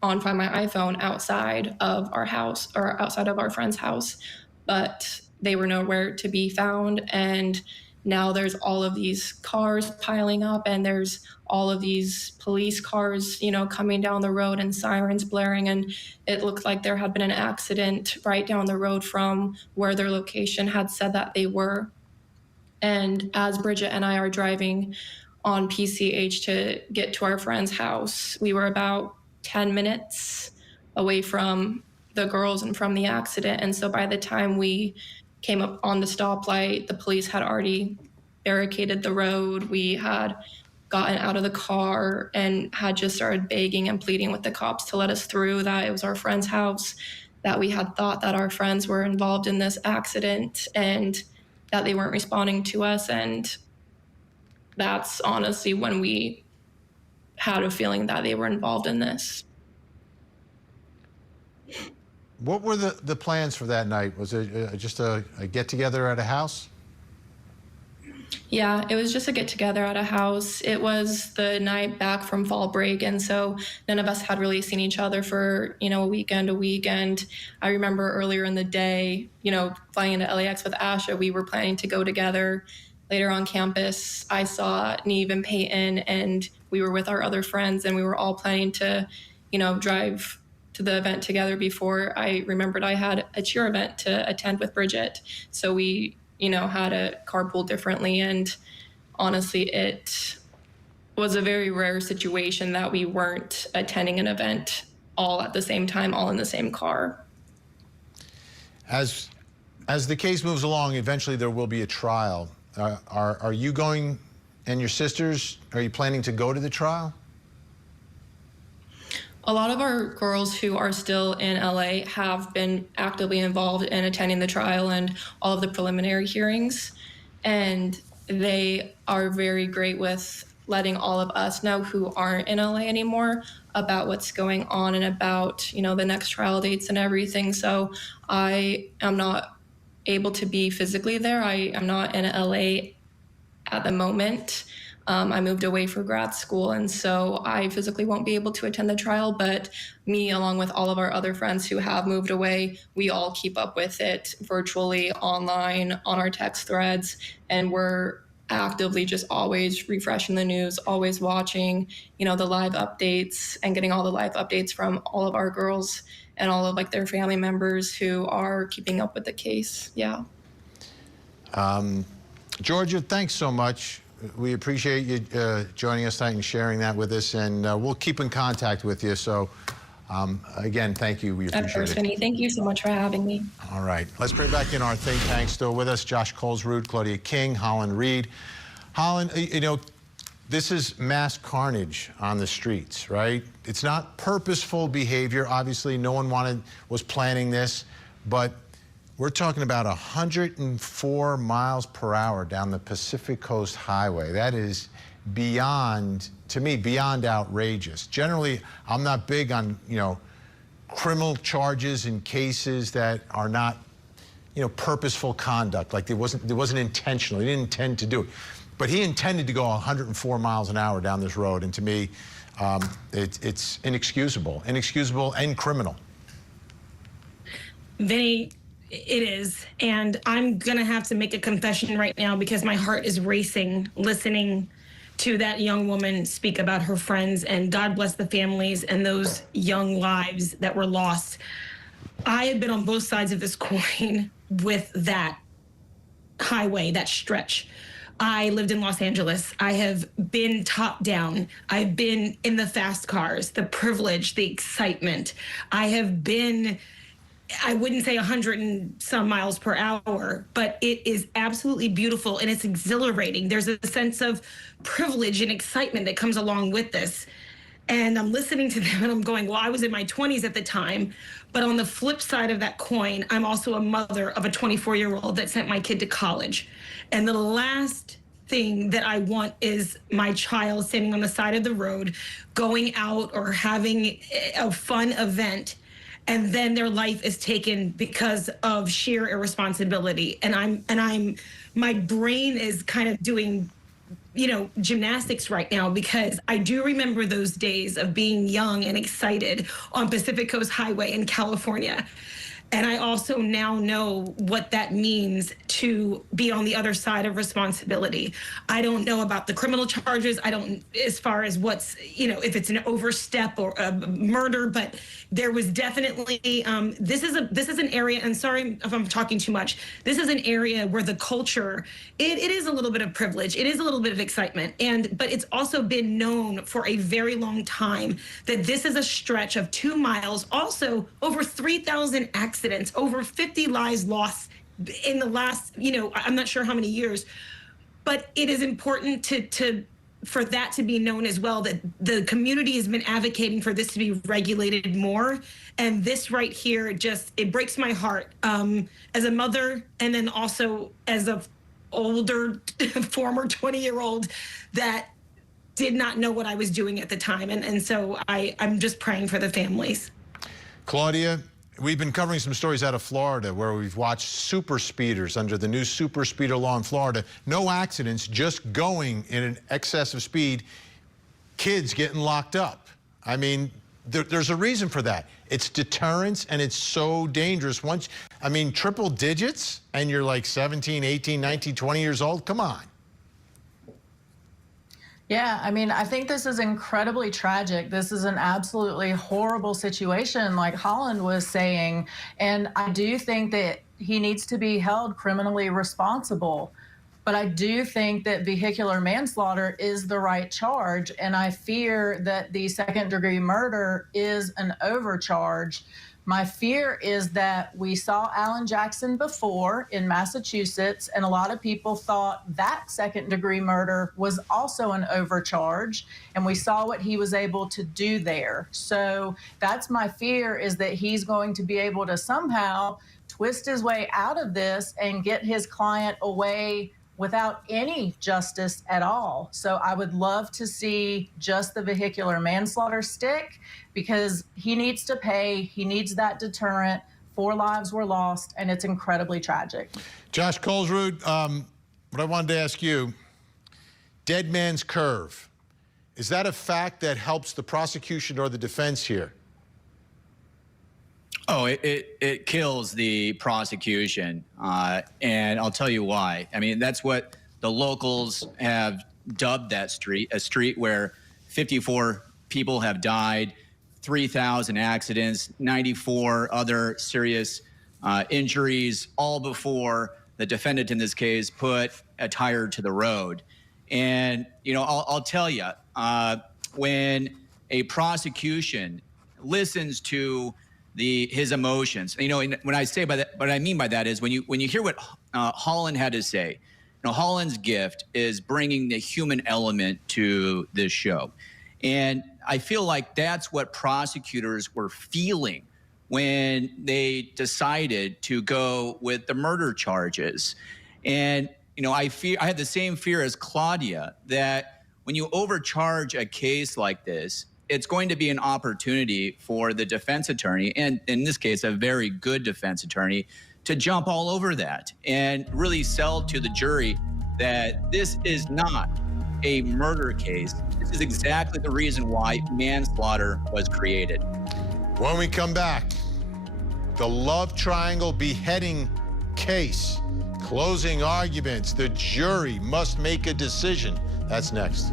on Find My iPhone outside of our house, or outside of our friend's house, but they were nowhere to be found. And now there's all of these cars piling up, and there's all of these police cars, you know, coming down the road and sirens blaring. And it looked like there had been an accident right down the road from where their location had said that they were. And as Bridget and I are driving on PCH to get to our friend's house. We were about 10 minutes away from the girls and from the accident. And so by the time we came up on the stoplight, the police had already barricaded the road. We had gotten out of the car and had just started begging and pleading with the cops to let us through, that it was our friend's house, that we had thought that our friends were involved in this accident and that they weren't responding to us. And that's honestly when we had a feeling that they were involved in this. What were the plans for that night? Was it just a get-together at a house? Yeah, it was just a get-together at a house. It was the night back from fall break, and so none of us had really seen each other for, a week. And I remember earlier in the day, flying into LAX with Asha, we were planning to go together. Later on campus, I saw Neve and Peyton, and we were with our other friends, and we were all planning to, drive to the event together before I remembered I had a cheer event to attend with Bridget. So we, had a carpool differently. And honestly, it was a very rare situation that we weren't attending an event all at the same time, all in the same car. As the case moves along, eventually there will be a trial. Are you going, and your sisters, are you planning to go to the trial? A lot of our girls who are still in LA have been actively involved in attending the trial and all of the preliminary hearings. And they are very great with letting all of us know who aren't in LA anymore about what's going on and about, the next trial dates and everything. So I am not able to be physically there. I am not in LA at the moment. I moved away for grad school, and so I physically won't be able to attend the trial, but me, along with all of our other friends who have moved away, we all keep up with it virtually, online, on our text threads, and we're actively just always refreshing the news, always watching, the live updates and getting all the live updates from all of our girls and all of their family members who are keeping up with the case. Yeah. Georgia, thanks so much. We appreciate you joining us tonight and sharing that with us, and we'll keep in contact with you. So, again, thank you. We appreciate it. Vinny, thank you so much for having me. All right. Let's bring back in our think tank. Still with us, Josh Colesrud, Claudia King, Holland Reed. Holland, this is mass carnage on the streets, right? It's not purposeful behavior. Obviously, no one was planning this, but we're talking about 104 miles per hour down the Pacific Coast Highway. That is beyond, to me, beyond outrageous. Generally, I'm not big on, criminal charges in cases that are not, purposeful conduct. Like it wasn't intentional. He didn't intend to do it. But he intended to go 104 miles an hour down this road. And to me, it's inexcusable and criminal. Vinny, it is. And I'm going to have to make a confession right now because my heart is racing listening to that young woman speak about her friends, and God bless the families and those young lives that were lost. I have been on both sides of this coin with that highway, that stretch. I lived in Los Angeles. I have been top down. I've been in the fast cars, the privilege, the excitement. I have been, I wouldn't say 100 and some miles per hour, but it is absolutely beautiful and it's exhilarating. There's a sense of privilege and excitement that comes along with this. And I'm listening to them and I'm going, well, I was in my 20s at the time. But on the flip side of that coin, I'm also a mother of a 24-year-old that sent my kid to college. And the last thing that I want is my child standing on the side of the road, going out or having a fun event, and then their life is taken because of sheer irresponsibility. And my brain is kind of doing, gymnastics right now, because I do remember those days of being young and excited on Pacific Coast Highway in California. And I also now know what that means to be on the other side of responsibility. I don't know about the criminal charges. I don't, as far as what's, if it's an overstep or a murder, but there was definitely, this is an area, and sorry if I'm talking too much, this is an area where the culture, it is a little bit of privilege. It is a little bit of excitement. But it's also been known for a very long time that this is a stretch of 2 miles, also over 3,000 accidents, over 50 lives lost in the last, I'm not sure how many years, but it is important for that to be known as well, that the community has been advocating for this to be regulated more. And this right here, it breaks my heart as a mother, and then also as a older former 20-year-old that did not know what I was doing at the time. And so I'm just praying for the families. Claudia, we've been covering some stories out of Florida where we've watched super speeders under the new super speeder law in Florida. No accidents, just going in an excess of speed, kids getting locked up. I mean, there's a reason for that. It's deterrence, and it's so dangerous. Triple digits, and you're like 17, 18, 19, 20 years old? Come on. Yeah, I think this is incredibly tragic. This is an absolutely horrible situation, like Holland was saying. And I do think that he needs to be held criminally responsible. But I do think that vehicular manslaughter is the right charge. And I fear that the second-degree murder is an overcharge. My fear is that we saw Alan Jackson before in Massachusetts, and a lot of people thought that second-degree murder was also an overcharge, and we saw what he was able to do there. So that's my fear, is that he's going to be able to somehow twist his way out of this and get his client away without any justice at all. So I would love to see just the vehicular manslaughter stick, because he needs to pay, he needs that deterrent. 4 lives were lost, and it's incredibly tragic. Josh Colesrud, what I wanted to ask you, dead man's curve, is that a fact that helps the prosecution or the defense here? Oh, it kills the prosecution, and I'll tell you why. That's what the locals have dubbed that street, a street where 54 people have died, 3,000 accidents, 94 other serious injuries, all before the defendant in this case put a tire to the road. And, I'll tell you, when a prosecution listens to his emotions, when I say by that, what I mean by that is when you hear what Holland had to say, Holland's gift is bringing the human element to this show. And I feel like that's what prosecutors were feeling when they decided to go with the murder charges. And, I had the same fear as Claudia, that when you overcharge a case like this, it's going to be an opportunity for the defense attorney, and in this case, a very good defense attorney, to jump all over that and really sell to the jury that this is not a murder case. This is exactly the reason why manslaughter was created. When we come back, the love triangle beheading case, closing arguments, the jury must make a decision. That's next.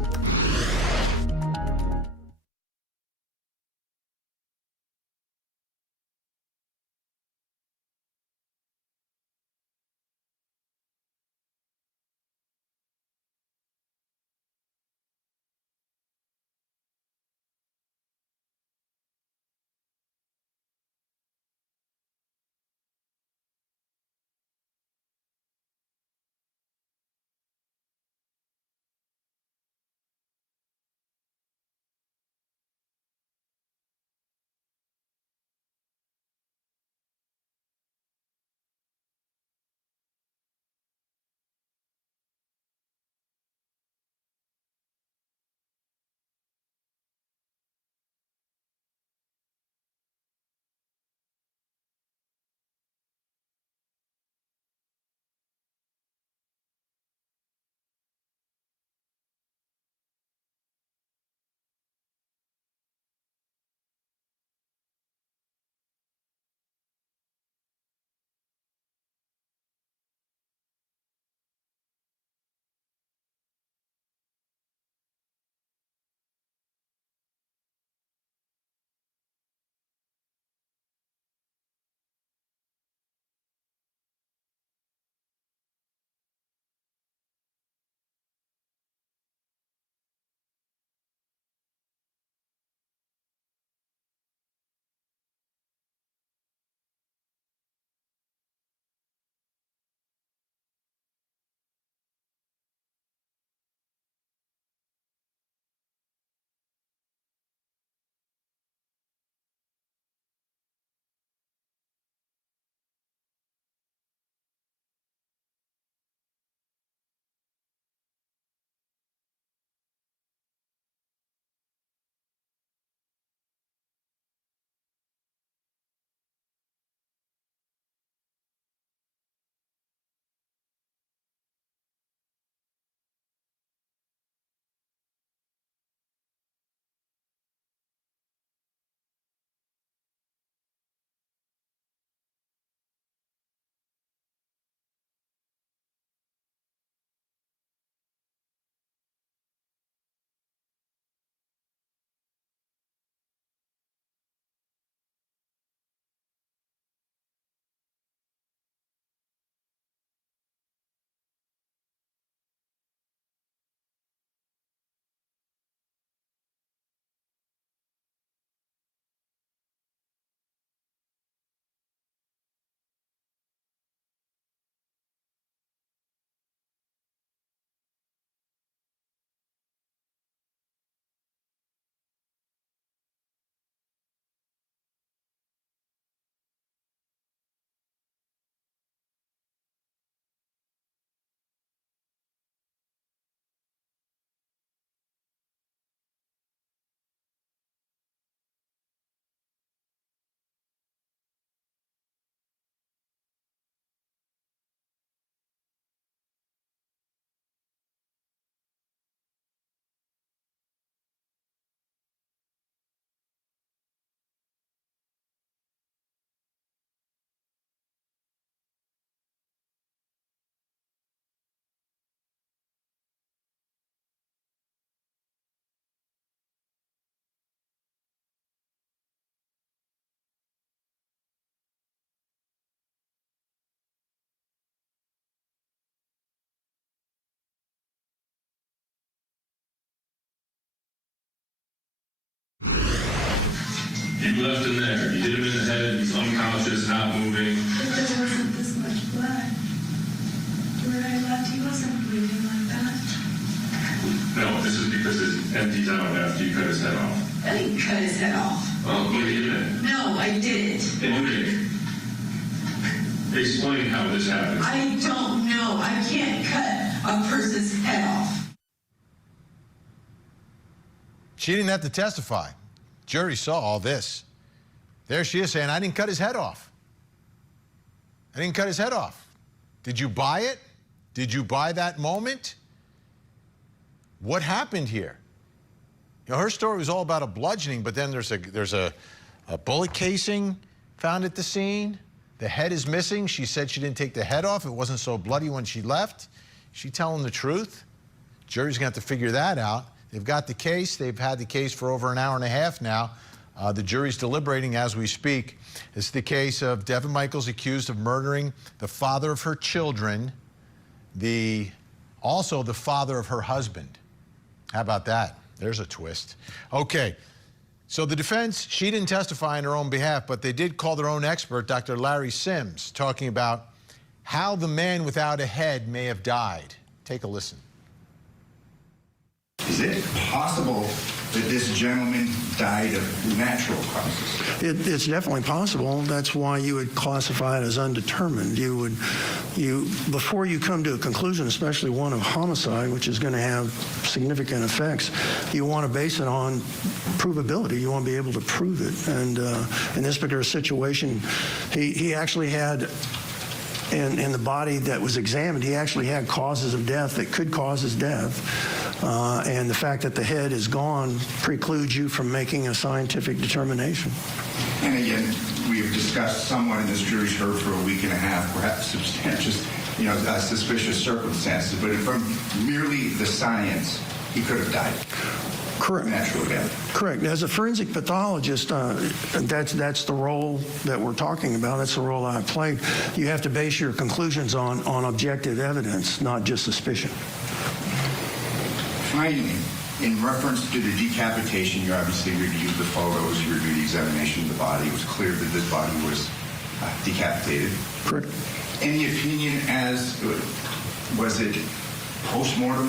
You left him there. You hit him in the head. He's unconscious, not moving. But there wasn't this much blood. Where I left, he wasn't bleeding like that. No, this is because it emptied out after you cut his head off. I didn't cut his head off. Oh, yeah, you did. No, I didn't. Okay. Explain how this happened. I don't know. I can't cut a person's head off. She didn't have to testify. Jury saw all this. There she is saying, I didn't cut his head off. I didn't cut his head off. Did you buy it? Did you buy that moment? What happened here? You know, her story was all about a bludgeoning, but then there's a bullet casing found at the scene. The head is missing. She said she didn't take the head off. It wasn't so bloody when she left. She telling the truth? Jury's going to have to figure that out. They've got the case. They've had the case for over an hour and a half now. The jury's deliberating as we speak. It's the case of Devyn Michaels accused of murdering the father of her children, also the father of her husband. How about that? There's a twist. Okay, so the defense, she didn't testify on her own behalf, but they did call their own expert, Dr. Larry Sims, talking about how the man without a head may have died. Take a listen. Is it possible that this gentleman died of natural causes? It's definitely possible. That's why you would classify it as undetermined. Before you come to a conclusion, especially one of homicide, which is going to have significant effects, you want to base it on provability. You want to be able to prove it. And in this particular situation, he actually had, in the body that was examined, he actually had causes of death that could cause his death. And the fact that the head is gone precludes you from making a scientific determination. And again, we have discussed somewhat in this jury's heard for a week and a half, perhaps substantial, suspicious circumstances, but from merely the science, he could have died. Correct. Natural death. Correct. As a forensic pathologist, that's the role that we're talking about. That's the role I played. You have to base your conclusions on objective evidence, not just suspicion. Finally, in reference to the decapitation, you obviously reviewed the photos, you reviewed the examination of the body. It was clear that this body was decapitated. Correct. Any opinion as, was it post-mortem?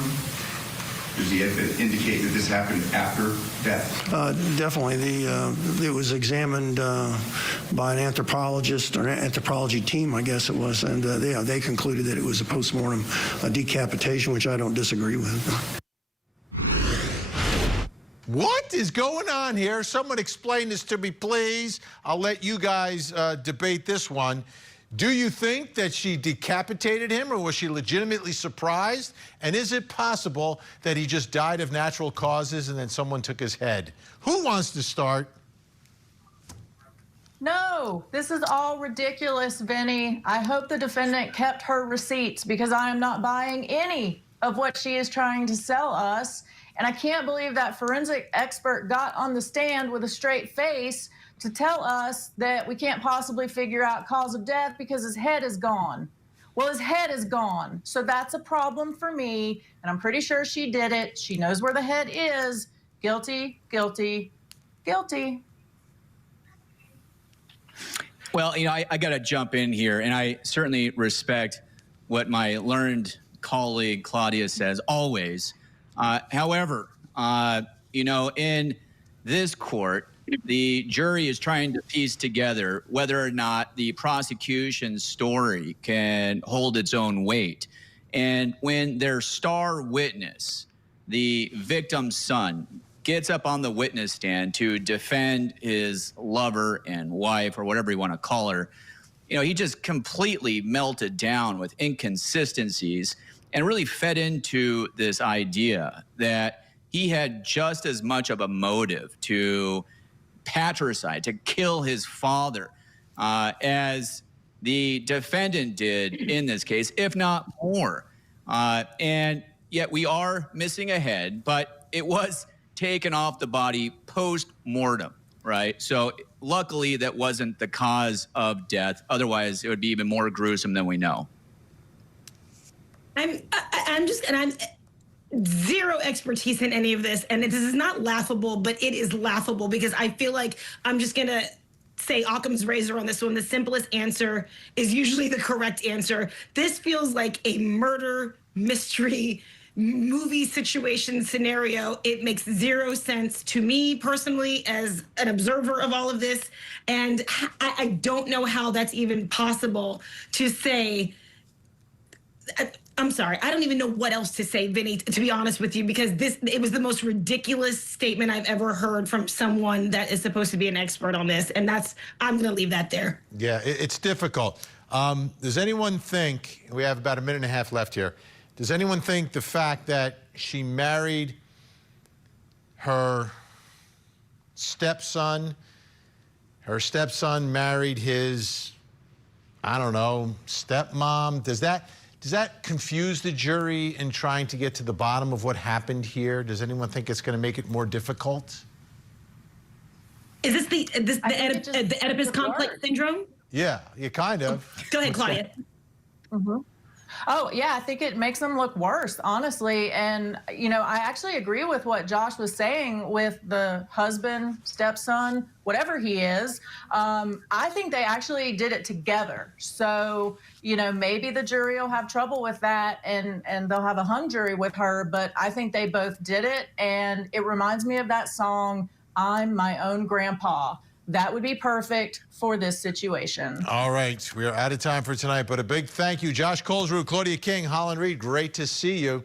Does he indicate that this happened after death? Definitely. It was examined by an anthropologist or an anthropology team, I guess it was, and they concluded that it was a post-mortem decapitation, which I don't disagree with. What is going on here? Someone explain this to me, please. I'll let you guys debate this one. Do you think that she decapitated him, or was she legitimately surprised? And is it possible that he just died of natural causes and then someone took his head? Who wants to start? No, this is all ridiculous, Vinny. I hope the defendant kept her receipts because I am not buying any of what she is trying to sell us. And I can't believe that forensic expert got on the stand with a straight face to tell us that we can't possibly figure out cause of death because his head is gone. Well, his head is gone. So that's a problem for me. And I'm pretty sure she did it. She knows where the head is. Guilty, guilty, guilty. Well, I got to jump in here, and I certainly respect what my learned colleague Claudia says always. However, in this court, the jury is trying to piece together whether or not the prosecution's story can hold its own weight. And when their star witness, the victim's son, gets up on the witness stand to defend his lover and wife, or whatever you want to call her, he just completely melted down with inconsistencies and really fed into this idea that he had just as much of a motive to patricide, to kill his father, as the defendant did in this case, if not more. And yet we are missing a head, but it was taken off the body post-mortem, right? So luckily that wasn't the cause of death. Otherwise, it would be even more gruesome than we know. zero expertise in any of this, and this is not laughable, but it is laughable because I feel like I'm just gonna say Occam's razor on this one. The simplest answer is usually the correct answer. This feels like a murder mystery movie situation scenario. It makes zero sense to me personally as an observer of all of this, and I don't know how that's even possible to say. I'm sorry. I don't even know what else to say, Vinny, to be honest with you, because it was the most ridiculous statement I've ever heard from someone that is supposed to be an expert on this. And I'm going to leave that there. Yeah, it's difficult. Does anyone think, we have about a minute and a half left here, does anyone think the fact that she married her stepson married his, I don't know, stepmom, does that confuse the jury in trying to get to the bottom of what happened here? Does anyone think it's going to make it more difficult? Is this the Oedipus complex syndrome? Yeah, kind of. Go ahead, Claudia. Oh, yeah, I think it makes them look worse, honestly. And, I actually agree with what Josh was saying with the husband, stepson, whatever he is. I think they actually did it together. So, maybe the jury will have trouble with that and they'll have a hung jury with her. But I think they both did it. And it reminds me of that song, I'm My Own Grandpa. That would be perfect for this situation. All right, we are out of time for tonight, but a big thank you. Josh Colesrue, Claudia King, Holland Reed, great to see you.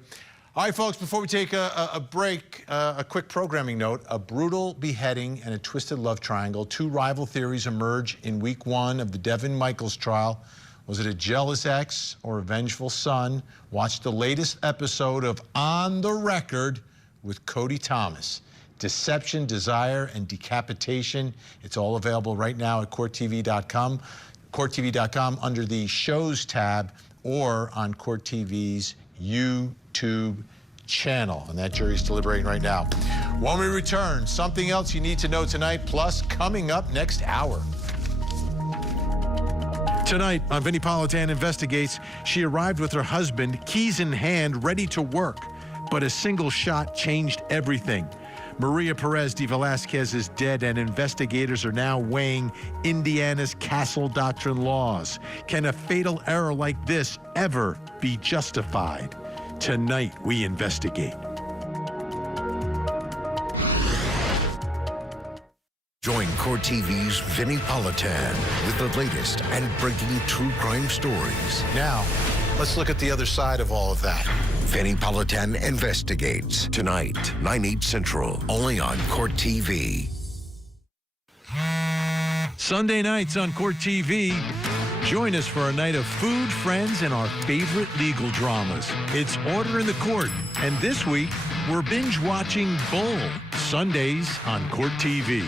All right, folks, before we take a break, a quick programming note. A brutal beheading and a twisted love triangle. Two rival theories emerge in week 1 of the Devyn Michaels trial. Was it a jealous ex or a vengeful son? Watch the latest episode of On the Record with Cody Thomas. Deception, Desire, and Decapitation. It's all available right now at CourtTV.com. CourtTV.com under the Shows tab or on Court TV's YouTube channel. And that jury's deliberating right now. When we return, something else you need to know tonight, plus coming up next hour. Tonight on Vinnie Politan Investigates, she arrived with her husband, keys in hand, ready to work. But a single shot changed everything. Maria Perez de Velasquez is dead, and investigators are now weighing Indiana's castle doctrine laws. Can a fatal error like this ever be justified? Tonight, we investigate. Join Court TV's Vinnie Politan with the latest and breaking true crime stories. Now, let's look at the other side of all of that. Vinnie Politan Investigates tonight, 9/8 Central, only on Court TV. Sunday nights on Court TV. Join us for a night of food, friends, and our favorite legal dramas. It's Order in the Court, and this week we're binge watching Bull. Sundays on Court TV.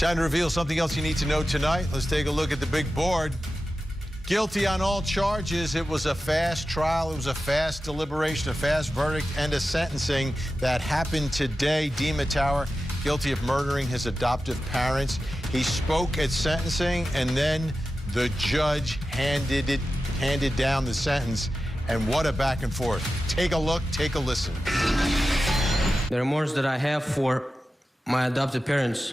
Time to reveal something else you need to know tonight. Let's take a look at the big board. Guilty on all charges. It was a fast trial. It was a fast deliberation, a fast verdict, and a sentencing that happened today. Dima Tower, guilty of murdering his adoptive parents. He spoke at sentencing, and then the judge handed down the sentence. And what a back and forth. Take a look, take a listen. The remorse that I have for my adopted parents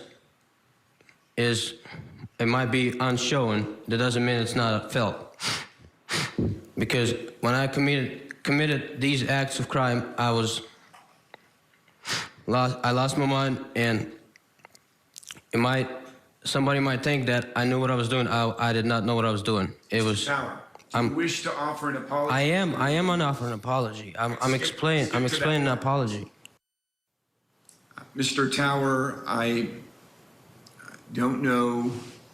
is, it might be unshown. That doesn't mean it's not felt. Because when I committed these acts of crime, I lost my mind, and somebody might think that I knew what I was doing. I did not know what I was doing. It was. Do you wish to offer an apology? I am on offer an apology. I'm explaining an apology. Mr. Tower, I don't know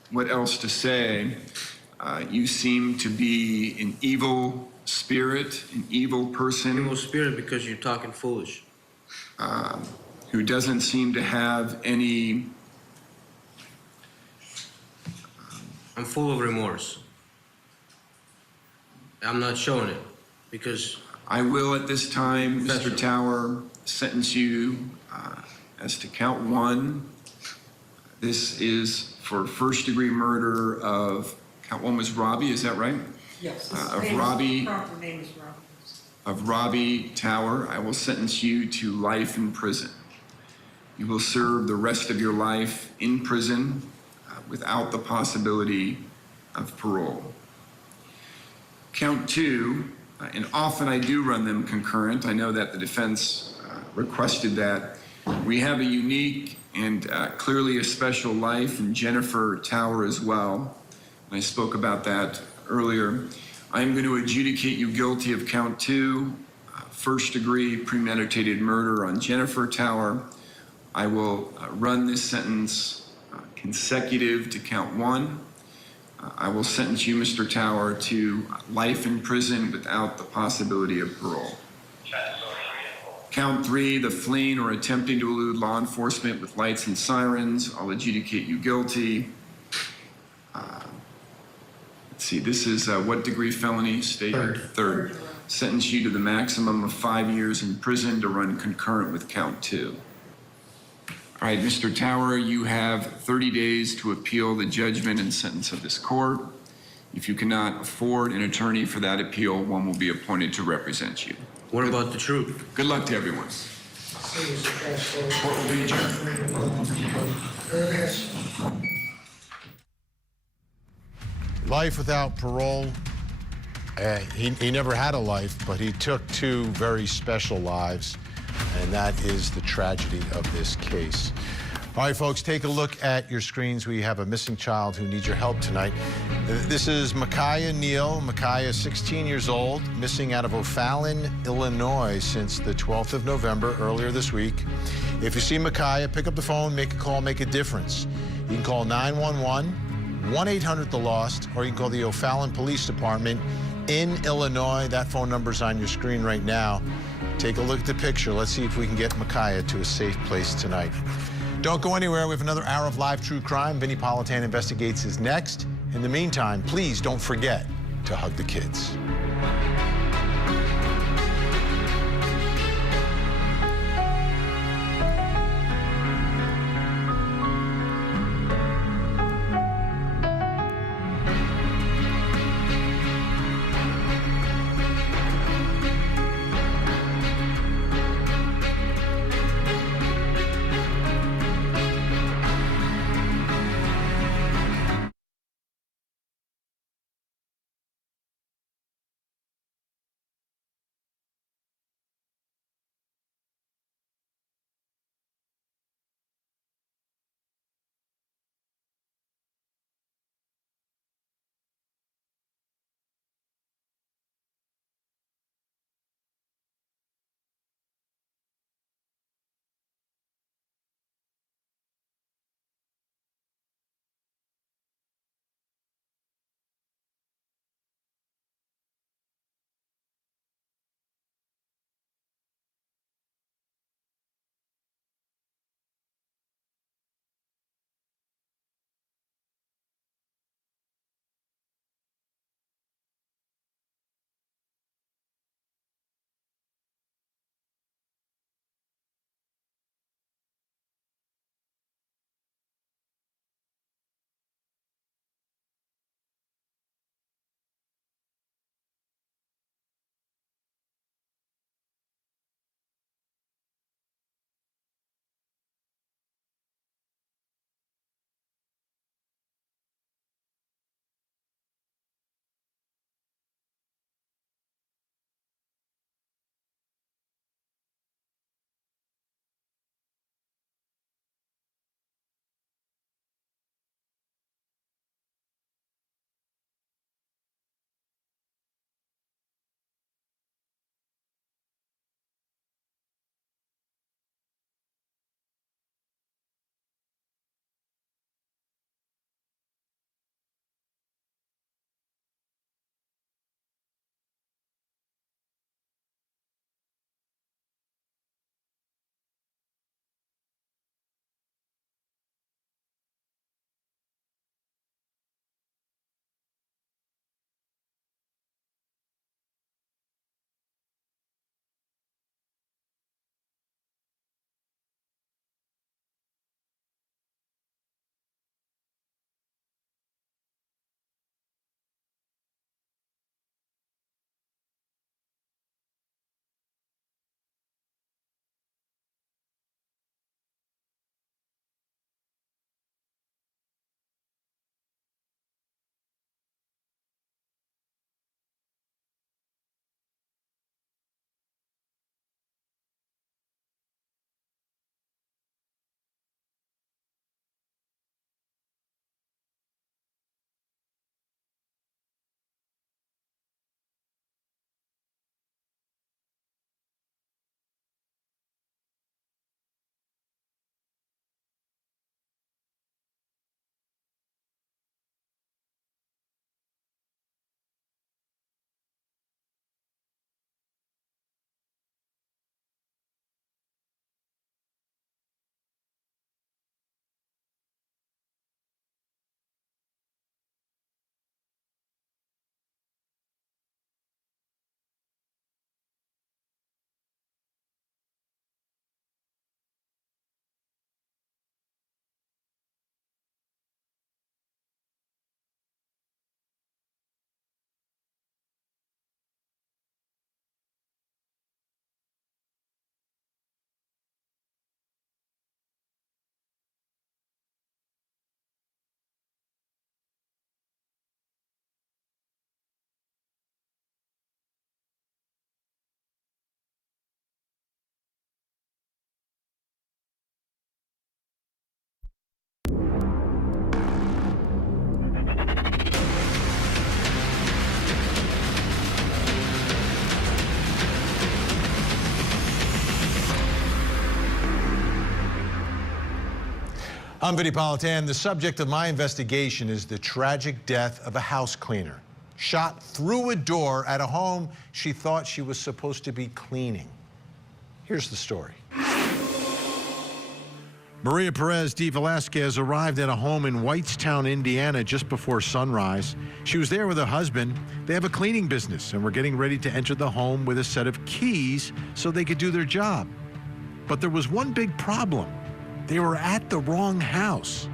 what else to say. You seem to be an evil spirit, an evil person. Evil spirit because you're talking foolish. Who doesn't seem to have any... I'm full of remorse. I'm not showing it because... I will at this time, Mr. Tower, sentence you as to count 1. This is for first-degree murder of, count 1 was Robbie, is that right? Yes. Of Robbie. Proper name is Robbie. Of Robbie Tower. I will sentence you to life in prison. You will serve the rest of your life in prison without the possibility of parole. Count 2, and often I do run them concurrent. I know that the defense requested that. We have a unique and clearly a special life in Jennifer Tower as well. I spoke about that earlier. I'm going to adjudicate you guilty of count 2, first-degree premeditated murder on Jennifer Tower. I will run this sentence consecutive to count 1. I will sentence you, Mr. Tower, to life in prison without the possibility of parole. Count 3, the fleeing or attempting to elude law enforcement with lights and sirens. I'll adjudicate you guilty. Let's see, this is what degree felony? State third. Sentence you to the maximum of 5 years in prison to run concurrent with count 2. All right, Mr. Tower, you have 30 days to appeal the judgment and sentence of this court. If you cannot afford an attorney for that appeal, one will be appointed to represent you. What about the truth? Good luck to everyone. Court will be adjourned. Life without parole. He never had a life, but he took 2 very special lives. And that is the tragedy of this case. All right, folks, take a look at your screens. We have a missing child who needs your help tonight. This is Micaiah Neal. Micaiah is 16 years old, missing out of O'Fallon, Illinois since the 12th of November, earlier this week. If you see Micaiah, pick up the phone, make a call, make a difference. You can call 911, 1-800-THE-LOST, or you can call the O'Fallon Police Department in Illinois. That phone number's on your screen right now. Take a look at the picture. Let's see if we can get Micaiah to a safe place tonight. Don't go anywhere. We have another hour of live true crime. Vinnie Politan Investigates is next. In the meantime, please don't forget to hug the kids. I'm Vinny Politan. The subject of my investigation is the tragic death of a house cleaner, shot through a door at a home she thought she was supposed to be cleaning. Here's the story. Maria Perez de Velasquez arrived at a home in Whitestown, Indiana just before sunrise. She was there with her husband. They have a cleaning business and were getting ready to enter the home with a set of keys so they could do their job. But there was one big problem. They were at the wrong house.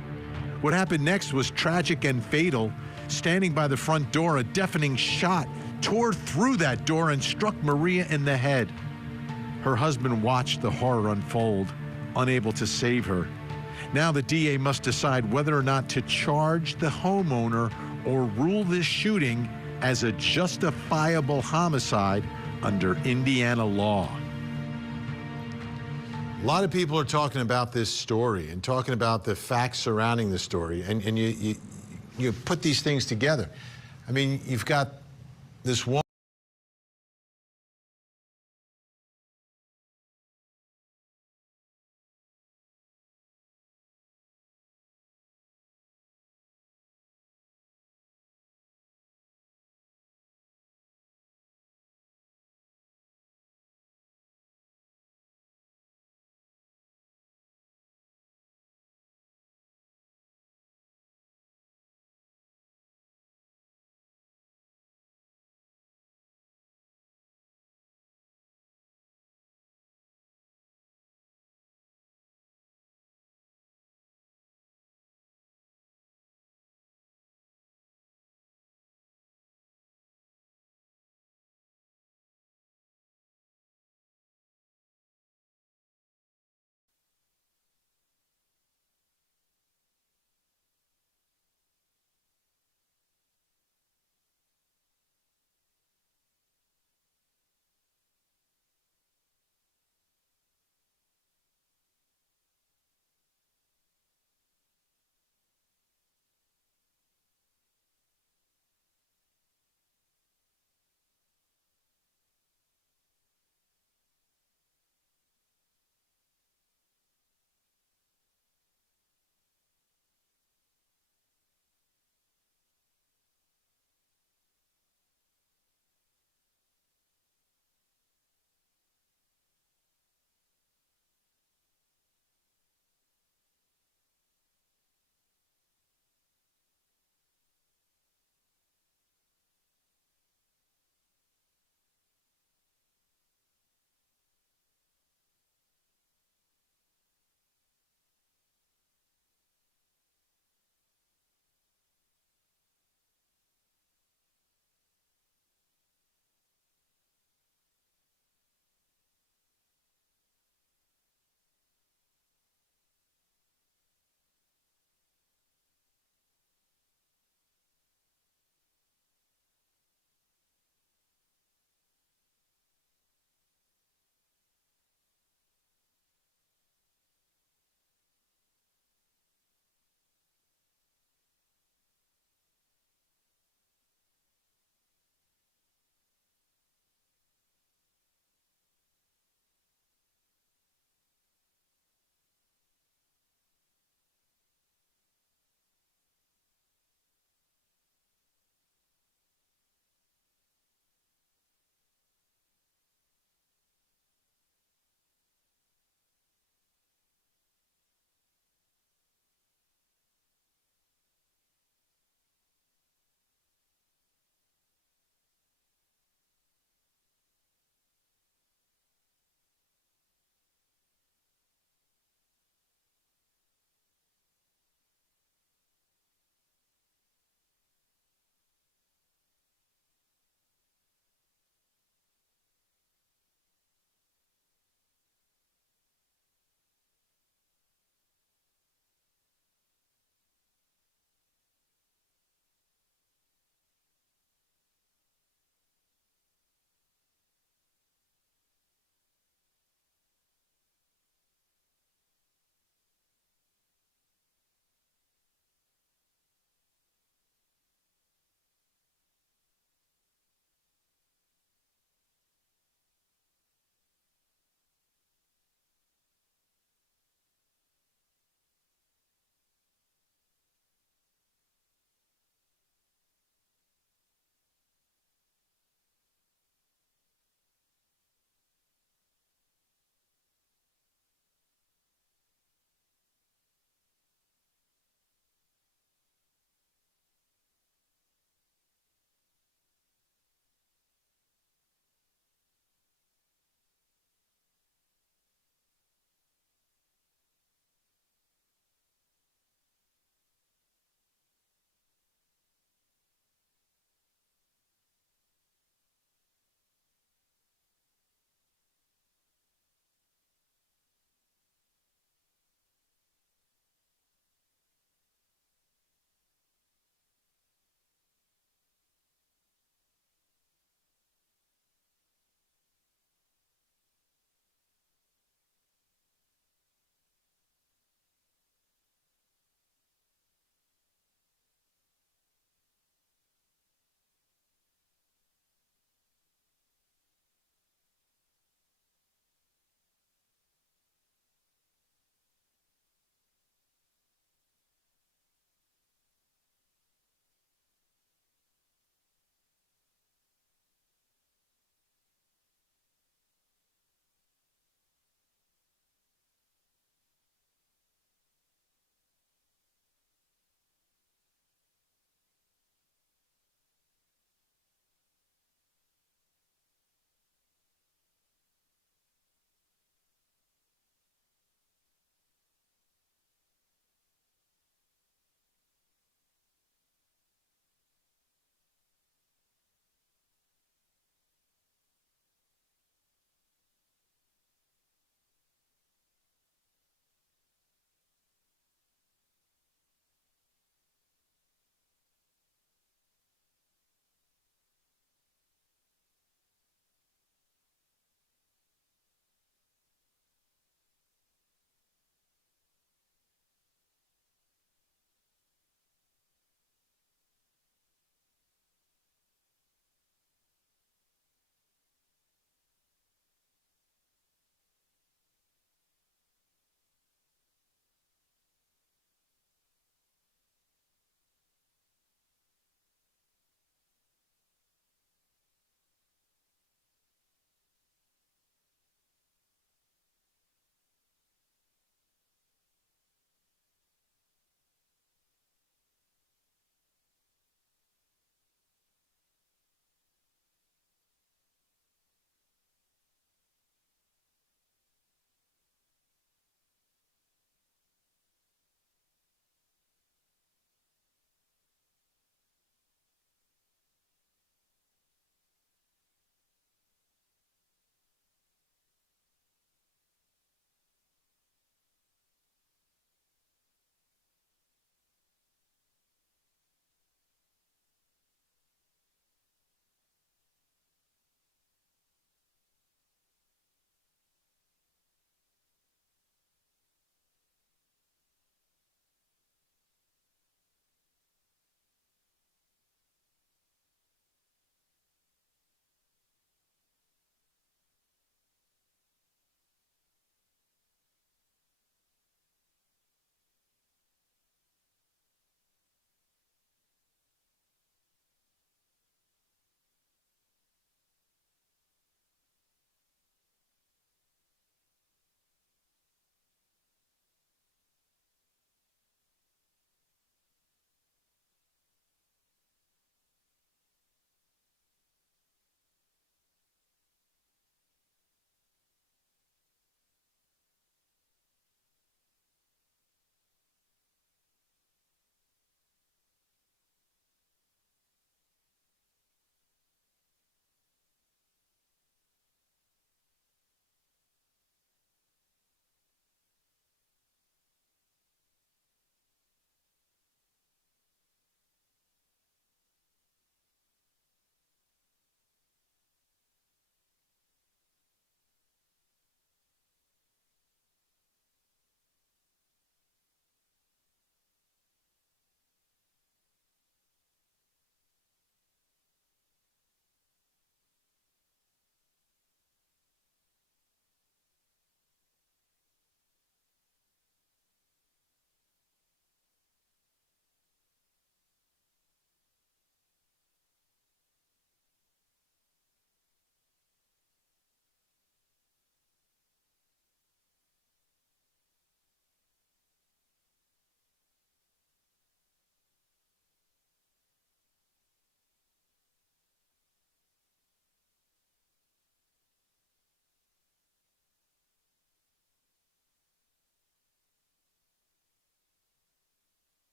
What happened next was tragic and fatal. Standing by the front door, a deafening shot tore through that door and struck Maria in the head. Her husband watched the horror unfold, unable to save her. Now the DA must decide whether or not to charge the homeowner or rule this shooting as a justifiable homicide under Indiana law. A lot of people are talking about this story and talking about the facts surrounding the story, and you put these things together. I mean, you've got this one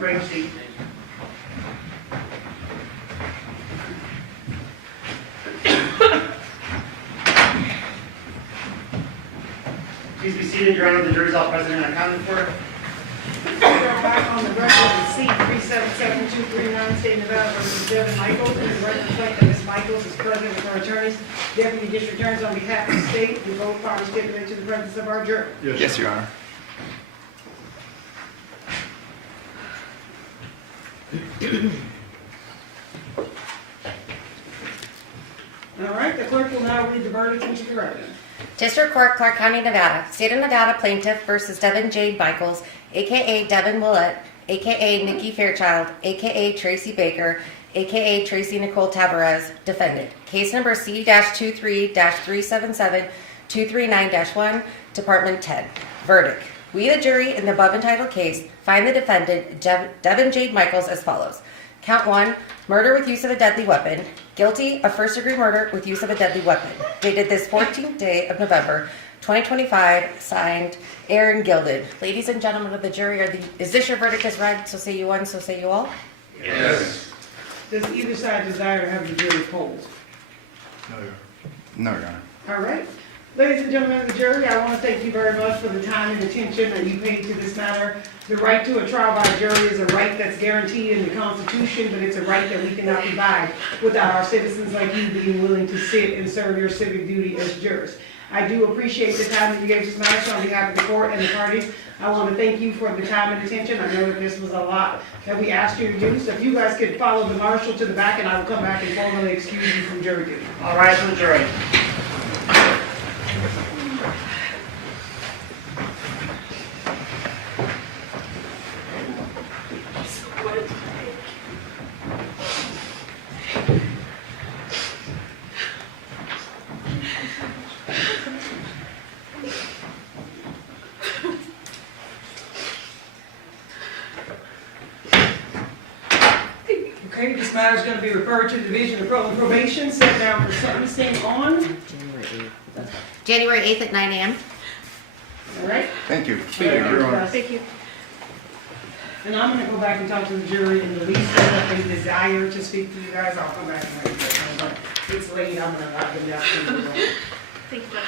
Great seat. Please be seated, Your Honor. The jury's all present and accounted for. Back on the record, seat 377239, State of Nevada versus Devyn Michaels. And the record reflects that Ms. Michaels is present with her attorneys. Deputy District Attorneys, on behalf of the state, we both parties stipulate to the presence of our jury. Yes, Your Honor. All right, the clerk will now read the verdict into the record. District Court, Clark County, Nevada. State of Nevada plaintiff versus Devyn Jade Michaels, a.k.a. Devyn Willette, a.k.a. Nikki Fairchild, a.k.a. Tracy Baker, a.k.a. Tracy Nicole Tavares, defendant. Case number C-23-377-239-1, Department 10. Verdict. We, the jury, in the above entitled case, find the defendant, Devyn Jade Michaels, as follows. Count 1, murder with use of a deadly weapon. Guilty of first-degree murder with use of a deadly weapon. Dated this 14th day of November, 2025, signed Aaron Gilded. Ladies and gentlemen of the jury, is this your verdict as read? So say you one, so say you all? Yes. Does either side desire to have the jury polled? No, Your Honor. All right. Ladies and gentlemen of the jury, I want to thank you very much for the time and attention that you paid to this matter. The right to a trial by jury is a right that's guaranteed in the Constitution, but it's a right that we cannot provide without our citizens like you being willing to sit and serve your civic duty as jurors. I do appreciate the time that you gave this matter, so on behalf of the court and the parties, I want to thank you for the time and attention. I know that this was a lot that we asked you to do, so if you guys could follow the marshal to the back, and I will come back and formally excuse you from jury duty. All right, to the jury. Okay, this matter is going to be referred to the Division of Probation, set down for sentencing on January 8th at 9 a.m. All right. Thank you. Thank you, Your Honor. Thank you. And I'm going to go back and talk to the jury in the least that they desire to speak to you guys. I'll come back and wait for them. But it's late. I'm going to knock them down. Thank you.